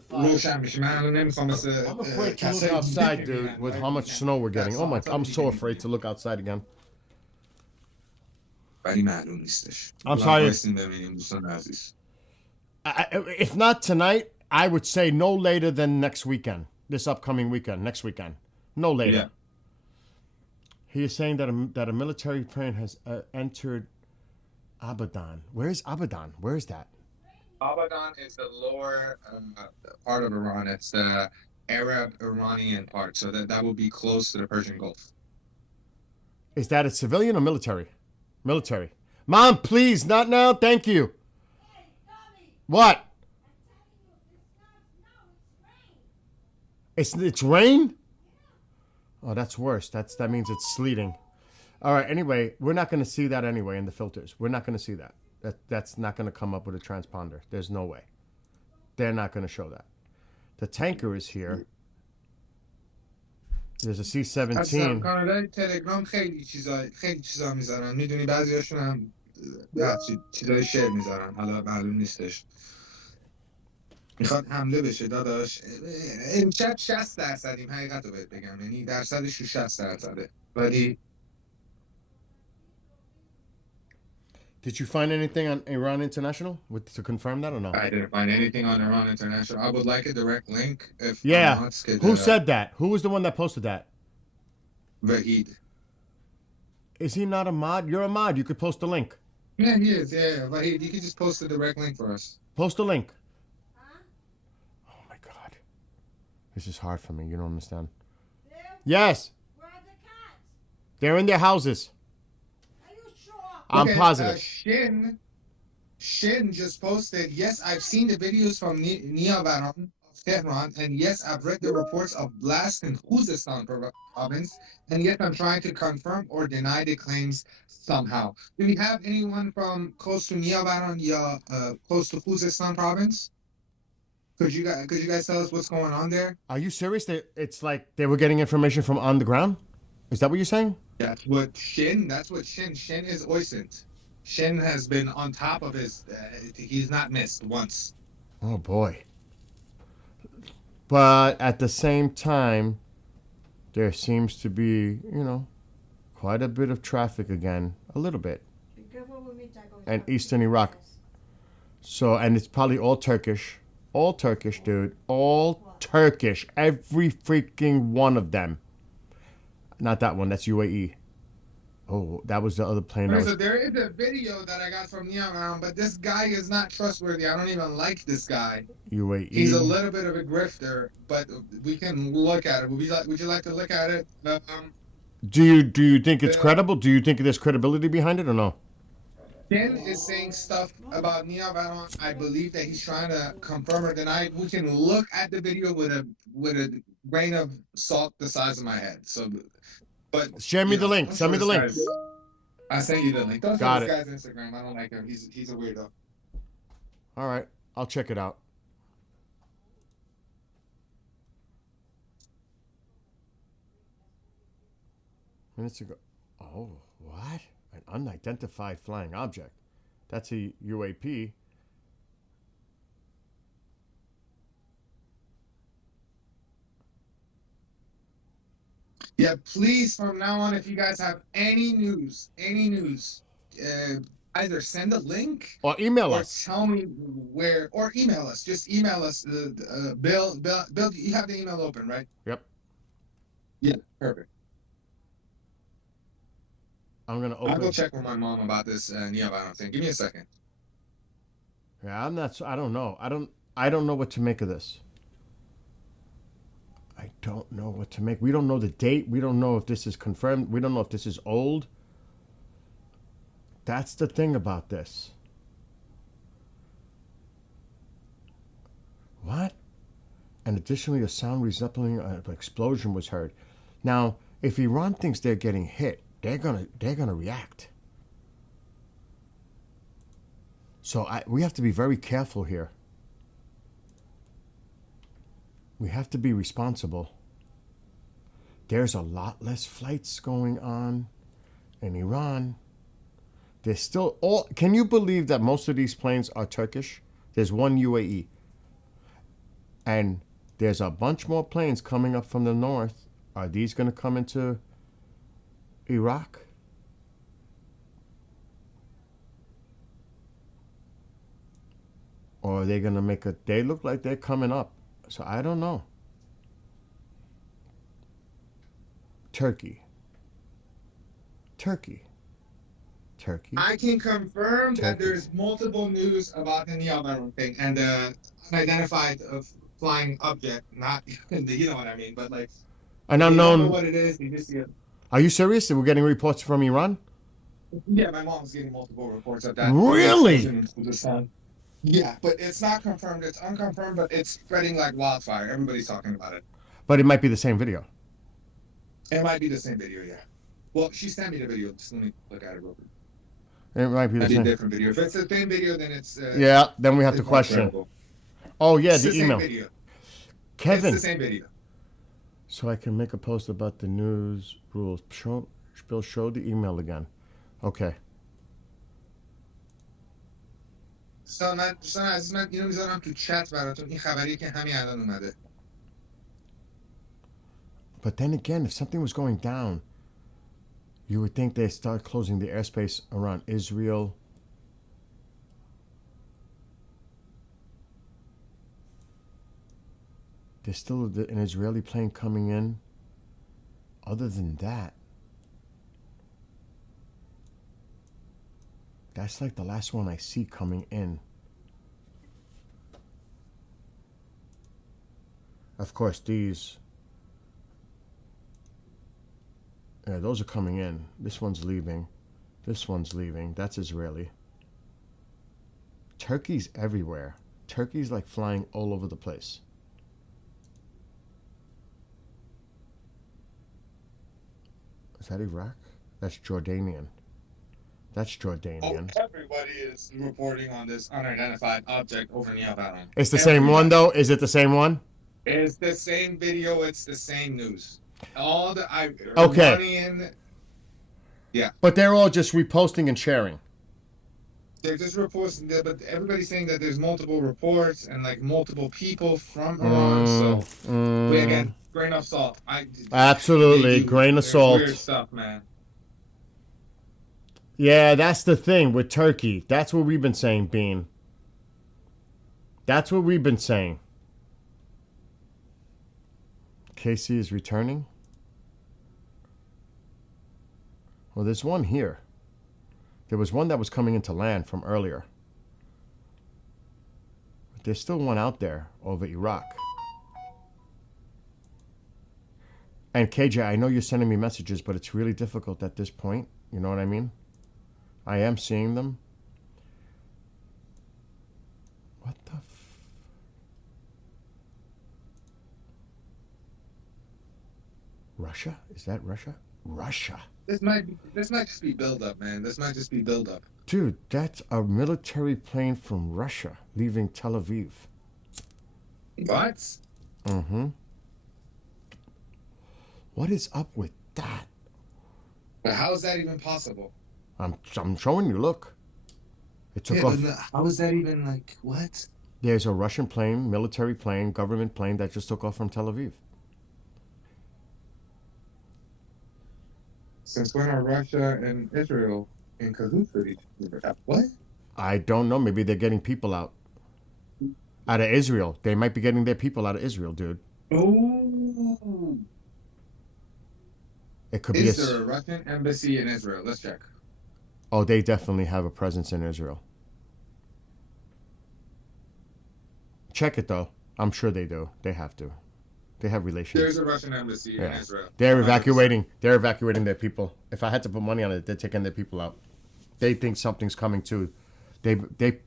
روشن میشه. من الان نمیخوام مثل I'm afraid to look outside, dude, with how much snow we're getting. Oh my, I'm so afraid to look outside again. ولی معلوم نیستش. I'm sorry. ببینیم دوستان عزیز. If not tonight, I would say no later than next weekend. This upcoming weekend, next weekend. No later. Yeah. He is saying that a military plane has entered Abadan. Where is Abadan? Where is that? Abadan is the lower part of Iran. It's the Arab Iranian part, so that will be close to the Persian Gulf. Is that a civilian or military? Military. Mom, please, not now. Thank you. What? It's rain? Oh, that's worse. That means it's sleeting. All right. Anyway, we're not going to see that anyway in the filters. We're not going to see that. That's not going to come up with a transponder. There's no way. They're not going to show that. The tanker is here. There's a C-17. کانالای تلگرام خیلی چیزا میذارن. میدونی بعضیاشون هم چیزای شعر میذارن. حالا معلوم نیستش. میخواد حمله بشه داداش. امشب 60%یم حقیقت رو بهت بگم. یعنی درصدش رو 60%. ولی Did you find anything on Iran International to confirm that or no? I didn't find anything on Iran International. I would like a direct link if Yeah. Mods could, Who said that? Who was the one that posted that? Vahid. Is he not a mod? You're a mod. You could post a link. Yeah, he is. Yeah, Vahid, you could just post a direct link for us. Post a link. Oh my God. This is hard for me. You don't understand. Yes. Where are the cats? They're in their houses. Are you sure? I'm Okay, positive. Shin just posted, yes, I've seen the videos from Niavaran of Tehran, and yes, I've read the reports of blast in Khuzestan province, and yes, I'm trying to confirm or deny the claims somehow. Do we have anyone from close to Niavaran, close to Khuzestan province? Could you guys tell us what's going on there? Are you serious? It's like they were getting information from on the ground? Is that what you're saying? That's what Shin is Oisint. Shin has been on top of he's not missed once. Oh boy. But at the same time, there seems to be, quite a bit of traffic again. A little bit. Be careful with me, Taco. And Eastern Iraq. So, and it's probably all Turkish. All Turkish, dude. All Turkish. Every freaking one of them. Not that one. That's UAE. Oh, that was the other plane. Okay, That so was there is a video that I got from Neon, but this guy is not trustworthy. I don't even like this guy. UAE. He's a little bit of a grifter, but we can look at it. Would you like to look at it? Do you think it's Yeah. credible? Do you think there's credibility behind it or no? Ken is saying stuff about Nia Varon. I believe that he's trying to confirm it. Then we can look at the video with a grain of salt the size of my head. So, but Share me you the know, link. I'm Send me sure the this link. guy's- I sent you the link. Don't Got follow it. this guy's Instagram. I don't like him. He's a weirdo. All right, I'll check it out. Minutes ago. Oh, what? An unidentified flying object. That's a UAP. Yeah, please, from now on, if you guys have any news, either send a link Or email or us. tell me where, or email us. Just email us. Bill, you have the email open, right? Yep. Yeah, perfect. I'm gonna I'll go open. check with my mom about this Nia Varon thing. Give me a second. Yeah, I'm not. I don't know. I don't know what to make of this. I don't know what to make. We don't know the date. We don't know if this is confirmed. We don't know if this is old. That's the thing about this. What? And additionally, a sound resembling an explosion was heard. Now, if Iran thinks they're getting hit, they're gonna react. So we have to be very careful here. We have to be responsible. There's a lot less flights going on in Iran. There's still all. Can you believe that most of these planes are Turkish? There's one UAE. And there's a bunch more planes coming up from the north. Are these going to come into Iraq? Or are they going to make a... They look like they're coming up. So I don't know. Turkey. I can confirm that Turkey. there's multiple news about the Nia Varon thing and unidentified flying object. Not, you know what I mean, but like, An you don't know unknown. what it is. You just see it. Are you serious that we're getting reports from Iran? Yeah, my mom's getting multiple reports of that. Really? With the sun. Yeah, but it's not confirmed. It's unconfirmed, but it's spreading like wildfire. Everybody's talking about it. But it might be the same video. It might be the same video, yeah. Well, she sent me the video. Just let me look at it real quick. It might be the Might be a same. different video. If it's the same video, then it's Yeah, then we have it's to more question. credible. Oh, yeah, It's the the same email. video. Kevin. It's the same video. So I can make a post about the news rules. Bill, show the email again. Okay. دوستان عزیز من اینو میذارم تو چت براتون این خبریه که همین الان اومده. But then again, if something was going down, you would think they'd start closing the airspace around Israel. There's still an Israeli plane coming in. Other than that, that's like the last one I see coming in. Of course, these... Yeah, those are coming in. This one's leaving. This one's leaving. That's Israeli. Turkey's everywhere. Turkey's like flying all over the place. Is that Iraq? That's Jordanian. That's Jordanian. Everybody is reporting on this unidentified object over Nia Varon. It's the same one, though? Is it the same one? It's the same video. It's the same news. All the Okay. Iranian, But they're all just reposting and sharing. they're just reporting that, but everybody's saying that there's multiple reports and like multiple people from Iran. So we again, grain of salt. Absolutely, grain of there's salt. Weird stuff, man. Yeah, that's the thing with Turkey. That's what we've been saying, Bean. That's what we've been saying. Casey is returning. Well, there's one here. There was one that was coming into land from earlier. But there's still one out there over Iraq. And KJ, I know you're sending me messages, but it's really difficult at this point. You know what I mean? I am seeing them. What the Russia? Is that Russia? Russia. This might just be build up, man. This might just be build up. Dude, that's a military plane from Russia leaving Tel Aviv. What? Mm-hmm. What is up with that? But how is that even possible? I'm showing you, look. It took Yeah, off. but how is that even like what? There's a Russian plane, military plane, government plane that just took off from Tel Aviv. Since when are Russia and Israel in cahoots with each other? What? I don't know. Maybe they're getting people out of Israel. They might be getting their people out of Israel, dude. Oh. It could be Is there a Russian embassy in Israel? Let's check. Oh, they definitely have a presence in Israel. Check it though. I'm sure they do. They have to. They have relations. There's a Russian embassy in Yeah. Israel. They're evacuating. They're evacuating their people. If I had to put money on it, they're taking their people out. They think something's coming too. They.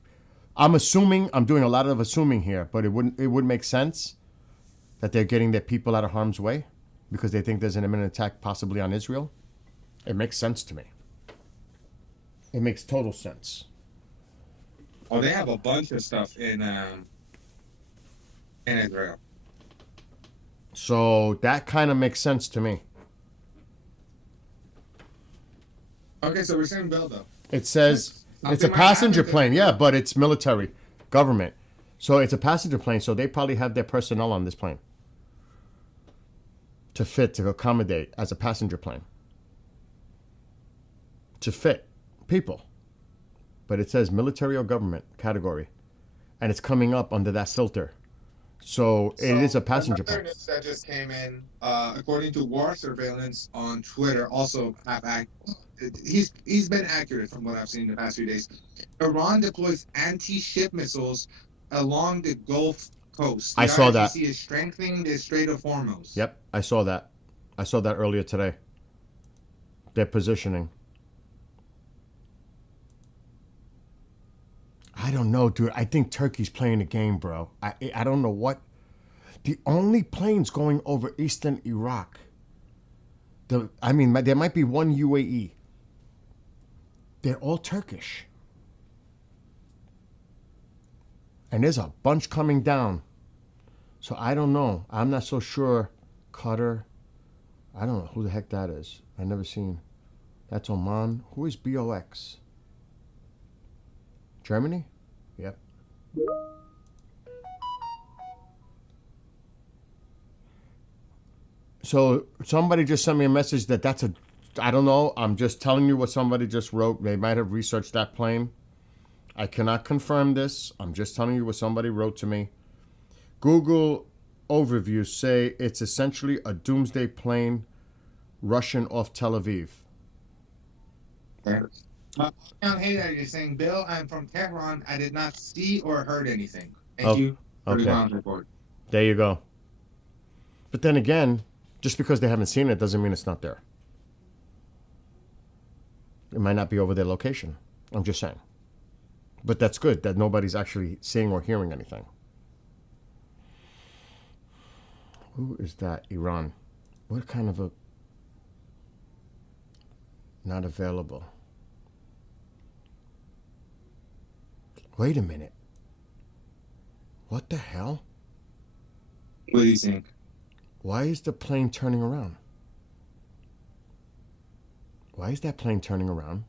I'm assuming. I'm doing a lot of assuming here, but it would make sense that they're getting their people out of harm's way because they think there's an imminent attack possibly on Israel. It makes sense to me. It makes total sense. Oh, they have a bunch of stuff in Israel. So that kind of makes sense to me. Okay, so we're saying build up. It says it's a Something might passenger happen to plane, them. yeah, but it's military, government. So it's a passenger plane, so they probably have their personnel on this plane to accommodate as a passenger plane. To fit people. But it says military or government category. And it's coming up under that filter. So it is a passenger another plane. news that just came in, according to war surveillance on Twitter, also he's been accurate from what I've seen in the past few days. Iran deploys anti-ship missiles along the Gulf Coast. I saw that. The IRGC is strengthening the Strait of Hormuz. Yep, I saw that. I saw that earlier today. Their positioning. I don't know, dude. I think Turkey's playing a game, bro. I don't know what. The only planes going over eastern Iraq. There might be one UAE. They're all Turkish. And there's a bunch coming down. So I don't know. I'm not so sure. Qatar. I don't know who the heck that is. I've never seen. That's Oman. Who is BOX? Germany? Yep. So somebody just sent me a message that's a, I don't know. I'm just telling you what somebody just wrote. They might have researched that plane. I cannot confirm this. I'm just telling you what somebody wrote to me. Google overviews say it's essentially a doomsday plane Russian off Tel Aviv. You're saying, Bill, I'm from Tehran. I did not see or heard anything. Thank you for the ground report. There you go. But then again, just because they haven't seen it doesn't mean it's not there. It might not be over their location. I'm just saying. But that's good that nobody's actually seeing or hearing anything. Who is that? Iran. What kind of a... Not available. Wait a minute. What the hell? What do you think? Why is the plane turning around? Why is that plane turning around?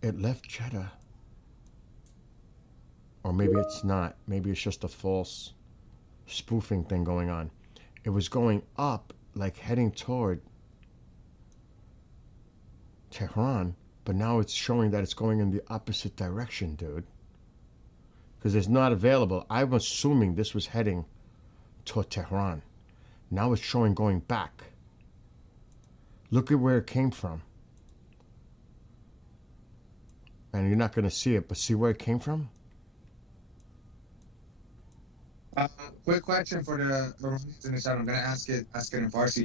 It left Jeddah. Or maybe it's not. Maybe it's just a false spoofing thing going on. It was going up, like heading toward Tehran, but now it's showing that it's going in the opposite direction, dude. Because it's not available. I'm assuming this was heading toward Tehran. Now it's showing going back. Look at where it came from. And you're not going to see it, but see where it came from? Quick question for the Iranians in the chat. I'm going to ask it in Farsi.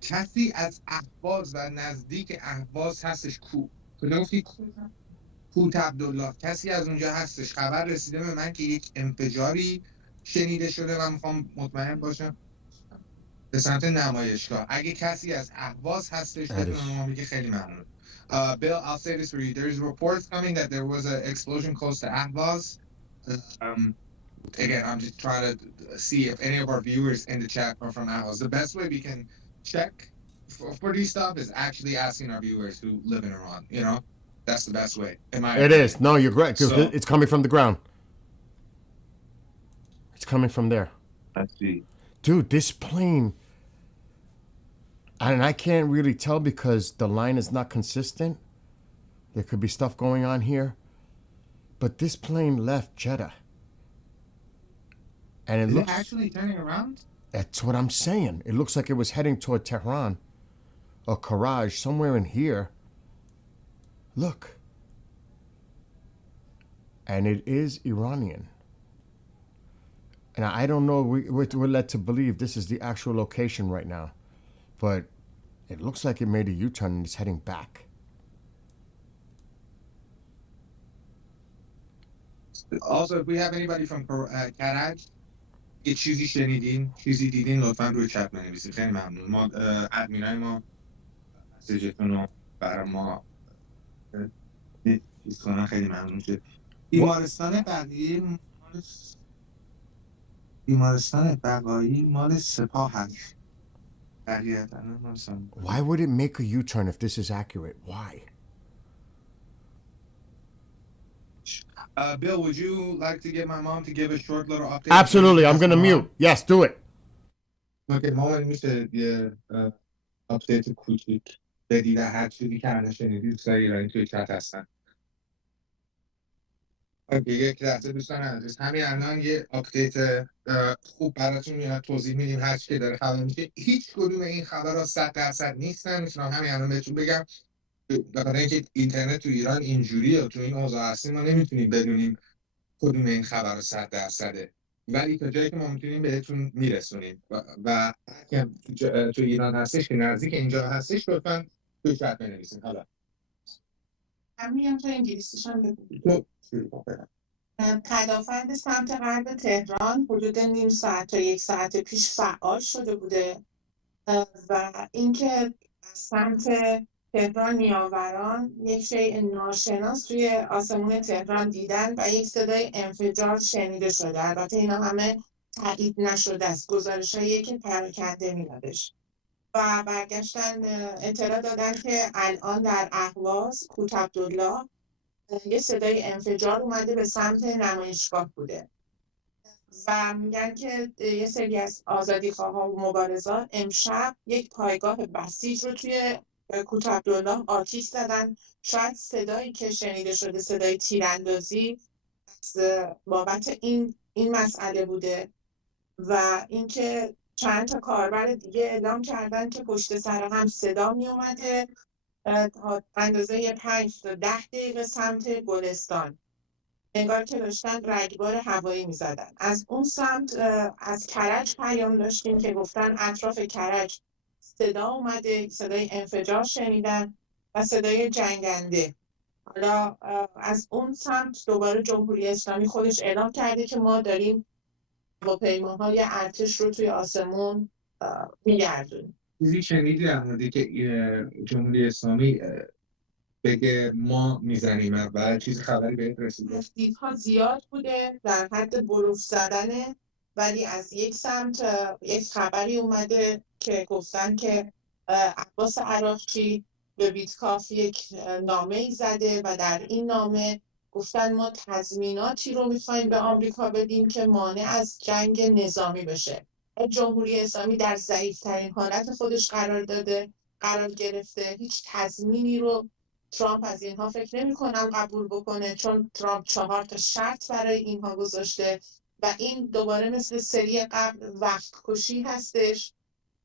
کسی از اهواز و نزدیک اهواز هستش گفتی کوت عبدالله، کسی از اونجا هستش؟ خبر رسیده به من که یک انفجاری شنیده شده و میخوام مطمئن باشم به سمت نمایشگاه. اگه کسی از اهواز هستش بتونه ما بگه خیلی ممنون. Bill, I'll say this for you. There's reports coming that there was an explosion close to Ahvaz. Again, I'm just trying to see if any of our viewers in the chat are from Ahvaz. The best way we can check for these stuff is actually asking our viewers who live in Iran. You know, that's the best way. It is. No, you're great. So, it's coming from the ground. It's coming from there. Let's see. Dude, this plane, and I can't really tell because the line is not consistent. There could be stuff going on here. But this plane left Jeddah. And it looks actually turning around? That's what I'm saying. It looks like it was heading toward Tehran or Karaj, somewhere in here. Look. And it is Iranian. And I don't know, we're led to believe this is the actual location right now. But it looks like it made a U-turn and it's heading back. Also, if we have anybody from Karaj, یه چیزی شنیدین، چیزی دیدین، لطفاً روی چت بنویسید. خیلی ممنون. ما ادمینای ما مسیجتون رو برای ما چیز کنن، خیلی ممنون شد. بیمارستان بقایی مال سپاه هست. Why would it make a U-turn if this is accurate? Why? Bill, would you like to get my mom to give a short little update? Absolutely. I'm going to mute. Yes, do it. Okay, مامان میشه یه آپدیت کوچیک بدی و هر چیزی که الان شنیدی دوستای ایرانی توی چت هستن. یک لحظه دوستان عزیز، همین الان یه آپدیت خوب براتون میاد، توضیح میدیم هر چی که داره خبر میشه. هیچ کدوم این خبرها 100% نیستن. میتونم همین الان بهتون بگم، برای اینکه اینترنت تو ایران اینجوریه، تو این اوضاع هستیم، ما نمیتونیم بدونیم کدوم این خبر 100%. ولی تا جایی که ما میتونیم بهتون میرسونیم و اگه تو ایران هستش که نزدیک اینجا هستش لطفاً توی چت بنویسین. حالا همین تو انگلیسیشان بگو. پدافند سمت غرب تهران حدود نیم ساعت تا یک ساعت پیش فعال شده بوده و اینکه سمت تهران نیاوران یک شیء ناشناس توی آسمون تهران دیدن و یک صدای انفجار شنیده شده. البته اینا همه تایید نشده است، گزارش‌هایی که پراکنده میادش و برگشتن اطلاع دادن که الان در اهواز کوت عبدالله یه صدای انفجار اومده به سمت نمایشگاه بوده و میگن که یه سری از آزادیخواها و مبارزان امشب یک پایگاه بسیج رو توی کوت عبدالله آتیش زدن. شاید صدایی که شنیده شده صدای تیراندازی از بابت این مسئله بوده و اینکه چند تا کاربر دیگه اعلام کردن که پشت سر هم صدا می اومده اندازه 5 تا 10 دقیقه سمت گلستان، انگار که داشتن رگبار هوایی می زدن. از اون سمت از کرج پیام داشتیم که گفتن اطراف کرج صدا اومده، صدای انفجار شنیدن و صدای جنگنده. حالا از اون سمت دوباره جمهوری اسلامی خودش اعلام کرده که ما داریم هواپیماهای ارتش رو توی آسمون میگردونیم. چیزی شنیدی در موردی که جمهوری اسلامی بگه ما میزنیم و چیز خبری بهت رسیده؟ تهدیدها زیاد بوده در حد بروف زدنه، ولی از یک سمت یک خبری اومده که گفتن که عباس عراقچی به بیتکاف یک نامه‌ای زده و در این نامه گفتن ما تضمیناتی رو میخوایم به آمریکا بدیم که مانع از جنگ نظامی بشه. جمهوری اسلامی در ضعیف‌ترین حالت خودش قرار گرفته. هیچ تضمینی رو ترامپ از اینها فکر نمی‌کنم قبول بکنه، چون ترامپ 4 تا شرط برای اینها گذاشته و این دوباره مثل سری قبل وقت کشی هستش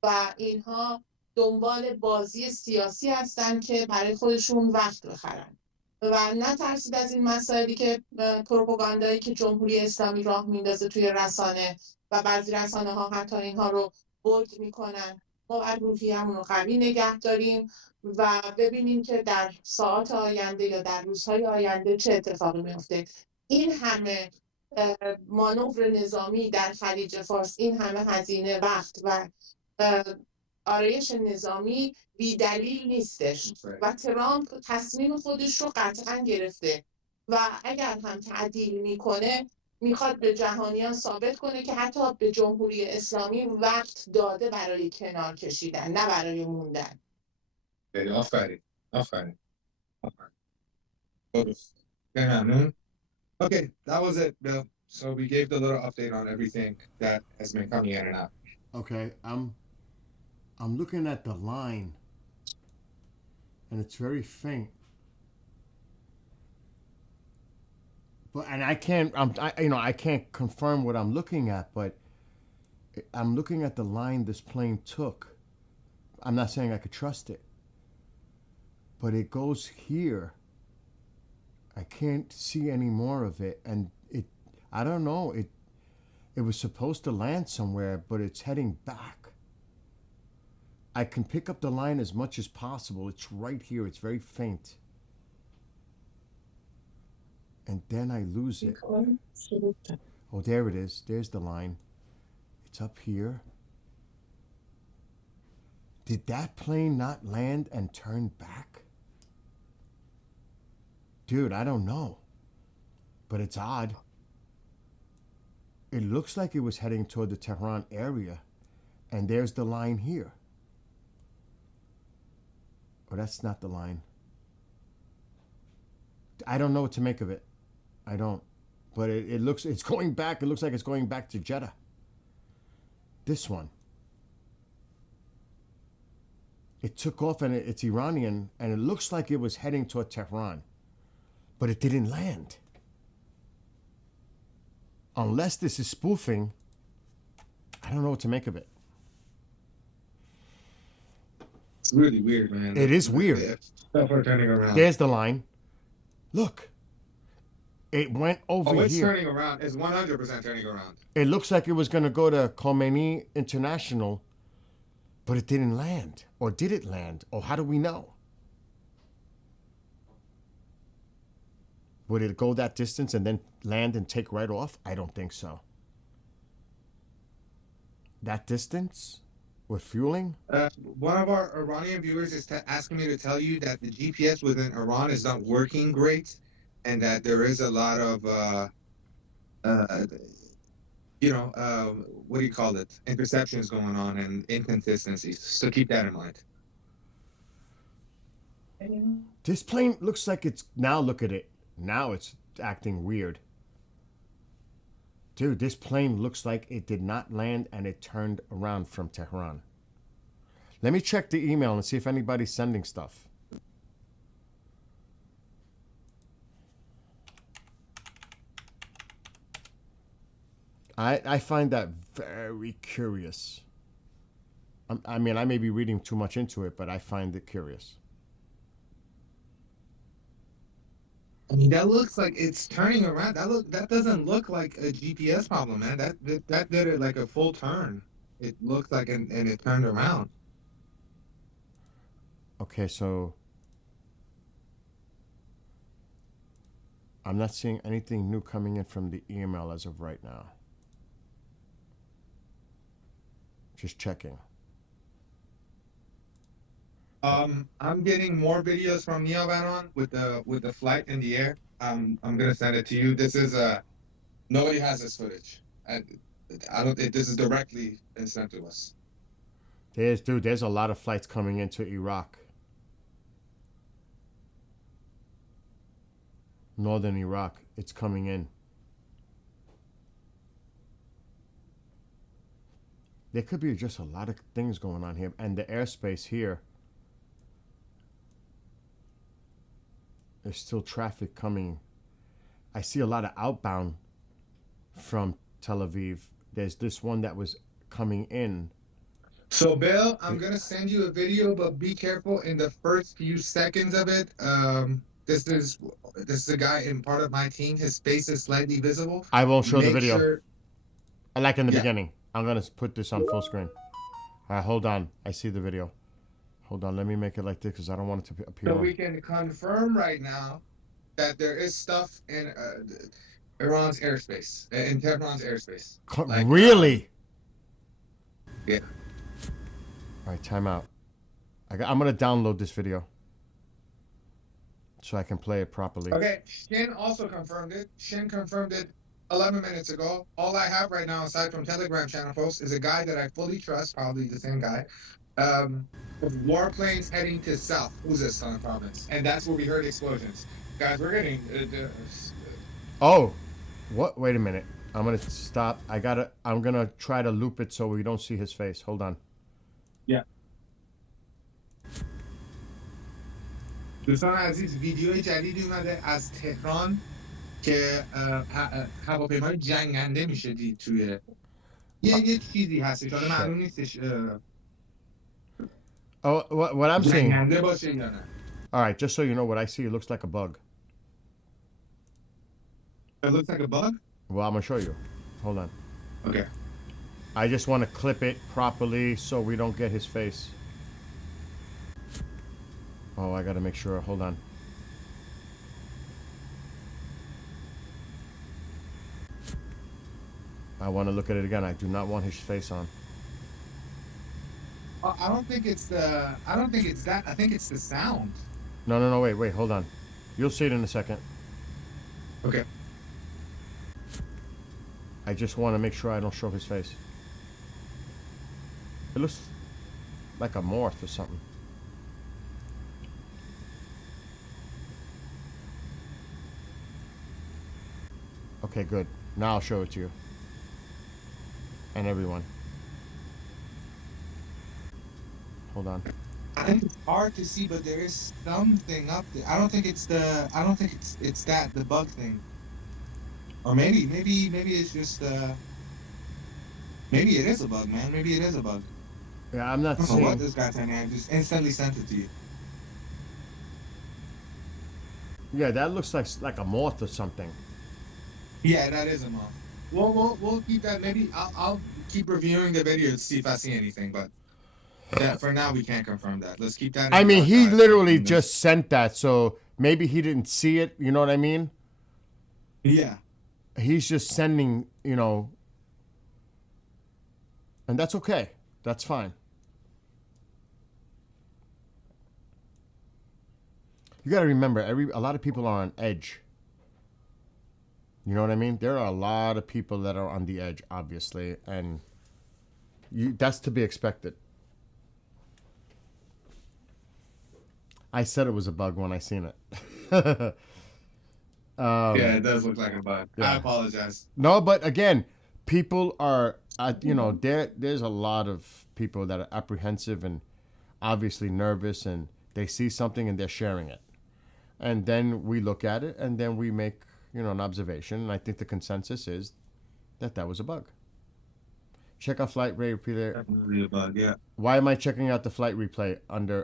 و اینها دنبال بازی سیاسی هستن که برای خودشون وقت بخرن و نترسید از این مسائلی که پروپاگاندایی که جمهوری اسلامی راه میندازه توی رسانه و بعضی رسانه ها حتی اینها رو بولد میکنن. ما باید روحیه‌مون رو قوی نگه داریم و ببینیم که در ساعات آینده یا در روزهای آینده چه اتفاقی میفته. این همه مانور نظامی در خلیج فارس، این همه هزینه وقت و آرایش نظامی بی دلیل نیستش و ترامپ تصمیم خودش رو قطعا گرفته و اگر هم تعدیل میکنه میخواد به جهانیان ثابت کنه که حتی به جمهوری اسلامی وقت داده برای کنار کشیدن نه برای موندن. آفرین آفرین آفرین. درست. خیلی ممنون. Okay, that was it, Bill. So we gave the little update on everything that has been coming in and out. Okay, I'm looking at the line, and it's very faint. But and I can't, I can't confirm what I'm looking at, but I'm looking at the line this plane took. I'm not saying I could trust it, but it goes here. I can't see any more of it, and I don't know, it was supposed to land somewhere, but it's heading back. I can pick up the line as much as possible. It's right here. It's very faint. And then I lose it. Oh, there it is. There's the line. It's up here. Did that plane not land and turn back? Dude, I don't know. But it's odd. It looks like it was heading toward the Tehran area. And there's the line here. Oh, that's not the line. I don't know what to make of it. I don't. But it's going back. It looks like it's going back to Jeddah. This one. It took off and it's Iranian, and it looks like it was heading toward Tehran. But it didn't land. Unless this is spoofing, I don't know what to make of it. It's really weird, man. It is weird. Stuff are turning around. There's the line. Look. It went over Oh, it's here. turning around. It's 100% turning around. It looks like it was going to go to Khomeini International, but it didn't land. Or did it land? Or how do we know? Would it go that distance and then land and take right off? I don't think so. That distance with fueling? One of our Iranian viewers is asking me to tell you that the GPS within Iran is not working great, and that there is a lot of, what do you call it? Interceptions going on and inconsistencies. So keep that in mind. This plane looks like it's, now look at it. Now it's acting weird. Dude, this plane looks like it did not land and it turned around from Tehran. Let me check the email and see if anybody's sending stuff. I find that very curious. I mean, I may be reading too much into it, but I find it curious. I mean, that looks like it's turning around. That doesn't look like a GPS problem, man. That did it like a full turn. It looked like and it turned around. Okay, so I'm not seeing anything new coming in from the email as of right now. Just checking. I'm getting more videos from Neo Banon with the flight in the air. I'm gonna send it to you. This is nobody has this footage. This is directly sent to us. There's a lot of flights coming into Iraq. Northern Iraq, it's coming in. There could be just a lot of things going on here, and the airspace here, there's still traffic coming. I see a lot of outbound from Tel Aviv. There's this one that was coming in So, Bill, I'm gonna send you a video, but be careful in the first few seconds of it. This is a guy in part of my team. His face is slightly visible. I won't show the Make video. sure- Like in the Yeah. beginning. I'm gonna put this on full screen. All right, hold on. I see the video. Hold on. Let me make it like this because I don't want it to appear. So we can confirm right now that there is stuff in Iran's airspace, in Tehran's airspace. Like, Really? Yeah. All right, time out. I'm gonna download this video so I can play it properly. Okay, Shin also confirmed it. Shin confirmed it 11 minutes ago. All I have right now, aside from Telegram channel posts, is a guy that I fully trust, probably the same guy, of warplanes heading to South Khuzestan province. And that's where we heard explosions. Guys, we're getting... Oh, what? Wait a minute. I'm gonna stop. I'm gonna try to loop it so we don't see his face. Hold on. Yeah. دوستان عزیز ویدیوی جدیدی اومده از تهران که هواپیمای جنگنده میشه دید توی یه چیزی هستش حالا معلوم نیستش Oh, what I'm seeing. جنگنده باشه یا نه. All right, just so you know, what I see, it looks like a bug. It looks like a bug? Well, I'm gonna show you. Hold on. Okay. I just want to clip it properly so we don't get his face. Oh, I gotta make sure. Hold on. I want to look at it again. I do not want his face on. I don't think it's that. I think it's the sound. No, wait, hold on. You'll see it in a second. Okay. I just want to make sure I don't show his face. It looks like a morph or something. Okay, good. Now I'll show it to you. And everyone. Hold on. I think it's hard to see, but there is something up there. I don't think it's the bug thing. Or maybe it's just maybe it is a bug, man. Maybe it is a bug. Yeah, I'm not I don't know what seeing. this guy saying. I just instantly sent it to you. Yeah, that looks like a moth or something. Yeah, that is a moth. We'll keep that. Maybe I'll keep reviewing the video to see if I see anything, but for now we can't confirm that. Let's keep that. I mean, he archive. literally just sent that, so maybe he didn't see it. You know what I mean? Yeah. He's just sending, and that's okay. That's fine. You got to remember, a lot of people are on edge. You know what I mean? There are a lot of people that are on the edge, obviously, and that's to be expected. I said it was a bug when I seen it. Yeah, it does look like a bug. Yeah. I apologize. No, but again, people are, there's a lot of people that are apprehensive and obviously nervous, and they see something and they're sharing it. And then we look at it and then we make, an observation. And I think the consensus is that was a bug. Check out flight replay. Definitely a bug, yeah. Why am I checking out the flight replay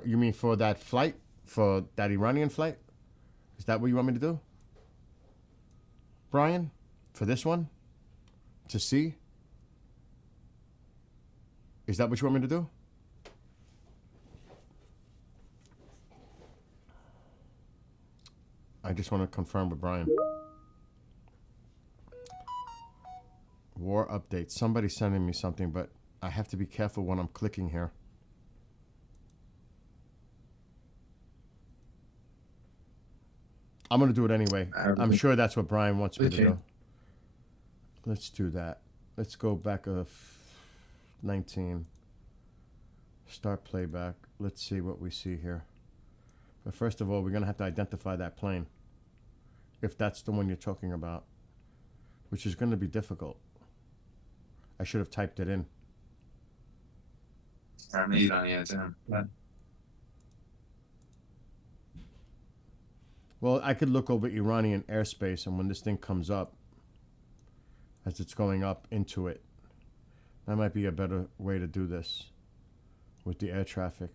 you mean for that flight, for that Iranian flight? Is that what you want me to do? Brian, for this one? To see? Is that what you want me to do? I just want to confirm with Brian. War update. Somebody's sending me something, but I have to be careful when I'm clicking here. I'm going to do it anyway. I'm sure that's what Brian wants me to do. Let's do that. Let's go back 19. Start playback. Let's see what we see here. But first of all, we're going to have to identify that plane. If that's the one you're talking about. Which is going to be difficult. I should have typed it in. Well, I could look over Iranian airspace, and when this thing comes up, as it's going up into it, that might be a better way to do this. with the air traffic.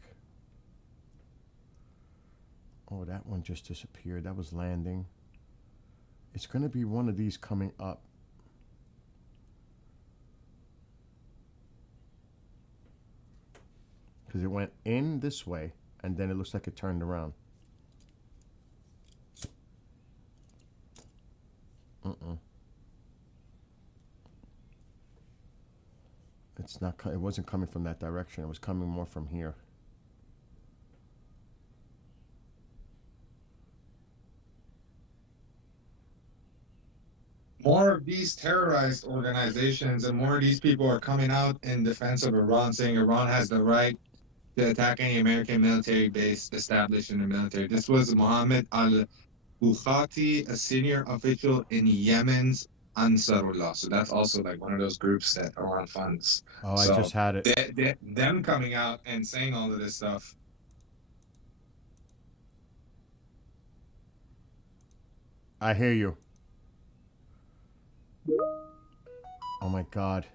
Oh, that one just disappeared. That was landing. It's going to be one of these coming up. Because it went in this way, and then it looks like it turned around. It's not. It wasn't coming from that direction. It was coming more from here. More of these terrorized organizations and more of these people are coming out in defense of Iran, saying Iran has the right to attack any American military base established in the military. This was Mohammed al-Bukhati, a senior official in Yemen's Ansarullah. So that's also like one of those groups that Iran funds. Oh, So I just had it. them coming out and saying all of this stuff. I hear you. Oh my God.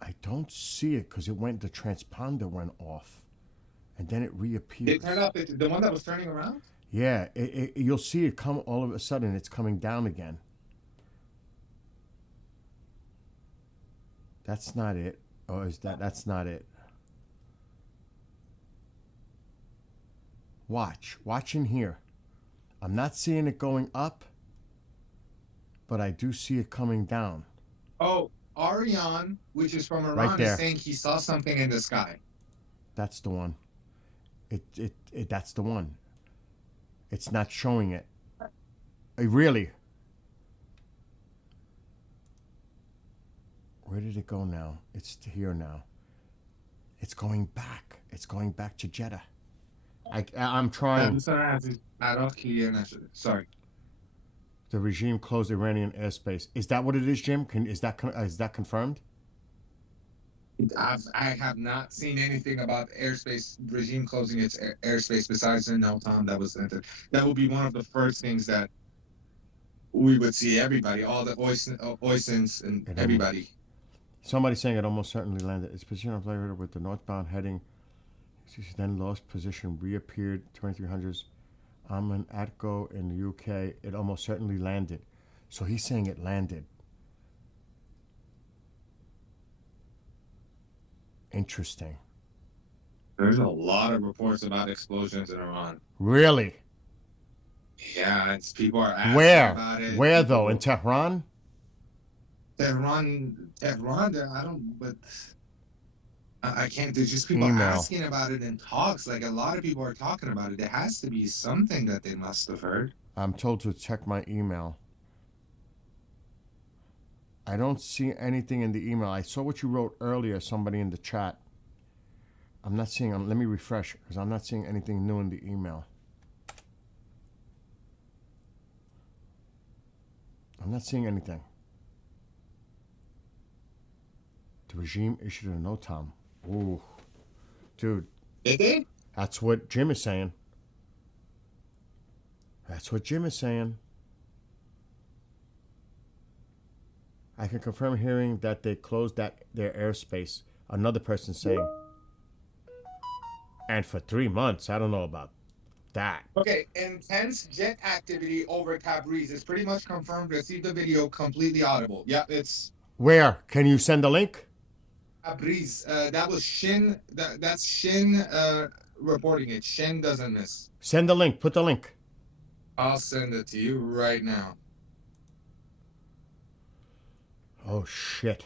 I don't see it because it went, the transponder went off. And then it reappeared. It turned out the one that was turning around? Yeah, you'll see it come all of a sudden. It's coming down again. That's not it. Or is that? That's not it. Watch in here. I'm not seeing it going up, but I do see it coming down. Oh, Ariane, which is from Right Iran, there. is saying he saw something in the sky. That's the one. That's the one. It's not showing it. Really? Where did it go now? It's here now. It's going back. It's going back to Jeddah. I'm trying. Sorry. The regime closed Iranian airspace. Is that what it is, Jim? Is that confirmed? I have not seen anything about airspace regime closing its airspace besides the NOTAM that was entered. That would be one of the first things that we would see. Everybody, all the OISINs and everybody. Somebody saying it almost certainly landed. Its position of later with the northbound heading. Then lost position, reappeared 2300s. Amman Atco in the UK. It almost certainly landed. So he's saying it landed. Interesting. There's a lot of reports about explosions in Iran. Really? Yeah, people are asking about it. Where though? In Tehran? Tehran. I don't. But I can't. There's just people Email. asking about it in talks. Like a lot of people are talking about it. There has to be something that they must have heard. I'm told to check my email. I don't see anything in the email. I saw what you wrote earlier, somebody in the chat. I'm not seeing, let me refresh, because I'm not seeing anything new in the email. I'm not seeing anything. The regime issued a NOTAM. Ooh. Dude. Did they? That's what Jim is saying. That's what Jim is saying. I can confirm hearing that they closed their airspace. Another person saying, and for 3 months. I don't know about that. Okay, intense jet activity over Tabriz is pretty much confirmed. Received the video completely audible. Yep, it's Where? Can you send a link? Tabriz. That was Shin. That's Shin reporting it. Shin doesn't miss. Send the link. Put the link. I'll send it to you right now. Oh, shit.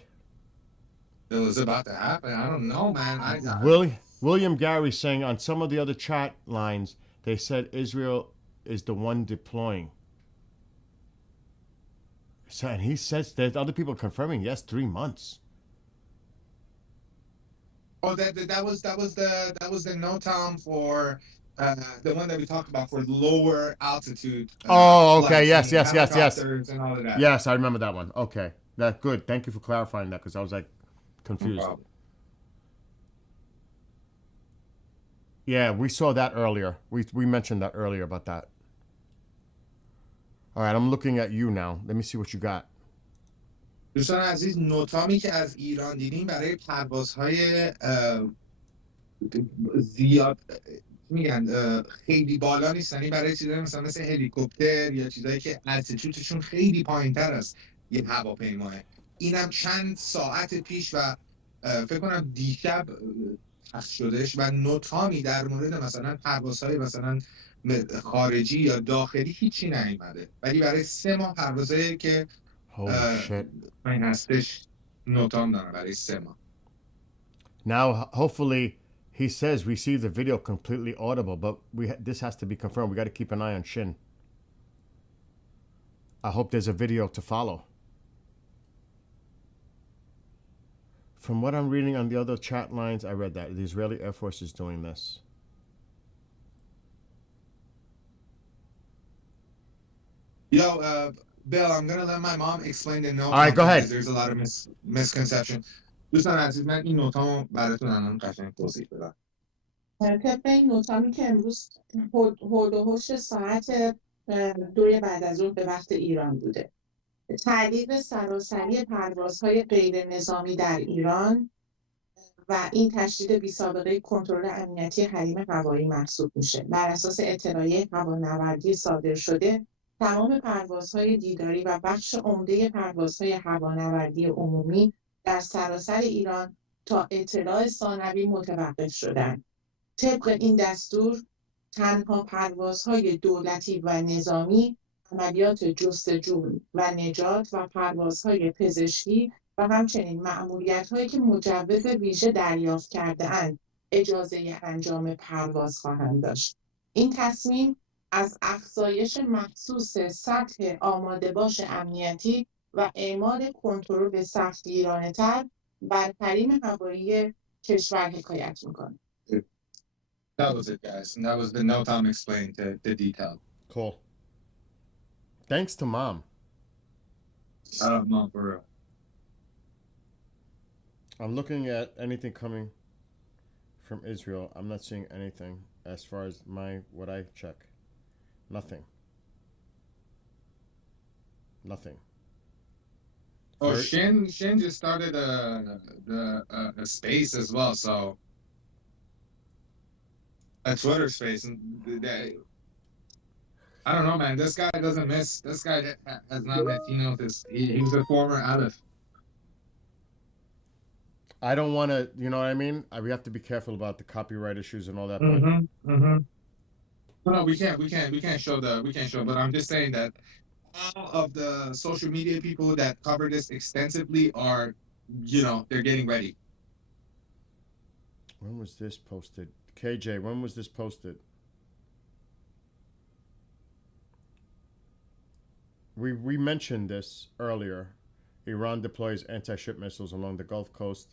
It was about to happen. I don't know, man. William Gary saying on some of the other chat lines, they said Israel is the one deploying. So, and he says there's other people confirming, yes, 3 months. Oh, that was the NOTAM for the one that we talked about for lower altitude. Oh, okay, flights yes. and helicopters and all of that. Yes, I remember that one. Okay, that's good. Thank you for clarifying that because I was like confused. No problem. Yeah, we saw that earlier. We mentioned that earlier about that. All right, I'm looking at you now. Let me see what you got. دوستان عزیز، نوتامی که از ایران دیدیم برای پروازهای زیاد میگن خیلی بالا نیستن، یعنی برای چیزایی مثل هلیکوپتر یا چیزایی که التیتودشون خیلی پایینتر از یه هواپیماه. اینم چند ساعت پیش و فکر کنم دیشب پخش شدهش و نوتامی در مورد مثلا پروازهای مثلا خارجی یا داخلی هیچی نیومده، ولی برای 3 ماه پروازهایی که Holy shit. این هستش نوتام دارم برای 3 ماه. Now, hopefully, he says we see the video completely audible, but this has to be confirmed. We got to keep an eye on Shin. I hope there's a video to follow. From what I'm reading on the other chat lines, I read that the Israeli Air Force is doing this. Yo, Bill, I'm gonna let my mom explain the note. All right, go ahead. Because there's a lot of misconception. دوستان عزیز، من این نوتامو براتون الان قشنگ توضیح بدم. طبق این نوتامی که امروز هول و هوش ساعت 2 بعد از ظهر به وقت ایران بوده. تعلیق سراسری پروازهای غیر نظامی در ایران و این تشدید بی‌سابقه کنترل امنیتی حریم هوایی محسوب میشه. بر اساس اطلاعیه هوانوردی صادر شده، تمام پروازهای دیداری و بخش عمده پروازهای هوانوردی عمومی در سراسر ایران تا اطلاع ثانوی متوقف شدند. طبق این دستور، تنها پروازهای دولتی و نظامی، عملیات جستجو و نجات و پروازهای پزشکی و همچنین مأموریت‌هایی که مجوز ویژه دریافت کرده‌اند اجازه انجام پرواز خواهند داشت. این تصمیم از افزایش محسوس سطح آماده‌باش امنیتی و اعمال کنترل سختگیرانه‌تر بر حریم هوایی کشور حکایت می‌کند. That was it, guys. And that was the note Tom explained the detail. Cool. Thanks to Mom. Mom, for real. I'm looking at anything coming from Israel. I'm not seeing anything as far as what I check. Nothing. Nothing. Oh, Shin just started a space as well, so a Twitter space, and I don't know, man. This guy doesn't miss. This guy has not met. He was a former Aleph. I don't want to, you know what I mean? We have to be careful about the copyright issues and all that. No, we can't show but I'm just saying that all of the social media people that cover this extensively are, they're getting ready. When was this posted? KJ, when was this posted? We mentioned this earlier. Iran deploys anti-ship missiles along the Gulf Coast.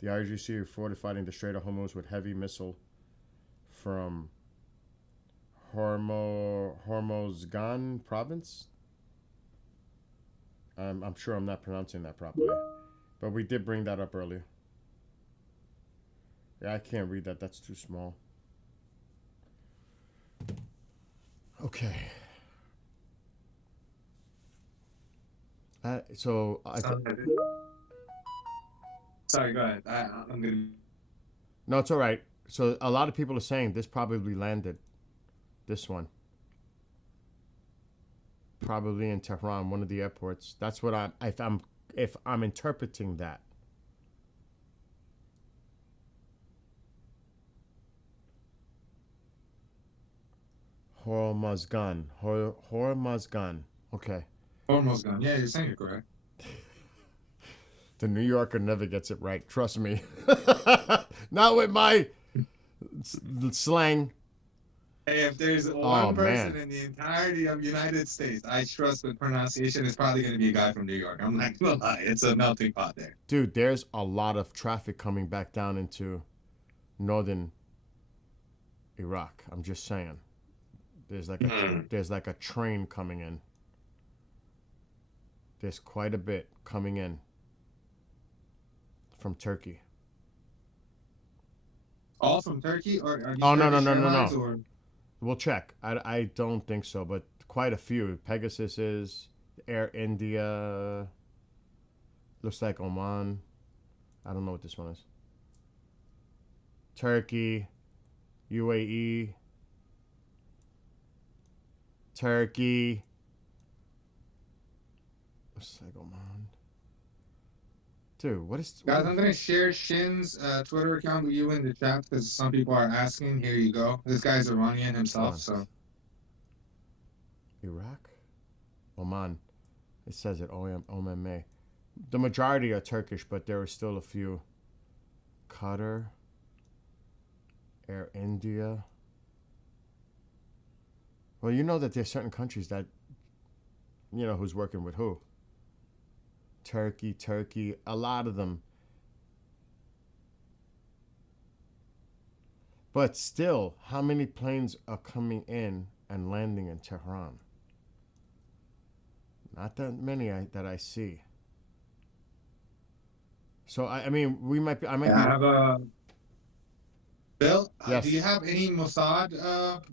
The IRGC are fortifying the Strait of Hormuz with heavy missile from Hormozgan province. I'm sure I'm not pronouncing that properly, but we did bring that up earlier. Yeah, I can't read that. That's too small. Okay. Sorry, go ahead. I'm gonna. No, it's all right. So a lot of people are saying this probably landed. This one. Probably in Tehran, one of the airports. That's what if I'm interpreting that. Hormozgan. Okay. Hormozgan. Yeah, you're saying it correct. The New Yorker never gets it right. Trust me. Not with my slang. Hey, if there's one person in the entirety of the United States I trust with pronunciation, it's probably going to be a guy from New York. I'm not going to lie. It's a melting pot there. Dude, there's a lot of traffic coming back down into northern Iraq. I'm just saying. There's like a train coming in. There's quite a bit coming in from Turkey. All from Turkey? Or are you no. We'll check. I don't think so, but quite a few. Pegasus is, Air India. Looks like Oman. I don't know what this one is. Turkey, UAE, Turkey. Looks like Oman. Dude, what is... Guys, I'm gonna share Shin's Twitter account with you in the chat because some people are asking. Here you go. This guy's Iranian himself, so. Iraq? Oman. It says it, OMA. The majority are Turkish, but there are still a few. Qatar. Air India. Well, you know that there's certain countries that, you know, who's working with who. Turkey, a lot of them. But still, how many planes are coming in and landing in Tehran? Not that many that I see. So I mean, we might be. I might I have a. Bill, Yes. do you have any Mossad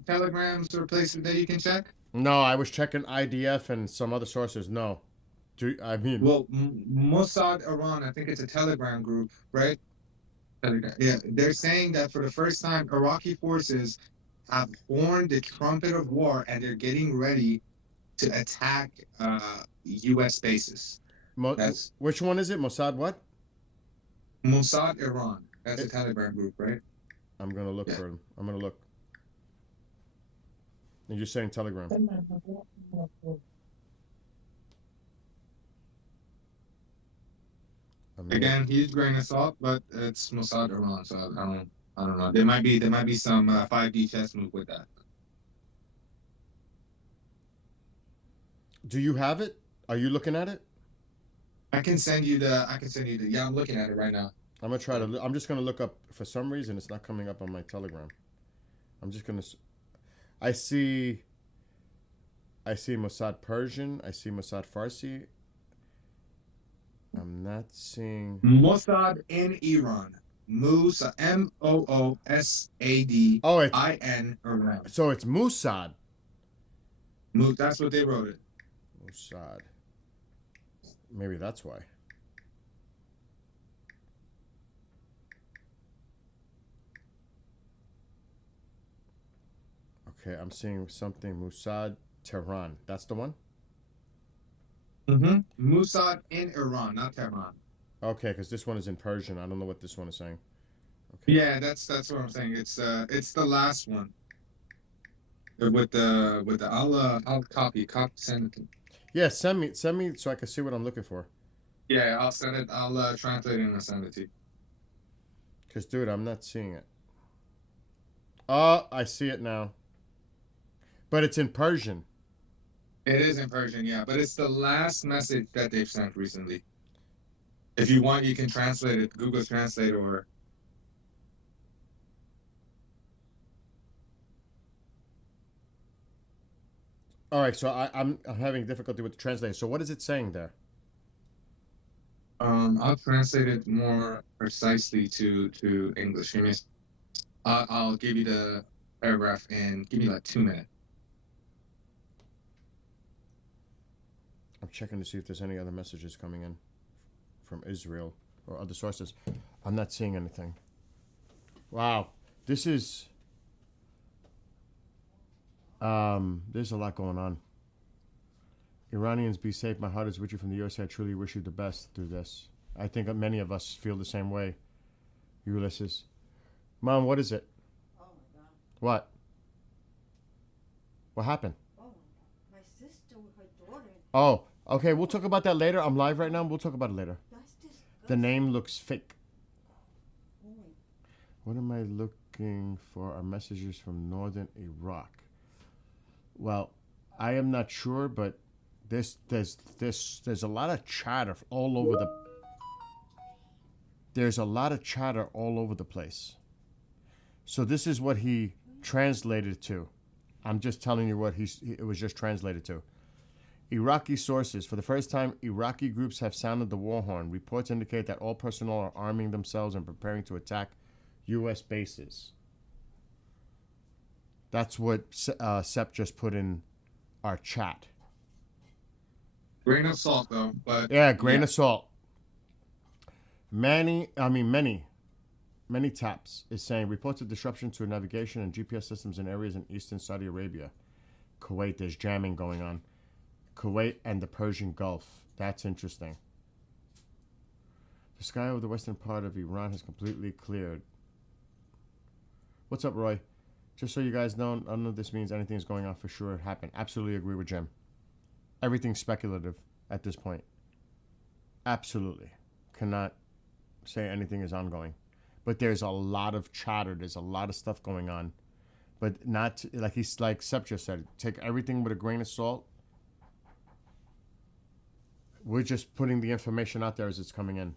telegrams or places that you can check? No, I was checking IDF and some other sources. No, I mean, Well, Mossad Iran, I think it's a Telegram group, right? Telegram. Yeah, they're saying that for the first time, Iraqi forces have horned the trumpet of war and they're getting ready to attack U.S. bases. That's which one is it? Mossad what? Mossad Iran. That's a Telegram group, right? I'm gonna look for them. I'm gonna look. And you're saying Telegram. Again, huge grain of salt, but it's Mossad Iran, so I don't know. There might be some 5D chess move with that. Do you have it? Are you looking at it? I can send you the. Yeah, I'm looking at it right now. I'm gonna try to. I'm just gonna look up. For some reason, it's not coming up on my Telegram. I'm just gonna. I see Mossad Persian. I see Mossad Farsi. I'm not seeing Mossad in Iran. Mossad, Moosad. Oh, it's IN Iran. So it's Mossad. That's what they wrote it. Mossad. Maybe that's why. Okay, I'm seeing something. Mossad Tehran. That's the one? Mm-hmm. Mossad in Iran, not Tehran. Okay, because this one is in Persian. I don't know what this one is saying. Okay. Yeah, that's what I'm saying. It's the last one. With the I'll copy send it to me. Yeah, send me so I can see what I'm looking for. Yeah, I'll send it. I'll translate it and send it to you. Because, dude, I'm not seeing it. Oh, I see it now. But it's in Persian. It is in Persian, yeah, but it's the last message that they've sent recently. If you want, you can translate it, Google Translate, or. All right, so I'm having difficulty with the translation. So what is it saying there? I'll translate it more precisely to English. I'll give you the paragraph and give me like 2 minutes. I'm checking to see if there's any other messages coming in from Israel or other sources. I'm not seeing anything. Wow, this is there's a lot going on. Iranians, be safe. My heart is with you from the USA. I truly wish you the best through this. I think many of us feel the same way. Ulysses. Mom, what is it? Oh my God. What? What happened? Oh my God. My sister with her daughter. Oh, okay. We'll talk about that later. I'm live right now. We'll talk about it later. That's disgusting. The name looks fake. Oh my. What am I looking for? Are messages from northern Iraq? Well, I am not sure, but there's a lot of chatter all over the. There's a lot of chatter all over the place. So this is what he translated to. I'm just telling you what it was just translated to. Iraqi sources. For the first time, Iraqi groups have sounded the war horn. Reports indicate that all personnel are arming themselves and preparing to attack U.S. bases. That's what Sep just put in our chat. Grain of salt, though. But Yeah, grain of salt. many taps is saying reports of disruption to navigation and GPS systems in areas in eastern Saudi Arabia. Kuwait, there's jamming going on. Kuwait and the Persian Gulf. That's interesting. The sky over the western part of Iran has completely cleared. What's up, Roy? Just so you guys know, none of this means anything is going on for sure. It happened. Absolutely agree with Jim. Everything's speculative at this point. Absolutely. Cannot say anything is ongoing. But there's a lot of chatter. There's a lot of stuff going on. But not, like Sep just said, take everything with a grain of salt. We're just putting the information out there as it's coming in.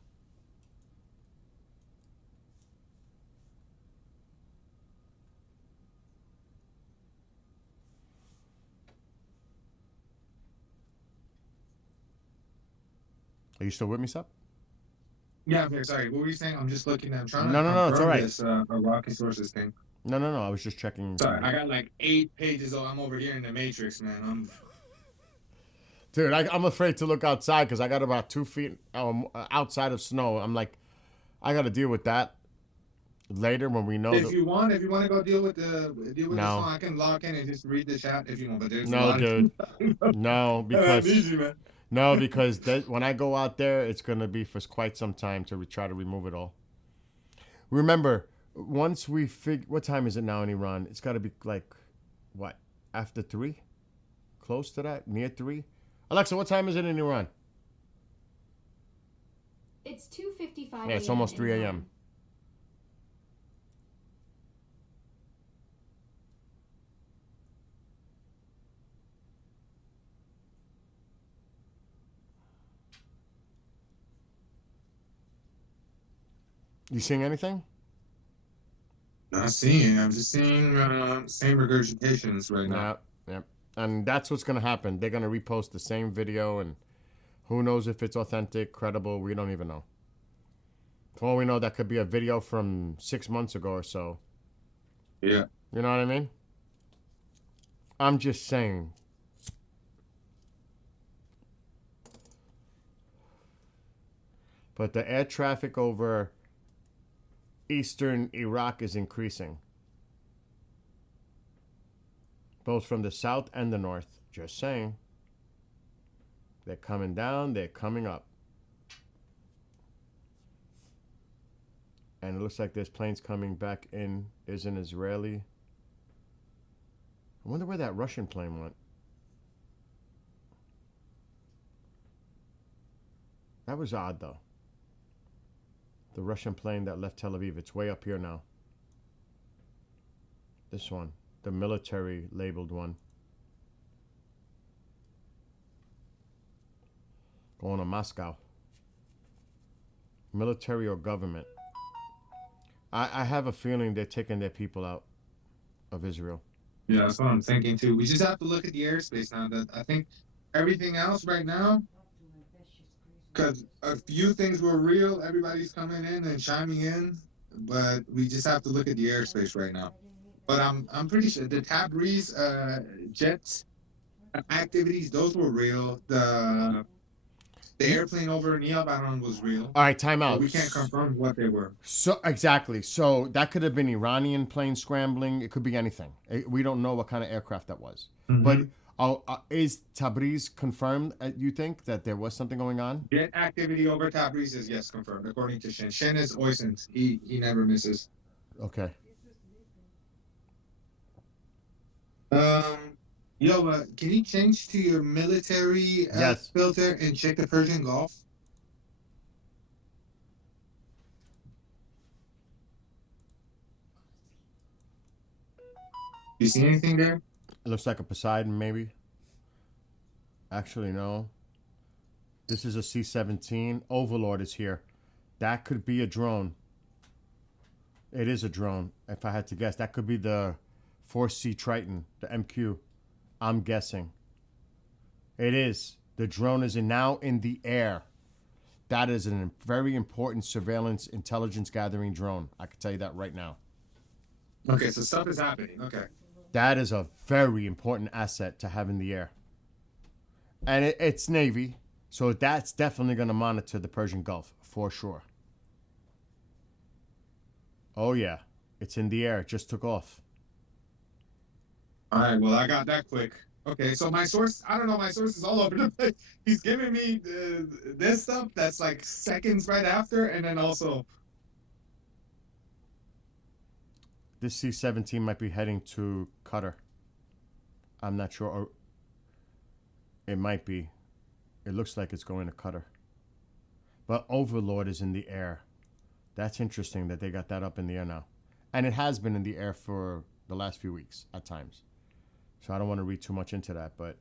Are you still with me, Sep? Yeah, okay, sorry. What were you saying? I'm just looking. I'm trying to No, it's all right. this Rocky Sources thing. No. I was just checking. Sorry, I got like 8 pages. Oh, I'm over here in the Matrix, man. Dude, I'm afraid to look outside because I got about 2 feet outside of snow. I'm like, I got to deal with that later when we know. If you want to go deal with the snow, I can log in and just read the chat if you want. But there's dude. No, because easy, man. No, because when I go out there, it's going to be for quite some time to try to remove it all. Remember, once we what time is it now in Iran? It's got to be like, what, after 3? Close to that? Near 3? Alexa, what time is it in Iran? It's 2:55 Yeah, it's almost 3 a.m. You seeing anything? Not seeing. I'm just seeing same regurgitations right now. Yep. And that's what's going to happen. They're going to repost the same video, and who knows if it's authentic, credible. We don't even know. For all we know, that could be a video from 6 months ago or so. Yeah. You know what I mean? I'm just saying. But the air traffic over eastern Iraq is increasing, both from the south and the north. Just saying. They're coming down, they're coming up. And it looks like there's planes coming back in. Is an Israeli. I wonder where that Russian plane went. That was odd, though. The Russian plane that left Tel Aviv. It's way up here now. This one. The military labeled one. Going to Moscow. Military or government. I have a feeling they're taking their people out of Israel. Yeah, that's what I'm thinking too. We just have to look at the airspace now. That I think everything else right now, because a few things were real, everybody's coming in and chiming in, but we just have to look at the airspace right now. But I'm pretty sure the Tabriz jets activities, those were real. The airplane over Neil Baron was real. All right, time out. But we can't confirm what they were. So exactly. So that could have been Iranian plane scrambling. It could be anything. We don't know what kind of aircraft that was. Mm-hmm. But is Tabriz confirmed? You think that there was something going on? Jet activity over Tabriz is yes confirmed, according to Shen. Shen is Oysent. He never misses. Okay. Can you change to your military Yes. filter and check the Persian Gulf? You see anything there? It looks like a Poseidon, maybe. Actually, no. This is a C-17. Overlord is here. That could be a drone. It is a drone, if I had to guess. That could be the 4C Triton, the MQ. I'm guessing. It is. The drone is now in the air. That is a very important surveillance intelligence gathering drone. I can tell you that right now. Okay, so stuff is happening. Okay. That is a very important asset to have in the air. And it's Navy, so that's definitely going to monitor the Persian Gulf, for sure. Oh yeah, it's in the air. It just took off. All right, well, I got that quick. Okay, so my source, I don't know, my source is all over the place. He's giving me this stuff that's like seconds right after, and then also, This C-17 might be heading to Qatar. I'm not sure. Or it might be. It looks like it's going to Qatar. But Overlord is in the air. That's interesting that they got that up in the air now. And it has been in the air for the last few weeks at times. So I don't want to read too much into that, but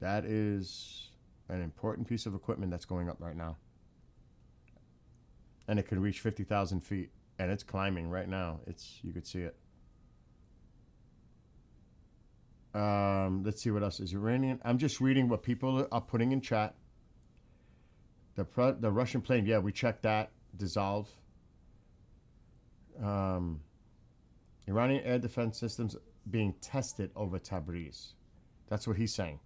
that is an important piece of equipment that's going up right now. And it can reach 50,000 feet. And it's climbing right now. You could see it. Let's see what else is Iranian. I'm just reading what people are putting in chat. The Russian plane, yeah, we checked that. Dissolve. Iranian air defense systems being tested over Tabriz. That's what he's saying.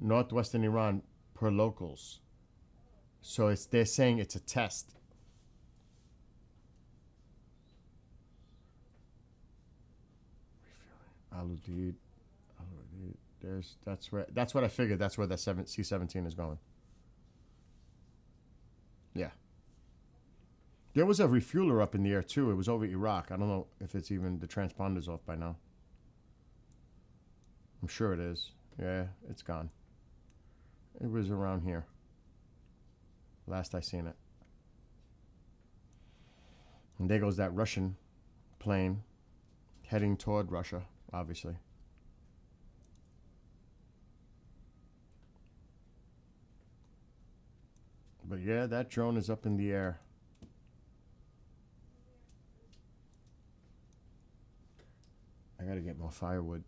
Northwestern Iran per locals. So they're saying it's a test. Aludid. That's what I figured. That's where the C-17 is going. Yeah. There was a refueler up in the air too. It was over Iraq. I don't know if it's even the transponder's off by now. I'm sure it is. Yeah, it's gone. It was around here. Last I seen it. And there goes that Russian plane heading toward Russia, obviously. But yeah, that drone is up in the air. I gotta get more firewood.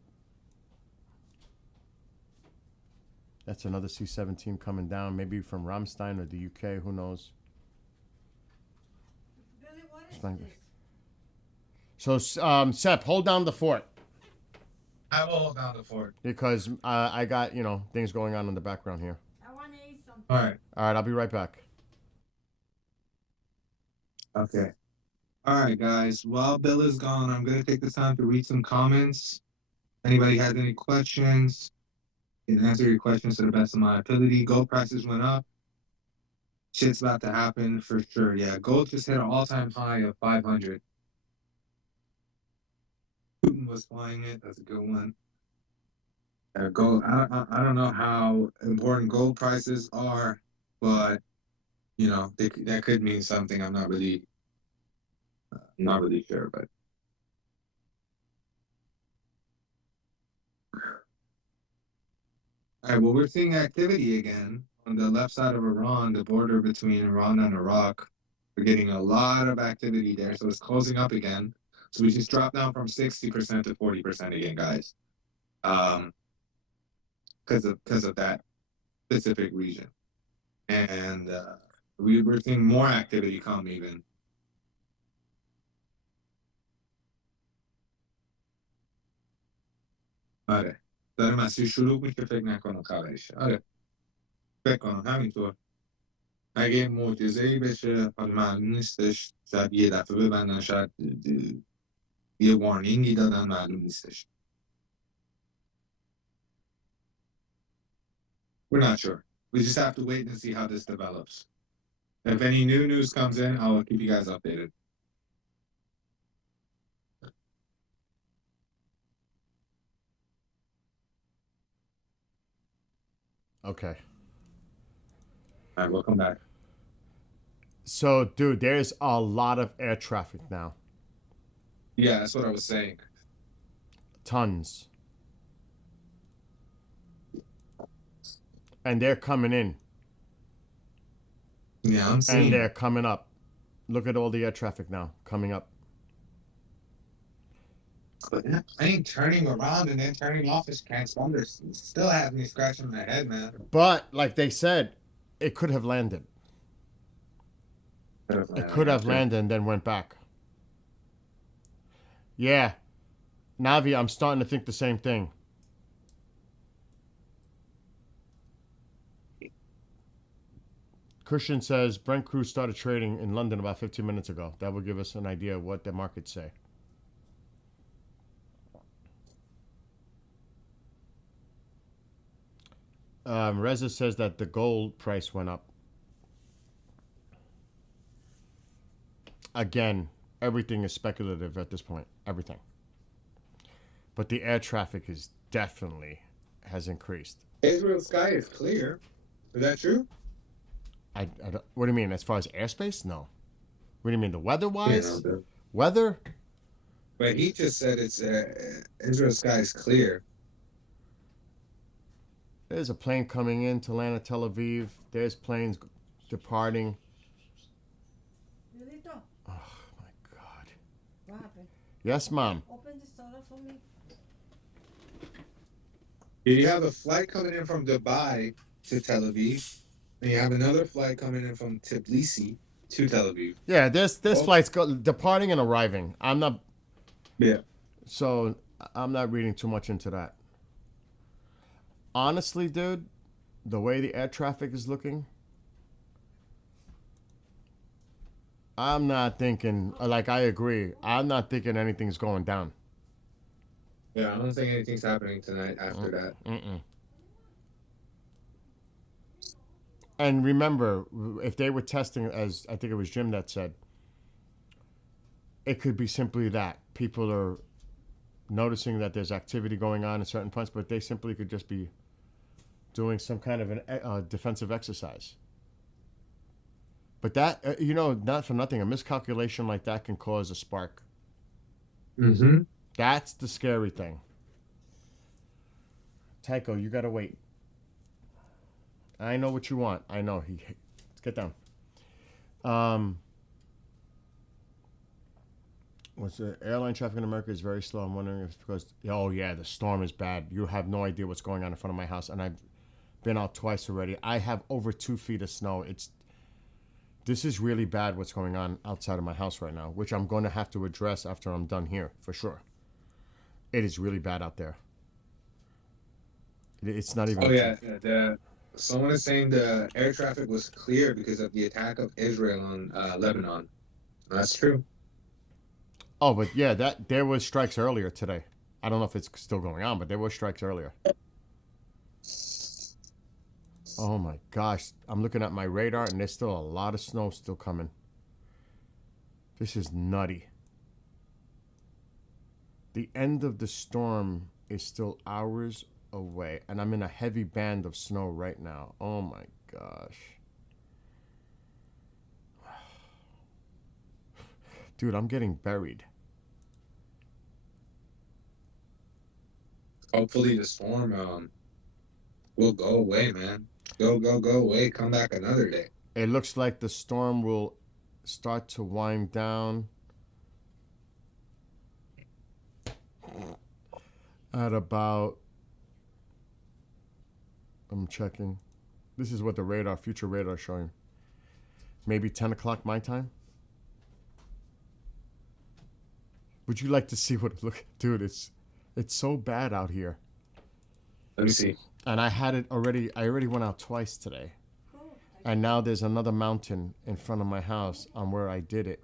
That's another C-17 coming down, maybe from Ramstein or the UK, who knows. Billy, what is this? So, Sep, hold down the fort. I will hold down the fort. Because I got, things going on in the background here. I want to eat something. All right. All right, I'll be right back. Okay. All right, guys. While Bill is gone, I'm going to take this time to read some comments. Anybody has any questions? You can answer your questions to the best of my ability. Gold prices went up. Shit's about to happen for sure. Yeah, gold just hit an all-time high of 500. Putin was flying it. That's a good one. Gold. I don't know how important gold prices are, but that could mean something. I'm not really sure, but. All right. Well, we're seeing activity again on the left side of Iran, the border between Iran and Iraq. We're getting a lot of activity there, so it's closing up again. So we just dropped down from 60% to 40% again, guys. Because of that specific region, and we're seeing more activity come even. آره داره مسیر شلوغ میشه فکر نکنم خبرشه. آره فکر کنم همینطور. اگه معجزه‌ای بشه حالا معلوم نیستش، شاید یه دفعه ببندن، شاید یه وارنینگی دادن، معلوم نیستش. We're not sure. We just have to wait and see how this develops. If any new news comes in, I'll keep you guys updated. Okay. All right, welcome back. So, dude, there's a lot of air traffic now. Yeah, that's what I was saying. Tons. And they're coming in. Yeah, I'm seeing. And they're coming up. Look at all the air traffic now coming up. I ain't turning around and then turning off his transponders. Still have me scratching my head, man. But, like they said, it could have landed. It could have landed and then went back. Yeah. Navi, I'm starting to think the same thing. Christian says Brent Cruz started trading in London about 15 minutes ago. That will give us an idea of what the markets say. Reza says that the gold price went up. Again, everything is speculative at this point. Everything. But the air traffic is definitely has increased. Israel sky is clear. Is that true? I don't, what do you mean? As far as airspace? No. What do you mean? The weather-wise? You know, Weather? but he just said it's Israel sky is clear. There's a plane coming in to land at Tel Aviv. There's planes departing. Lilito, Oh, my God. what happened? Yes, Mom. Open the soda for me. You have a flight coming in from Dubai to Tel Aviv, and you have another flight coming in from Tbilisi to Tel Aviv. Yeah, there's Oh. flights departing and arriving. I'm not... Yeah. So, I'm not reading too much into that. Honestly, dude, the way the air traffic is looking, I'm not thinking... Like, I agree. I'm not thinking anything's going down. Yeah, I don't think anything's happening tonight after that. Mm-mm. And remember, if they were testing, as I think it was Jim that said, it could be simply that. People are noticing that there's activity going on in certain points, but they simply could just be doing some kind of a defensive exercise. But that, not for nothing, a miscalculation like that can cause a spark. Mm-hmm. That's the scary thing. Tycho, you gotta wait. I know what you want. I know. Let's get down. What's the airline traffic in America is very slow. I'm wondering if it's because the storm is bad. You have no idea what's going on in front of my house, and I've been out twice already. I have over 2 feet of snow. This is really bad what's going on outside of my house right now, which I'm going to have to address after I'm done here for sure. It is really bad out there. It's not even. Oh yeah, someone is saying the air traffic was clear because of the attack of Israel on Lebanon. That's true. Oh, but yeah, there was strikes earlier today. I don't know if it's still going on, but there were strikes earlier. Oh my gosh, I'm looking at my radar, and there's still a lot of snow still coming. This is nutty. The end of the storm is still hours away, and I'm in a heavy band of snow right now. Oh my gosh. Dude, I'm getting buried. Hopefully the storm will go away, man. Go away. Come back another day. It looks like the storm will start to wind down at about, I'm checking. This is what the future radar is showing. Maybe 10 o'clock my time. Would you like to see what it looks? Dude, it's so bad out here. Let me see. And I already went out twice today. And now there's another mountain in front of my house on where I did it.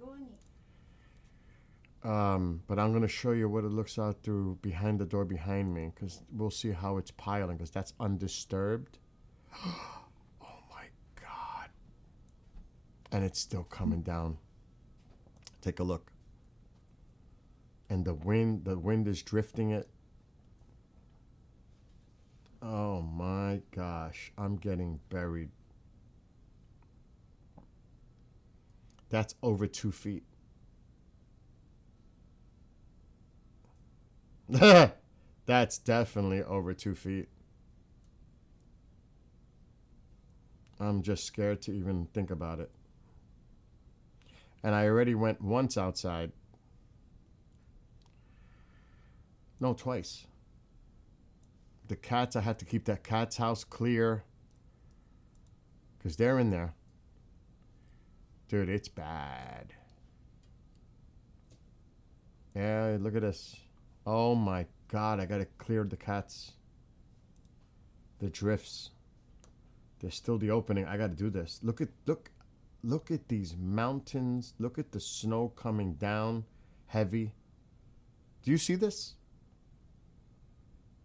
But I'm going to show you what it looks out through behind the door behind me, because we'll see how it's piling, because that's undisturbed. Oh my God. And it's still coming down. Take a look. And the wind is drifting it. Oh my gosh, I'm getting buried. That's over 2 feet. That's definitely over 2 feet. I'm just scared to even think about it. And I already went once outside. No, twice. The cats, I had to keep that cat's house clear, because they're in there. Dude, it's bad. Yeah, look at this. Oh my God, I gotta clear the cats. The drifts. There's still the opening. I got to do this. Look at these mountains. Look at the snow coming down heavy. Do you see this?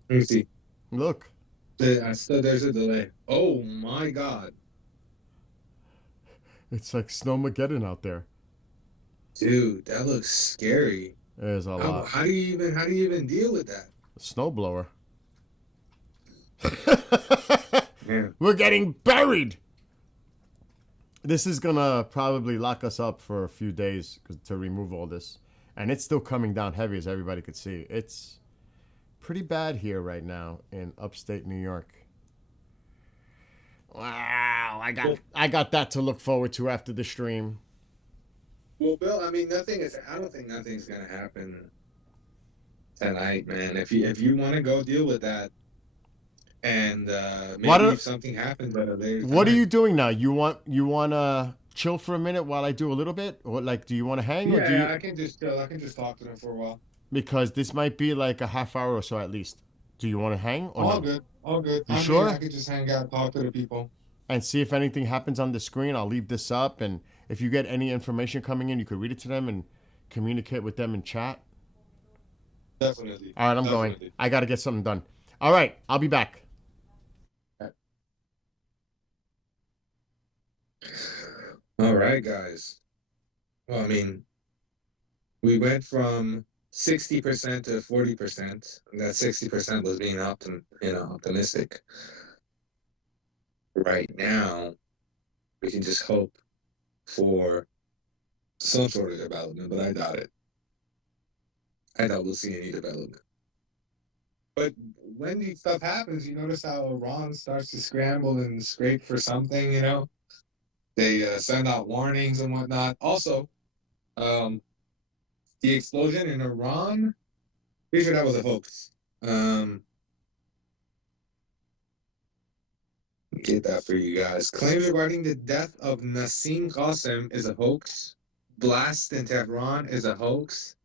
Let me see. Look. There's a delay. Oh my God. It's like Snowmageddon out there. Dude, that looks scary. There's a lot. How do you even deal with that? A snowblower. Yeah. We're getting buried. This is gonna probably lock us up for a few days to remove all this. And it's still coming down heavy, as everybody could see. It's pretty bad here right now in upstate New York. Wow, I got that to look forward to after the stream. Well, Bill, I mean, I don't think nothing's gonna happen tonight, man. If you want to go deal with that, and maybe if something happens at a later What are time. you doing now? You want to chill for a minute while I do a little bit, or like, do you want to hang? Or do you... I can just chill. I can just talk to them for a while. Because this might be like a half hour or so at least. Do you want to hang or All no? good. All good. You sure? I could just hang out, talk to the people. And see if anything happens on the screen. I'll leave this up, and if you get any information coming in, you could read it to them and communicate with them in chat. Definitely. All right, I'm going. I got to get something done. All right, I'll be back. All right, guys. Well, I mean, we went from 60% to 40%. That 60% was being optimistic. Right now, we can just hope for some sort of development, but I doubt it. I doubt we'll see any development. But when these stuff happens, you notice how Iran starts to scramble and scrape for something, you know? They send out warnings and whatnot. Also, the explosion in Iran, pretty sure that was a hoax. Get that for you guys. Claims regarding the death of Nassim Qasem is a hoax. Blast in Tehran is a hoax.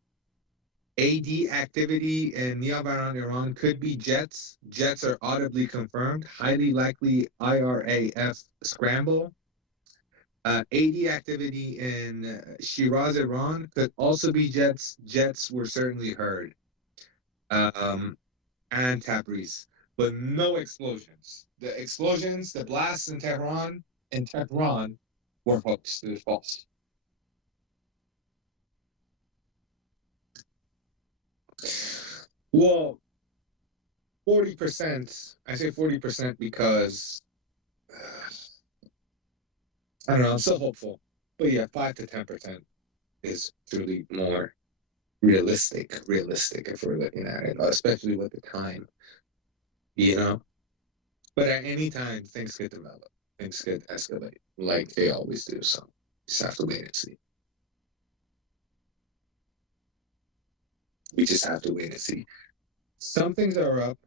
AD activity in Niavaran, Iran could be jets. Jets are audibly confirmed. Highly likely IRAF scramble. AD activity in Shiraz, Iran could also be jets. Jets were certainly heard. And Tabriz, but no explosions. The explosions, the blasts in Tehran were hoax. It was false. Well, 40%. I say 40% because I don't know. I'm still hopeful, but yeah, 5 to 10% is truly more realistic if we're looking at it, especially with the time, you know. But at any time, things could develop, things could escalate, like they always do. So just have to wait and see. We just have to wait and see. Some things are up.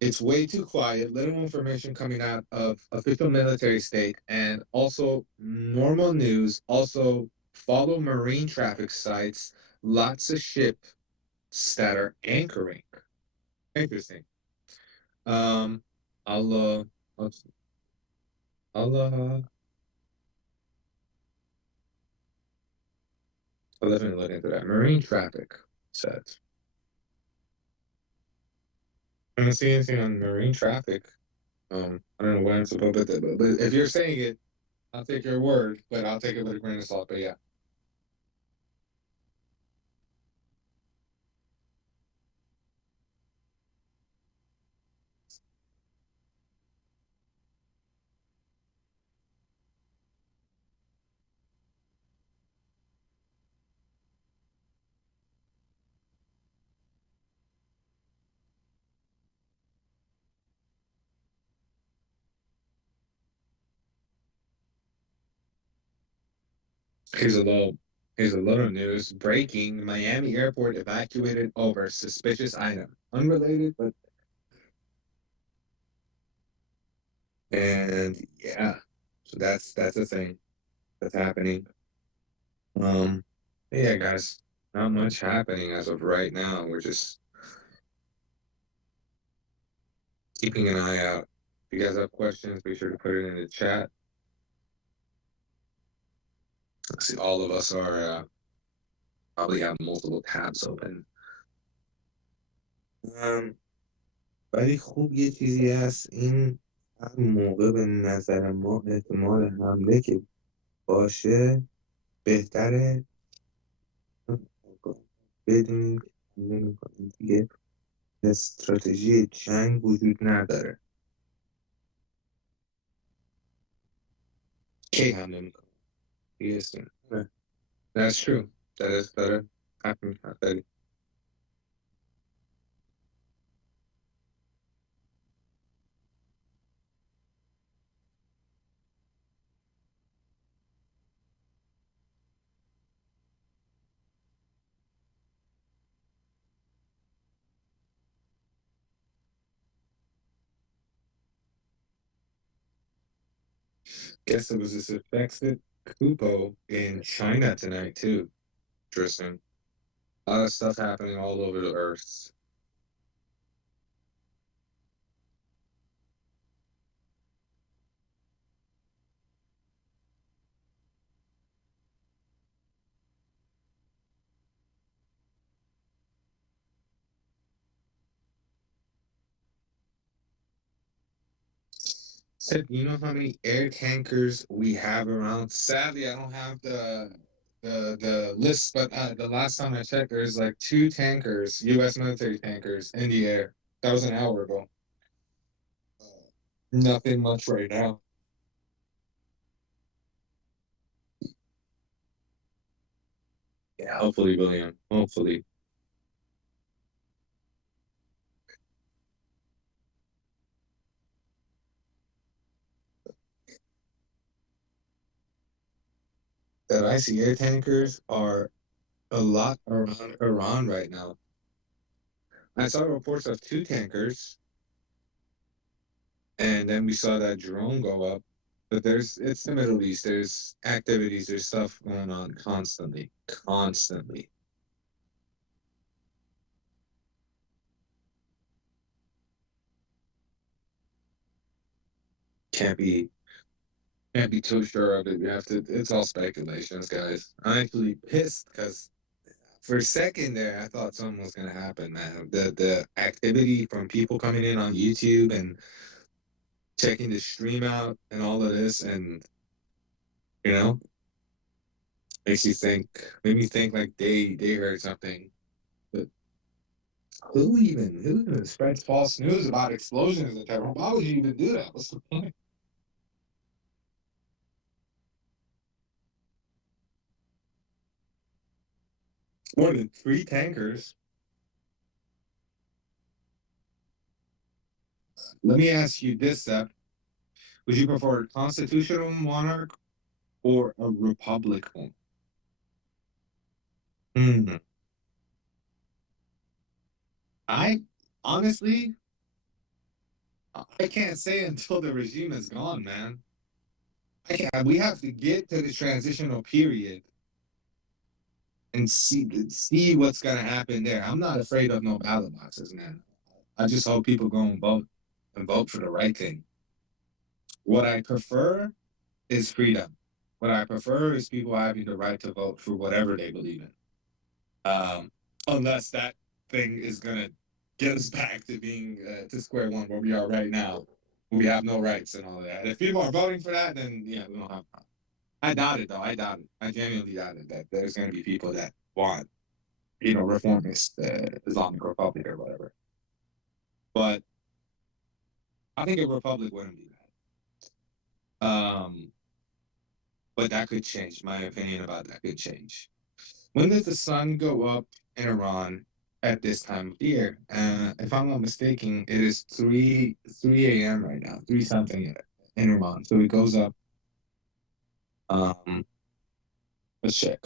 It's way too quiet, little information coming out of official military state, and also normal news. Also, follow marine traffic sites, lots of ships that are anchoring. Interesting. I'll definitely look into that. Marine traffic says. I don't see anything on marine traffic. I don't know what I'm supposed to do, but if you're saying it, I'll take your word, but I'll take it with a grain of salt. But yeah. Here's a little news. Breaking: Miami airport evacuated over suspicious item. Unrelated, but and yeah. So that's a thing that's happening. Yeah, guys, not much happening as of right now. We're just keeping an eye out. If you guys have questions, be sure to put it in the chat. I see all of us are probably have multiple tabs open. ولی خوب یه چیزی هست، این هر موقع به نظر ما احتمال حمله که باشه بهتره بدونیم که حمله می‌کنیم دیگه، استراتژی جنگ وجود نداره. کی حمله می‌کنیم دیگه That's true. That is better. Happen. Guess it was this affected Kupo in China tonight too. Interesting. A lot of stuff happening all over the earth. Said, you know how many air tankers we have around? Sadly, I don't have the list, but the last time I checked, there's like 2 tankers, U.S. military tankers, in the air. That was an hour ago. Nothing much right now. Yeah, hopefully, William. Hopefully. That I see air tankers are a lot around Iran right now. I saw reports of 2 tankers, and then we saw that drone go up. But it's the Middle East. There's activities, there's stuff going on constantly. Can't be too sure of it. You have to. It's all speculations, guys. I'm actually pissed because for a second there, I thought something was gonna happen, man. The activity from people coming in on YouTube and checking the stream out and all of this, and you know, made me think like they heard something. But who even spreads false news about explosions and terror? Why would you even do that? What's the point? More than 3 tankers. Let me ask you this, Seth. Would you prefer a constitutional monarch or a republican? I honestly, I can't say until the regime is gone, man. We have to get to the transitional period and see what's gonna happen there. I'm not afraid of no ballot boxes, man. I just hope people go and vote for the right thing. What I prefer is freedom. What I prefer is people having the right to vote for whatever they believe in. Unless that thing is gonna get us back to being to square one where we are right now. We have no rights and all of that. If people are voting for that, then yeah, we don't have. I doubt it, though. I doubt it. I genuinely doubt it that there's going to be people that want, reformist Islamic Republic or whatever. But I think a republic wouldn't be bad. But that could change. My opinion about that could change. When does the sun go up in Iran at this time of year? If I'm not mistaken, it is 3 a.m. right now, 3 something in Iran. So it goes up. Let's check.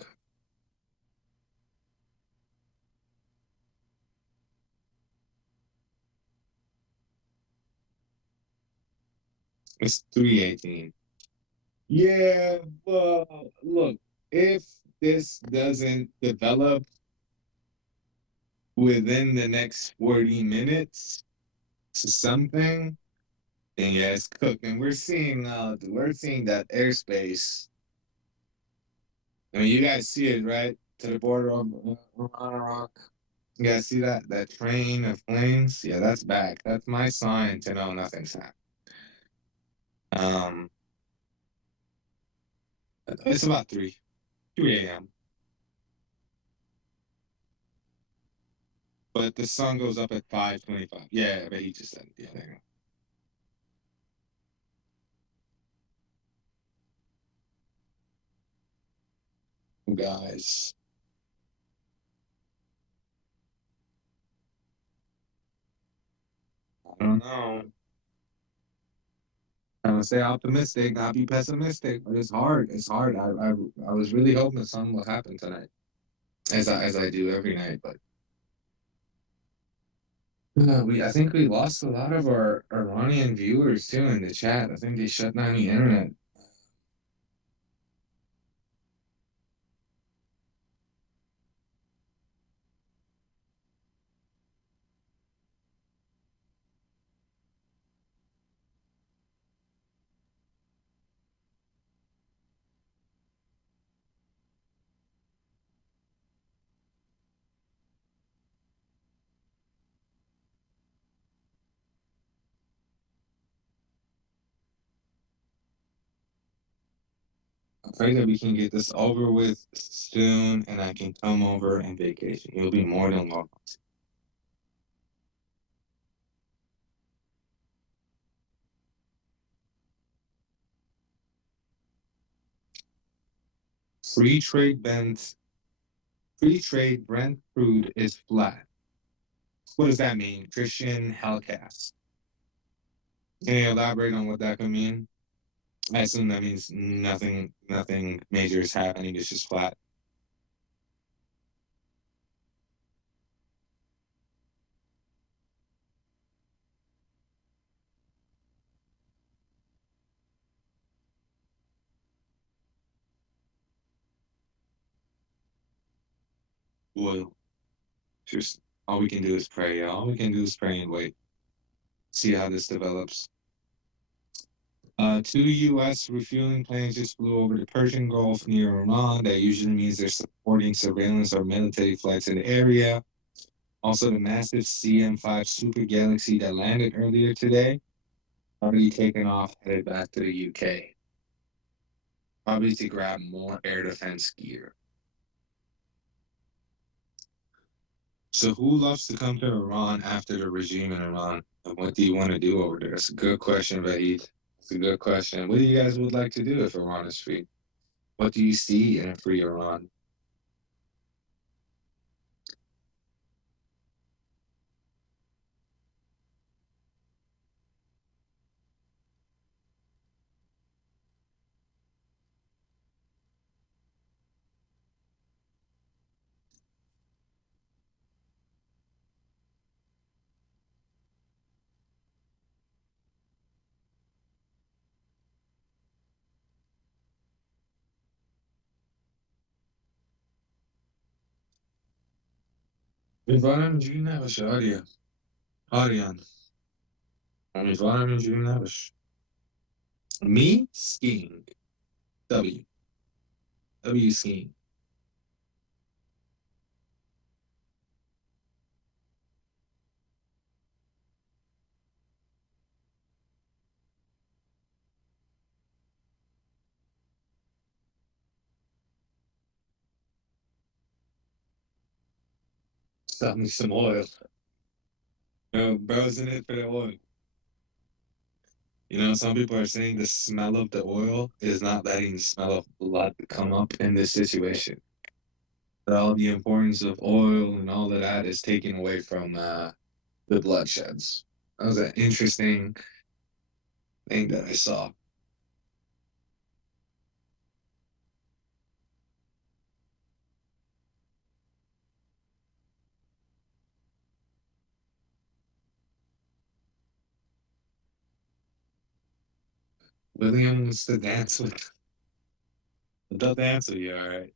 It's 3:18. Yeah, well, look, if this doesn't develop within the next 40 minutes, to something, then yeah, it's cooking. We're seeing that airspace. I mean, you guys see it, right? To the border of Iran, Iraq. You guys see that train of planes? Yeah, that's back. That's my sign to know nothing's happening. It's about 3 a.m. But the sun goes up at 5:25. Yeah, but he just said, yeah, there you go. Guys. I don't know. I'm gonna stay optimistic, not be pessimistic, but it's hard. It's hard. I was really hoping something will happen tonight, as I do every night. But I think we lost a lot of our Iranian viewers too in the chat. I think they shut down the internet. I pray that we can get this over with soon, and I can come over and vacation. You'll be more than welcome. Free trade Brent crude is flat. What does that mean? Christian Hellcast. Can you elaborate on what that could mean? I assume that means nothing major is happening, it's just flat. Well, just all we can do is pray, yeah. All we can do is pray and wait. See how this develops. 2 U.S. refueling planes just flew over the Persian Gulf near Iran. That usually means they're supporting surveillance or military flights in the area. Also, the massive CM5 Super Galaxy that landed earlier today, already taken off, headed back to the UK. Probably to grab more air defense gear. So who loves to come to Iran after the regime in Iran? And what do you want to do over there? That's a good question, Vahid. It's a good question. What do you guys would like to do if Iran is free? What do you see in a free Iran? امیدوارم اینجوری نباشه آریان امیدوارم اینجوری نباشه. Me skiing. W skiing. Stop me some oil. Bro's in it for the oil. You know, some people are saying the smell of the oil is not letting the smell of blood come up in this situation. That all the importance of oil and all of that is taken away from the bloodsheds. That was an interesting thing that I saw. William wants to dance with. They'll dance with you, all right.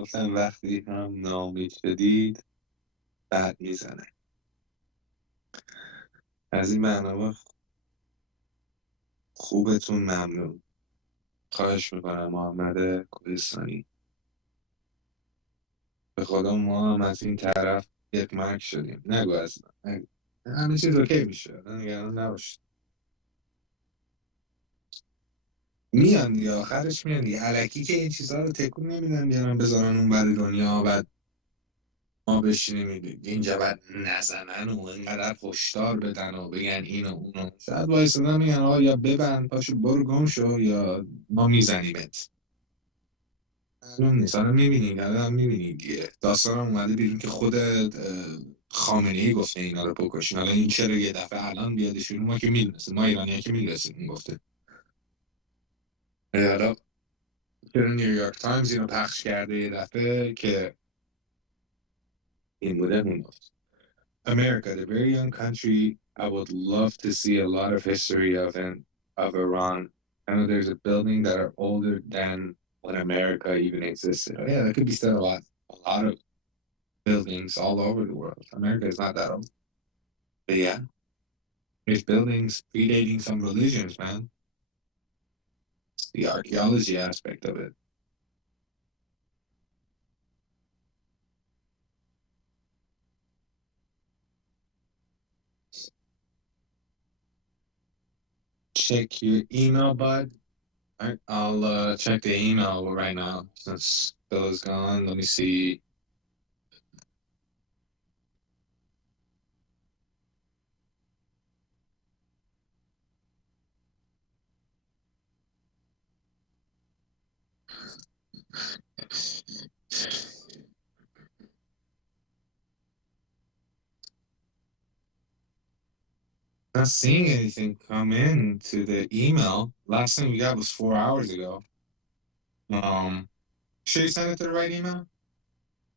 گفتم وقتی هم ناامید شدید بعد میزنه. از این برنامه خوبتون ممنون. خواهش میکنم محمد کوهستانی. به خدا ما هم از این طرف یک مرگ شدیم. نگو اصلا نگو. همه چیز اوکی میشه، نگران نباشید. میان دیگه، آخرش میان دیگه. الکی که این چیزها رو تکون نمیدن بیارن بذارن اون بر دنیا، بعد ما بشینیم اینجا بعد نزنن و اینقدر هشدار بدن و بگن اینو اونو. شاید وایسادن میگن آقا یا ببند پاشو برو گم شو یا ما میزنیمت. معلوم نیست. الان میبینید، الان میبینید دیگه. داستان هم اومده بیرون که خود خامنه‌ای گفته اینا رو بکشین. الان این چرا یه دفعه الان بیادش بیرون؟ ما که میدونستیم، ما ایرانی‌ها که میدونستیم این گفته. حالا چرا نیویورک تایمز اینو پخش کرده یه دفعه که این بوده اون گفت. America, the very young country, I would love to see a lot of history of Iran. I know there's a building that are older than when America even existed. Oh, yeah, that could be said a lot of buildings all over the world. America is not that old. But yeah, there's buildings predating some religions, man. It's the archaeology aspect of it. Check your email, bud. All right, I'll check the email right now since Bill is gone. Let me see. Not seeing anything come in to the email. Last thing we got was 4 hours ago. Should you send it to the right email?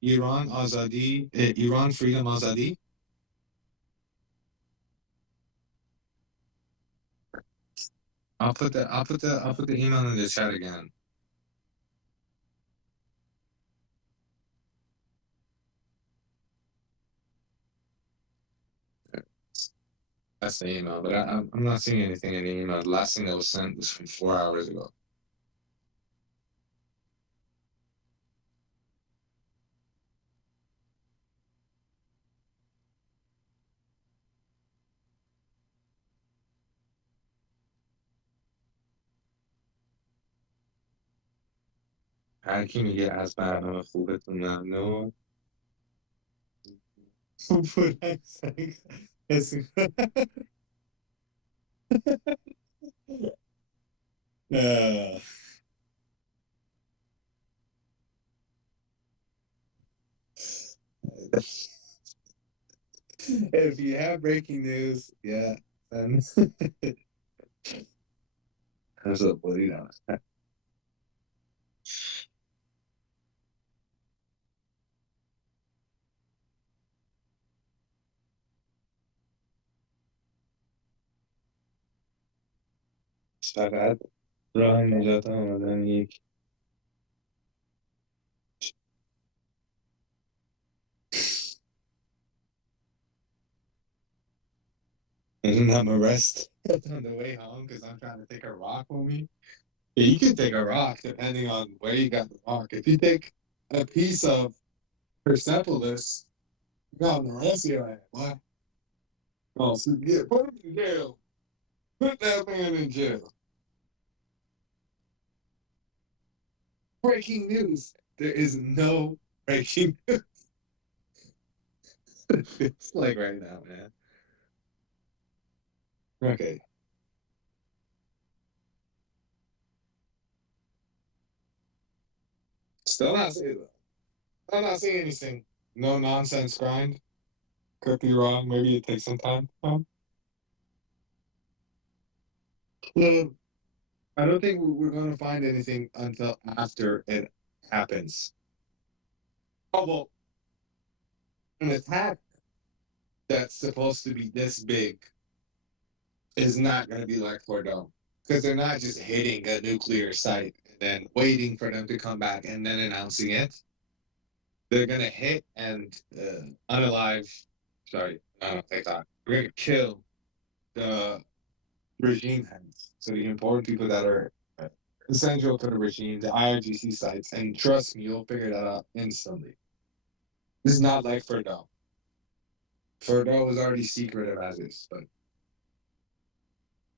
Iran Azadi, Iran Freedom Azadi. I'll put the email in the chat again. That's the email, but I'm not seeing anything in the email. The last thing that was sent was from 4 hours ago. هر کی میگه از برنامه خوبتون ممنون. If you have breaking news, yeah, then there's a bloody down. فقط راه نجات آمدن یک and I'm arrested on the way home because I'm trying to take a rock with me. Yeah, you can take a rock depending on where you got the rock. If you take a piece of Persepolis, you got an arrest your ass. What? Oh, so yeah, put him in jail. Put that man in jail. Breaking news. There is no breaking news. It's like right now, man. Okay. Still not seeing it. I'm not seeing anything. No nonsense grind. Could be wrong. Maybe it takes some time. Well, I don't think we're going to find anything until after it happens. Oh, well, an attack that's supposed to be this big is not going to be like Cordon, because they're not just hitting a nuclear site and then waiting for them to come back and then announcing it. they're gonna hit and unalive. Sorry, I don't think that. We're gonna kill the regime heads. So the important people that are essential to the regime, the IRGC sites, and trust me, you'll figure that out instantly. This is not like Ferdo. Ferdo was already secretive as is, but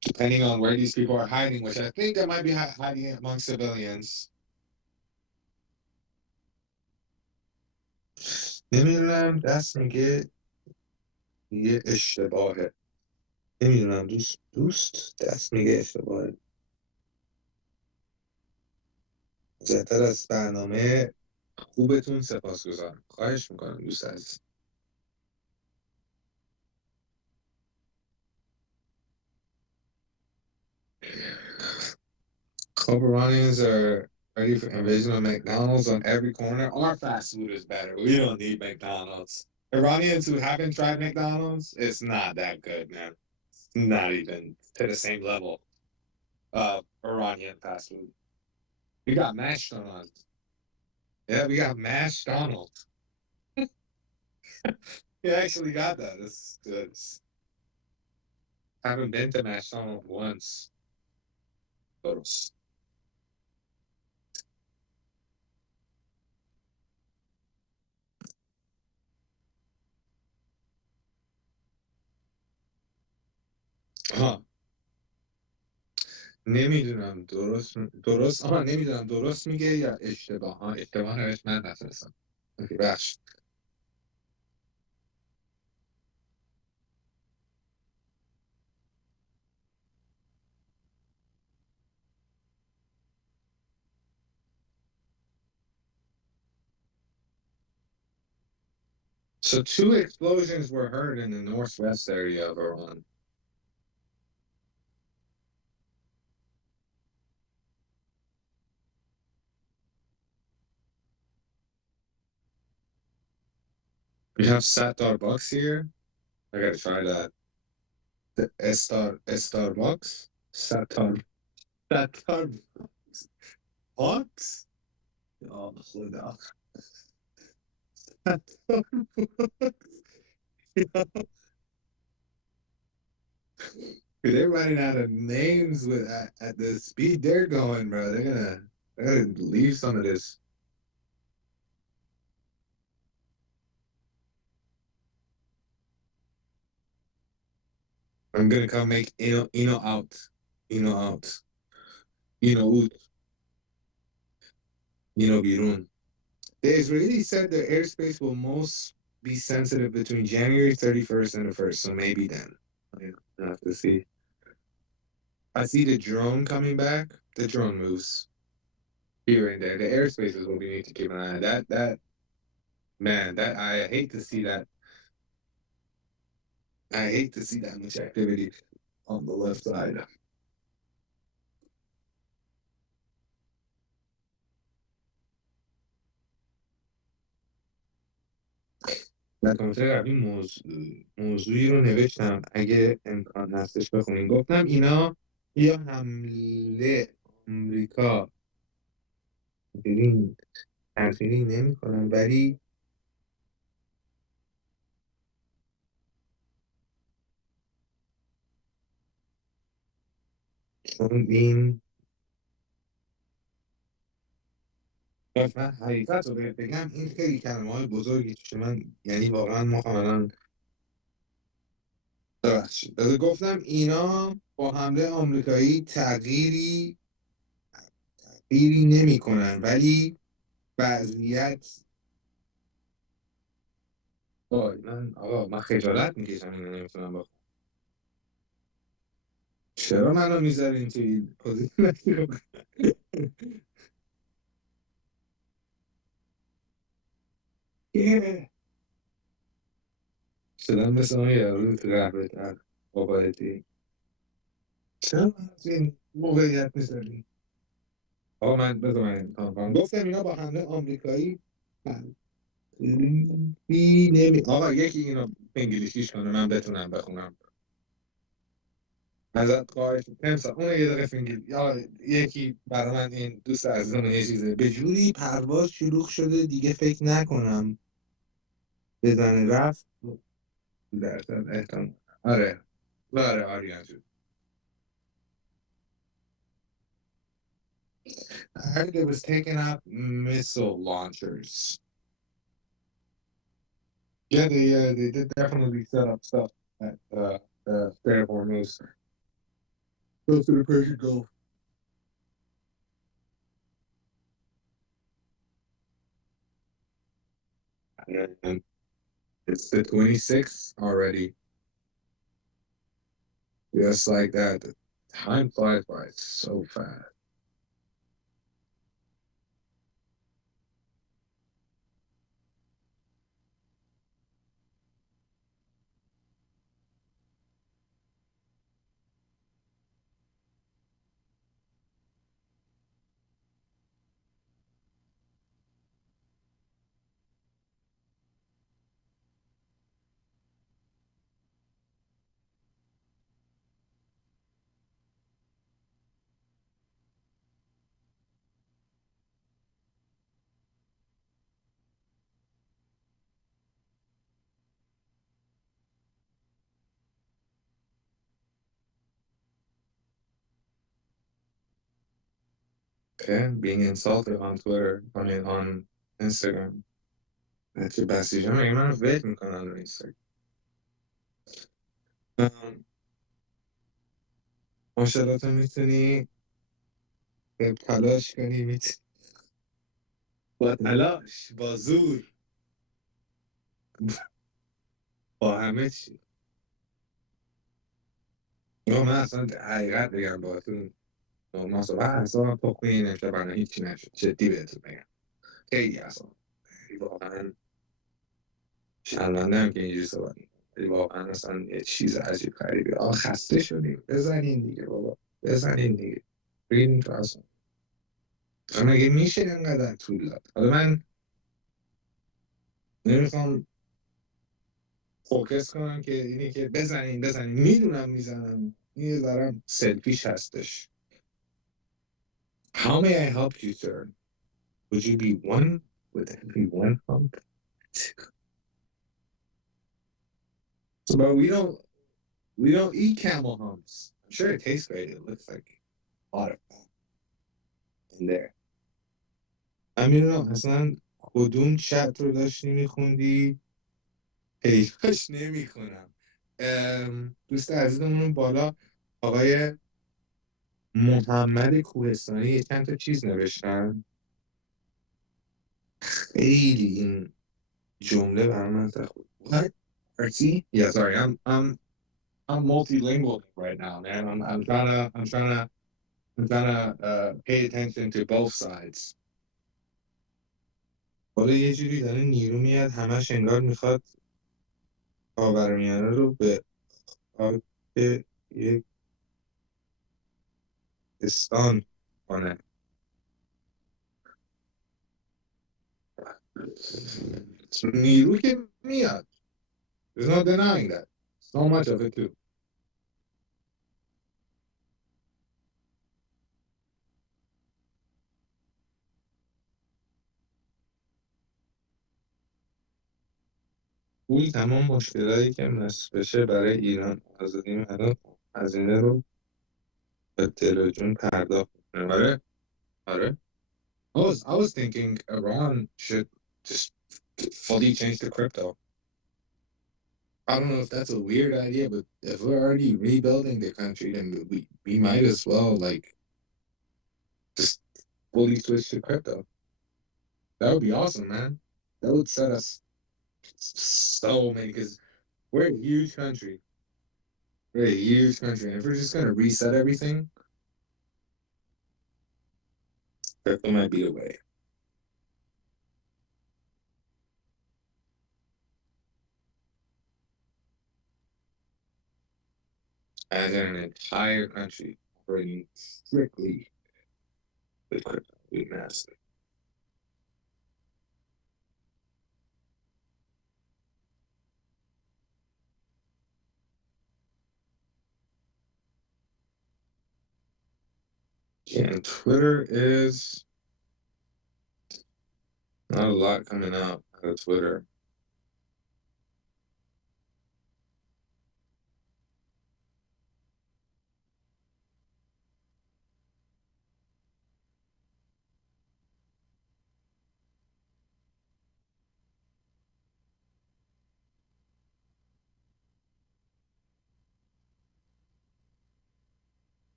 depending on where these people are hiding, which I think they might be hiding among civilians. نمیدونم دست میگه یه اشتباهه. نمیدونم دوست دست میگه اشتباهه. بهتر از برنامه خوبتون سپاسگزارم. خواهش میکنم دوست عزیز. Club Iranians are ready for invasion of McDonald's on every corner. Our fast food is better. We don't need McDonald's. Iranians who haven't tried McDonald's, it's not that good, man. It's not even to the same level of Iranian fast food. We got mashed Donald's. Yeah, we got mashed Donald's. We actually got that. It's good. I haven't been to mashed Donald's once. But نمیدونم نمیدونم درست میگه یا اشتباه. اشتباه نوشت من نتونستم. بخش. So 2 explosions were heard in the northwest area of Iran. We have Starbucks here. I gotta try that. The Starbucks? Starbucks? Box? Oh, hold on. They're running out of names with at the speed they're going, bro. They're gonna leave some of this. I'm gonna come make Eno out. Eno out. Eno out. Eno Birun. The Israelis said their airspace will most be sensitive between January 31st and the 1st, so maybe then. I have to see. I see the drone coming back. The drone moves here and there. The airspace is what we need to keep an eye on. That I hate to see that. I hate to see that much activity on the left side. در کامنت قبلی موضوعی رو نوشتم اگه امکان هستش بخونیم. گفتم اینا یا حمله آمریکا تأخیری نمی کنن ولی چون این من حقیقت رو بگم این خیلی کلمه های بزرگی توش من یعنی واقعا مخمدن ببخشید. گفتم اینا با حمله آمریکایی تغییری نمی کنن ولی وضعیت من خجالت میکشم اینو نمیتونم بخونم. چرا منو میذارین توی پوزیشن؟ شدم مثل اون یارو تو قهوه تر بابایتی. چرا من این موقعیت میذارین؟ آقا من گفتم اینا با حمله آمریکایی آقا یکی اینو انگلیسیش کنه من بتونم بخونم. ازت خواهش می‌کنم اون یه دقیقه فینگل یا یکی برای من این دوست عزیزم یه چیزه به جوری پرواز شلوغ شده دیگه فکر نکنم بزنه رفت درصد احتمال آره آره آریان جون I heard it was taking out missile launchers. Yeah, they did definitely set up stuff at Strait of Hormuz. Close to the Persian Gulf. And it's the 26th already. Just like that. Time flies by so fast. Okay, being insulted on Twitter, I mean on Instagram. چه بسیجا مگه من رو ول میکنن رو اینستاگرام. ماشاءالله تو میتونی تلاش کنی میتونی با تلاش با زور با همه چی. من اصلا حقیقت بگم باهاتون ماسا اصلا تخمه این امشب برنامه هیچی نشد جدی بهتون بگم خیلی اصلا واقعا شرمنده هم که اینجوری صحبت میکنم ولی واقعا اصلا یه چیز عجیب غریبی خسته شدیم بزنین دیگه بابا بزنین دیگه بگین تو اصلا مگه میشه اینقدر طول داد حالا من نمیخوام فوکس کنم که اینی که بزنین میدونم میزنم این دارم سلفیش هستش. How may I help you, sir? Would you be one? Would that be one hump? But we don't eat camel humps. I'm sure it tastes great. It looks like a lot of fat in there. اصلا کدوم چت رو داشتی میخوندی؟ پیداش نمیکنم. دوست عزیزمون بالا آقای محمد کوهستانی یه چند تا چیز نوشتن خیلی این جمله برای من خود. What? Artsy? Yeah, sorry. I'm multilingual right now, man. I'm trying to pay attention to both sides. حالا یه جوری داره نیرو میاد همش انگار میخواد خاورمیانه رو به آب یک استان کنه. نیرو که میاد. There's no denying that. So much of it too. پول تمام مشکلاتی که نصف بشه برای ایران آزادی مردم هزینه رو به دل و جون پرداخت کنه. آره. I was thinking Iran should just fully change to crypto. I don't know if that's a weird idea, but if we're already rebuilding the country, then we might as well like just fully switch to crypto. That would be awesome, man. That would set us so many because we're a huge country. We're a huge country. And if we're just gonna reset everything, crypto might be the way. As in an entire country operating strictly with crypto, we massive. And Twitter is not a lot coming out of Twitter.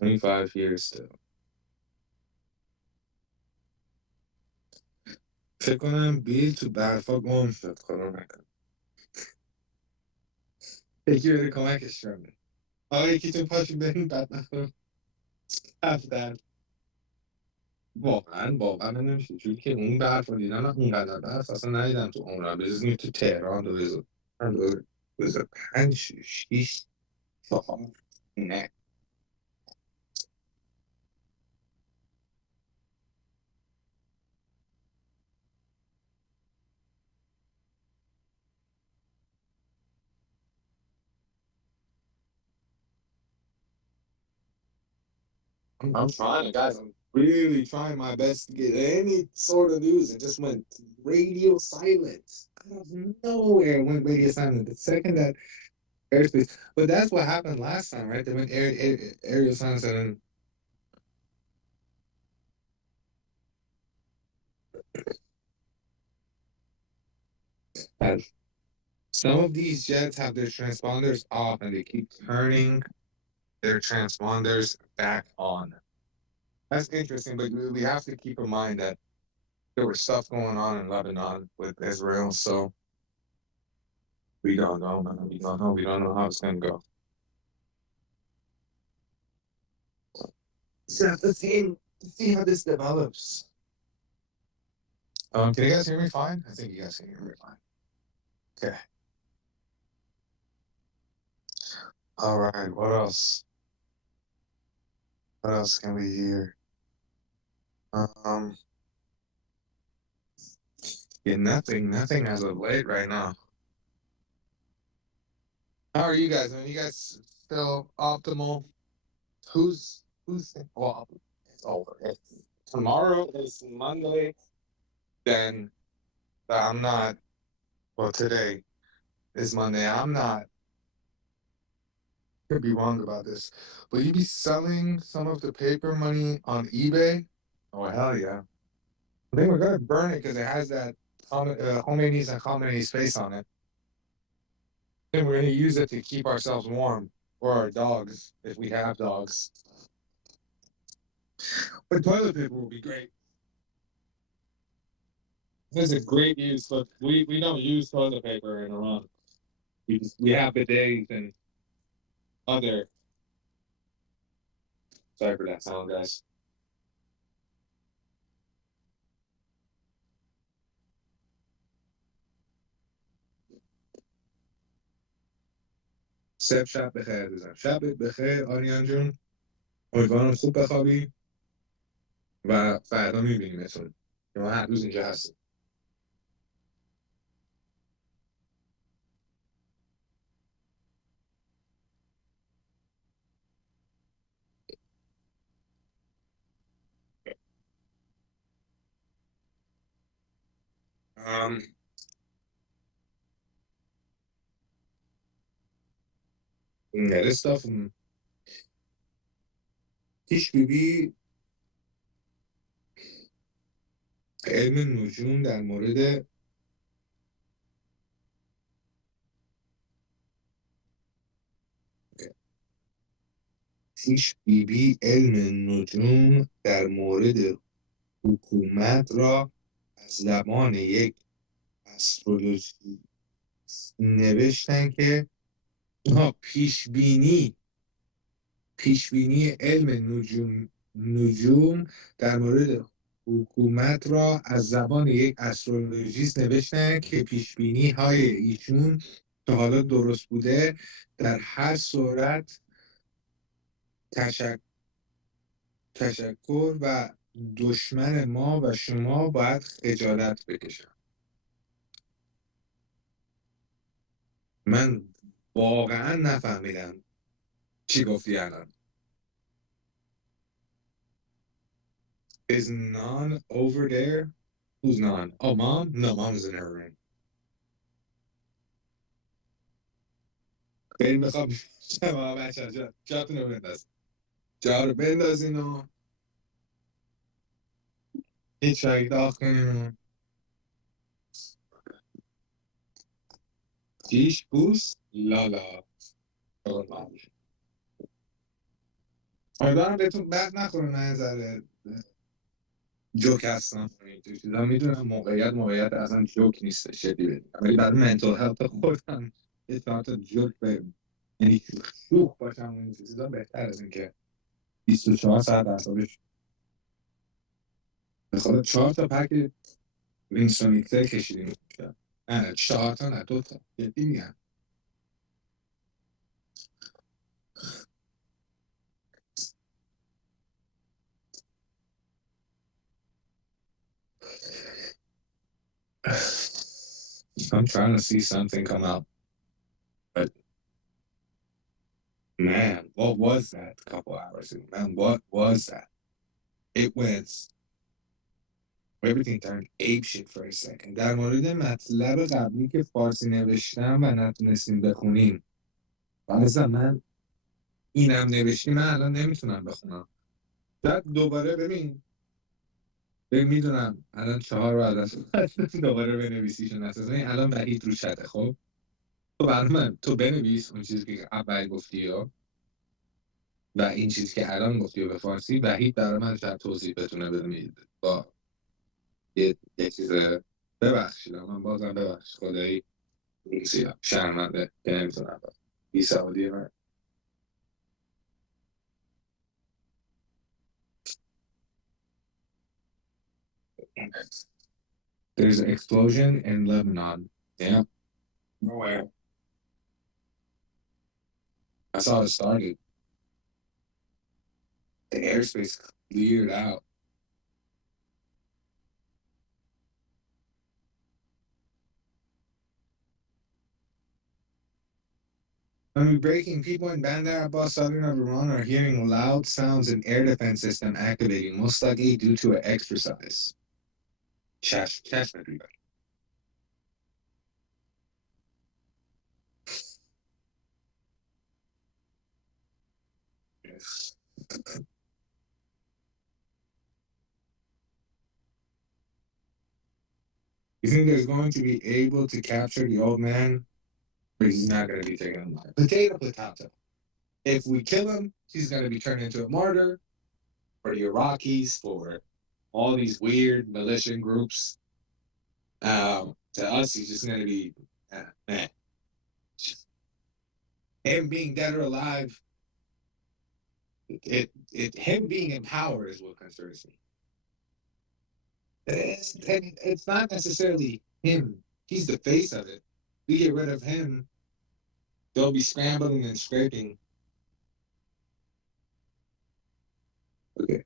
$25 years still. فکر کنم بیل تو برفا گم شد خدا نکنه. یکی بره کمکش کنه. آقا یکیتون پاشو بریم بدبختو رفتن. واقعا نمیشه چون که اون برف رو دیدم، من اونقدر برف اصلا ندیدم تو عمرم، بجز تو تهران 2005 6 4 نه. I'm trying, guys. I'm really trying my best to get any sort of news. It just went radio silent. Out of nowhere, it went radio silent. The second that airspace, but that's what happened last time, right? They went aerial silence and then some of these jets have their transponders off, and they keep turning their transponders back on. That's interesting, but we have to keep in mind that there was stuff going on in Lebanon with Israel, so we don't know, man. We don't know. We don't know how it's gonna go. So have to see how this develops. Can you guys hear me fine? I think you guys can hear me fine. Okay. All right. What else? What else can we hear? Yeah, nothing as of late right now. How are you guys? Are you guys still optimal? Who's well, it's over. Tomorrow is Monday. Then I'm not, well, today is Monday. I'm not, could be wrong about this. Will you be selling some of the paper money on eBay? Oh, hell yeah. I think we're going to burn it because it has that Khomeini's and Khamenei's face on it. And we're going to use it to keep ourselves warm, or our dogs, if we have dogs. But toilet paper will be great. This is a great use, but we don't use toilet paper in Iran. We have bidets and other. Sorry for that sound, guys. شب بخیر بزن. شبت بخیر آریان جون. امیدوارم خوب بخوابی و فردا میبینیمتون. ما هر روز اینجا هستیم. This stuff پیش بیبی علم نجوم در مورد علم نجوم در مورد حکومت را از زبان یک استرولوژی نوشتن که پیش بینی علم نجوم در مورد حکومت را از زبان یک استرولوژیست نوشتن که پیشبینی های ایشون تا حالا درست بوده. در هر صورت تشکر و دشمن ما و شما باید خجالت بکشن. من واقعا نفهمیدم چی گفتی الان. Is Non over there? Who's Non? Oh, Mom? No, Mom's in her room. بریم بخواب شما بچه جاتون رو بنداز جا رو بندازین و هیچ شایی داغ کنین شیش بوس لالا امیدوارم بهتون بد نخوره. من ذره جوک هستم تو چیزا میدونم موقعیت اصلا جوک نیستش جدی بدیم ولی برای منتال هلت خودم یه چهار تا جوک به یعنی شوخ باشم و این چیزا بهتر از اینکه 24 ساعت اعصابش به خدا 4 تا پک وینستون کشیدیم نه 4 تا نه 2 تا جدی میگم. I'm trying to see something come out. But man, what was that a couple hours ago? Man, what was that? It went everything turned apeshit for a second. در مورد مطلب قبلی که فارسی نوشتم و نتونستیم بخونیم. واسه من اینم نوشتی من الان نمیتونم بخونم. بعد دوباره ببین میدونم الان 4 رو عدد دوباره بنویسیشون اساسا الان وحید رو شده. خب تو برای من تو بنویس اون چیزی که اول گفتی و این چیزی که الان گفتی به فارسی وحید برای من شاید توضیح بتونه بده با یه چیز ببخشید من بازم ببخش خدایی شرمنده که نمیتونم بی سوادی من. There's an explosion in Lebanon. Yeah. Nowhere. I saw it started. The airspace cleared out. I mean, breaking people in Bandar Abbas, southern of Iran, are hearing loud sounds in air defense system activating, most likely due to an exercise. Chash, everybody. Yes. You think there's going to be able to capture the old man? But he's not going to be taken alive. Potato. If we kill him, he's going to be turned into a martyr for the Iraqis, for all these weird militia groups. To us, he's just going to be, man. Him being dead or alive, him being in power is what concerns me. It's not necessarily him. He's the face of it. We get rid of him, they'll be scrambling and scraping. Okay.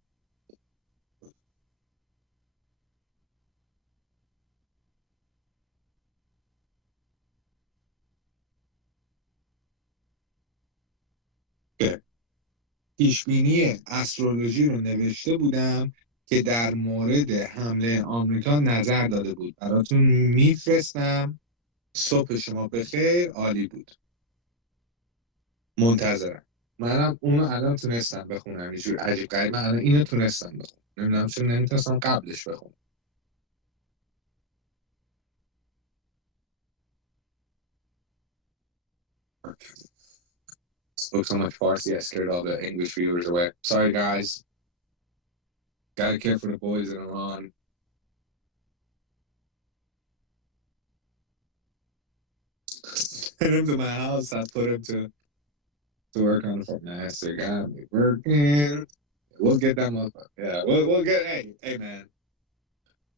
پیشبینی استرولوژی رو نوشته بودم که در مورد حمله آمریکا نظر داده بود. براتون میفرستم. صبح شما بخیر. عالی بود. منتظرم. منم اونو الان تونستم بخونم. یه جور عجیب غریب. من الان اینو تونستم بخونم. نمیدونم چون نمیتونستم قبلش بخونم. Spoke so much Farsi, I scared all the English viewers away. Sorry, guys. Gotta care for the boys in Iran. Send him to my house. I put him to work on the master. Got me working. We'll get that motherfucker. Yeah, we'll get. Hey, man.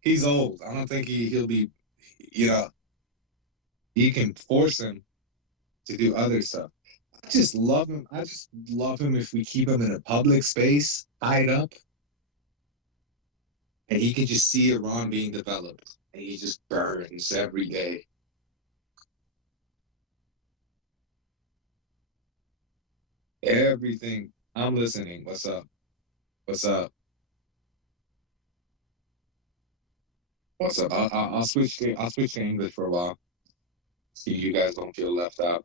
He's old. I don't think he'll be. You can force him to do other stuff. I just love him. I just love him if we keep him in a public space, tied up, and he can just see Iran being developed, and he just burns every day. Everything. I'm listening. What's up? What's up? What's up? I'll switch to English for a while. So you guys don't feel left out.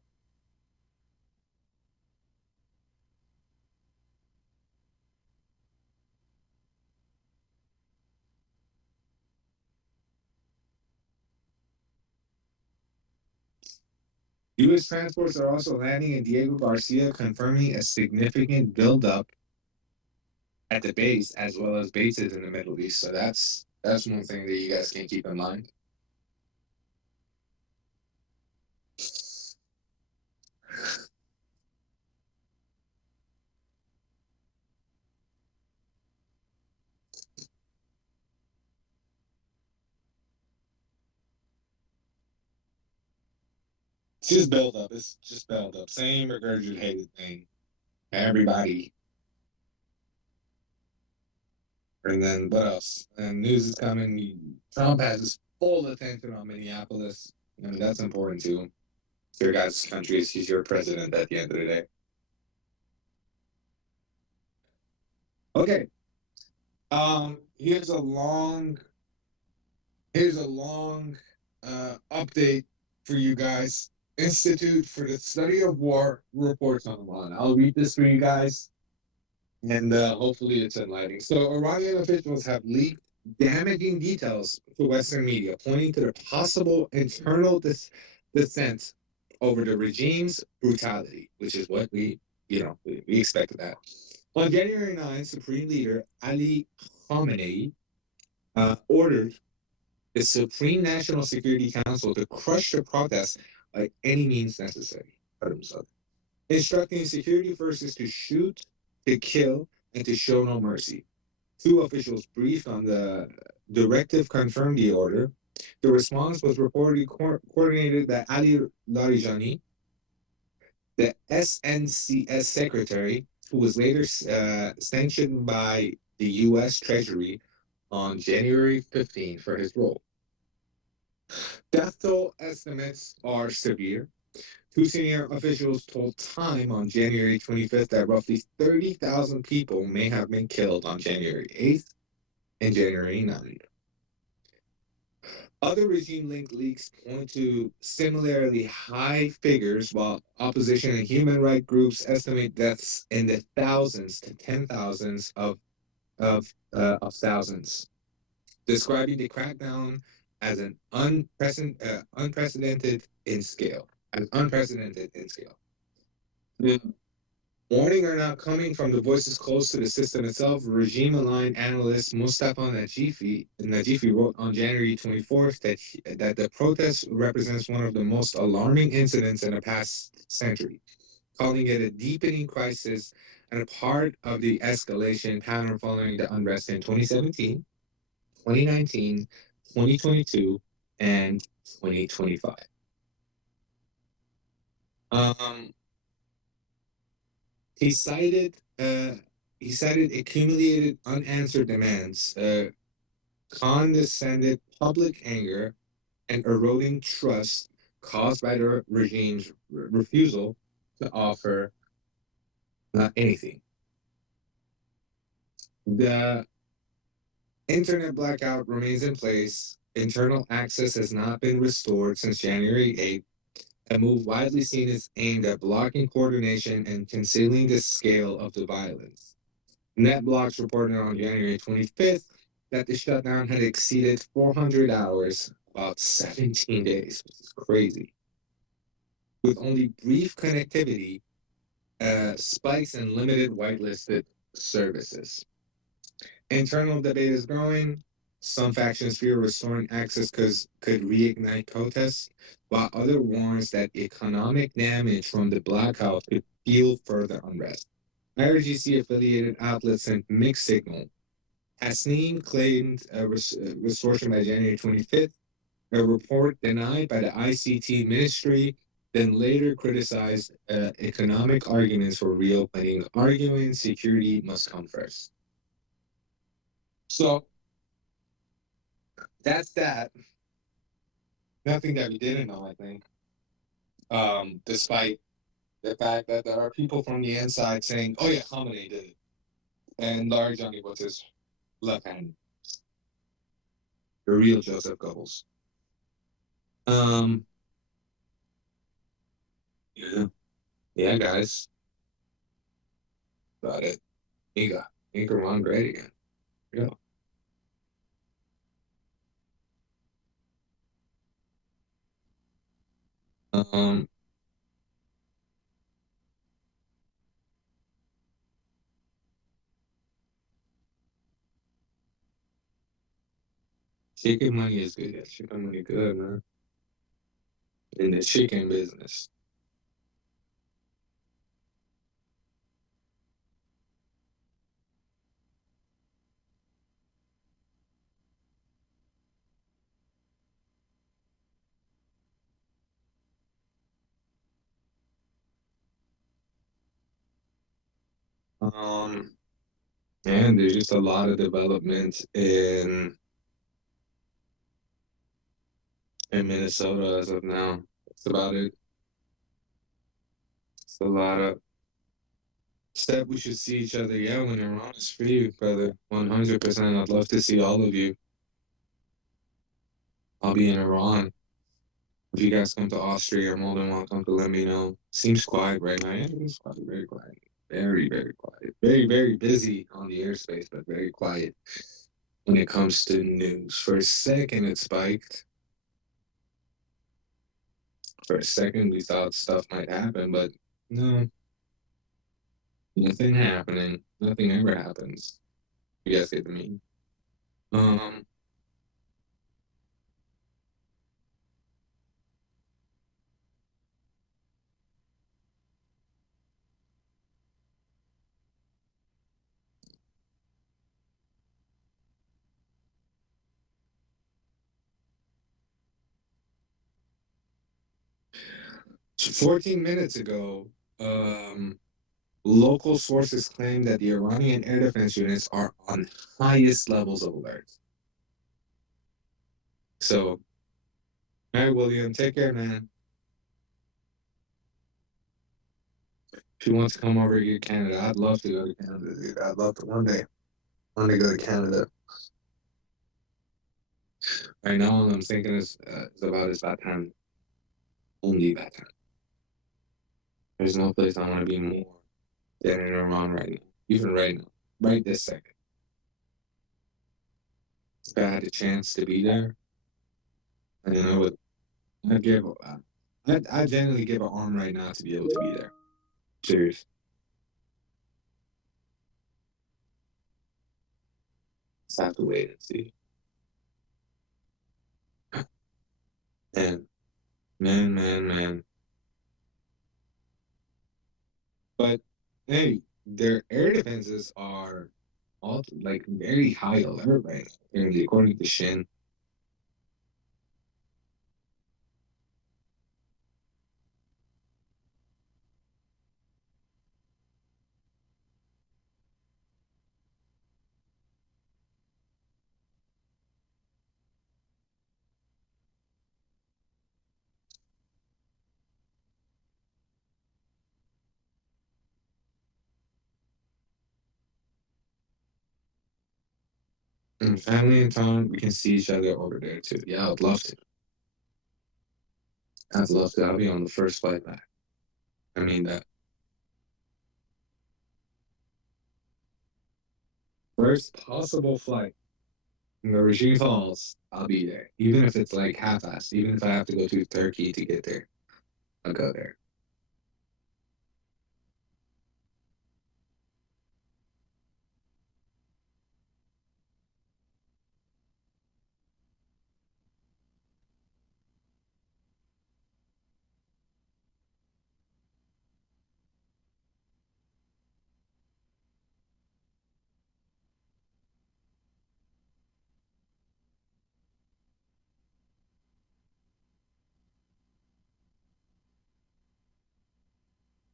U.S. transports are also landing in Diego Garcia, confirming a significant buildup at the base as well as bases in the Middle East. So that's one thing that you guys can keep in mind. It's just build up. It's just build up. Same regurgitated thing. Everybody. And then what else? And news is coming. Trump has his full attention on Minneapolis. I mean, that's important too. It's your guys' country. He's your president at the end of the day. Okay. Here's a long update for you guys. Institute for the Study of War reports on Iran. I'll read this for you guys, and hopefully it's enlightening. So Iranian officials have leaked damaging details to Western media, pointing to the possible internal dissent over the regime's brutality, which is what we expected that. On January 9, Supreme Leader Ali Khamenei ordered the Supreme National Security Council to crush the protests by any means necessary, instructing security forces to shoot, to kill, and to show no mercy. Two officials briefed on the directive confirmed the order. The response was reportedly coordinated by Ali Larijani, the SNCS secretary, who was later sanctioned by the U.S. Treasury on January 15 for his role. Death toll estimates are severe. Two senior officials told Time on January 25th that roughly 30,000 people may have been killed on January 8th and January 9th. Other regime-linked leaks point to similarly high figures, while opposition and human rights groups estimate deaths in the thousands to 10,000s of thousands, describing the crackdown as an unprecedented in scale. The warning are not coming from the voices close to the system itself. Regime-aligned analyst Mustafa Najifi wrote on January 24th that the protest represents one of the most alarming incidents in the past century, calling it a deepening crisis and a part of the escalation pattern following the unrest in 2017, 2019, 2022, and 2025. He cited accumulated unanswered demands, condescended public anger, and eroding trust caused by the regime's refusal to offer anything. The internet blackout remains in place. Internal access has not been restored since January 8th, a move widely seen as aimed at blocking coordination and concealing the scale of the violence. NetBlocks reported on January 25th that the shutdown had exceeded 400 hours, about 17 days, which is crazy. With only brief connectivity, spikes and limited whitelisted services. Internal debate is growing. Some factions fear restoring access could reignite protests, while others warns that economic damage from the blackout could fuel further unrest. IRGC-affiliated outlets sent mixed signal. Hasnim claimed restoration by January 25th, a report denied by the ICT ministry, then later criticized economic arguments for reopening, arguing security must come first. So that's that. Nothing that we didn't know, I think. Despite the fact that there are people from the inside saying, oh yeah, Khamenei did it. And Larijani was his left hand. The real Joseph Goebbels. Yeah. Yeah, guys. About it. Iran great again. Yeah. Um, Chicken money is good. Yeah, chicken money good, man. In the chicken business. Um, and there's just a lot of development in Minnesota as of now. That's about it. It's a lot of step we should see each other. Yeah, when Iran is free, brother. 100%. I'd love to see all of you. I'll be in Iran. If you guys come to Austria, you're more than welcome to let me know. Seems quiet right now. Yeah, it's quiet, very quiet. Very, very quiet. Very, very busy on the airspace, but very quiet when it comes to news. For a second, it spiked. For a second, we thought stuff might happen, but no. Nothing happening. Nothing ever happens. You guys get to me. 14 minutes ago, local sources claim that the Iranian air defense units are on highest levels of alert. So, all right, William, take care, man. If you want to come over to Canada, I'd love to go to Canada, dude. I'd love to one day go to Canada. Right now, all I'm thinking is about that time. Only that time. There's no place I want to be more than in Iran right now. Even right now. Right this second. If I had a chance to be there, I mean, I'd genuinely give an arm right now to be able to be there. Serious. Just have to wait and see. Man. But hey, their air defenses are all like very high alert right now, apparently, according to Shin. And family and time, we can see each other over there too. Yeah, I'd love to. I'd love to. I'll be on the first flight back. I mean that. First possible flight. When the regime falls, I'll be there. Even if it's like half-assed. Even if I have to go to Turkey to get there, I'll go there.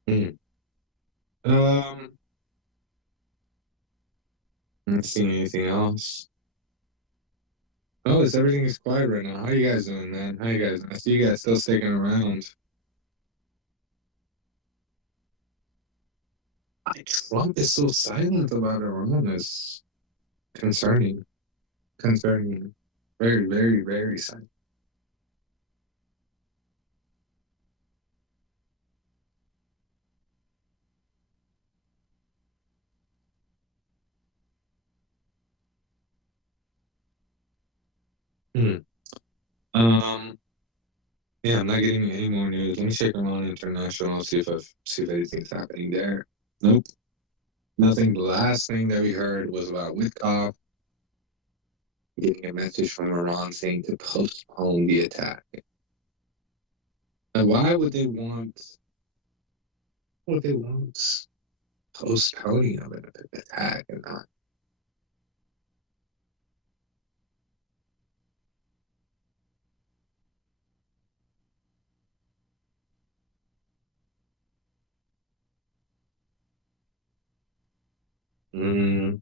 Hmm. I'm not seeing anything else. Oh, everything is quiet right now. How you guys doing, man? How you guys doing? I see you guys still sticking around. Trump is so silent about Iran is concerning. Concerning. Very, very, very sad. Hmm. Um, yeah, I'm not getting any more news. Let me check around international, see if anything's happening there. Nope, nothing. The last thing that we heard was about Witkoff getting a message from Iran saying to postpone the attack. And why would they want? What would they want postponing of an attack and not? Mm,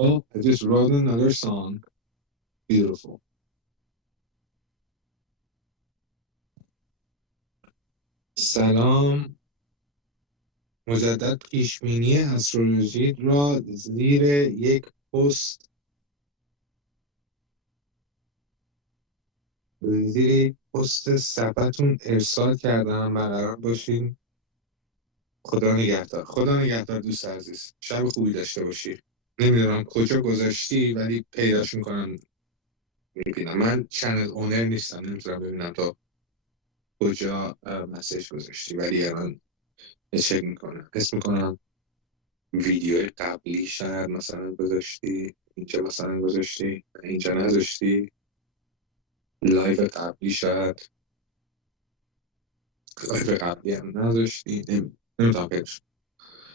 oh, I just wrote another song. Beautiful. سلام مجدد پیشبینی استرولوژی را زیر یک پست صفحتون ارسال کردم برقرار باشین خدا نگهدار خدا نگهدار دوست عزیز شب خوبی داشته باشی نمیدونم کجا گذاشتی ولی پیداش میکنم میبینم من چنل اونر نیستم نمیتونم ببینم تا کجا مسیج گذاشتی ولی الان چک میکنم حس میکنم ویدیو قبلی شاید مثلا گذاشتی اینجا مثلا گذاشتی اینجا نذاشتی لایو قبلی شاید لایو قبلی هم نذاشتی نمیتونم پیداش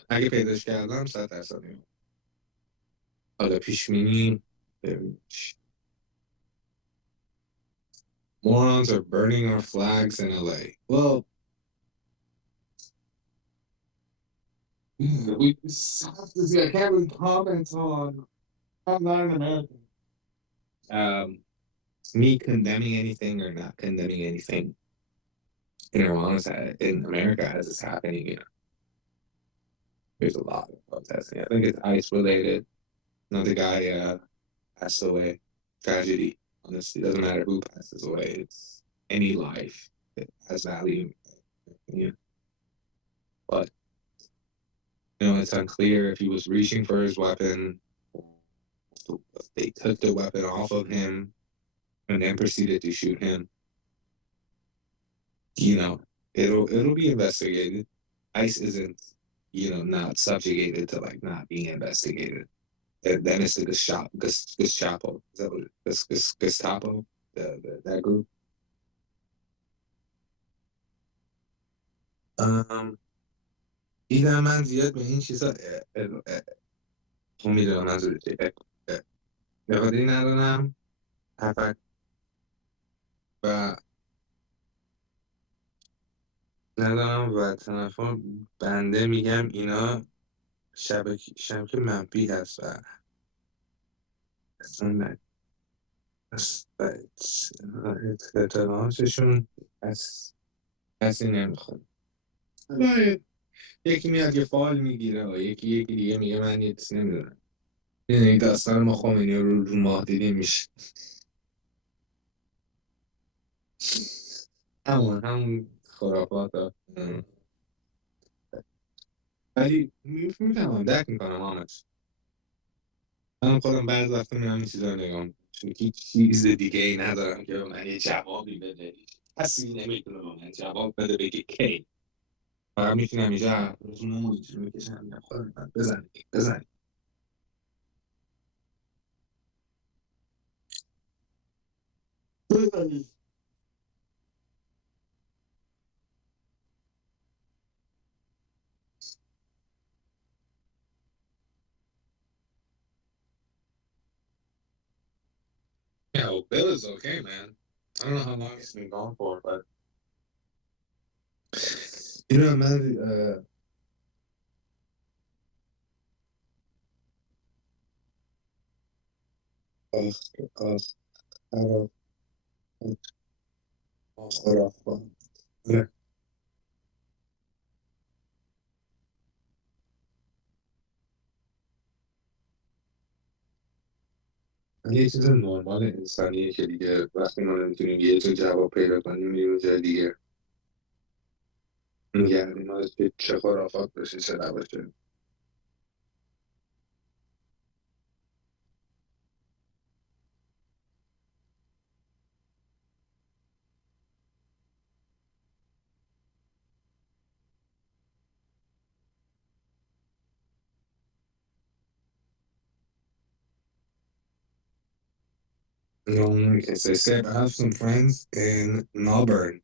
اگه پیداش کردم 100% میام حالا پیش بینی ببینیم Morons are burning our flags in LA. Well, we have to see. I can't really comment on. I'm not an American. Me condemning anything or not condemning anything in Iran in America as it's happening. You know, there's a lot of protesting. I think it's ICE related. Another guy passed away. Tragedy. Honestly, it doesn't matter who passes away. It's any life that has value. Yeah. But you know, it's unclear if he was reaching for his weapon. They took the weapon off of him and then proceeded to shoot him. You know, it'll be investigated. ICE isn't, you know, not subjugated to like not being investigated. Then it's the Gestapo. Is that what Gestapo? That group. دیدم من زیاد به این چیزا میدونم منظور اقادی ندارم و ندارم و تنفر بنده میگم اینا شبکه منفی هست و اصلا اطلاعاتشون از کسی نمیخواد یکی میاد یه فال میگیره و یکی دیگه میگه من یه چیزی نمیدونم یعنی داستان ما خمینی رو ماه دیدیم میشه همون خرافات ها ولی میفهمم درک میکنم آمدش من خودم بعض وقتا میرم این چیزا رو نگاه میکنم چون هیچ چیز دیگه ای ندارم که من یه جوابی بده کسی نمیتونه به من جواب بده بگه کی فقط میتونم اینجا روزمون اینجوری میکشم میگم خودم بزنید Yeah, well, Bill is okay, man. I don't know how long he's been gone for, but you know, man, آخ آخ خرافات. آره. یه چیز نرمال انسانیه که دیگه وقتی ما نمیتونیم یه جا جواب پیدا کنیم میریم جای دیگه میگردیم از چه خرافات بشه چه نباشه. As I said, I have some friends in Melbourne.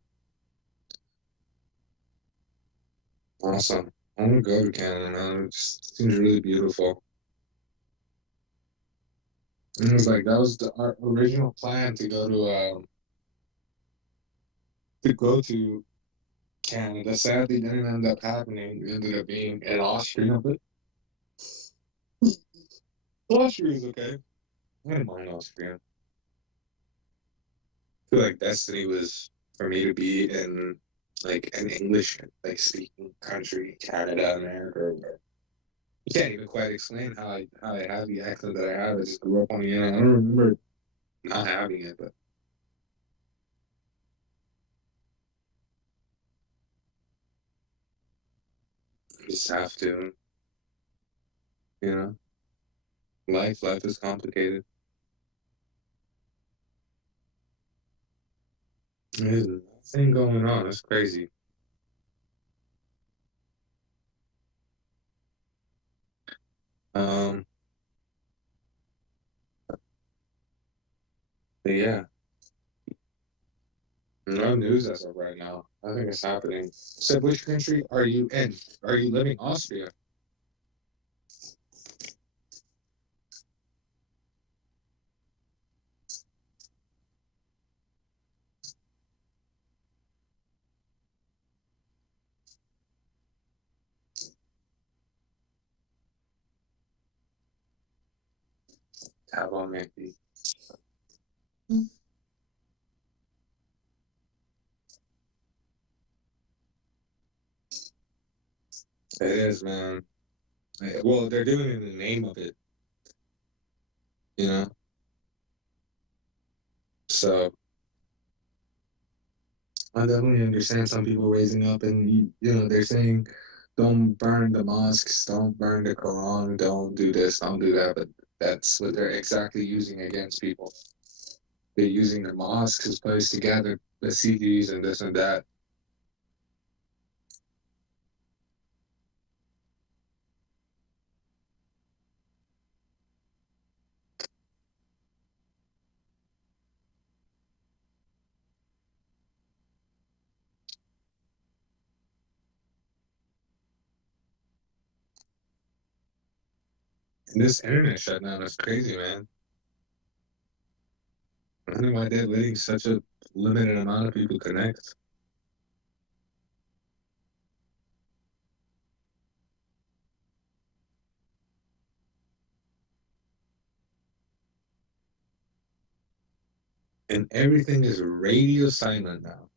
Awesome. I want to go to Canada, man. It just seems really beautiful. And it was like that was our original plan to go to Canada. Sadly, didn't end up happening. It ended up being in Austria, but Austria is okay. I didn't mind Austria. I feel like destiny was for me to be in like an English like speaking country, Canada, America. Or you can't even quite explain how I have the accent that I have. I just grew up on it. I don't remember not having it, but you just have to, you know. Life is complicated. There's nothing going on. It's crazy. Um, but yeah, no news as of right now. Nothing is happening. So, which country are you in? Are you living Austria? How about maybe? It is, man. Well, they're doing it in the name of it, you know. So I definitely understand some people raising up, and you know they're saying, "Don't burn the mosques, don't burn the Quran, don't do this, don't do that." But that's what they're exactly using against people. They're using the mosques as place to gather the CDs and this and that. And this internet shutdown is crazy, man. I don't know why they're letting such a limited amount of people connect. And everything is radio silent now.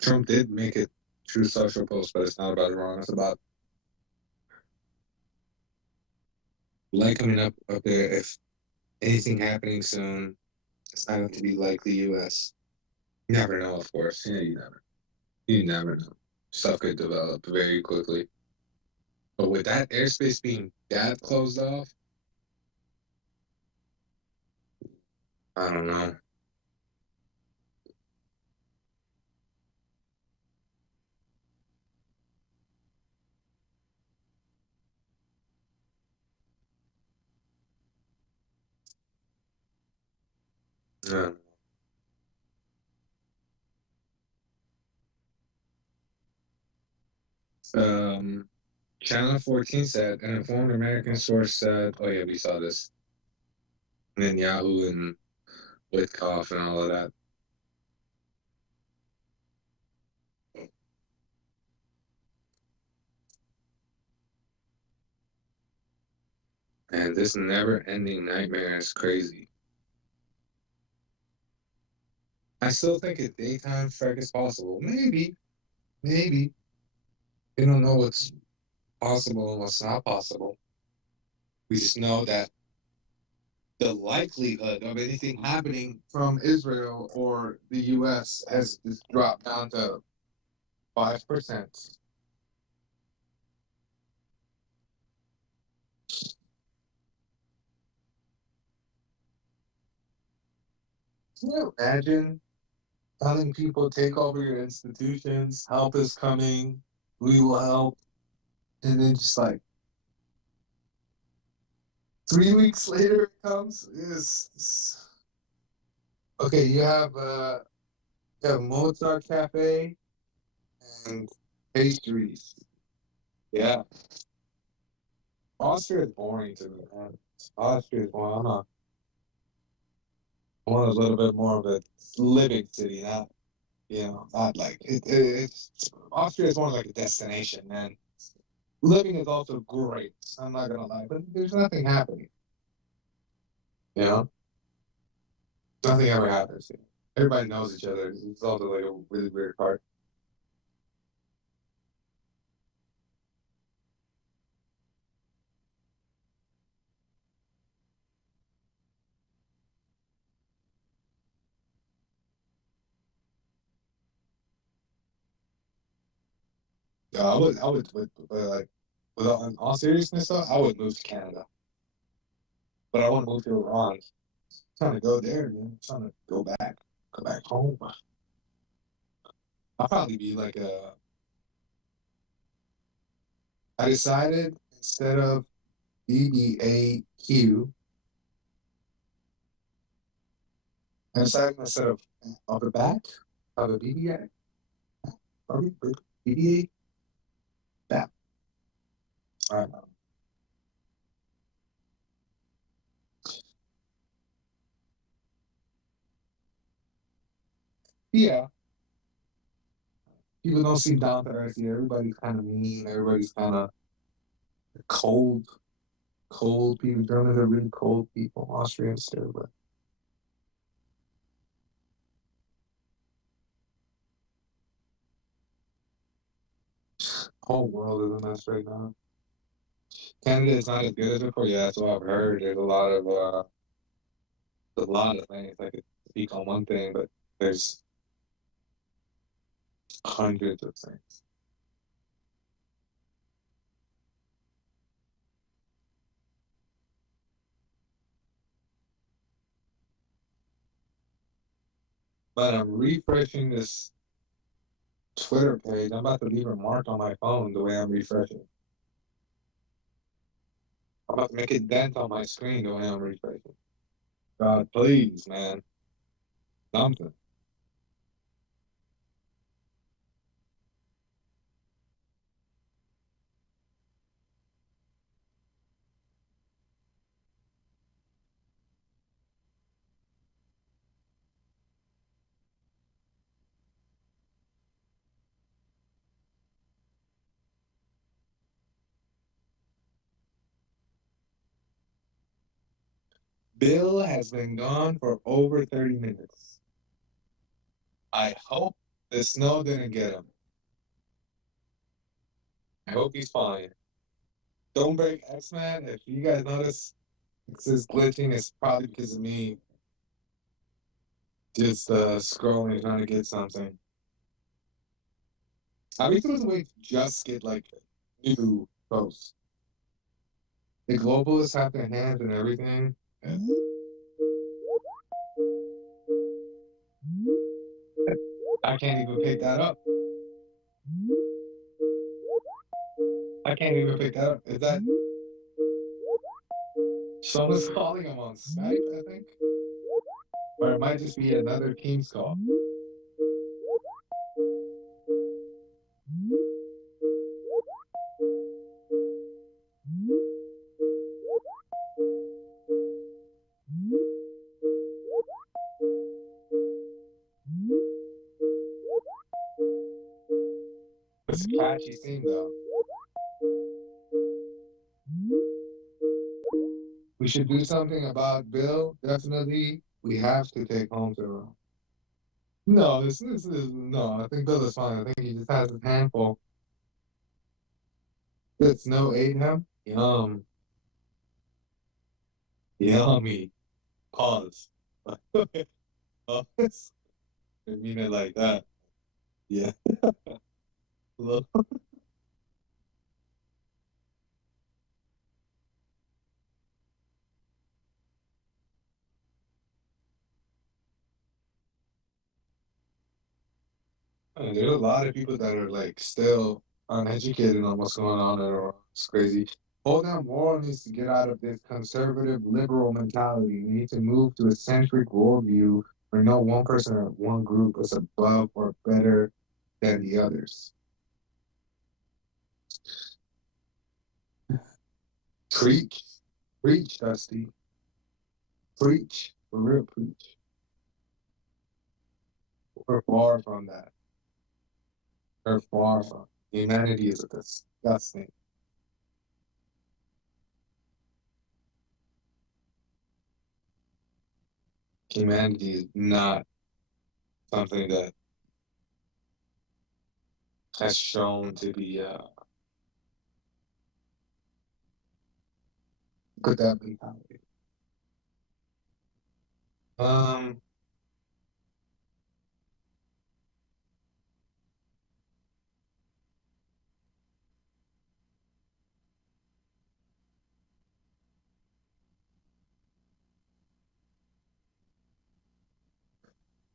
Trump did make it true social post, but it's not about Iran. It's about light coming up there. If anything happening soon, it's not going to be like the U.S. You never know, of course. Yeah, you never know. Stuff could develop very quickly. But with that airspace being that closed off, I don't know. Yeah. Channel 14 said, an informed American source said, oh yeah, we saw this. And then Yahoo and Witkoff and all of that. And Man, this never-ending nightmare is crazy. I still think a daytime strike is possible. Maybe. We don't know what's possible and what's not possible. We just know that the likelihood of anything happening from Israel or the U.S. has just dropped down to 5%. Can you imagine telling people take over your institutions, help is coming, we will help, and then just like 3 weeks later it comes? Okay, you have Mozart Cafe and pastries. Yeah. Austria is boring to me, man. Austria is boring. I want a little bit more of a living city, not like it's Austria is more like a destination, man. Living is also great. I'm not gonna lie, but there's nothing happening. You know, nothing ever happens. Everybody knows each other. It's also like a really weird part. Yeah, like, in all seriousness though, I would move to Canada, but I want to move to Iran. I'm trying to go there, man. I'm trying to go back home. I'll probably be like I decided instead of BBAQ, I decided instead of the back of a BBA, or BBA, back. I don't know. Yeah. People don't seem down to earth here. Everybody's kind of mean. Everybody's kind of cold. Cold people. Germans are really cold people. Austrians too, but whole world is a mess right now. Canada is not as good as before. Yeah, that's what I've heard. There's a lot of things. I could speak on one thing, but there's hundreds of things. But I'm refreshing this Twitter page. I'm about to leave a mark on my phone the way I'm refreshing. I'm about to make a dent on my screen the way I'm refreshing. God, please, man. Something. Bill has been gone for over 30 minutes. I hope the snow didn't get him. I hope he's fine. Don't break X-Man. If you guys notice this is glitching, it's probably because of me just scrolling trying to get something. I wish there was a way to just get like new posts. The globalists have their hands in everything. I can't even pick that up. I can't even pick that up. Is that someone's calling him on Skype, I think? Or it might just be another Teams call. It's a catchy theme though. We should do something about Bill. Definitely, we have to take home to him. No, this is no. I think Bill is fine. I think he just has his handful. Did Snow ate him? Yum. Yummy. Pause. Pause. I mean it like that. Yeah. Look. And there's a lot of people that are like still uneducated on what's going on in Iran. It's crazy. Hold down moral needs to get out of this conservative liberal mentality. We need to move to a centric worldview where no one person or one group is above or better than the others. Preach. Preach, Dusty. Preach. For real, preach. We're far from that. We're far from it. Humanity is a disgusting. Humanity is not something that has shown to be good that mentality.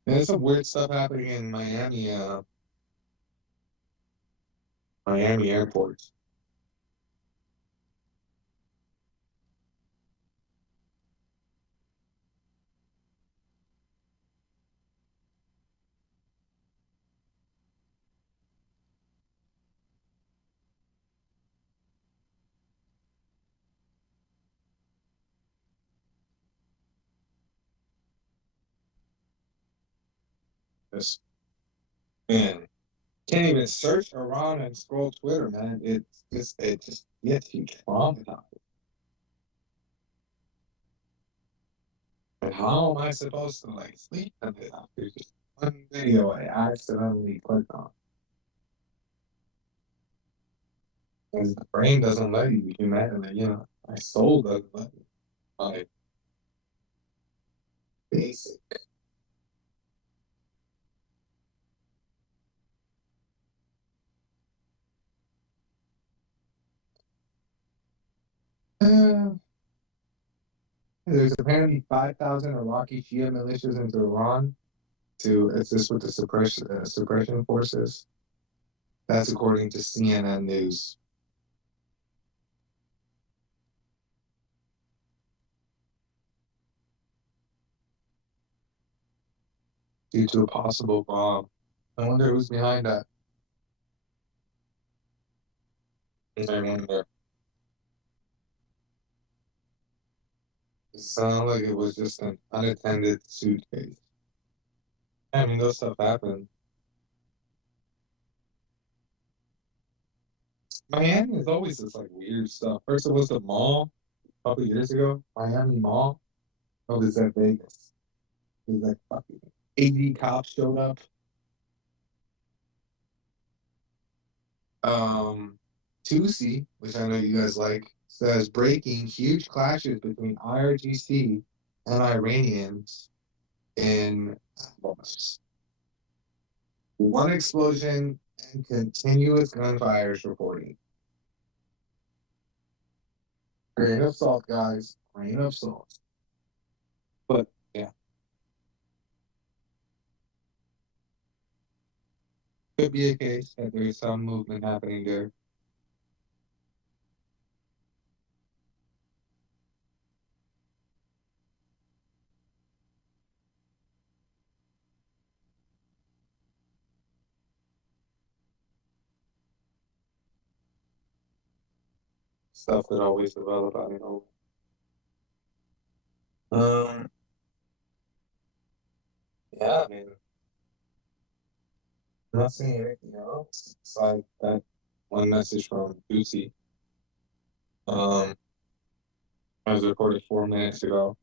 There's some weird stuff happening in Miami airport. This man can't even search Iran and scroll Twitter, man. It just gets you traumatized. And how am I supposed to like sleep on it after just one video I accidentally clicked on? Because the brain doesn't let you. Humanity, my soul doesn't let me. My basic. There's apparently 5,000 Iraqi Shia militias into Iran to assist with the suppression forces. That's according to CNN News. Due to a possible bomb. I wonder who's behind that. I wonder. It sounded like it was just an unattended suitcase. I mean, those stuff happen. Miami is always this like weird stuff. First it was the mall a couple of years ago, Miami Mall. Oh, this at Vegas. It was like fucking 80 cops showed up. Tusi, which I know you guys like, says breaking huge clashes between IRGC and Iranians in Moss. One explosion and continuous gunfires reporting. Grain of salt, guys. Grain of salt. But yeah. Could be a case that there is some movement happening there. Stuff that always develop, I don't know. Yeah, I mean, I'm not seeing anything else besides that one message from Gucci. I was recorded 4 minutes ago.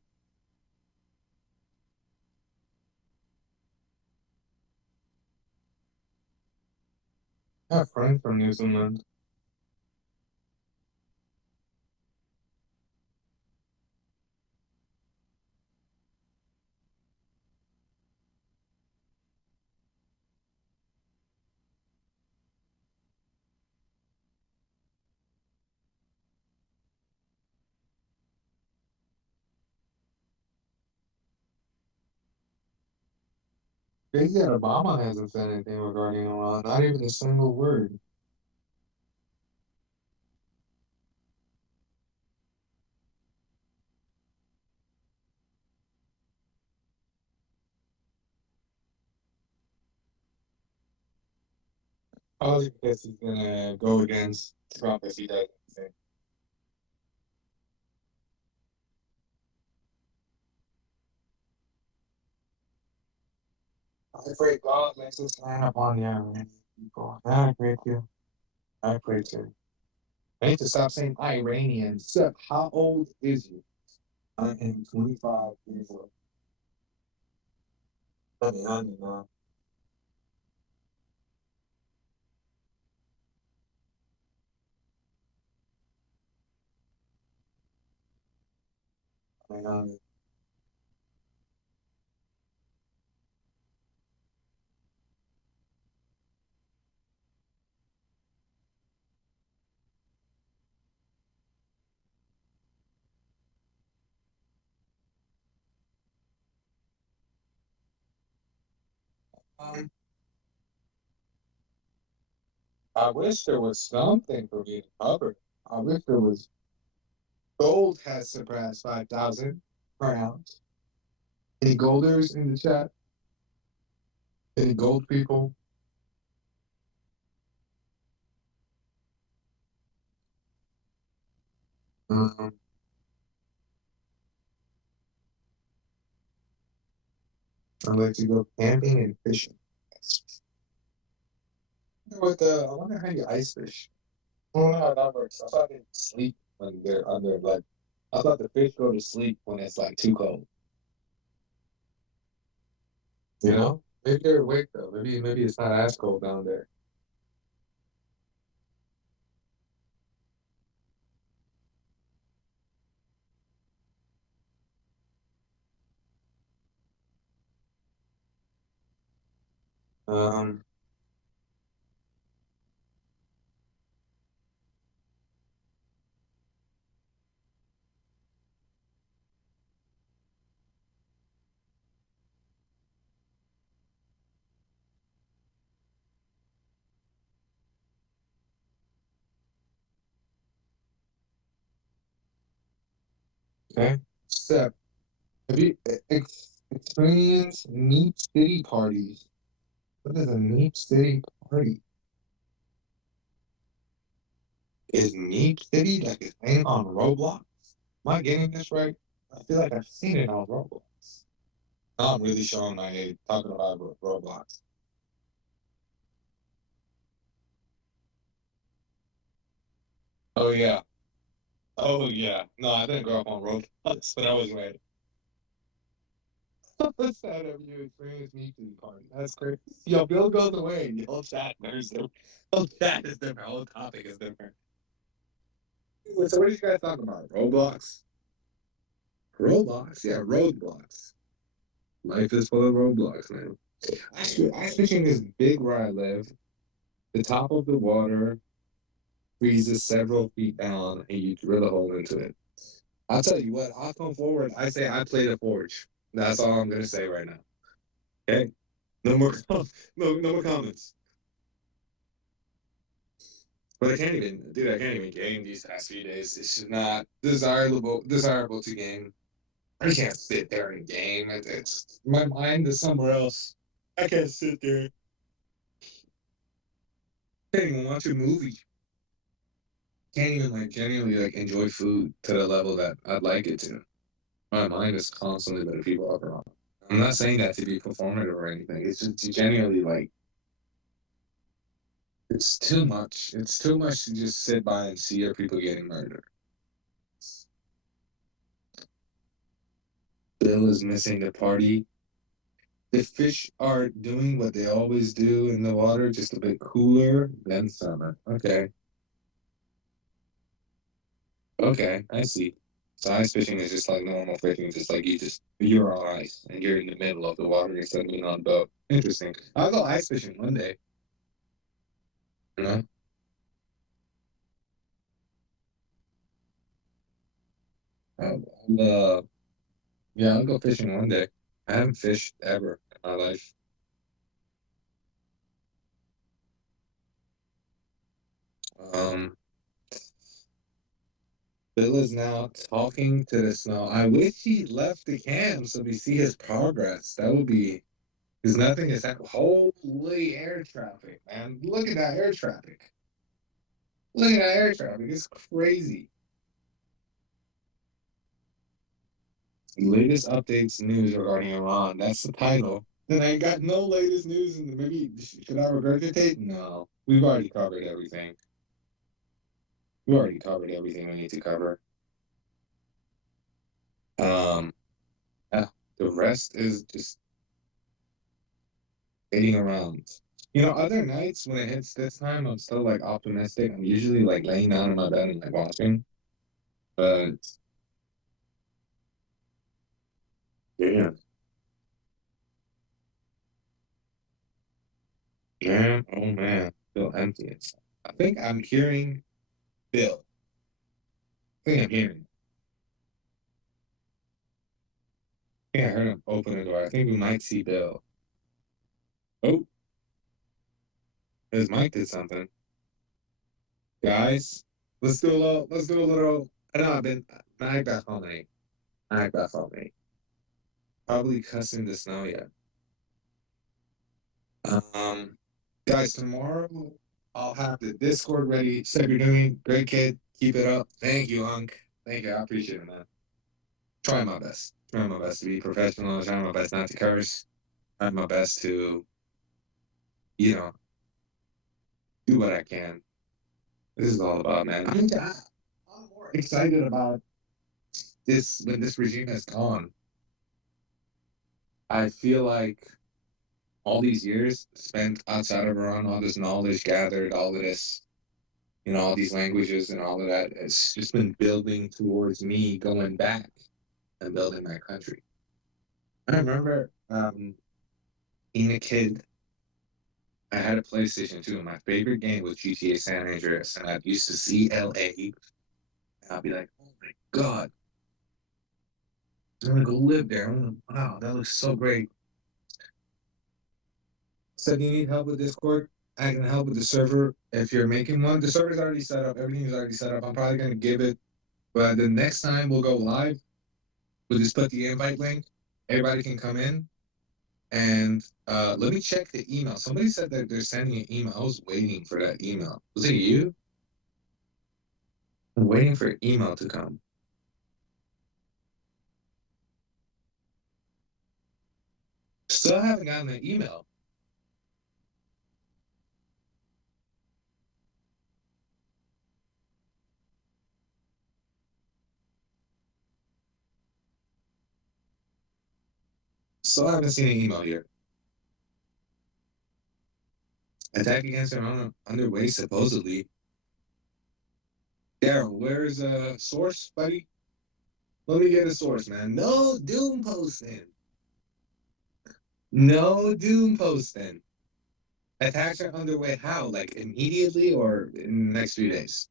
I have a friend from New Zealand. Crazy that Obama hasn't said anything regarding Iran, not even a single word. Probably because he's gonna go against Trump if he does anything. I pray God makes his hand upon the Iranian people. I pray too. I pray too. I need to stop saying Iranian. Seth, how old is you? I am 25 years old. I don't know. I wish there was something for me to cover. I wish there was. Gold has surpassed 5,000 per ounce. Any golders in the chat? Any gold people? Um, I'd like to go camping and fishing. I wonder how you ice fish. I don't know how that works. I thought they sleep when they're under, like, I thought the fish go to sleep when it's like too cold. You know? Maybe they're awake though. Maybe it's not as cold down there. Um, okay. Step. Have you experienced Meat City parties? What is a Meat City party? Is Meat City like a thing on Roblox? Am I getting this right? I feel like I've seen it on Roblox. Now I'm really showing my age talking about Roblox. Oh yeah. Oh yeah. No, I didn't grow up on Roblox, but I was right. What's that of you experienced Meat City party? That's crazy. Yo, Bill goes away. The whole chat there's the whole chat is different. Whole topic is different. So what are you guys talking about? Roblox? Roblox? Yeah, roadblocks. Life is full of roadblocks, man. Ice fishing is big where I live. The top of the water freezes several feet down, and you drill a hole into it. I'll tell you what. I'll come forward. I say I played a forge. That's all I'm gonna say right now. Okay. No more. No more comments. But I can't even, dude. I can't even game these past few days. It's just not desirable to game. I can't sit there and game. It's my mind is somewhere else. I can't sit there. Can't even watch a movie. Can't even like genuinely like enjoy food to the level that I'd like it to. My mind is constantly letting people up around. I'm not saying that to be performative or anything. It's just genuinely like it's too much. It's too much to just sit by and see other people getting murdered. Bill is missing the party. The fish are doing what they always do in the water, just a bit cooler than summer. Okay. Okay, I see. So ice fishing is just like normal fishing, just like you're on ice and you're in the middle of the water instead of being on a boat. Interesting. I'll go ice fishing one day. You know? I'll, yeah, I'll go fishing one day. I haven't fished ever in my life. Um, Bill is now talking to the snow. I wish he left the cam so we see his progress. That would be, because nothing is happening. Holy air traffic, man. Look at that air traffic. Look at that air traffic. It's crazy. Latest updates news regarding Iran. That's the title. And I got no latest news. And maybe should I regurgitate? No, we've already covered everything. We already covered everything we need to cover. Yeah, the rest is just waiting around. You know, other nights when it hits this time, I'm still like optimistic. I'm usually like laying down in my bed and like watching. But yeah. Yeah, oh man, feel empty inside. I think I'm hearing Bill. I think I'm hearing. I think I heard him open the door. I think we might see Bill. Oh, his mic did something. Guys, let's do a little. I know I've been mag back on me. Mag back on me. Probably cussing the snow yet. Guys, tomorrow I'll have the Discord ready. Said you're doing great, kid. Keep it up. Thank you, Unc. Thank you. I appreciate it, man. Trying my best. Trying my best to be professional. Trying my best not to curse. Trying my best to, you know, do what I can. This is all about, man. I'm more excited about this when this regime is gone. I feel like all these years spent outside of Iran, all this knowledge gathered, all of this, you know, all these languages and all of that, it's just been building towards me going back and building my country. I remember being a kid, I had a PlayStation 2, and my favorite game was GTA San Andreas, and I used to see LA, and I'd be like, oh my God, I'm gonna go live there. Wow, that looks so great. So do you need help with Discord? I can help with the server if you're making one. The server's already set up. Everything's already set up. I'm probably going to give it, but the next time we'll go live, we'll just put the invite link. Everybody can come in. And let me check the email. Somebody said that they're sending an email. I was waiting for that email. Was it you? I'm waiting for an email to come. Still haven't gotten an email. Still haven't seen an email here. Attack against Iran underway, supposedly. Daryl, where's a source, buddy? Let me get a source, man. No doom posting. No doom posting. Attacks are underway how? Like immediately or in the next few days?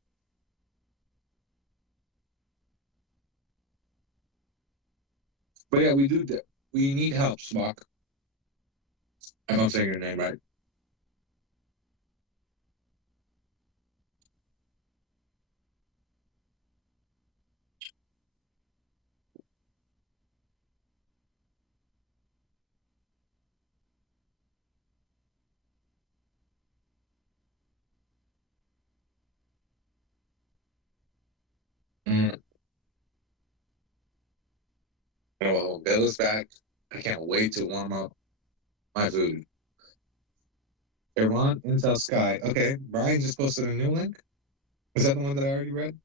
But yeah, we do that. We need help, Spock. I don't say your name right. Oh, Bill is back. I can't wait to warm up my food. Iran, Intel Sky. Okay, Brian just posted a new link. Is that the one that I already read?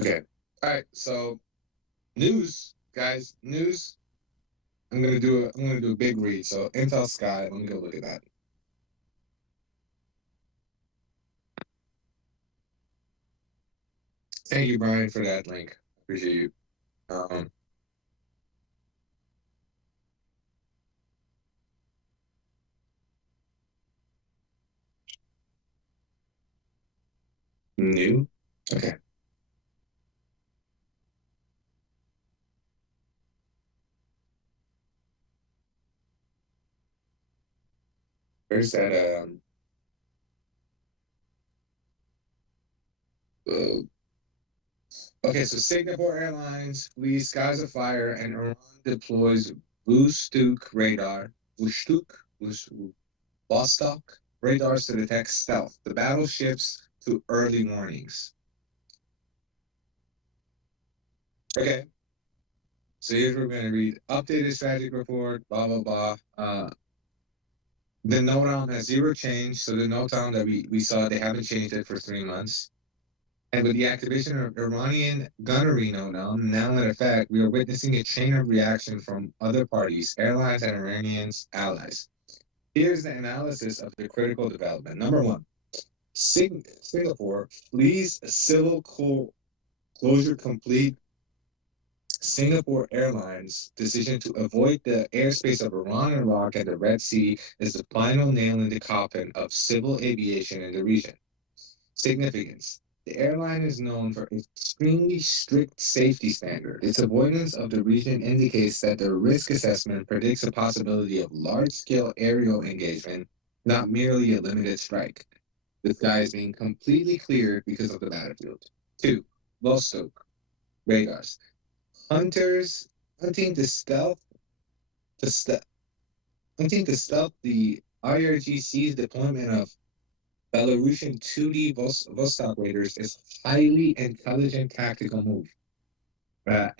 Okay. All right. So news, guys, news. I'm gonna do a big read. So Intel Sky. Let me go look at that. Thank you, Brian, for that link. Appreciate you. New. Okay. Where's that? Uh, okay, so Singapore Airlines flees skies of fire and Iran deploys Vostok radar. Vostok radars to detect stealth. The battle shifts to early warnings. Okay. So here's what we're going to read. Updated strategic report, blah, blah, blah. The NOTAM has zero change. So the NOTAM that we saw, they haven't changed it for 3 months. And with the activation of Iranian gunnery NOTAM now in effect, we are witnessing a chain of reaction from other parties, airlines and Iranians allies. Here's the analysis of the critical development. Number one, Singapore flees civil closure complete. Singapore Airlines' decision to avoid the airspace of Iran, Iraq, and the Red Sea is the final nail in the coffin of civil aviation in the region. Significance. The airline is known for extremely strict safety standards. Its avoidance of the region indicates that the risk assessment predicts a possibility of large-scale aerial engagement, not merely a limited strike. The sky is being completely cleared because of the battlefield. 2. Vostok radars. Hunters hunting to stealth the IRGC's deployment of Belarusian 2D Vostok radars is highly intelligent tactical move.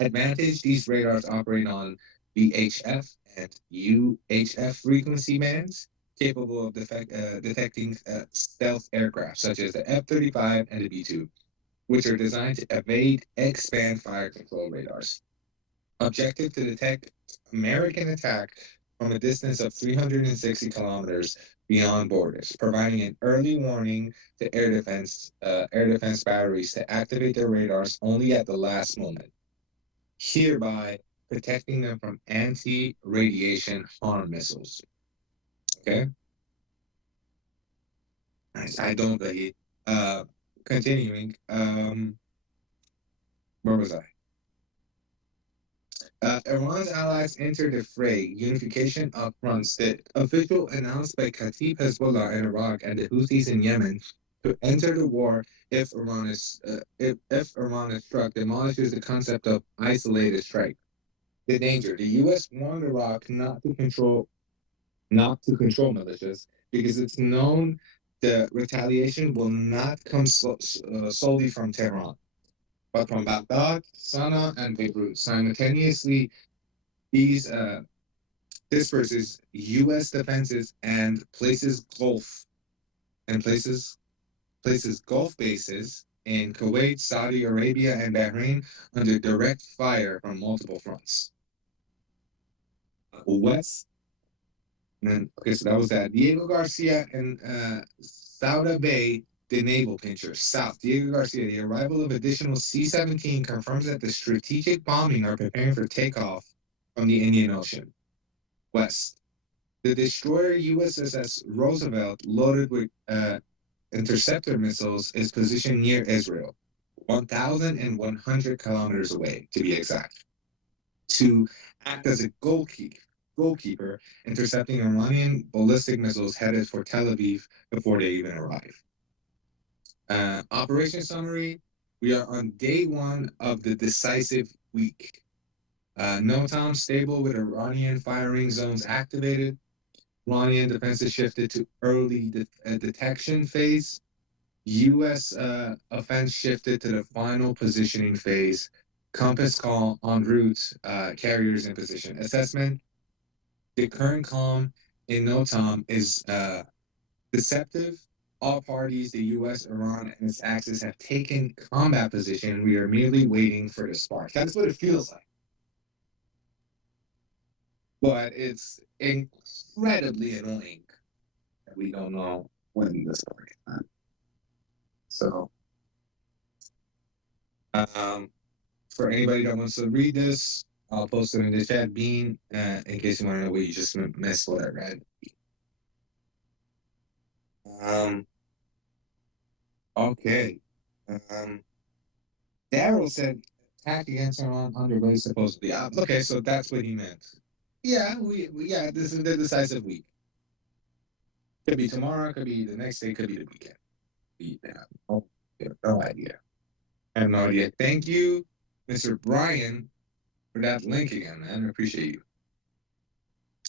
Advantage, these radars operate on VHF and UHF frequency bands, capable of detecting stealth aircraft such as the F-35 and the B-2, which are designed to evade X-band fire control radars. Objective to detect American attack from a distance of 360 kilometers beyond borders, providing an early warning to air defense batteries to activate their radars only at the last moment, hereby protecting them from anti-radiation harm missiles. Okay? I don't really. Continuing. Where was I? Iran's allies entered the fray. Unification of fronts. The official announced by Kataib Hezbollah in Iraq and the Houthis in Yemen to enter the war if Iran is struck demolishes the concept of isolated strike. The danger: the U.S. warned Iraq not to control militias because it's known the retaliation will not come solely from Tehran, but from Baghdad, Sana'a, and Beirut. Simultaneously, this versus U.S. defenses and places Gulf bases in Kuwait, Saudi Arabia, and Bahrain under direct fire from multiple fronts. West. Okay, so that was that. Diego Garcia and Sauda Bay, the naval pincher. South, Diego Garcia, the arrival of additional C-17 confirms that the strategic bombing are preparing for takeoff from the Indian Ocean. West, the destroyer USS Roosevelt, loaded with interceptor missiles, is positioned near Israel, 1,100 kilometers away, to be exact, to act as a goalkeeper, intercepting Iranian ballistic missiles headed for Tel Aviv before they even arrive. Operation summary: we are on day one of the decisive week. NOTAM stable with Iranian firing zones activated. Iranian defenses shifted to early detection phase. U.S. Offense shifted to the final positioning phase. Compass call en route, carriers in position. Assessment: the current calm in NOTAM is deceptive All parties, the U.S., Iran, and its axis have taken combat position. We are merely waiting for the spark. That's what it feels like. But it's incredibly annoying that we don't know when the spark is at. So, for anybody that wants to read this, I'll post it in the chat, Bean, in case you want to know what you just missed what I read. Okay. Daryl said attack against Iran underway supposedly. Okay, so that's what he meant. Yeah, yeah, this is the decisive week. Could be tomorrow, could be the next day, could be the weekend. Oh, no idea. I have no idea. Thank you, Mr. Brian, for that link again, man. I appreciate you.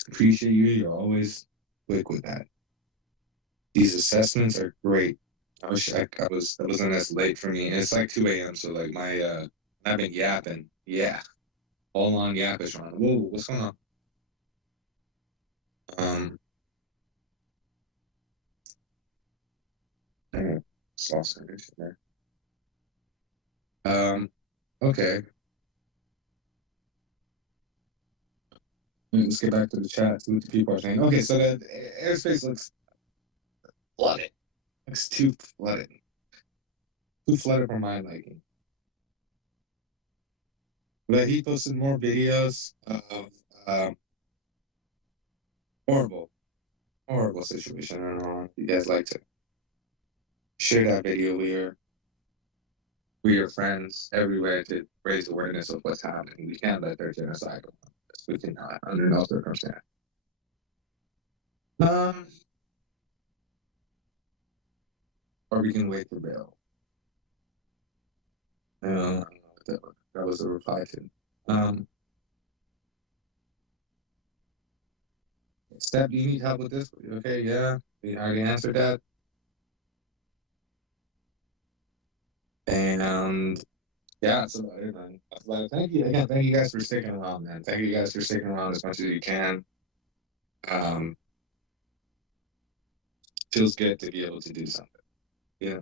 Appreciate you. You're always quick with that. These assessments are great. I wasn't as late for me. And it's like 2 a.m. So like my I've been yapping. Yeah. All on yappish on. Whoa, what's going on? Sauce there. Okay. Let's get back to the chat. See what the people are saying. Okay, so the airspace looks flooded. It's too flooded. Too flooded for my liking. But he posted more videos of horrible situation. I don't know if you guys like to share that video with your friends everywhere to raise awareness of what's happening. We can't let their genocide go on. We cannot, under no circumstance. Or we can wait for bail. That was a reply to. Steph, do you need help with this? Okay, yeah. We already answered that. And yeah, that's about it, man. That's about it. Thank you again. Thank you guys for sticking around, man. Thank you guys for sticking around as much as you can. Feels good to be able to do something. Yeah.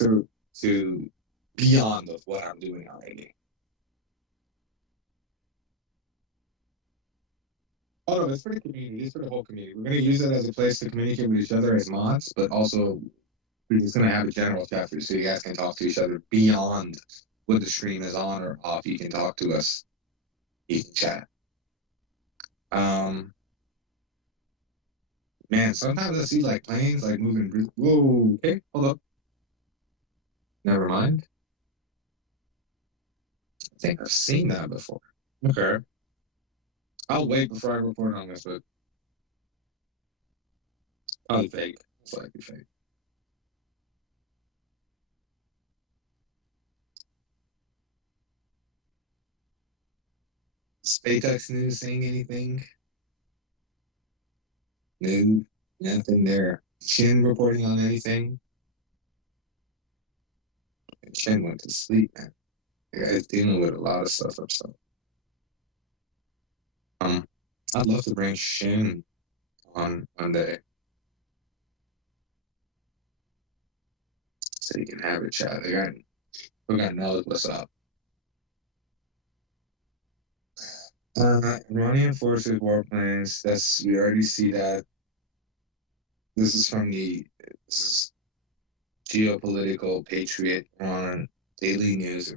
To beyond of what I'm doing already. Oh no, it's for the community. It's for the whole community. We're gonna use it as a place to communicate with each other as mods, but also we're just gonna have a general chat so you guys can talk to each other beyond what the stream is on or off. You can talk to us. You can chat. Man, sometimes I see like planes like moving. Whoa, okay, hold up. Never mind. I think I've seen that before. Okay. I'll wait before I report on this, but probably fake. It's likely fake. SpaceX News saying anything? No, nothing there. Chin reporting on anything? And Chin went to sleep, man. The guy's dealing with a lot of stuff himself. I'd love to bring Shin on Monday, so you can have a chat. We got knows what's up. Iranian forces warplanes. We already see that. This is Geopolitical Patriot on Daily News.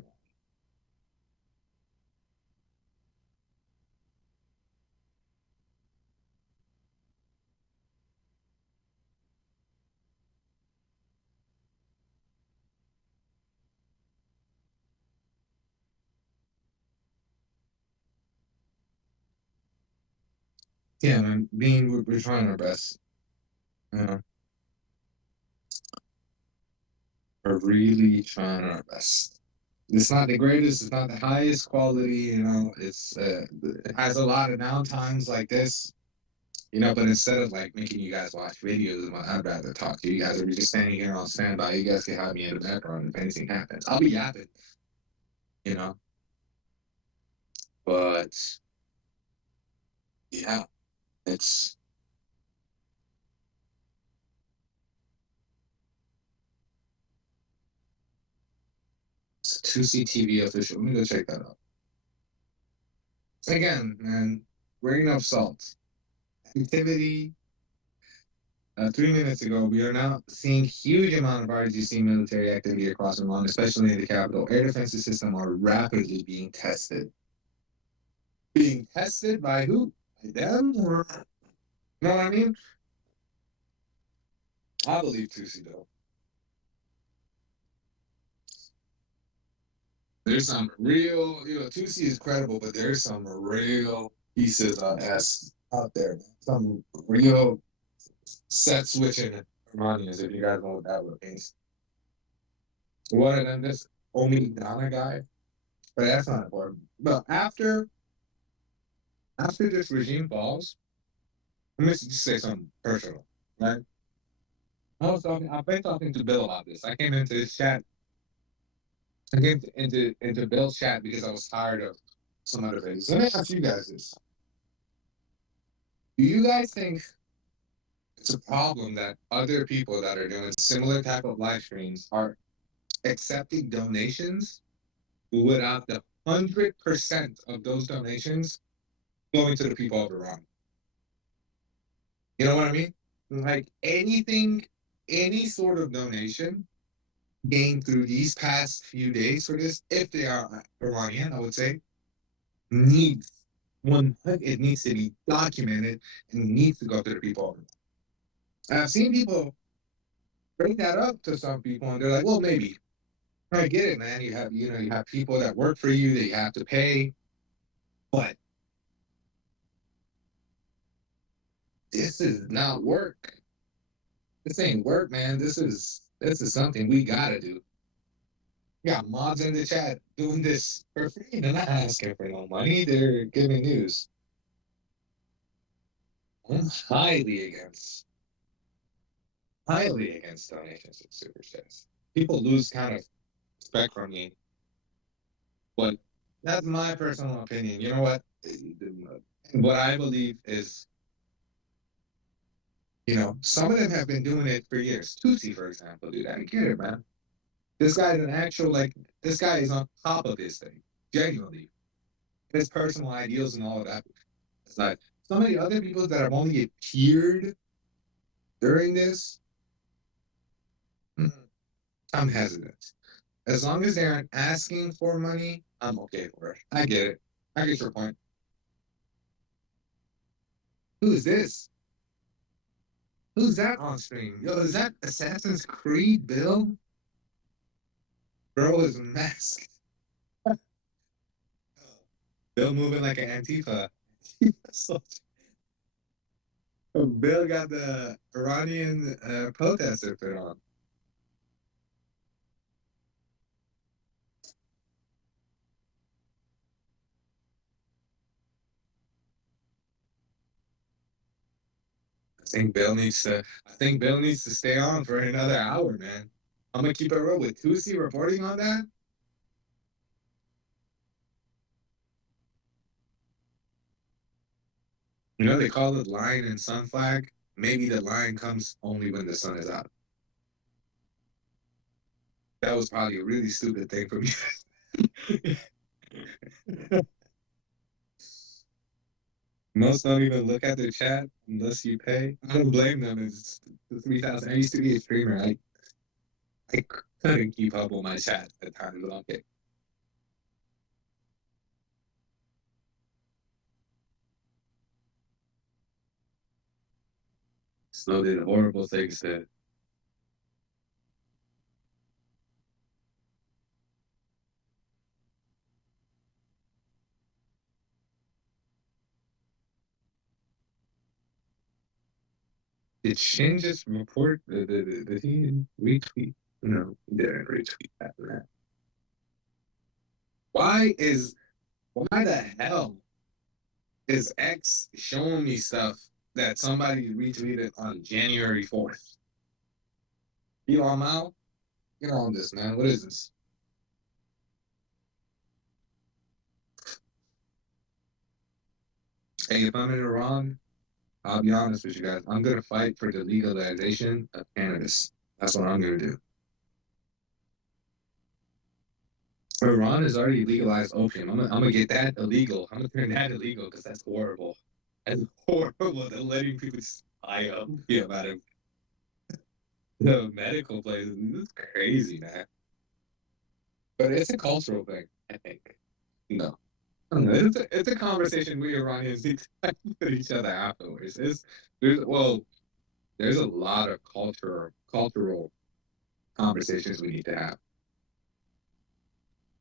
Yeah, man. We're trying our best. We're really trying our best. It's not the greatest, it's not the highest quality, it has a lot of downtimes like this, but instead of like making you guys watch videos, I'd rather talk to you guys. Or you're just standing here on standby, you guys can have me in the background if anything happens. I'll be yapping, but yeah, it's Tusi TV official. Let me go check that out. Again, man, grain of salt. Activity. 3 minutes ago, we are now seeing huge amount of RGC military activity across Iran, especially in the capital. Air defenses system are rapidly being tested. Being tested by who? By them? Or, you know what I mean? I believe Tusi though. There's some real, Tusi is credible, but there's some real pieces of S out there. Some real set switching Iranians, if you guys know what that means. One of them, this Omi Dana guy, but that's not important. But after this regime falls, let me just say something personal, right? I've been talking to Bill about this. I came into this chat. I came into Bill's chat because I was tired of some other things. Let me ask you guys this. Do you guys think it's a problem that other people that are doing similar type of live streams are accepting donations without the 100% of those donations going to the people of Iran? You know what I mean? Like anything, any sort of donation gained through these past few days for this, if they are Iranian, I would say, needs it needs to be documented and needs to go to the people. And I've seen people bring that up to some people, and they're like, "Well, maybe." I get it, man. You have people that work for you that you have to pay, but this is not work. This ain't work, man. This is something we gotta do. We got mods in the chat doing this for free. They're not asking for no money. They're giving news. I'm highly against donations and super chats. People lose kind of respect from me, but that's my personal opinion. You know what? What I believe is, some of them have been doing it for years. Tusi, for example, dude, I get it, man. This guy is this guy is on top of his thing, genuinely. His personal ideals and all of that. It's like some of the other people that have only appeared during this, I'm hesitant. As long as they aren't asking for money, I'm okay for it. I get it. I get your point. Who is this? Who's that on stream? Yo, is that Assassin's Creed Bill? Bro is masked. Bill moving like an Antifa. Bill got the Iranian protester put on. I think Bill needs to stay on for another hour, man. I'm gonna keep it real with Tusi reporting on that. They call it line and sun flag. Maybe the line comes only when the sun is out. That was probably a really stupid thing for me. Most don't even look at their chat unless you pay. I don't blame them. It's 3,000. I used to be a streamer. I couldn't keep up with my chat at times, but okay. So did horrible things that did Shin just report? Did he retweet? No, he didn't retweet that, man. Why the hell is X showing me stuff that somebody retweeted on January 4th? Elon Mao? Get on this, man. What is this? Hey, if I'm in Iran, I'll be honest with you guys. I'm going to fight for the legalization of cannabis. That's what I'm going to do. Iran has already legalized opium. I'm gonna get that illegal. I'm gonna turn that illegal because that's horrible. That's horrible. They're letting people just buy opium out of the medical places. This is crazy, man. But it's a cultural thing, I think. No. I don't know. It's a conversation we Iranians need to have with each other afterwards. There's a lot of cultural conversations we need to have.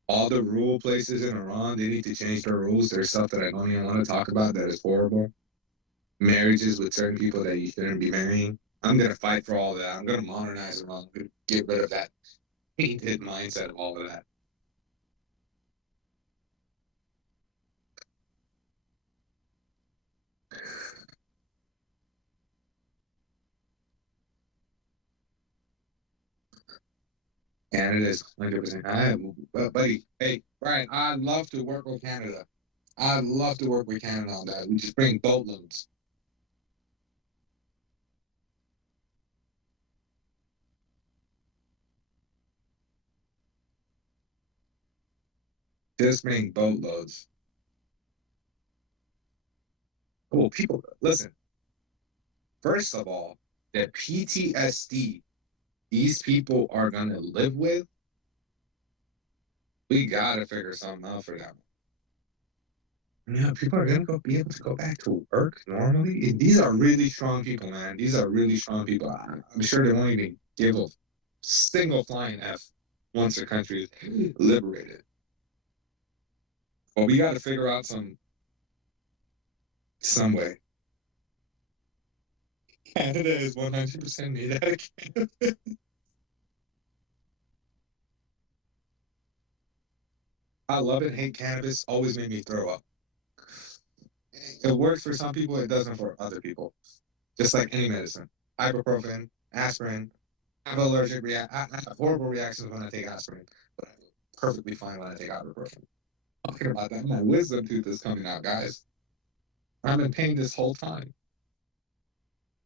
All the rural places in Iran, they need to change their rules. There's stuff that I don't even want to talk about that is horrible. Marriages with certain people that you shouldn't be marrying. I'm gonna fight for all of that. I'm gonna modernize Iran. I'm gonna get rid of that tainted mindset of all of that. Canada is 100%. Buddy, hey, Brian, I'd love to work with Canada. I'd love to work with Canada on that. We just bring boatloads. Just bring boatloads. Well, people, listen. First of all, the PTSD these people are gonna live with, we gotta figure something out for them. Yeah, people are gonna be able to go back to work normally. These are really strong people, man. These are really strong people. I'm sure they won't even give a single flying F once the country is liberated. But we got to figure out some way. Canada is 100% made out of Canada. I love it, hate cannabis, always made me throw up. It works for some people, it doesn't for other people. Just like any medicine. Ibuprofen, aspirin. I have I have horrible reactions when I take aspirin, but I'm perfectly fine when I take ibuprofen. Talking about that, my wisdom tooth is coming out, guys. I'm in pain this whole time.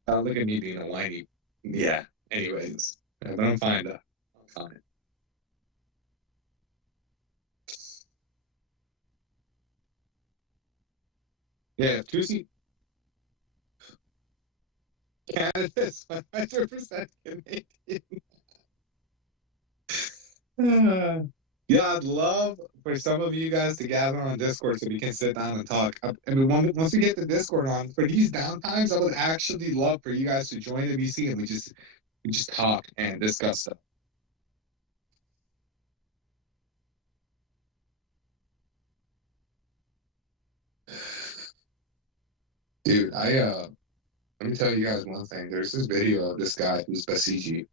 Look at me being a whiny. Yeah. Anyways, but I'm fine though. I'm fine. Yeah, Tusi. Canada is 100% Canadian. Yeah, I'd love for some of you guys to gather on Discord so we can sit down and talk. And once we get the Discord on, for these downtimes, I would actually love for you guys to join the BC and we just talk and discuss stuff. Dude, let me tell you guys one thing. There's this video of this guy who's Basiji.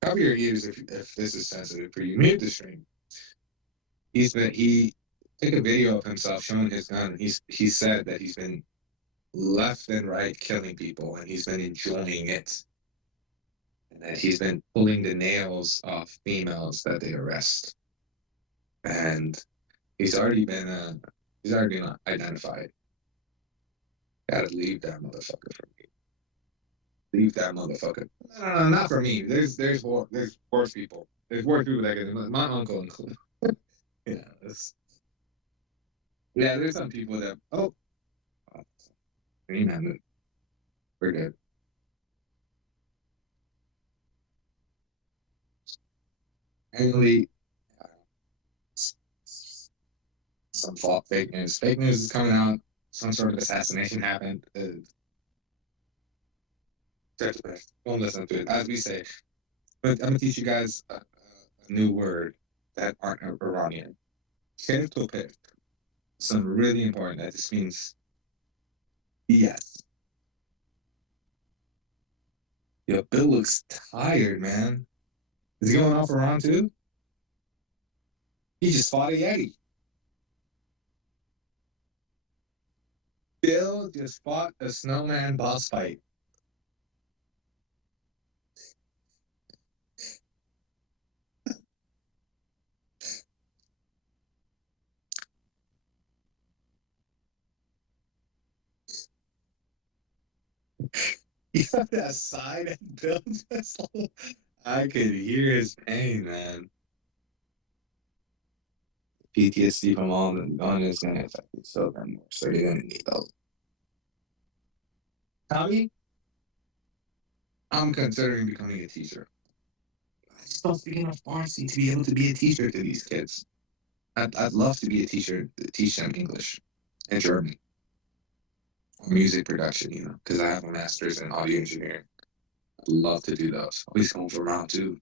Cover your ears if this is sensitive for you. Mute the stream. He took a video of himself showing his gun. He said that he's been left and right killing people and he's been enjoying it. And that he's been pulling the nails off females that they arrest. And he's already been identified. Gotta leave that motherfucker for me. Leave that motherfucker. No, not for me. There's worse people. There's worse people that get my uncle included. Yeah, there's some people that amen. We're good. Anyway, some fake news. Fake news is coming out. Some sort of assassination happened. Don't listen to it. As we say, but I'm gonna teach you guys a new word that aren't Iranian. Kertopet. Something really important that just means yes. Yo, Bill looks tired, man. Is he going off for round two? He just fought a Yeti. Bill just fought a snowman boss fight. You have that side and Bill just I could hear his pain, man. PTSD from all the gun is gonna affect you so damn much. So you're gonna need help. Tommy, I'm considering becoming a teacher. I just don't speak enough Farsi to be able to be a teacher to these kids. I'd love to be a teacher, to teach them English and German or music production, you know, because I have a master's in audio engineering. I'd love to do those. Always going for round two.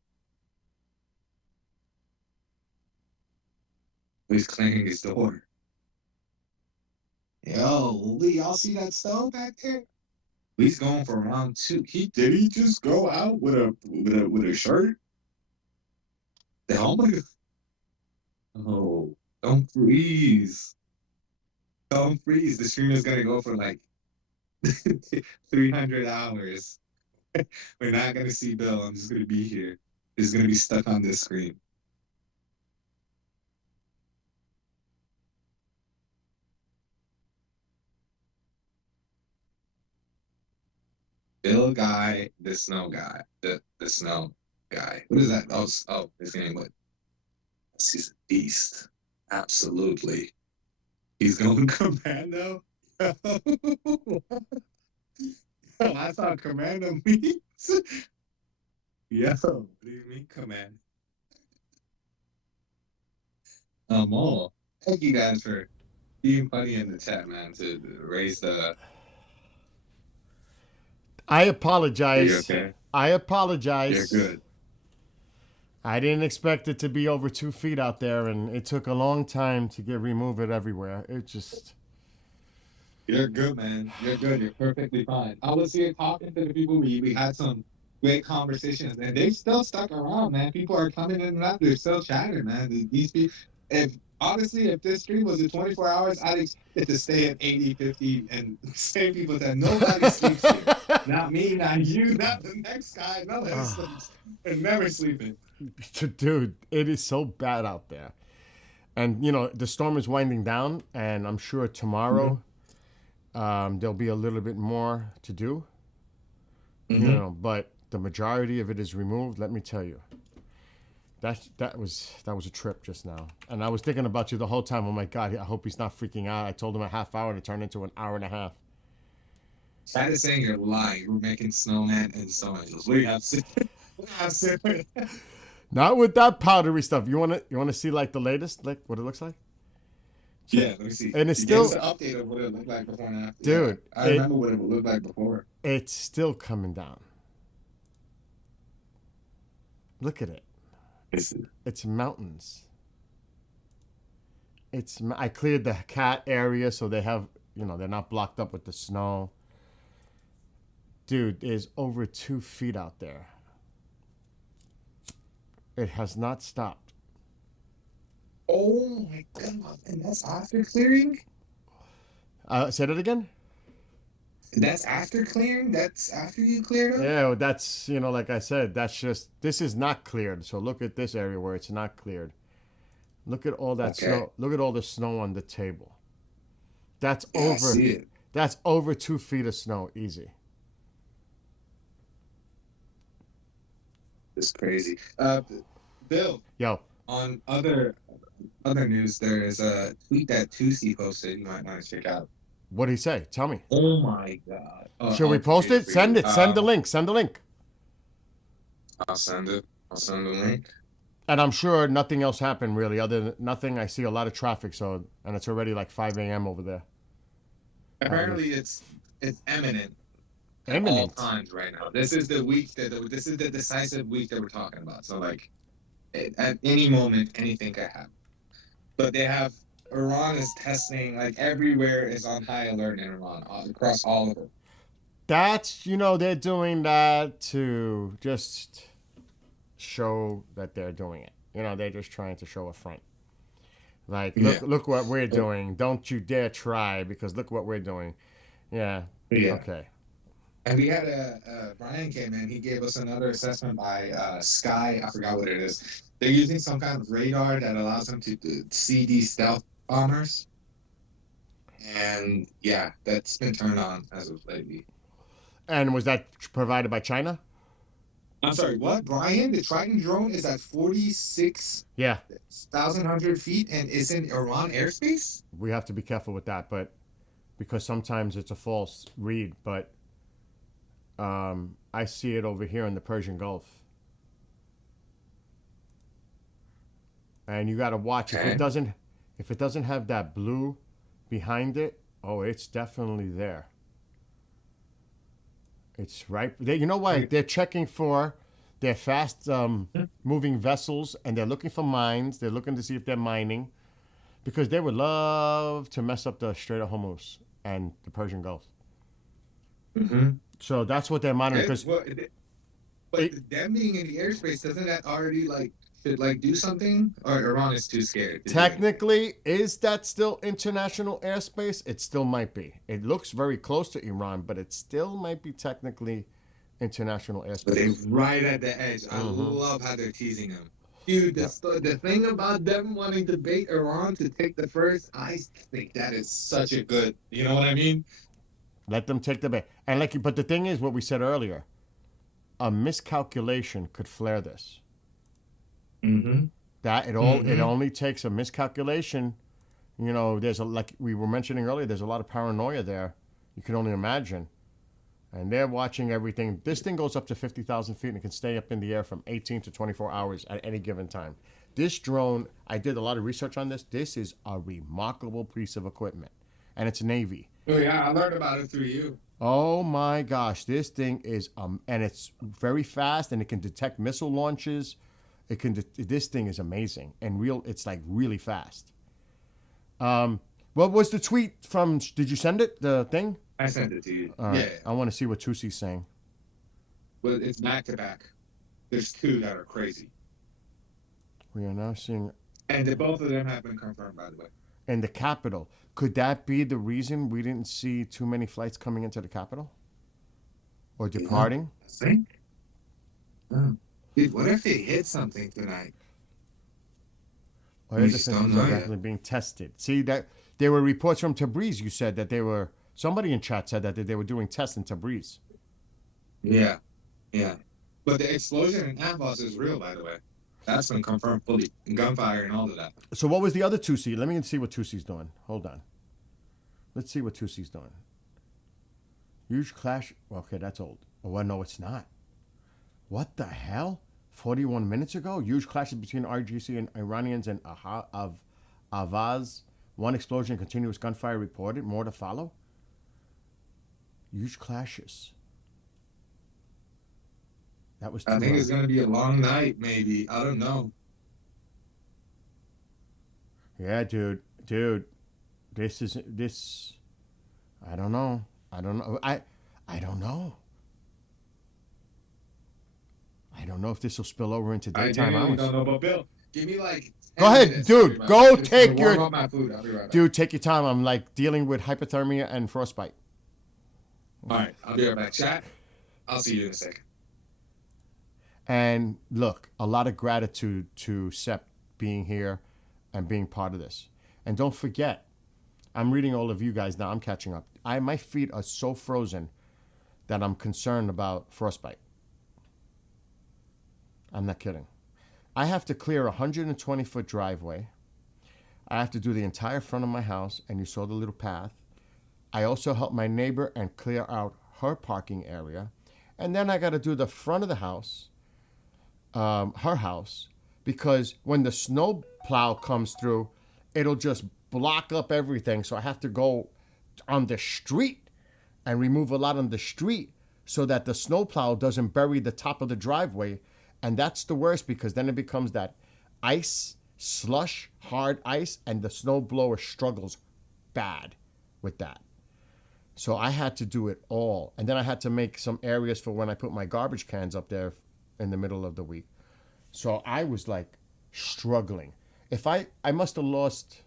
He's clearing his door. Yo, Lee, y'all see that stove back there? He's going for round two. Did he just go out with a shirt? The homie. Oh, don't freeze. Don't freeze. The stream is gonna go for like 300 hours. We're not gonna see Bill. I'm just gonna be here. He's gonna be stuck on this screen. Bill guy, the snow guy, the snow guy. What is that? Oh, his name what? He's a beast. Absolutely. He's going commando. Yo, I thought commando means. Yo, what do you mean command? All. Thank you guys for being funny in the chat, man, to raise the. I apologize. Are you okay? I apologize. You're good. I didn't expect it to be over 2 feet out there, and it took a long time to remove it everywhere. It just. You're good, man. You're good. You're perfectly fine. I was here talking to the people. We had some great conversations, and they still stuck around, man. People are coming in and out. They're still chatting, man. These people. If this stream was at 24 hours, I'd expect it to stay at 80, 50, and same people that nobody sleeps here. Not me, not you, not the next guy. No one sleeps. They're never sleeping. Dude, it is so bad out there. And, you know, the storm is winding down, and I'm sure tomorrow there'll be a little bit more to do. You know, but the majority of it is removed, let me tell you. That was a trip just now. And I was thinking about you the whole time. Oh, my God, I hope he's not freaking out. I told him a half hour to turn into an hour and a half. Chad is saying you're lying. We're making snowman and snow angels. We have Not with that powdery stuff. You wanna see like the latest, like what it looks like? Yeah, let me see. And it's You still gave us an update of what it looked like before and after. Dude, yeah, I remember what it looked like before. It's still coming down. Look at it. It's mountains. I cleared the cat area so they have, you know, they're not blocked up with the snow. Dude, there's over 2 feet out there. It has not stopped. Oh my God! And that's after clearing? Say that again? That's after clearing? That's after you cleared up? Yeah, that's, you know, like I said, this is not cleared. So look at this area where it's not cleared. Look at all that snow. Look at all the snow on the table. That's I see it. That's over 2 feet of snow, easy. It's crazy. Bill. Yo. On other news, there is a tweet that Tusi posted. You might want to check out. What did he say? Tell me. Oh my God! Should we post it? Send it. Send the link. Send the link. I'll send it. I'll send the link. And I'm sure nothing else happened really. Other than nothing, I see a lot of traffic. So, and it's already like 5 a.m. over there. Apparently, it's imminent. Imminent. All times right now. This is the week this is the decisive week that we're talking about. So like, at any moment, anything could happen. But they have Iran is testing, like everywhere is on high alert in Iran, across all of it. That's, you know, they're doing that to just show that they're doing it. You know, they're just trying to show a front. Like, look what we're doing. Don't you dare try, because look what we're doing. Yeah. Okay. And we had Brian came in. He gave us another assessment by Sky. I forgot what it is. They're using some kind of radar that allows them to see these stealth bombers. And yeah, that's been turned on as of lately. And was that provided by China? I'm sorry, what? Brian, the Triton drone is at 46,100 Yeah, feet and is in Iran airspace? we have to be careful with that, but because sometimes it's a false read. But I see it over here in the Persian Gulf, and you got to watch Okay. if it doesn't have that blue behind it. Oh, it's definitely there. It's right. You know why? They're checking for their fast moving vessels, and they're looking for mines. They're looking to see if they're mining, because they would love to mess up the Strait of Hormuz and the Persian Gulf. Mm-hmm. So that's what they're monitoring. Okay, Because but them being in the airspace, doesn't that already should do something? Or Iran is too scared to do anything? technically, is that still international airspace? It still might be. It looks very close to Iran, but it still might be technically international But they're airspace. right at the edge. I love how they're teasing them. Dude, the thing about them wanting to bait Iran to take the first, I think that is such a good, you know what I mean? Let them take the bait. And but the thing is, what we said earlier, a miscalculation could flare this. Mm-hmm. That it only takes a miscalculation. You know, like we were mentioning earlier, there's a lot of paranoia there. You can only imagine. And they're watching everything. This thing goes up to 50,000 feet and it can stay up in the air from 18 to 24 hours at any given time. This drone, I did a lot of research on this. This is a remarkable piece of equipment. And it's Navy. Oh yeah, I learned about it through you. Oh my gosh, this thing is and it's very fast, and it can detect missile launches. This thing is amazing and it's like really fast. What was the tweet from? Did you send it? The thing? I sent it to you. All right. Yeah, I want to see what Tusi's saying. but it's back to back. There's two that are crazy, We are now seeing and both of them have been confirmed, by the way. in the capital. Could that be the reason we didn't see too many flights coming into the capital or departing? I think. Dude, what if they hit something tonight? Or We air just defenses don't know are yet. actually being tested. See that there were reports from Tabriz. You said that somebody in chat said that they were doing tests in Tabriz. Yeah, yeah. But the explosion in Anbos is real, by the way. That's been confirmed fully. Gunfire and all of that. So what was the other Tusi? Let me see what Tusi's doing. Hold on. Let's see what Tusi's doing. Huge clash. Okay, that's old. Oh, well, no, it's not. What the hell? 41 minutes ago? Huge clashes between RGC and Iranians and Avaz. One explosion, continuous gunfire reported. More to follow. Huge clashes. That was I too think long. it's going to be a long night, maybe. I don't know. Yeah, dude. This. I don't know. I don't know. I don't know. I don't know if this will spill over into I daytime genuinely hours. don't know, but Bill, give me 10 Go ahead, minutes, dude. everybody. Go Just take gonna warm your up my food. I'll be right back. dude. Take your time. I'm like dealing with hypothermia and frostbite. All right, I'll be right back. Chat. I'll see you in a second. And look, a lot of gratitude to Sep being here and being part of this. And don't forget, I'm reading all of you guys now. I'm catching up. My feet are so frozen that I'm concerned about frostbite. I'm not kidding. I have to clear a 120-foot driveway. I have to do the entire front of my house, and you saw the little path. I also help my neighbor and clear out her parking area. And then I got to do the front of the house, her house, because when the snow plow comes through, it'll just block up everything. So I have to go on the street and remove a lot on the street so that the snow plow doesn't bury the top of the driveway. And that's the worst, because then it becomes that ice, slush, hard ice, and the snow blower struggles bad with that. So I had to do it all. And then I had to make some areas for when I put my garbage cans up there in the middle of the week. So I was like struggling. I must have lost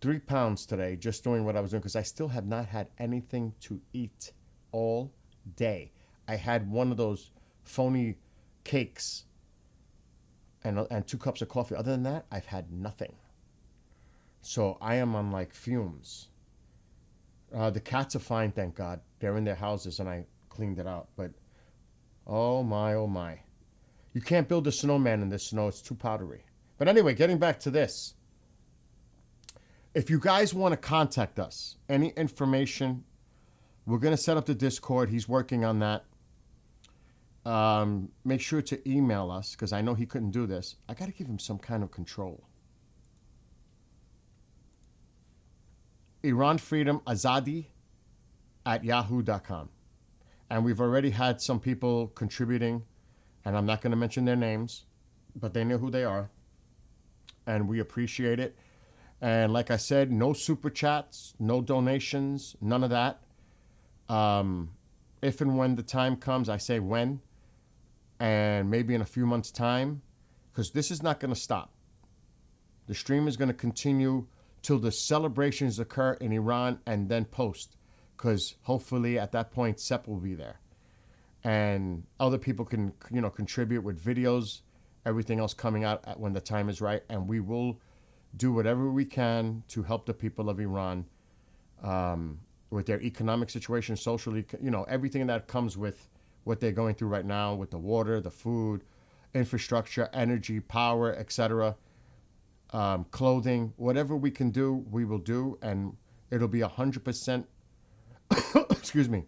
3 pounds today just doing what I was doing, because I still have not had anything to eat all day. I had one of those phony cakes and 2 cups of coffee. Other than that, I've had nothing. So I am on like fumes. The cats are fine, thank God. They're in their houses and I cleaned it out. But Oh my, oh my. You can't build a snowman in this snow. It's too powdery. But anyway, getting back to this. If you guys want to contact us, any information, we're going to set up the Discord. He's working on that. Make sure to email us because I know he couldn't do this. I got to give him some kind of control. Iran Freedom Azadi at yahoo.com. And we've already had some people contributing, and I'm not going to mention their names, but they know who they are. And we appreciate it. And like I said, no super chats, no donations, none of that. If and when the time comes, I say when, and maybe in a few months' time, because this is not going to stop. The stream is going to continue till the celebrations occur in Iran and then post, because hopefully at that point, Sep will be there. And other people can, contribute with videos, everything else coming out when the time is right. And we will do whatever we can to help the people of Iran with their economic situation, socially, everything that comes with what they're going through right now with the water, the food, infrastructure, energy, power, etc., clothing, whatever we can do, we will do. And it'll be 100%, excuse me,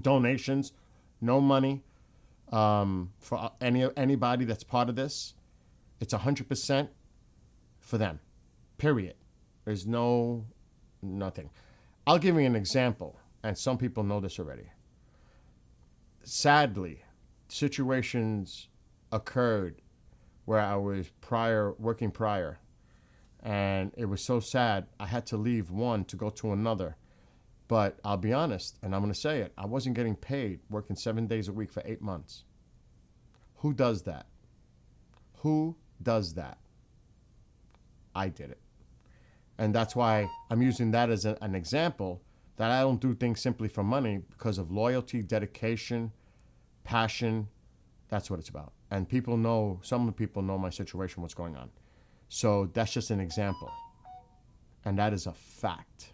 donations, no money for anybody that's part of this. It's 100% for them, period. There's nothing. I'll give you an example, and some people know this already. Sadly, situations occurred where I was working prior, and it was so sad. I had to leave one to go to another. But I'll be honest, and I'm going to say it, I wasn't getting paid working 7 days a week for 8 months. Who does that? Who does that? I did it. And that's why I'm using that as an example that I don't do things simply for money, because of loyalty, dedication, passion. That's what it's about. And people know, some people know my situation, what's going on. So that's just an example. And that is a fact.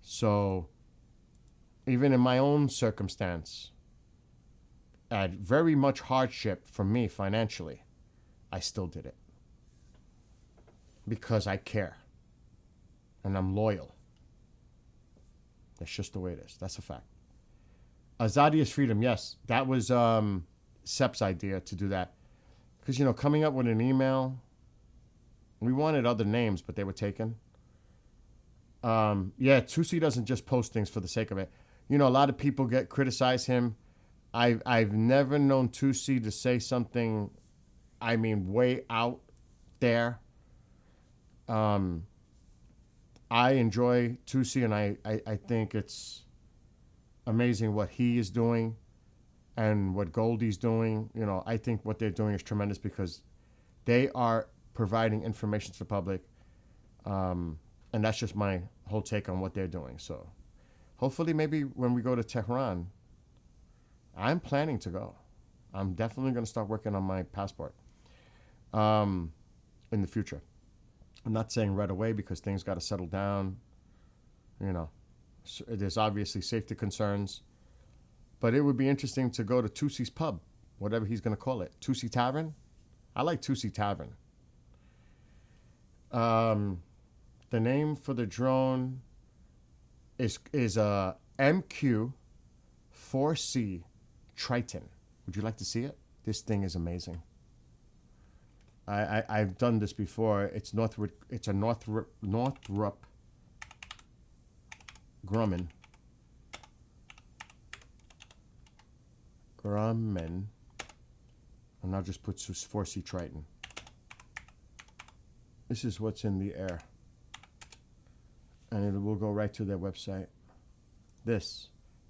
So even in my own circumstance, at very much hardship for me financially, I still did it. Because I care. And I'm loyal. That's just the way it is. That's a fact. Azadi is freedom. Yes, that was Sep's idea to do that. Because, coming up with an email, we wanted other names, but they were taken. Yeah, Tusi doesn't just post things for the sake of it. A lot of people criticize him. I've never known Tusi to say something, way out there. I enjoy Tusi, and I think it's amazing what he is doing and what Goldie's doing. I think what they're doing is tremendous because they are providing information to the public. And that's just my whole take on what they're doing. So hopefully maybe when we go to Tehran, I'm planning to go. I'm definitely going to start working on my passport in the future. I'm not saying right away because things got to settle down. There's obviously safety concerns. But it would be interesting to go to Tusi's pub, whatever he's going to call it. Tusi Tavern? I like Tusi Tavern. The name for the drone is a MQ-4C Triton. Would you like to see it? This thing is amazing. I've done this before. It's a Northrop Grumman. And I'll just put 4C Triton. This is what's in the air. And it will go right to their website.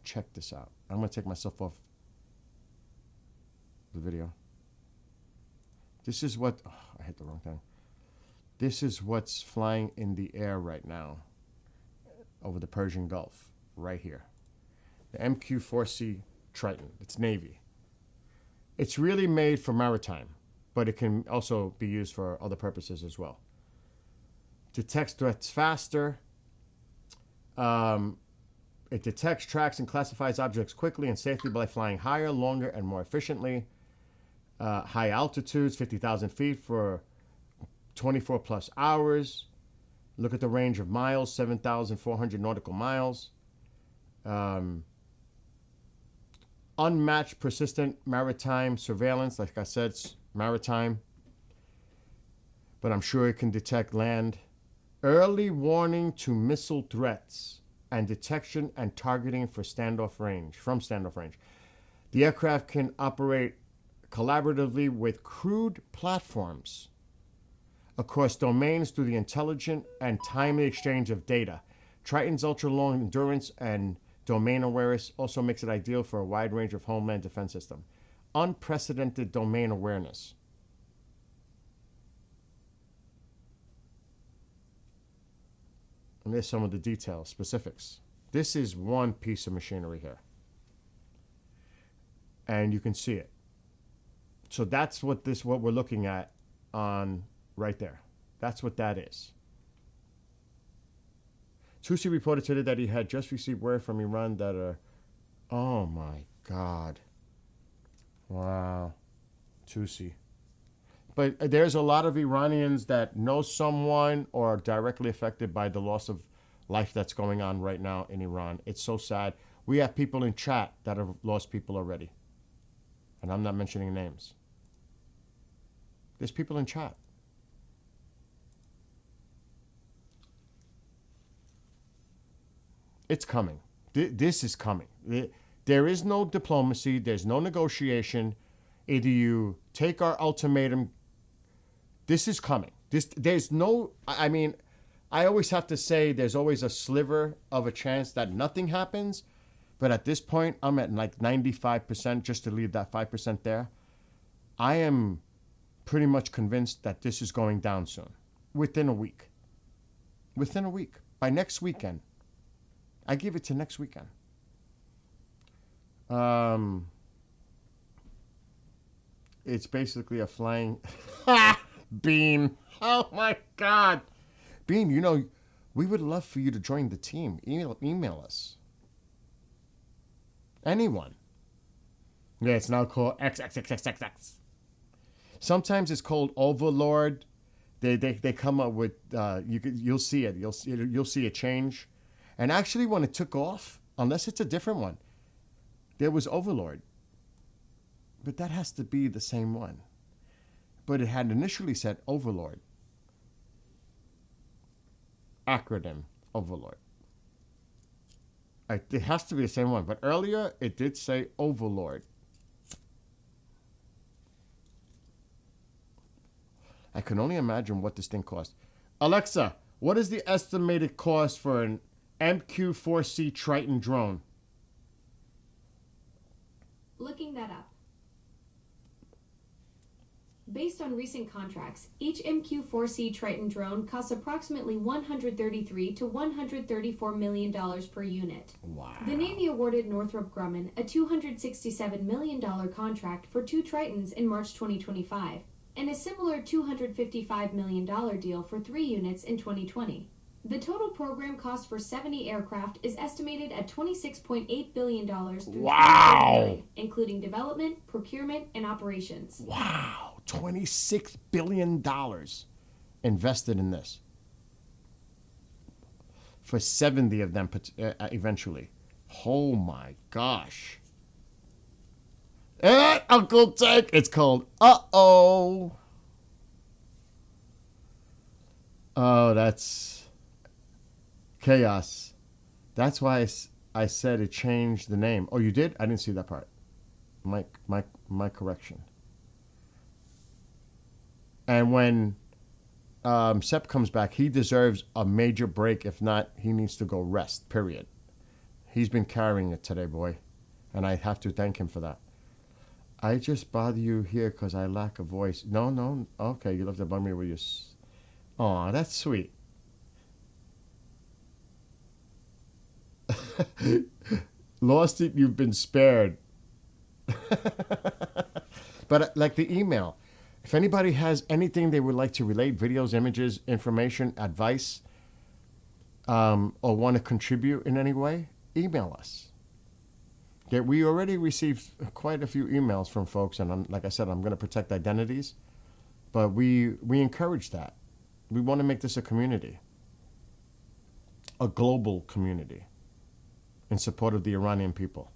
Check this out. I'm going to take myself off the video. This is what, I hit the wrong thing. This is what's flying in the air right now over the Persian Gulf, right here. The MQ-4C Triton, it's Navy. It's really made for maritime, but it can also be used for other purposes as well. Detects threats faster. It detects, tracks, and classifies objects quickly and safely by flying higher, longer, and more efficiently. High altitudes, 50,000 feet for 24 plus hours. Look at the range of miles, 7,400 nautical miles. Unmatched persistent maritime surveillance. Like I said, it's maritime. But I'm sure it can detect land. Early warning to missile threats and detection and targeting for standoff range, from standoff range. The aircraft can operate collaboratively with crewed platforms across domains through the intelligent and timely exchange of data. Triton's ultra-long endurance and domain awareness also makes it ideal for a wide range of homeland defense system. Unprecedented domain awareness. And there's some of the details, specifics. This is one piece of machinery here. And you can see it. So that's what we're looking at on right there. That's what that is. Tusi reported today that he had just received word from Iran that oh my God. Wow. Tusi. But there's a lot of Iranians that know someone or are directly affected by the loss of life that's going on right now in Iran. It's so sad. We have people in chat that have lost people already. And I'm not mentioning names. There's people in chat. It's coming. This is coming. There is no diplomacy. There's no negotiation. Either you take our ultimatum. This is coming. There's no, I mean, I always have to say there's always a sliver of a chance that nothing happens. But at this point, I'm at like 95% just to leave that 5% there. I am pretty much convinced that this is going down soon. Within a week. Within a week. By next weekend. I give it to next weekend. It's basically a flying Bean. Oh my God. Bean, you know, we would love for you to join the team. Email us. Anyone. Yeah, it's now called XXXXXX. Sometimes it's called Overlord. They come up with you'll see it. You'll see a change. And actually, when it took off, unless it's a different one, there was Overlord. But that has to be the same one. But it had initially said Overlord. Acronym Overlord. It has to be the same one. But earlier, it did say Overlord. I can only imagine what this thing cost. Alexa, what is the estimated cost for an MQ-4C Triton drone? Looking that up. Based on recent contracts, each MQ-4C Triton drone costs approximately $133 to $134 million per unit. Wow. The Navy awarded Northrop Grumman a $267 million contract for 2 Tritons in March 2025, and a similar $255 million deal for 3 units in 2020. The total program cost for 70 aircraft is estimated at $26.8 billion through 2029, including development, procurement, and operations. Wow. $26 billion invested in this. For 70 of them eventually. Oh my gosh. And Uncle Tank, it's called Uh-Oh. Oh, that's chaos. That's why I said it changed the name. Oh, you did? I didn't see that part. My correction. And when Sepp comes back, he deserves a major break. If not, he needs to go rest, period. He's been carrying it today, boy. And I have to thank him for that. I just bother you here because I lack a voice. No. Okay, you love to bug me with your... Aw, that's sweet. Lost it, you've been spared. But like the email... If anybody has anything they would like to relate, videos, images, information, advice, or want to contribute in any way, email us. Okay, we already received quite a few emails from folks, and like I said, I'm going to protect identities, but we encourage that. We want to make this a community, a global community, in support of the Iranian people.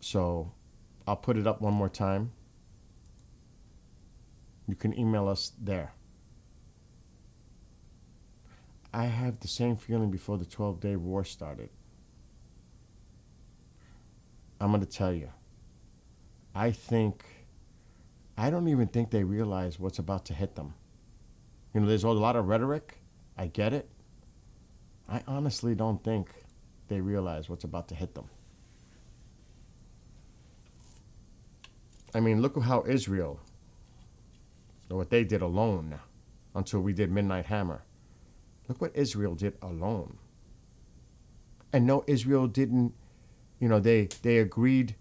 So I'll put it up one more time. You can email us there. I have the same feeling before the 12-day war started. I'm going to tell you. I don't even think they realize what's about to hit them. You know, there's a lot of rhetoric. I get it. I honestly don't think they realize what's about to hit them. I mean, look at how Israel, or what they did alone until we did Midnight Hammer. Look what Israel did alone. And no, Israel didn't, you know, they agreed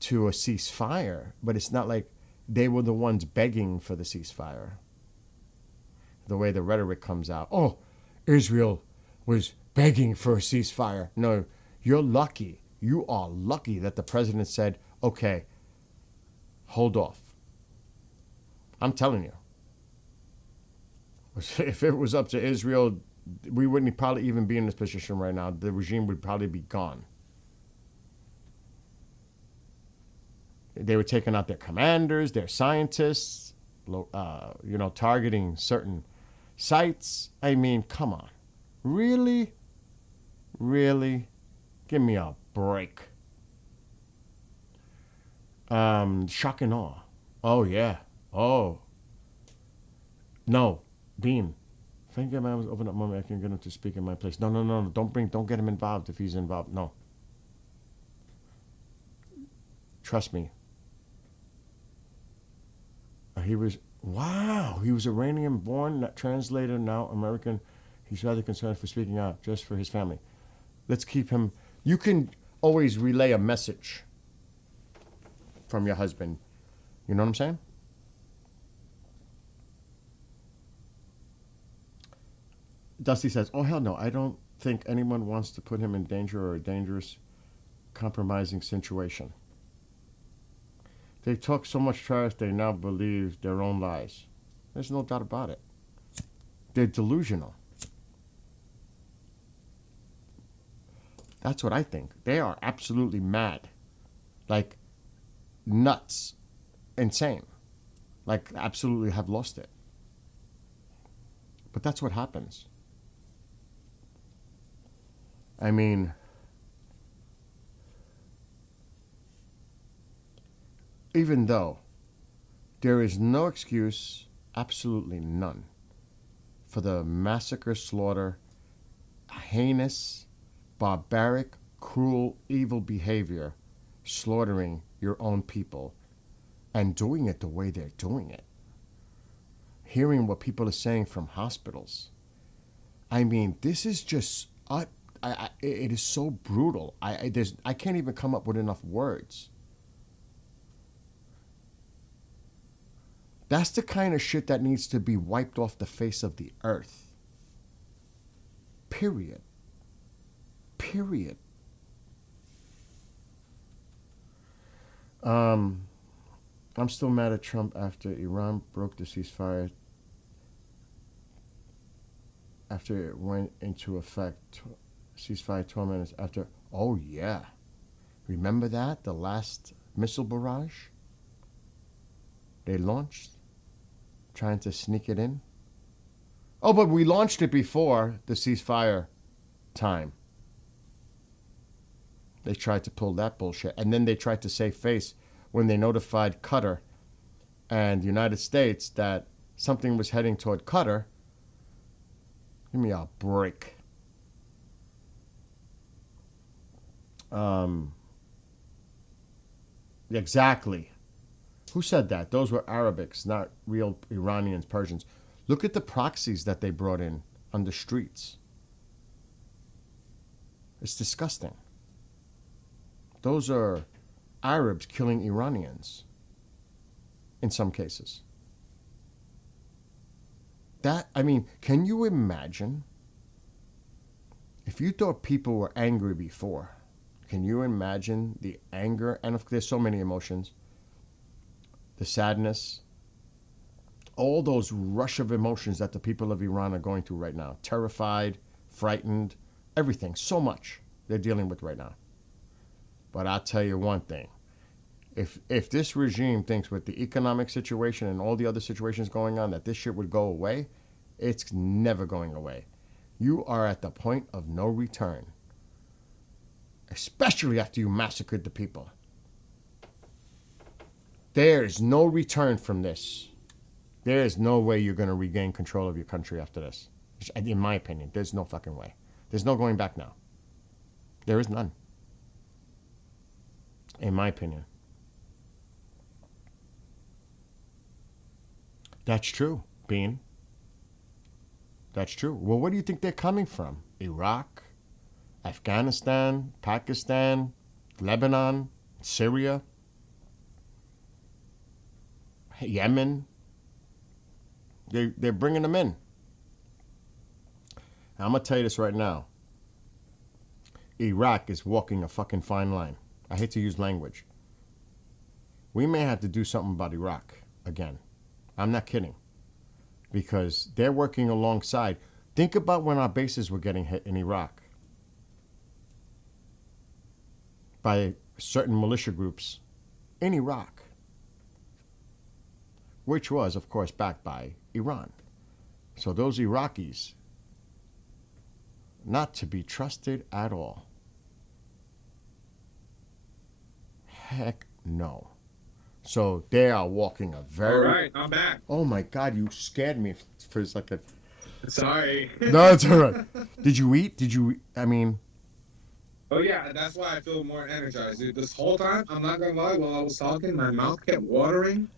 to a ceasefire, but it's not like they were the ones begging for the ceasefire. The way the rhetoric comes out. Oh, Israel was begging for a ceasefire. No, you're lucky. You are lucky that the president said, okay, hold off. I'm telling you. If it was up to Israel, we wouldn't probably even be in this position right now. The regime would probably be gone. They were taking out their commanders, their scientists, targeting certain sites. I mean, come on. Really? Really? Give me a break. Shock and awe. Oh, yeah. Oh. No. Bean. If I can get my eyes open up moment, I can get him to speak in my place. No. Don't get him involved if he's involved. No. Trust me. He was Iranian born, translator, now American. He's rather concerned for speaking out just for his family. Let's keep him. You can always relay a message from your husband. You know what I'm saying? Dusty says, oh, hell no. I don't think anyone wants to put him in danger or a dangerous, compromising situation. They talk so much trash, they now believe their own lies. There's no doubt about it. They're delusional. That's what I think. They are absolutely mad. Like, nuts. Insane. Like, absolutely have lost it. But that's what happens. I mean, even though there is no excuse, absolutely none, for the massacre, slaughter, heinous, barbaric, cruel, evil behavior, slaughtering your own people, and doing it the way they're doing it. Hearing what people are saying from hospitals. I mean, this is just, it is so brutal. I can't even come up with enough words. That's the kind of shit that needs to be wiped off the face of the earth. Period. Period. I'm still mad at Trump after Iran broke the ceasefire. After it went into effect, ceasefire 12 minutes after. Oh, yeah. Remember that? The last missile barrage they launched? Trying to sneak it in? Oh, but we launched it before the ceasefire time. They tried to pull that bullshit. And then they tried to save face when they notified Qatar and the United States that something was heading toward Qatar. Give me a break. Exactly. Who said that? Those were Arabics, not real Iranians, Persians. Look at the proxies that they brought in on the streets. It's disgusting. Those are Arabs killing Iranians in some cases. Can you imagine If you thought people were angry before, can you imagine the anger? And there's so many emotions. The sadness, all those rush of emotions that the people of Iran are going through right now. Terrified, frightened, everything. So much they're dealing with right now. But I'll tell you one thing. If this regime thinks with the economic situation and all the other situations going on that this shit would go away, it's never going away. You are at the point of no return. Especially after you massacred the people. There's no return from this. There is no way you're going to regain control of your country after this. In my opinion, there's no fucking way. There's no going back now. There is none. In my opinion. That's true, Bean. That's true. Well, where do you think they're coming from? Iraq, Afghanistan, Pakistan, Lebanon, Syria, Yemen. They're bringing them in. I'm going to tell you this right now. Iraq is walking a fucking fine line. I hate to use language. We may have to do something about Iraq again. I'm not kidding. Because they're working alongside. Think about when our bases were getting hit in Iraq by certain militia groups in Iraq, which was, of course, backed by Iran. So those Iraqis, not to be trusted at all. Heck no. So they are walking a very... All right, I'm back. Oh my God, you scared me for a second. Sorry. No, it's all right. Did you eat? I mean... Oh yeah, that's why I feel more energized, dude. This whole time, I'm not gonna lie, while I was talking, my mouth kept watering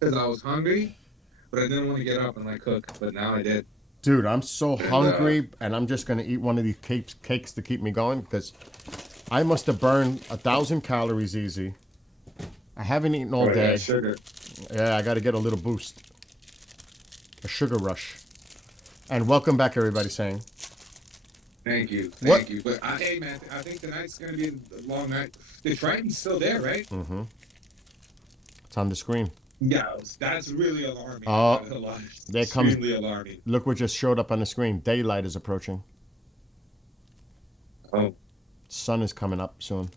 because I was hungry, but I didn't want to get up and like cook, but now I did. Dude, I'm so hungry, and I'm just gonna eat one of these cakes to keep me going because I must have burned 1,000 calories easy. I haven't eaten all day. Yeah, sugar. Yeah, I got to get a little boost. A sugar rush. And welcome back, everybody saying. Thank you. Thank you. But hey, man, I think tonight's going to be a long night. The Triton's still there, right? Mm-hmm. It's on the screen. Yeah, that's really alarming. Oh, there comes. Extremely alarming. Look what just showed up on the screen. Daylight is approaching. Oh. Sun is coming up soon.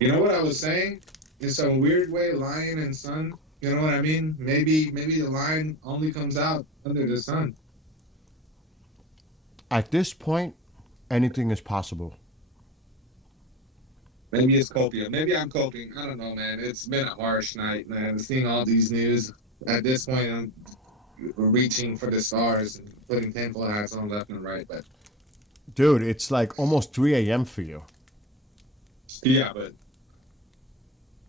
You know what I was saying? In some weird way, lion and sun, you know what I mean? Maybe the lion only comes out under the sun. At this point, anything is possible. Maybe it's copium. Maybe I'm coping. I don't know, man. It's been a harsh night, man. Seeing all these news. At this point, I'm reaching for the stars and putting tinfoil hats on left and right. But dude, it's like almost 3 a.m. for you. Yeah, but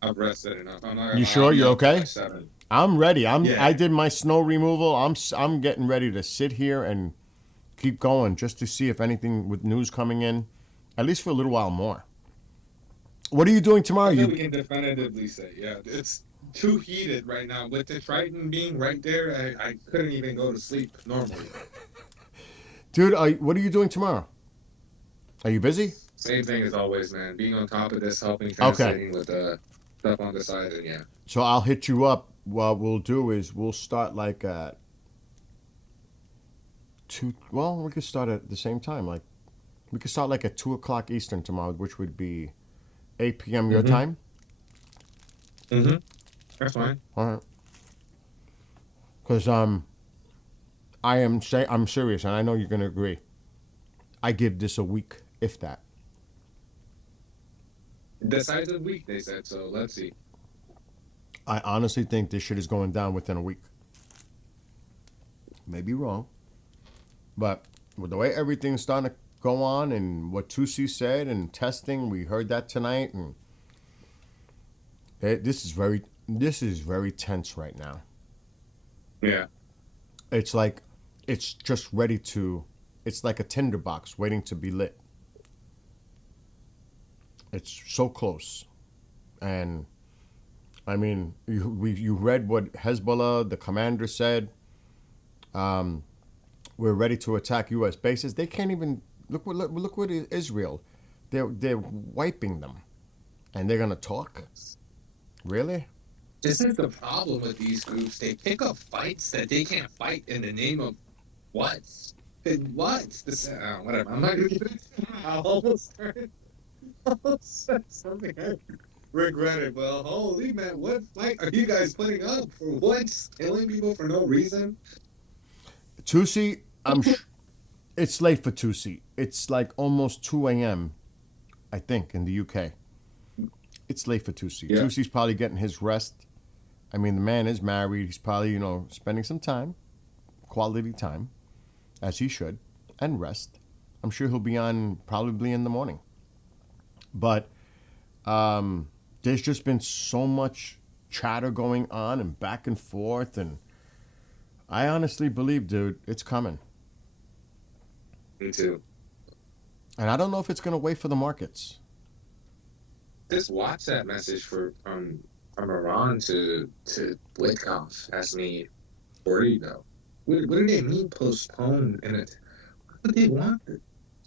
I've rested enough. You sure you're okay? 7. I'm ready. I did my snow removal. I'm getting ready to sit here and keep going just to see if anything with news coming in, at least for a little while more. What are you doing tomorrow? I think we can definitively say, yeah, it's too heated right now. With the Triton being right there, I couldn't even go to sleep normally. Dude, what are you doing tomorrow? Are you busy? Same thing as always, man. Being on top of this, helping, translating with stuff on the side, and yeah. So I'll hit you up. What we'll do is we'll start like at 2. Well, we could start at the same time. Like we could start like at 2 o'clock Eastern tomorrow, which would be 8 p.m. your time. Mm-hmm. That's fine. All right. Because I'm serious, and I know you're gonna agree. I give this a week, if that. Decisive week, they said. So let's see. I honestly think this shit is going down within a week. Maybe wrong, but with the way everything's starting to go on, and what Tusi said, and testing, we heard that tonight, and this is very tense right now. Yeah. It's like it's just ready to. It's like a tinderbox waiting to be lit. It's so close, and I mean, you read what Hezbollah, the commander, said. We're ready to attack U.S. bases. They can't even Look what Israel. They're wiping them, and they're gonna talk. Really? This is the problem with these groups. They pick up fights that they can't fight in the name of what? This, whatever. I'm not gonna get into it. I almost said something I regretted. Well, holy man, what fight are you guys putting up for what? Killing people for no reason? Tusi, it's late for Tusi. It's like almost 2 a.m., I think, in the UK. It's late for Tusi. Yeah. Tusi's probably getting his rest. I mean, the man is married. He's probably, spending some time, quality time, as he should, and rest. I'm sure he'll be on probably in the morning. But there's just been so much chatter going on and back and forth, and I honestly believe, dude, it's coming. Me too. And I don't know if it's going to wait for the markets. This WhatsApp message from Iran to Witkoff has me worried though. What do they mean postpone and it? What do they want?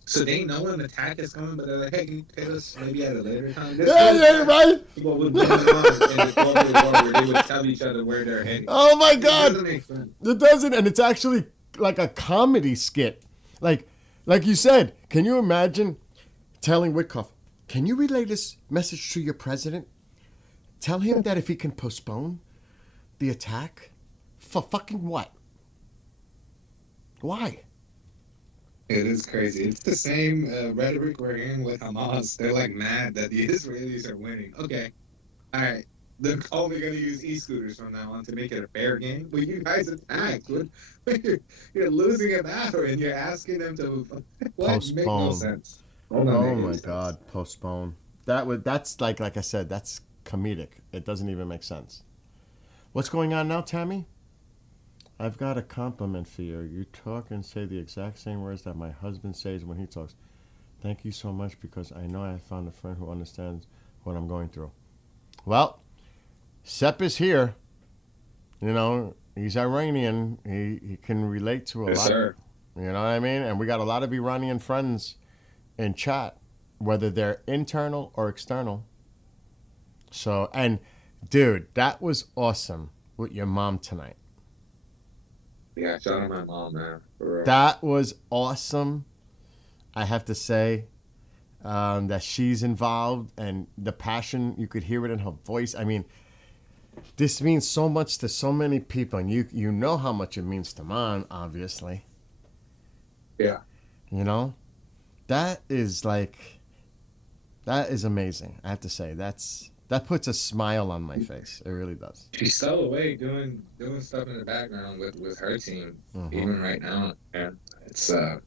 So they know an attack is coming, but they're like, hey, can you tell us maybe at a later time? Yeah, right. What was going on in the Cold War where they would tell each other where they're heading? Oh my It God. doesn't make sense. It doesn't, and it's actually like a comedy skit. Like you said, can you imagine telling Witkoff, can you relay this message to your president? Tell him that if he can postpone the attack, for fucking what? Why? It is crazy. It's the same rhetoric we're hearing with Hamas. They're like mad that the Israelis are winning. Okay, all right. They're only going to use e-scooters from now on to make it a fair game. But you guys attacked. You're losing a battle and you're asking them to what? Make no Postpone. sense. Oh Make my sense. God, postpone. That's like I said, that's comedic. It doesn't even make sense. What's going on now, Tammy? I've got a compliment for you. You talk and say the exact same words that my husband says when he talks. Thank you so much because I know I found a friend who understands what I'm going through. Well, Sepp is here. He's Iranian. He can relate to a Yes, lot. sir. You know what I mean? And we got a lot of Iranian friends in chat, whether they're internal or external. So, and dude, that was awesome with your mom tonight. Yeah, shout out my mom, man. For real. That was awesome. I have to say that she's involved and the passion, you could hear it in her voice. I mean, this means so much to so many people, and you know how much it means to mom, obviously. Yeah. That is amazing. I have to say, that puts a smile on my face. It really does. She's still away doing stuff in the background with her team, even right now. And it's I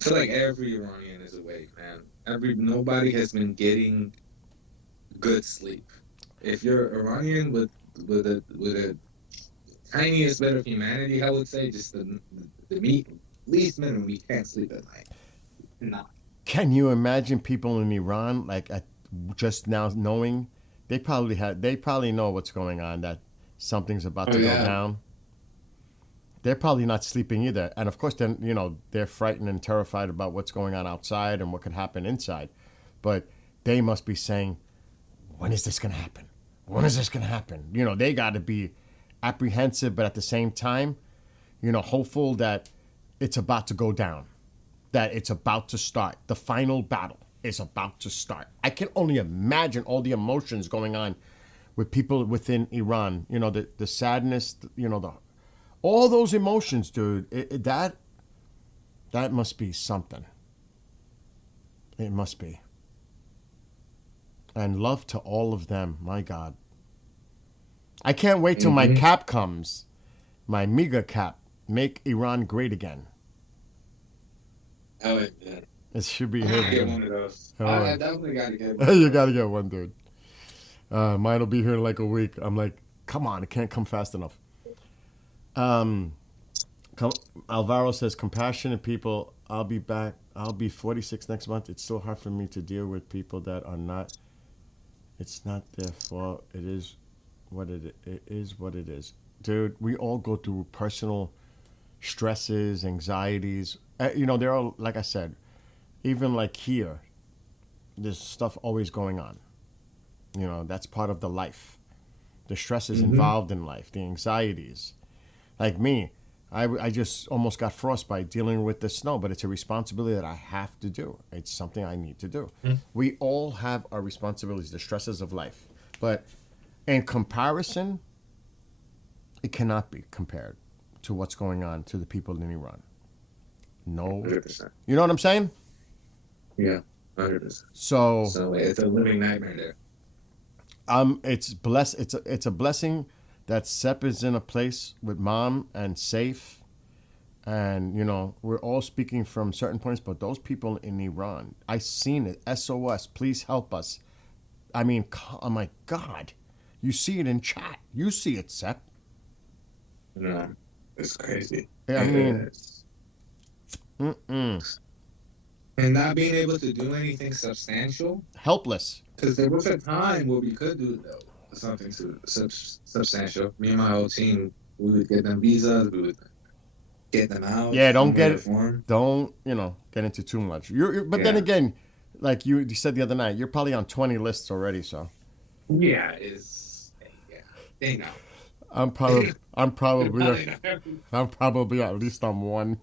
feel like every Iranian is awake, man. Nobody has been getting good sleep. If you're Iranian with a tiniest bit of humanity, I would say just the least minimum, you can't sleep at night. Nah. Can you imagine people in Iran just now knowing they probably know what's going on, that something's about to go down? They're probably not sleeping either, and of course then they're frightened and terrified about what's going on outside and what could happen inside. But they must be saying, when is this going to happen? When is this going to happen? They got to be apprehensive, but at the same time, hopeful that it's about to go down, that it's about to start. The final battle is about to start. I can only imagine all the emotions going on with people within Iran. The sadness, all those emotions, dude. That must be something. It must be. And love to all of them. My God. I can't wait till my cap comes. My MEGA cap. Make Iran great again. Oh, yeah. It should be I here. gotta get one of those. Oh. I definitely gotta get one. You gotta get one, dude. Mine will be here in like a week. I'm like, come on, it can't come fast enough. Alvaro says, compassionate people. I'll be back. I'll be 46 next month. It's so hard for me to deal with people that are not. It's not their fault. It is what it is. What it is, dude. We all go through personal stresses, anxieties. You know, there are, like I said, even like here, there's stuff always going on. You know, that's part of the life. The stresses involved in life, the anxieties. Like me, I just almost got frostbite dealing with the snow, but it's a responsibility that I have to do. It's something I need to do. We all have our responsibilities, the stresses of life. But in comparison, it cannot be compared to what's going on to the people in Iran. No. 100%. You know what I'm saying? Yeah, 100%. So it's a living nightmare there. it's blessed. It's a blessing that Sep is in a place with mom and safe, and you know we're all speaking from certain points. But those people in Iran, I seen it. SOS, please help us. I mean, oh my God, you see it in chat. You see it, Sep. No, it's crazy. I mean, It's- and not being able to do anything substantial, helpless. because there was a time where we could do something substantial. Me and my whole team, we would get them visas, we would get them out. Yeah, don't some way get or form. don't but then Yeah. again, like you said the other night, you're probably on 20 lists already. So Yeah, they know. I'm probably Probably not. I'm probably at least on one.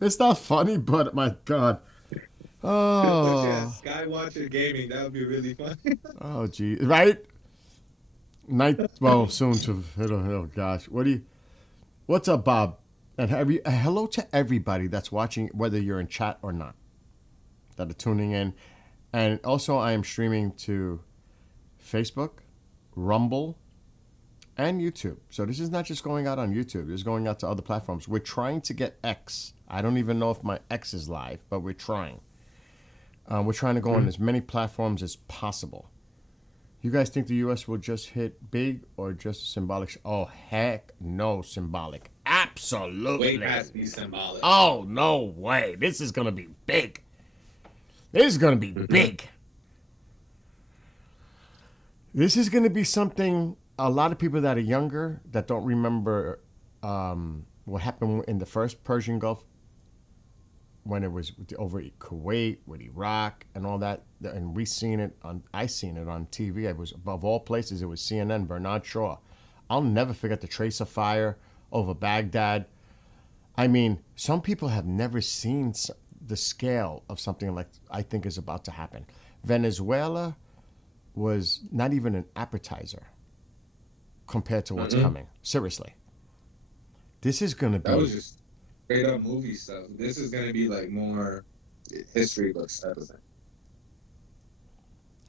It's not funny, but my God. Yeah, Oh, Skywatcher Gaming, that would be really fun. oh, gee, right? Well, soon to. Oh gosh, what's up, Bob? And hello to everybody that's watching, whether you're in chat or not, that are tuning in. And also, I am streaming to Facebook, Rumble, and YouTube. So this is not just going out on YouTube. This is going out to other platforms. We're trying to get X. I don't even know if my X is live, but we're trying. We're trying to go on as many platforms as possible. You guys think the U.S. will just hit big or just symbolic? Oh, heck no, symbolic. Absolutely. Way past be symbolic. Oh, no way. This is going to be big. This is going to be big. This is going to be something a lot of people that are younger that don't remember what happened in the first Persian Gulf when it was over Kuwait with Iraq and all that, and I seen it on TV. It was, above all places, it was CNN, Bernard Shaw. I'll never forget the tracer fire over Baghdad. I mean, some people have never seen the scale of something like I think is about to happen. Venezuela was not even an appetizer compared to what's coming. Seriously. This is going to be... That was just straight up movie stuff. This is going to be like more history books type of thing.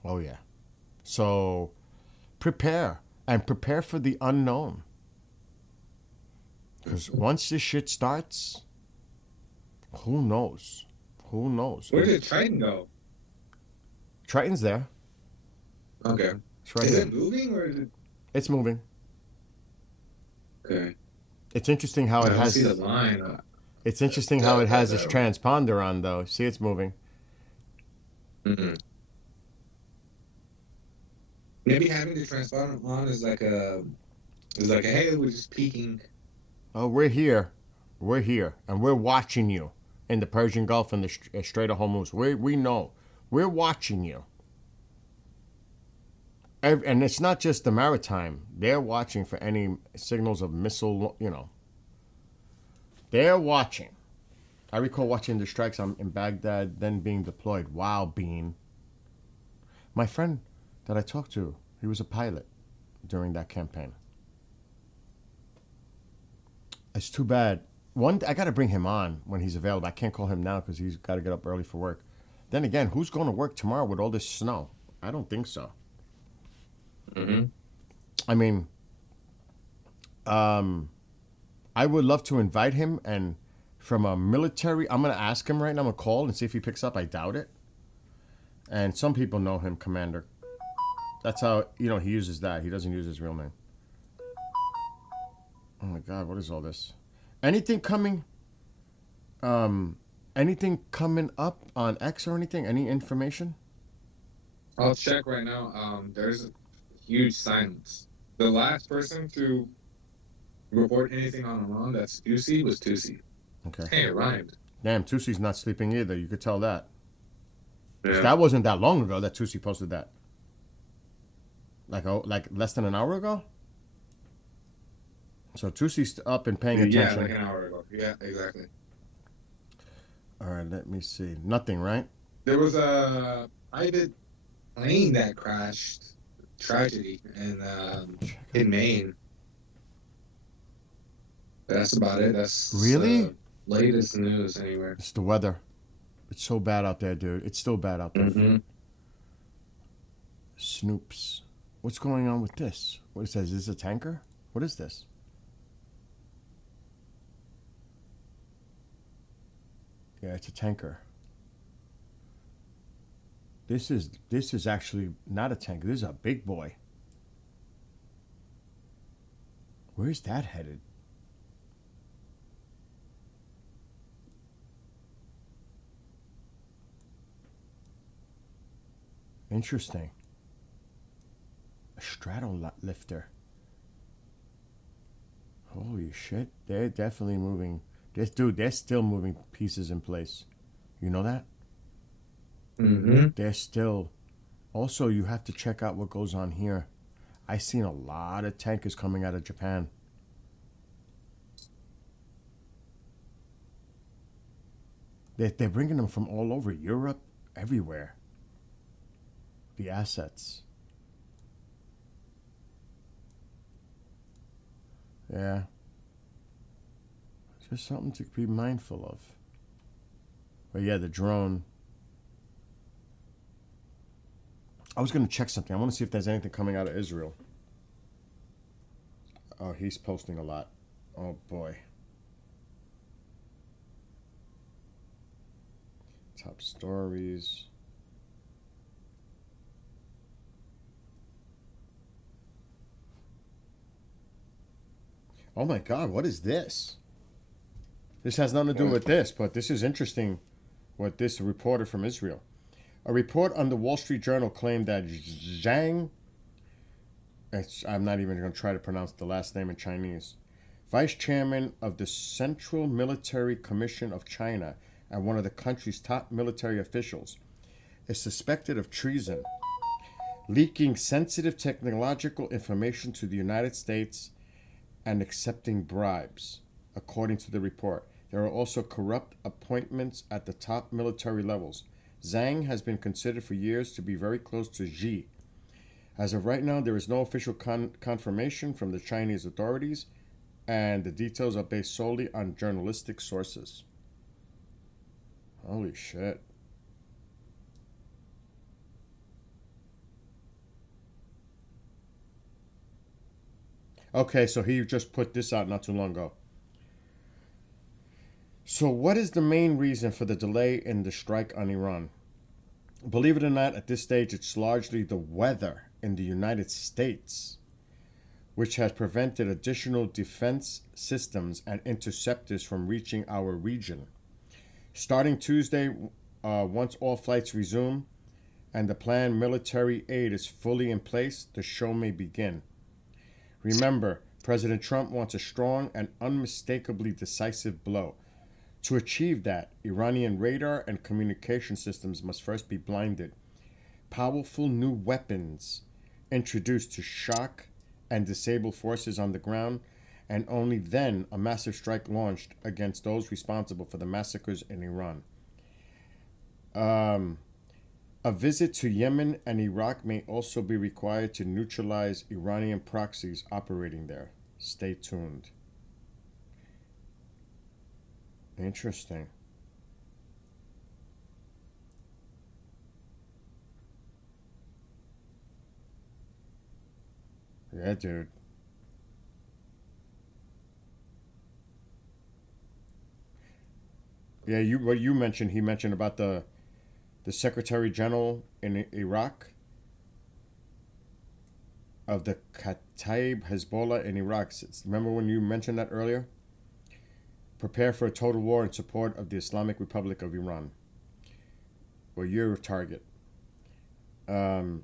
Oh, yeah. So prepare, and prepare for the unknown. Because once this shit starts, who knows? Who knows? Where did Triton go? Triton's there. Okay. It's right Is here. it moving or is it? It's moving. Okay. It's interesting how I it don't has... see the line. It's interesting how it has its transponder on, though. See, it's moving. Mm-hmm. Maybe having the transponder on is like a hey, we're just peeking. Oh, we're here. We're here. And we're watching you in the Persian Gulf and the Strait of Hormuz. We know. We're watching you. And it's not just the maritime. They're watching for any signals of missile, They're watching. I recall watching the strikes in Baghdad, then being deployed. Wow, Bean. My friend that I talked to, he was a pilot during that campaign. It's too bad. I got to bring him on when he's available. I can't call him now because he's got to get up early for work. Then again, who's going to work tomorrow with all this snow? I don't think so. Mm-hmm. I mean, I would love to invite him, and from a military, I'm going to ask him right now. I'm going to call and see if he picks up. I doubt it. And some people know him, Commander. That's how, he uses that. He doesn't use his real name. Oh my God, what is all this? Anything coming up on X or anything? Any information? I'll check right now. There's a huge silence. The last person to report anything on Iran that's juicy was Tusi. Okay. Hey, it rhymed. Damn, Tusi's not sleeping either. You could tell that. 'Cause Yeah. that wasn't that long ago that Tusi posted that. Like less than an hour ago? So Tusi's up and paying Yeah, attention. like an hour ago. Yeah, exactly. All right, let me see. Nothing, right? There was a private plane that crashed. Tragedy in Maine. That's about it. That's Really? Latest news anywhere. It's the weather. It's so bad out there, dude. It's still bad out there. Mm-hmm. Snoops. What's going on with this? What it says? Is this a tanker? What is this? Yeah, it's a tanker. This is actually not a tanker. This is a big boy. Where's that headed? Interesting. A straddle lifter. Holy shit. They're definitely moving. They're still moving pieces in place. You know that? Mm-hmm. They're still. Also, you have to check out what goes on here. I seen a lot of tankers coming out of Japan. They're bringing them from all over Europe, everywhere. The assets. Yeah. Just something to be mindful of. But yeah, the drone. I was going to check something. I want to see if there's anything coming out of Israel. Oh, he's posting a lot. Oh, boy. Top stories. Oh, my God. What is this? This has nothing to do with this, but this is interesting what this reporter from Israel. A report on the Wall Street Journal claimed that Zhang, I'm not even going to try to pronounce the last name in Chinese, vice chairman of the Central Military Commission of China and one of the country's top military officials, is suspected of treason, leaking sensitive technological information to the United States and accepting bribes, according to the report. There are also corrupt appointments at the top military levels. Zhang has been considered for years to be very close to Xi. As of right now, there is no official confirmation from the Chinese authorities, and the details are based solely on journalistic sources. Holy shit. Okay, so he just put this out not too long ago. So what is the main reason for the delay in the strike on Iran? Believe it or not, at this stage, it's largely the weather in the United States, which has prevented additional defense systems and interceptors from reaching our region. Starting Tuesday, once all flights resume and the planned military aid is fully in place, the show may begin. Remember, President Trump wants a strong and unmistakably decisive blow. To achieve that, Iranian radar and communication systems must first be blinded. Powerful new weapons introduced to shock and disable forces on the ground, and only then a massive strike launched against those responsible for the massacres in Iran. A visit to Yemen and Iraq may also be required to neutralize Iranian proxies operating there. Stay tuned. Interesting. Yeah, dude. Yeah, what you mentioned, he mentioned about the Secretary General in Iraq of the Kataib Hezbollah in Iraq. Remember when you mentioned that earlier? Prepare for a total war in support of the Islamic Republic of Iran. Or your target. The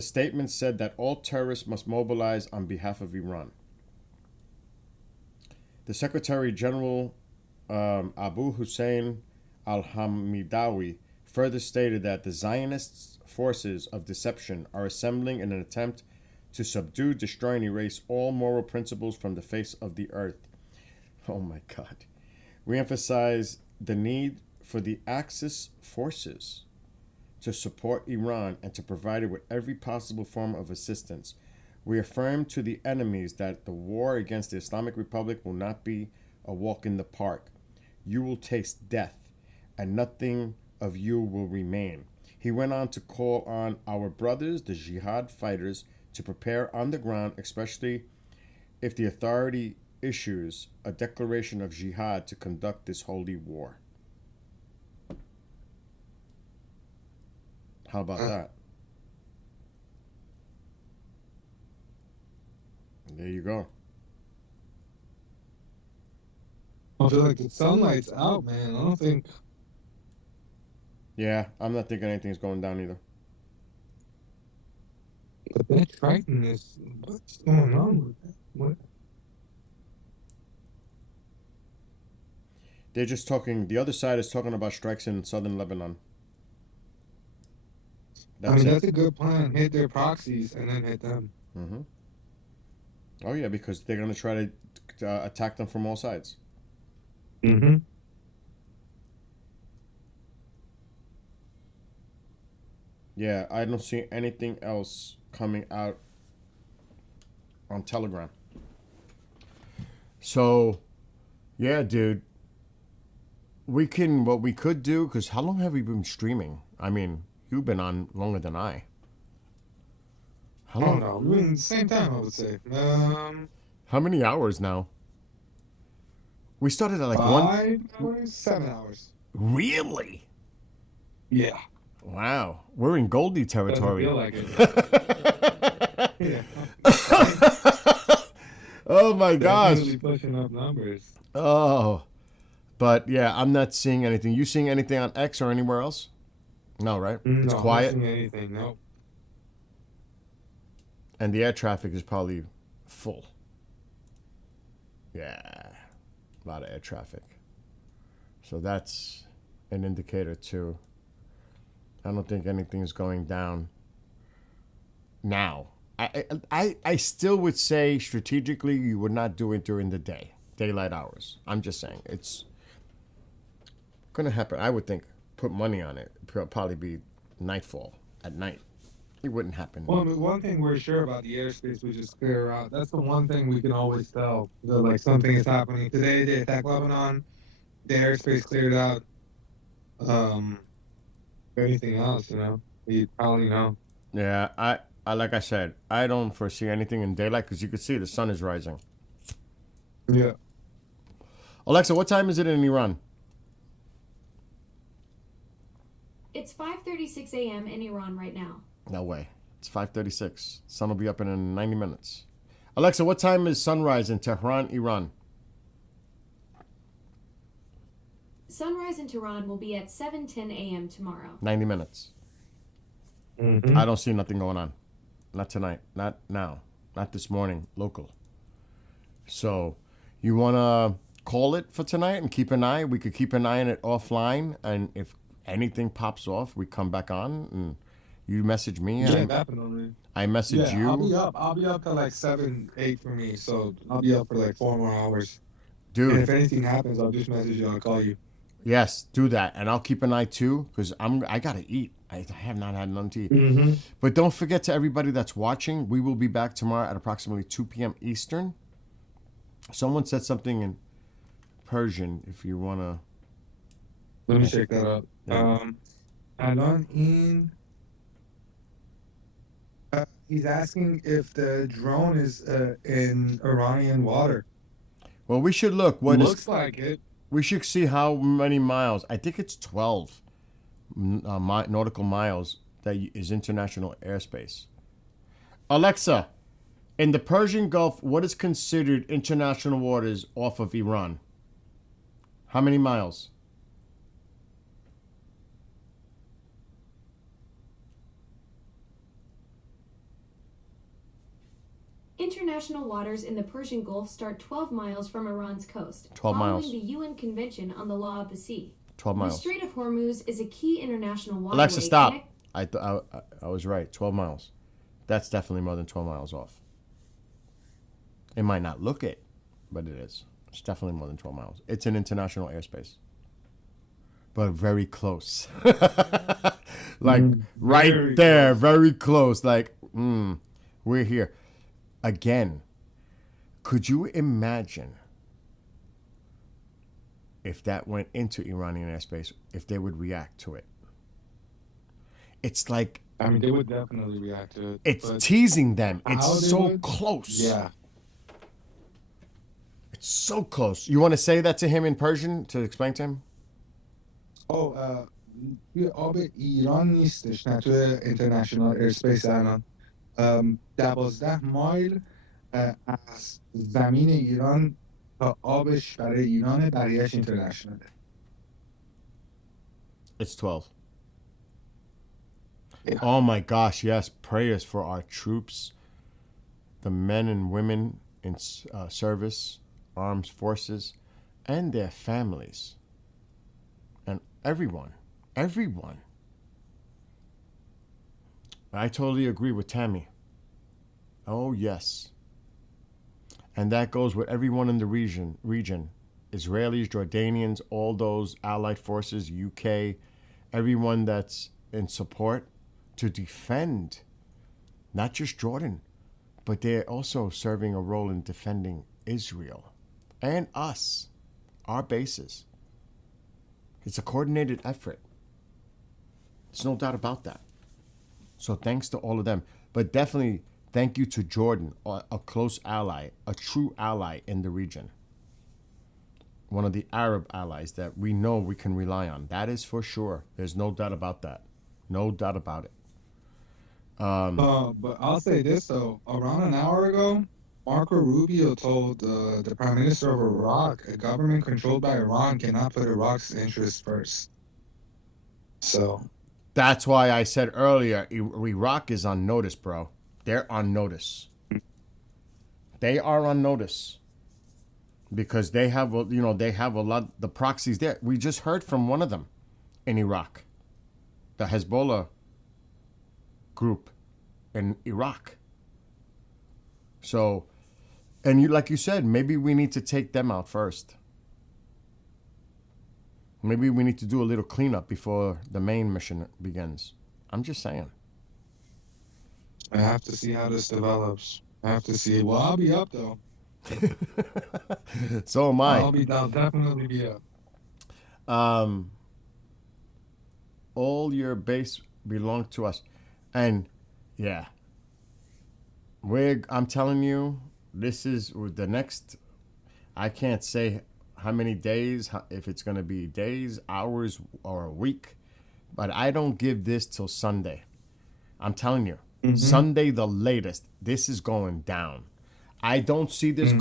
statement said that all terrorists must mobilize on behalf of Iran. The Secretary General Abu Hussein al-Hamidawi further stated that the Zionist forces of deception are assembling in an attempt to subdue, destroy, and erase all moral principles from the face of the earth. Oh my God. We emphasize the need for the Axis forces to support Iran and to provide it with every possible form of assistance. We affirm to the enemies that the war against the Islamic Republic will not be a walk in the park. You will taste death, and nothing of you will remain. He went on to call on our brothers, the jihad fighters, to prepare on the ground, especially if the authority issues a declaration of jihad to conduct this holy war. How about that? There you go. I feel like the sunlight's out, man. I don't think. Yeah, I'm not thinking anything's going down either. But that Triton is. What's going on with that? What? They're just talking. The other side is talking about strikes in southern Lebanon. That's a good plan. Hit their proxies and then hit them. Mm-hmm. Oh yeah, because they're gonna try to attack them from all sides. Mm-hmm. Yeah, I don't see anything else coming out on Telegram. So, yeah, dude. What we could do, because how long have we been streaming? I mean, you've been on longer than I. How I long? don't know. I mean, same time, I would say. How many hours now? We started at like 5 hours, 7 hours. Really? Yeah. Wow, we're in Goldie territory. Doesn't feel like it. Yeah. Oh my gosh. Definitely pushing up numbers. Oh, but yeah, I'm not seeing anything. You seeing anything on X or anywhere else? No, right? It's No, quiet. I'm not seeing anything. No. And the air traffic is probably full. Yeah, a lot of air traffic. So that's an indicator too. I don't think anything's going down now. I still would say strategically you would not do it during the day, daylight hours. I'm just saying it's gonna happen. I would think put money on it. It'll probably be nightfall at night. It wouldn't happen. Well, the one thing we're sure about the airspace, we just clear out. That's the one thing we can always tell. That, like, something is happening. Today they attacked Lebanon. The airspace cleared out. Anything else, you probably know. Yeah, I like I said, I don't foresee anything in daylight because you can see the sun is rising. Yeah. Alexa, what time is it in Iran? It's 5:36 a.m. in Iran right now. No way. It's 5:36. Sun will be up in 90 minutes. Alexa, what time is sunrise in Tehran, Iran? Sunrise in Tehran will be at 7:10 a.m. tomorrow. 90 minutes. Mm-hmm. I don't see nothing going on. Not tonight. Not now. Not this morning. Local. So, you want to call it for tonight and keep an eye? We could keep an eye on it offline. And if anything pops off, we come back on and you message me. Yeah, and definitely. I message you. I'll be up till like 7, 8 for me. So I'll be up for like 4 more hours. Dude. And if anything happens, I'll just message you. I'll call you. Yes, do that, and I'll keep an eye too, because I gotta eat. I have not had nothing to eat. Mm-hmm. But don't forget to everybody that's watching, we will be back tomorrow at approximately 2 p.m. Eastern. Someone said something in Persian. If you wanna, Let me check that out. Yeah. Alon in. He's asking if the drone is in Iranian water. well, we should look. Looks like it. We should see how many miles. I think it's 12 nautical miles that is international airspace. Alexa, in the Persian Gulf, what is considered international waters off of Iran? How many miles? International waters in the Persian Gulf start 12 miles from Iran's coast, 12 following miles. the UN Convention on the Law of the Sea. 12 The miles. Strait of Hormuz is a key international waterway. Alexa, stop. I was right. 12 miles. That's definitely more than 12 miles off. It might not look it, but it is. It's definitely more than 12 miles. It's an international airspace. But very close. Like right Very there, very close. Like, we're here. Again, could you imagine if that went into Iranian airspace, if they would react to it? It's like I mean, they would definitely react to it. it's but teasing them. how It's they so would? close. Yeah. It's so close. You want to say that to him in Persian to explain to him? توی آب ایران نیستش، نه توی اینترنشنال ایرسپیس الان. 12 مایل از زمین ایران تا آبش برای ایرانه، بقیهش اینترنشناله. It's 12. Yeah. Oh my gosh, yes. Prayers for our troops, the men and women in service, armed forces, and their families. And everyone. Everyone. I totally agree with Tammy. Oh, yes. And that goes with everyone in the region. Israelis, Jordanians, all those allied forces, UK, everyone that's in support to defend not just Jordan, but they're also serving a role in defending Israel and us, our bases. It's a coordinated effort. There's no doubt about that. So thanks to all of them. But definitely thank you to Jordan, a close ally, a true ally in the region. One of the Arab allies that we know we can rely on. That is for sure. There's no doubt about that. No doubt about it. But I'll say this though, around an hour ago, Marco Rubio told the Prime Minister of Iraq, a government controlled by Iran cannot put Iraq's interests first. So That's why I said earlier, Iraq is on notice, bro. They're on notice. They are on notice because they have, they have a lot, the proxies there. We just heard from one of them in Iraq, the Hezbollah group in Iraq. So, and like you said, maybe we need to take them out first. Maybe we need to do a little cleanup before the main mission begins. I'm just saying. I have to see how this develops. I have to see. Well, I'll be up though. So am I. I'll definitely be up. All your base belong to us. And yeah, I'm telling you, this is the next, I can't say how many days, if it's going to be days, hours, or a week, but I don't give this till Sunday. I'm telling you, Sunday the latest, this is going down. I don't see this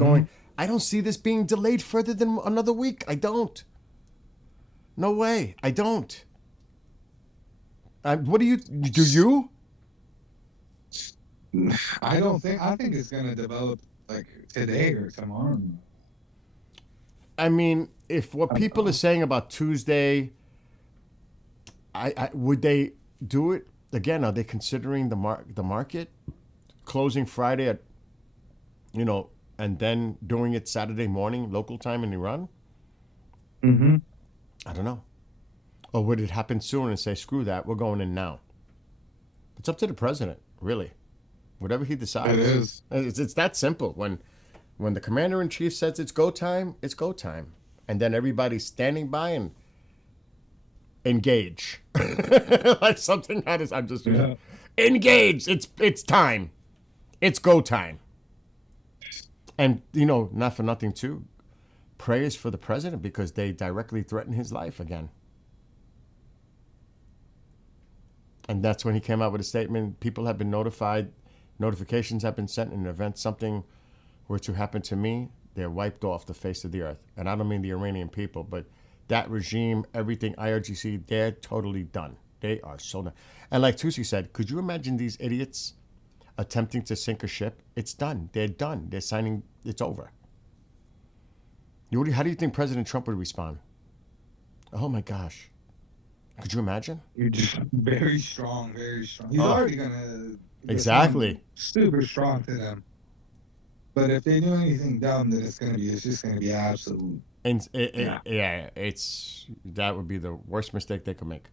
I don't see this being delayed further than another week. I don't. No way. I don't. What do you? I think it's gonna develop like today or tomorrow. I mean, if what people are saying about Tuesday, would they do it again? Are they considering the market closing Friday at, and then doing it Saturday morning local time in Iran? I don't know. Or would it happen soon and say, screw that, we're going in now? It's up to the president, really. Whatever he decides. It is. It's that simple. When the commander-in-chief says it's go time, it's go time. And then everybody's standing by and engage. Like something that is, I'm just engage. It's time. It's go time. And, not for nothing too, prayers for the president because they directly threaten his life again. And that's when he came out with a statement. People have been notified. Notifications have been sent in the event something were to happen to me, they're wiped off the face of the earth. And I don't mean the Iranian people, but that regime, everything, IRGC, they're totally done. They are so done. And like Tusi said, could you imagine these idiots attempting to sink a ship, it's done. They're done. They're signing. It's over. How do you think President Trump would respond? Oh my gosh. Could you imagine? You're just very strong, very strong. He's Oh. already gonna Exactly. super strong to them. But if they do anything dumb, then it's just gonna be absolute. And Yeah. that would be the worst mistake they could make.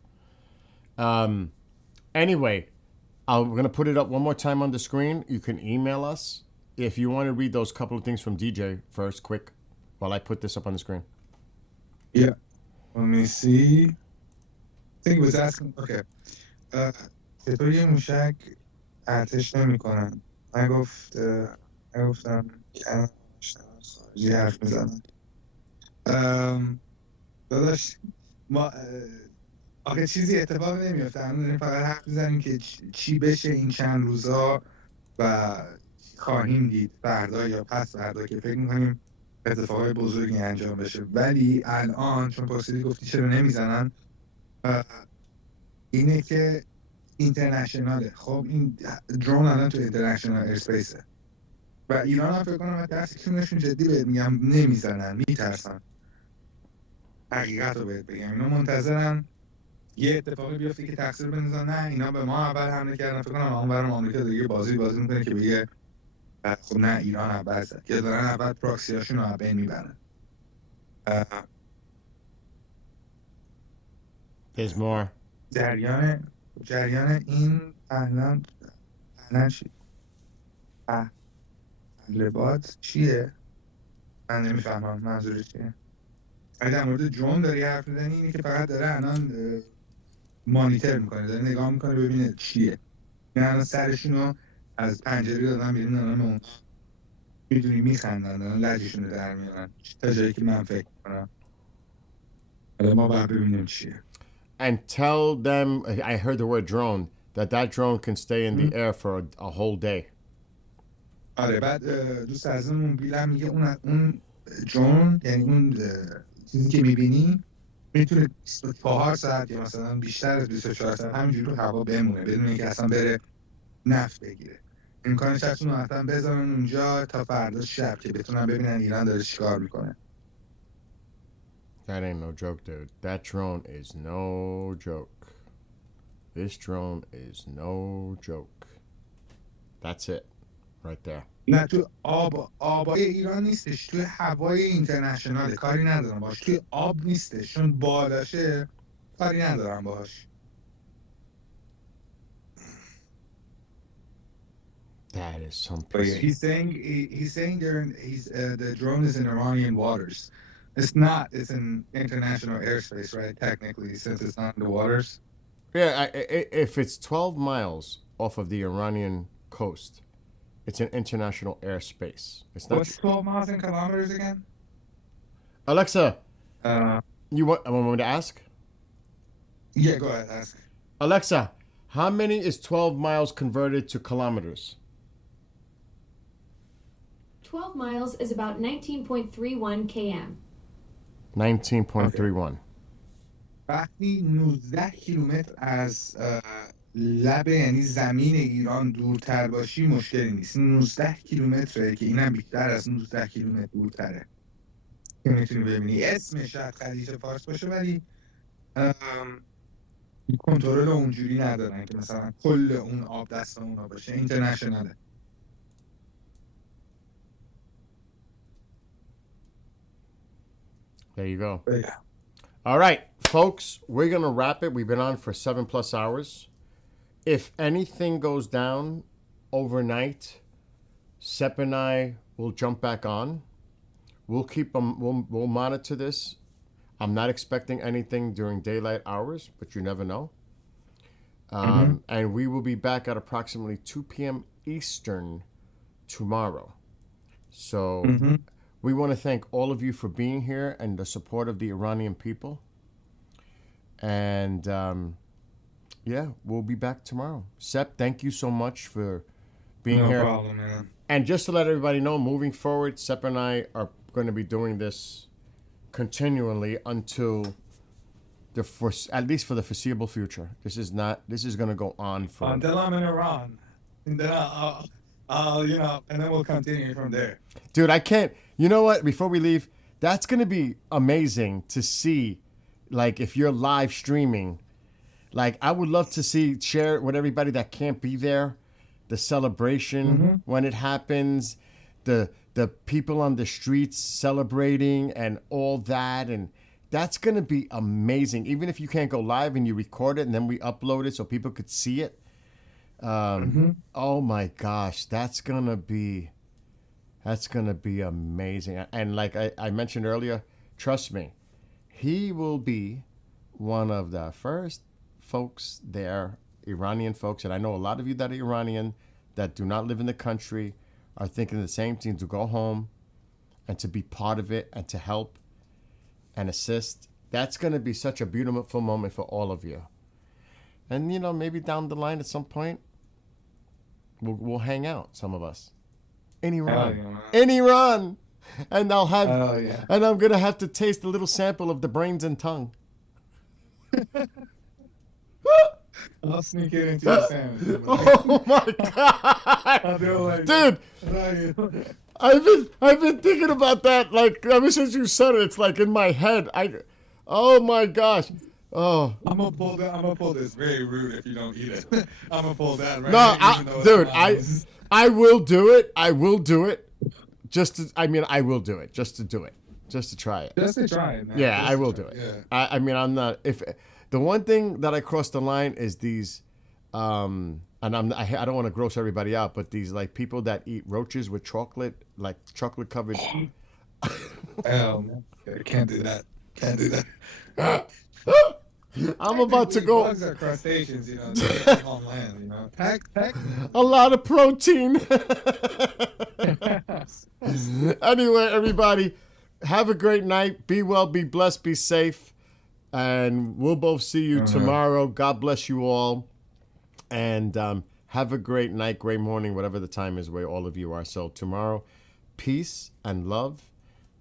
Anyway, I'm gonna put it up one more time on the screen. You can email us if you want to read those couple of things from DJ first, quick, while I put this up on the screen. Yeah. Let me see. I think it was asking. Okay. چطور یه موشک ارتش نمی‌کنن؟ نگفتم که خارجی حرف میزنن. داداش ما آخه چیزی اتفاق نمیفته. همون داریم فقط حرف میزنیم که چی بشه این چند روزا و خواهیم دید فردا یا پس فردا که فکر میکنیم اتفاقای بزرگی انجام بشه. ولی الان چون پرسیدی گفتی چرا نمیزنن، اینه که اینترنشناله. خب این درون الان تو اینترنشنال ایرسپیسه و ایران هم فکر کنم دستشونشون جدی بهت میگم نمیزنن، میترسن. حقیقت رو بهت بگم اینا منتظرن یه اتفاقی بیفته که تقصیر بندازن. نه اینا به ما اول حمله کردن، فکر کنم اون برام آمریکا دیگه بازی میکنه که بگه خب نه ایران اول زد، یا دارن اول پراکسیاشون رو بین میبرن. There's more. جریان این الان چی؟ لبات چیه؟ من نمیفهمم منظورش چیه. اگه در مورد درون داری حرف میزنی، اینه که فقط داره الان مانیتر میکنه، داره نگاه میکنه ببینه چیه. این الان سرشونو از پنجره دادن بیرون، الان اون میدونی میخندن، الان لجشونو در میارن تا جایی که من فکر میکنم. الان ما باید ببینیم چیه. And tell them, I heard the word drone, that drone can stay in the air for a whole day. آره بعد دوست عزیزمون بیلم میگه اون درون، یعنی اون چیزی که میبینی میتونه 24 ساعت یا مثلا بیشتر از 24 ساعت همینجوری رو هوا بمونه بدون اینکه اصلا بره نفت بگیره. امکانش هست اون اصلا بذارن اونجا تا فردا شب که بتونن ببینن ایران داره چیکار میکنه. That ain't no joke, dude. That drone is no joke. This drone is no joke. That's it. Right there. نه تو آبای ایران نیستش، توی هوای اینترنشناله. کاری ندارم باش. توی آب نیستش، چون بالاشه کاری ندارم باش. That is some But yeah, piece. he's saying the drone is in Iranian waters. It's not. It's in international airspace, right? Technically, since it's not in the waters. Yeah, if it's 12 miles off of the Iranian coast, it's an international airspace. It's not. What's 12 miles in kilometers again? Alexa, you want me to ask? Yeah, go ahead, ask. Alexa, how many is 12 miles converted to kilometers? 12 miles is about 19.31 km. 19.31. وقتی 19 کیلومتر از لب یعنی زمین ایران دورتر باشی مشکلی نیست. 19 کیلومتره که اینم بیشتر از 19 کیلومتر دورتره که میتونی ببینی. اسمش شاید خلیج فارس باشه ولی کنترل اونجوری ندارن که مثلا کل اون آب دست اونا باشه. اینترنشناله. There you go. But yeah. All right, folks, we're going to wrap it. We've been on for 7+ hours. If anything goes down overnight, Sepp and I will jump back on. We'll keep we'll monitor this. I'm not expecting anything during daylight hours, but you never know. And we will be back at approximately 2 p.m. Eastern tomorrow. So we want to thank all of you for being here and the support of the Iranian people. And yeah, we'll be back tomorrow. Sepp, thank you so much for being here. No problem, man. And just to let everybody know, moving forward, Sepp and I are going to be doing this continually until at least for the foreseeable future. This is going to go on for until I'm in Iran. and then I'll and then we'll continue from there. Dude, I can't. You know what? Before we leave, that's going to be amazing to see, like, if you're live streaming. Like, I would love to share it with everybody that can't be there, the celebration when it happens, the people on the streets celebrating and all that. And that's going to be amazing. Even if you can't go live and you record it and then we upload it so people could see it. Oh my gosh, that's going to be amazing. And like I mentioned earlier, trust me, he will be one of the first folks there, Iranian folks, and I know a lot of you that are Iranian that do not live in the country are thinking the same thing, to go home and to be part of it and to help and assist. That's going to be such a beautiful moment for all of you. And, you know, maybe down the line at some point, we'll hang out, some of us. In Iran. In Iran! And I'll have, and I'm going to have to taste a little sample of the brains and tongue. I'll sneak it into your sandwich. Oh my god, I'll do it like dude! I've been thinking about that like ever since you said it. It's like in my head. Oh my gosh. Oh. I'm gonna pull this. Very rude if you don't eat it. I'm gonna pull that right. No, dude, I will do it. I will do it. I will do it just to do it, just to try it. Just to try it, man. Yeah, I will do it. Yeah. I mean, I'm not. If the one thing that I crossed the line is these, and I don't want to gross everybody out, but these like people that eat roaches with chocolate, like chocolate covered. Man. Can't do that. Can't do that. I'm about to go. Bugs are crustaceans, you know. They're on land, you know. Pack. A lot of protein. Anyway, everybody, have a great night. Be well, be blessed, be safe. And we'll both see you tomorrow. God bless you all. And have a great night, great morning, whatever the time is where all of you are. So tomorrow, peace and love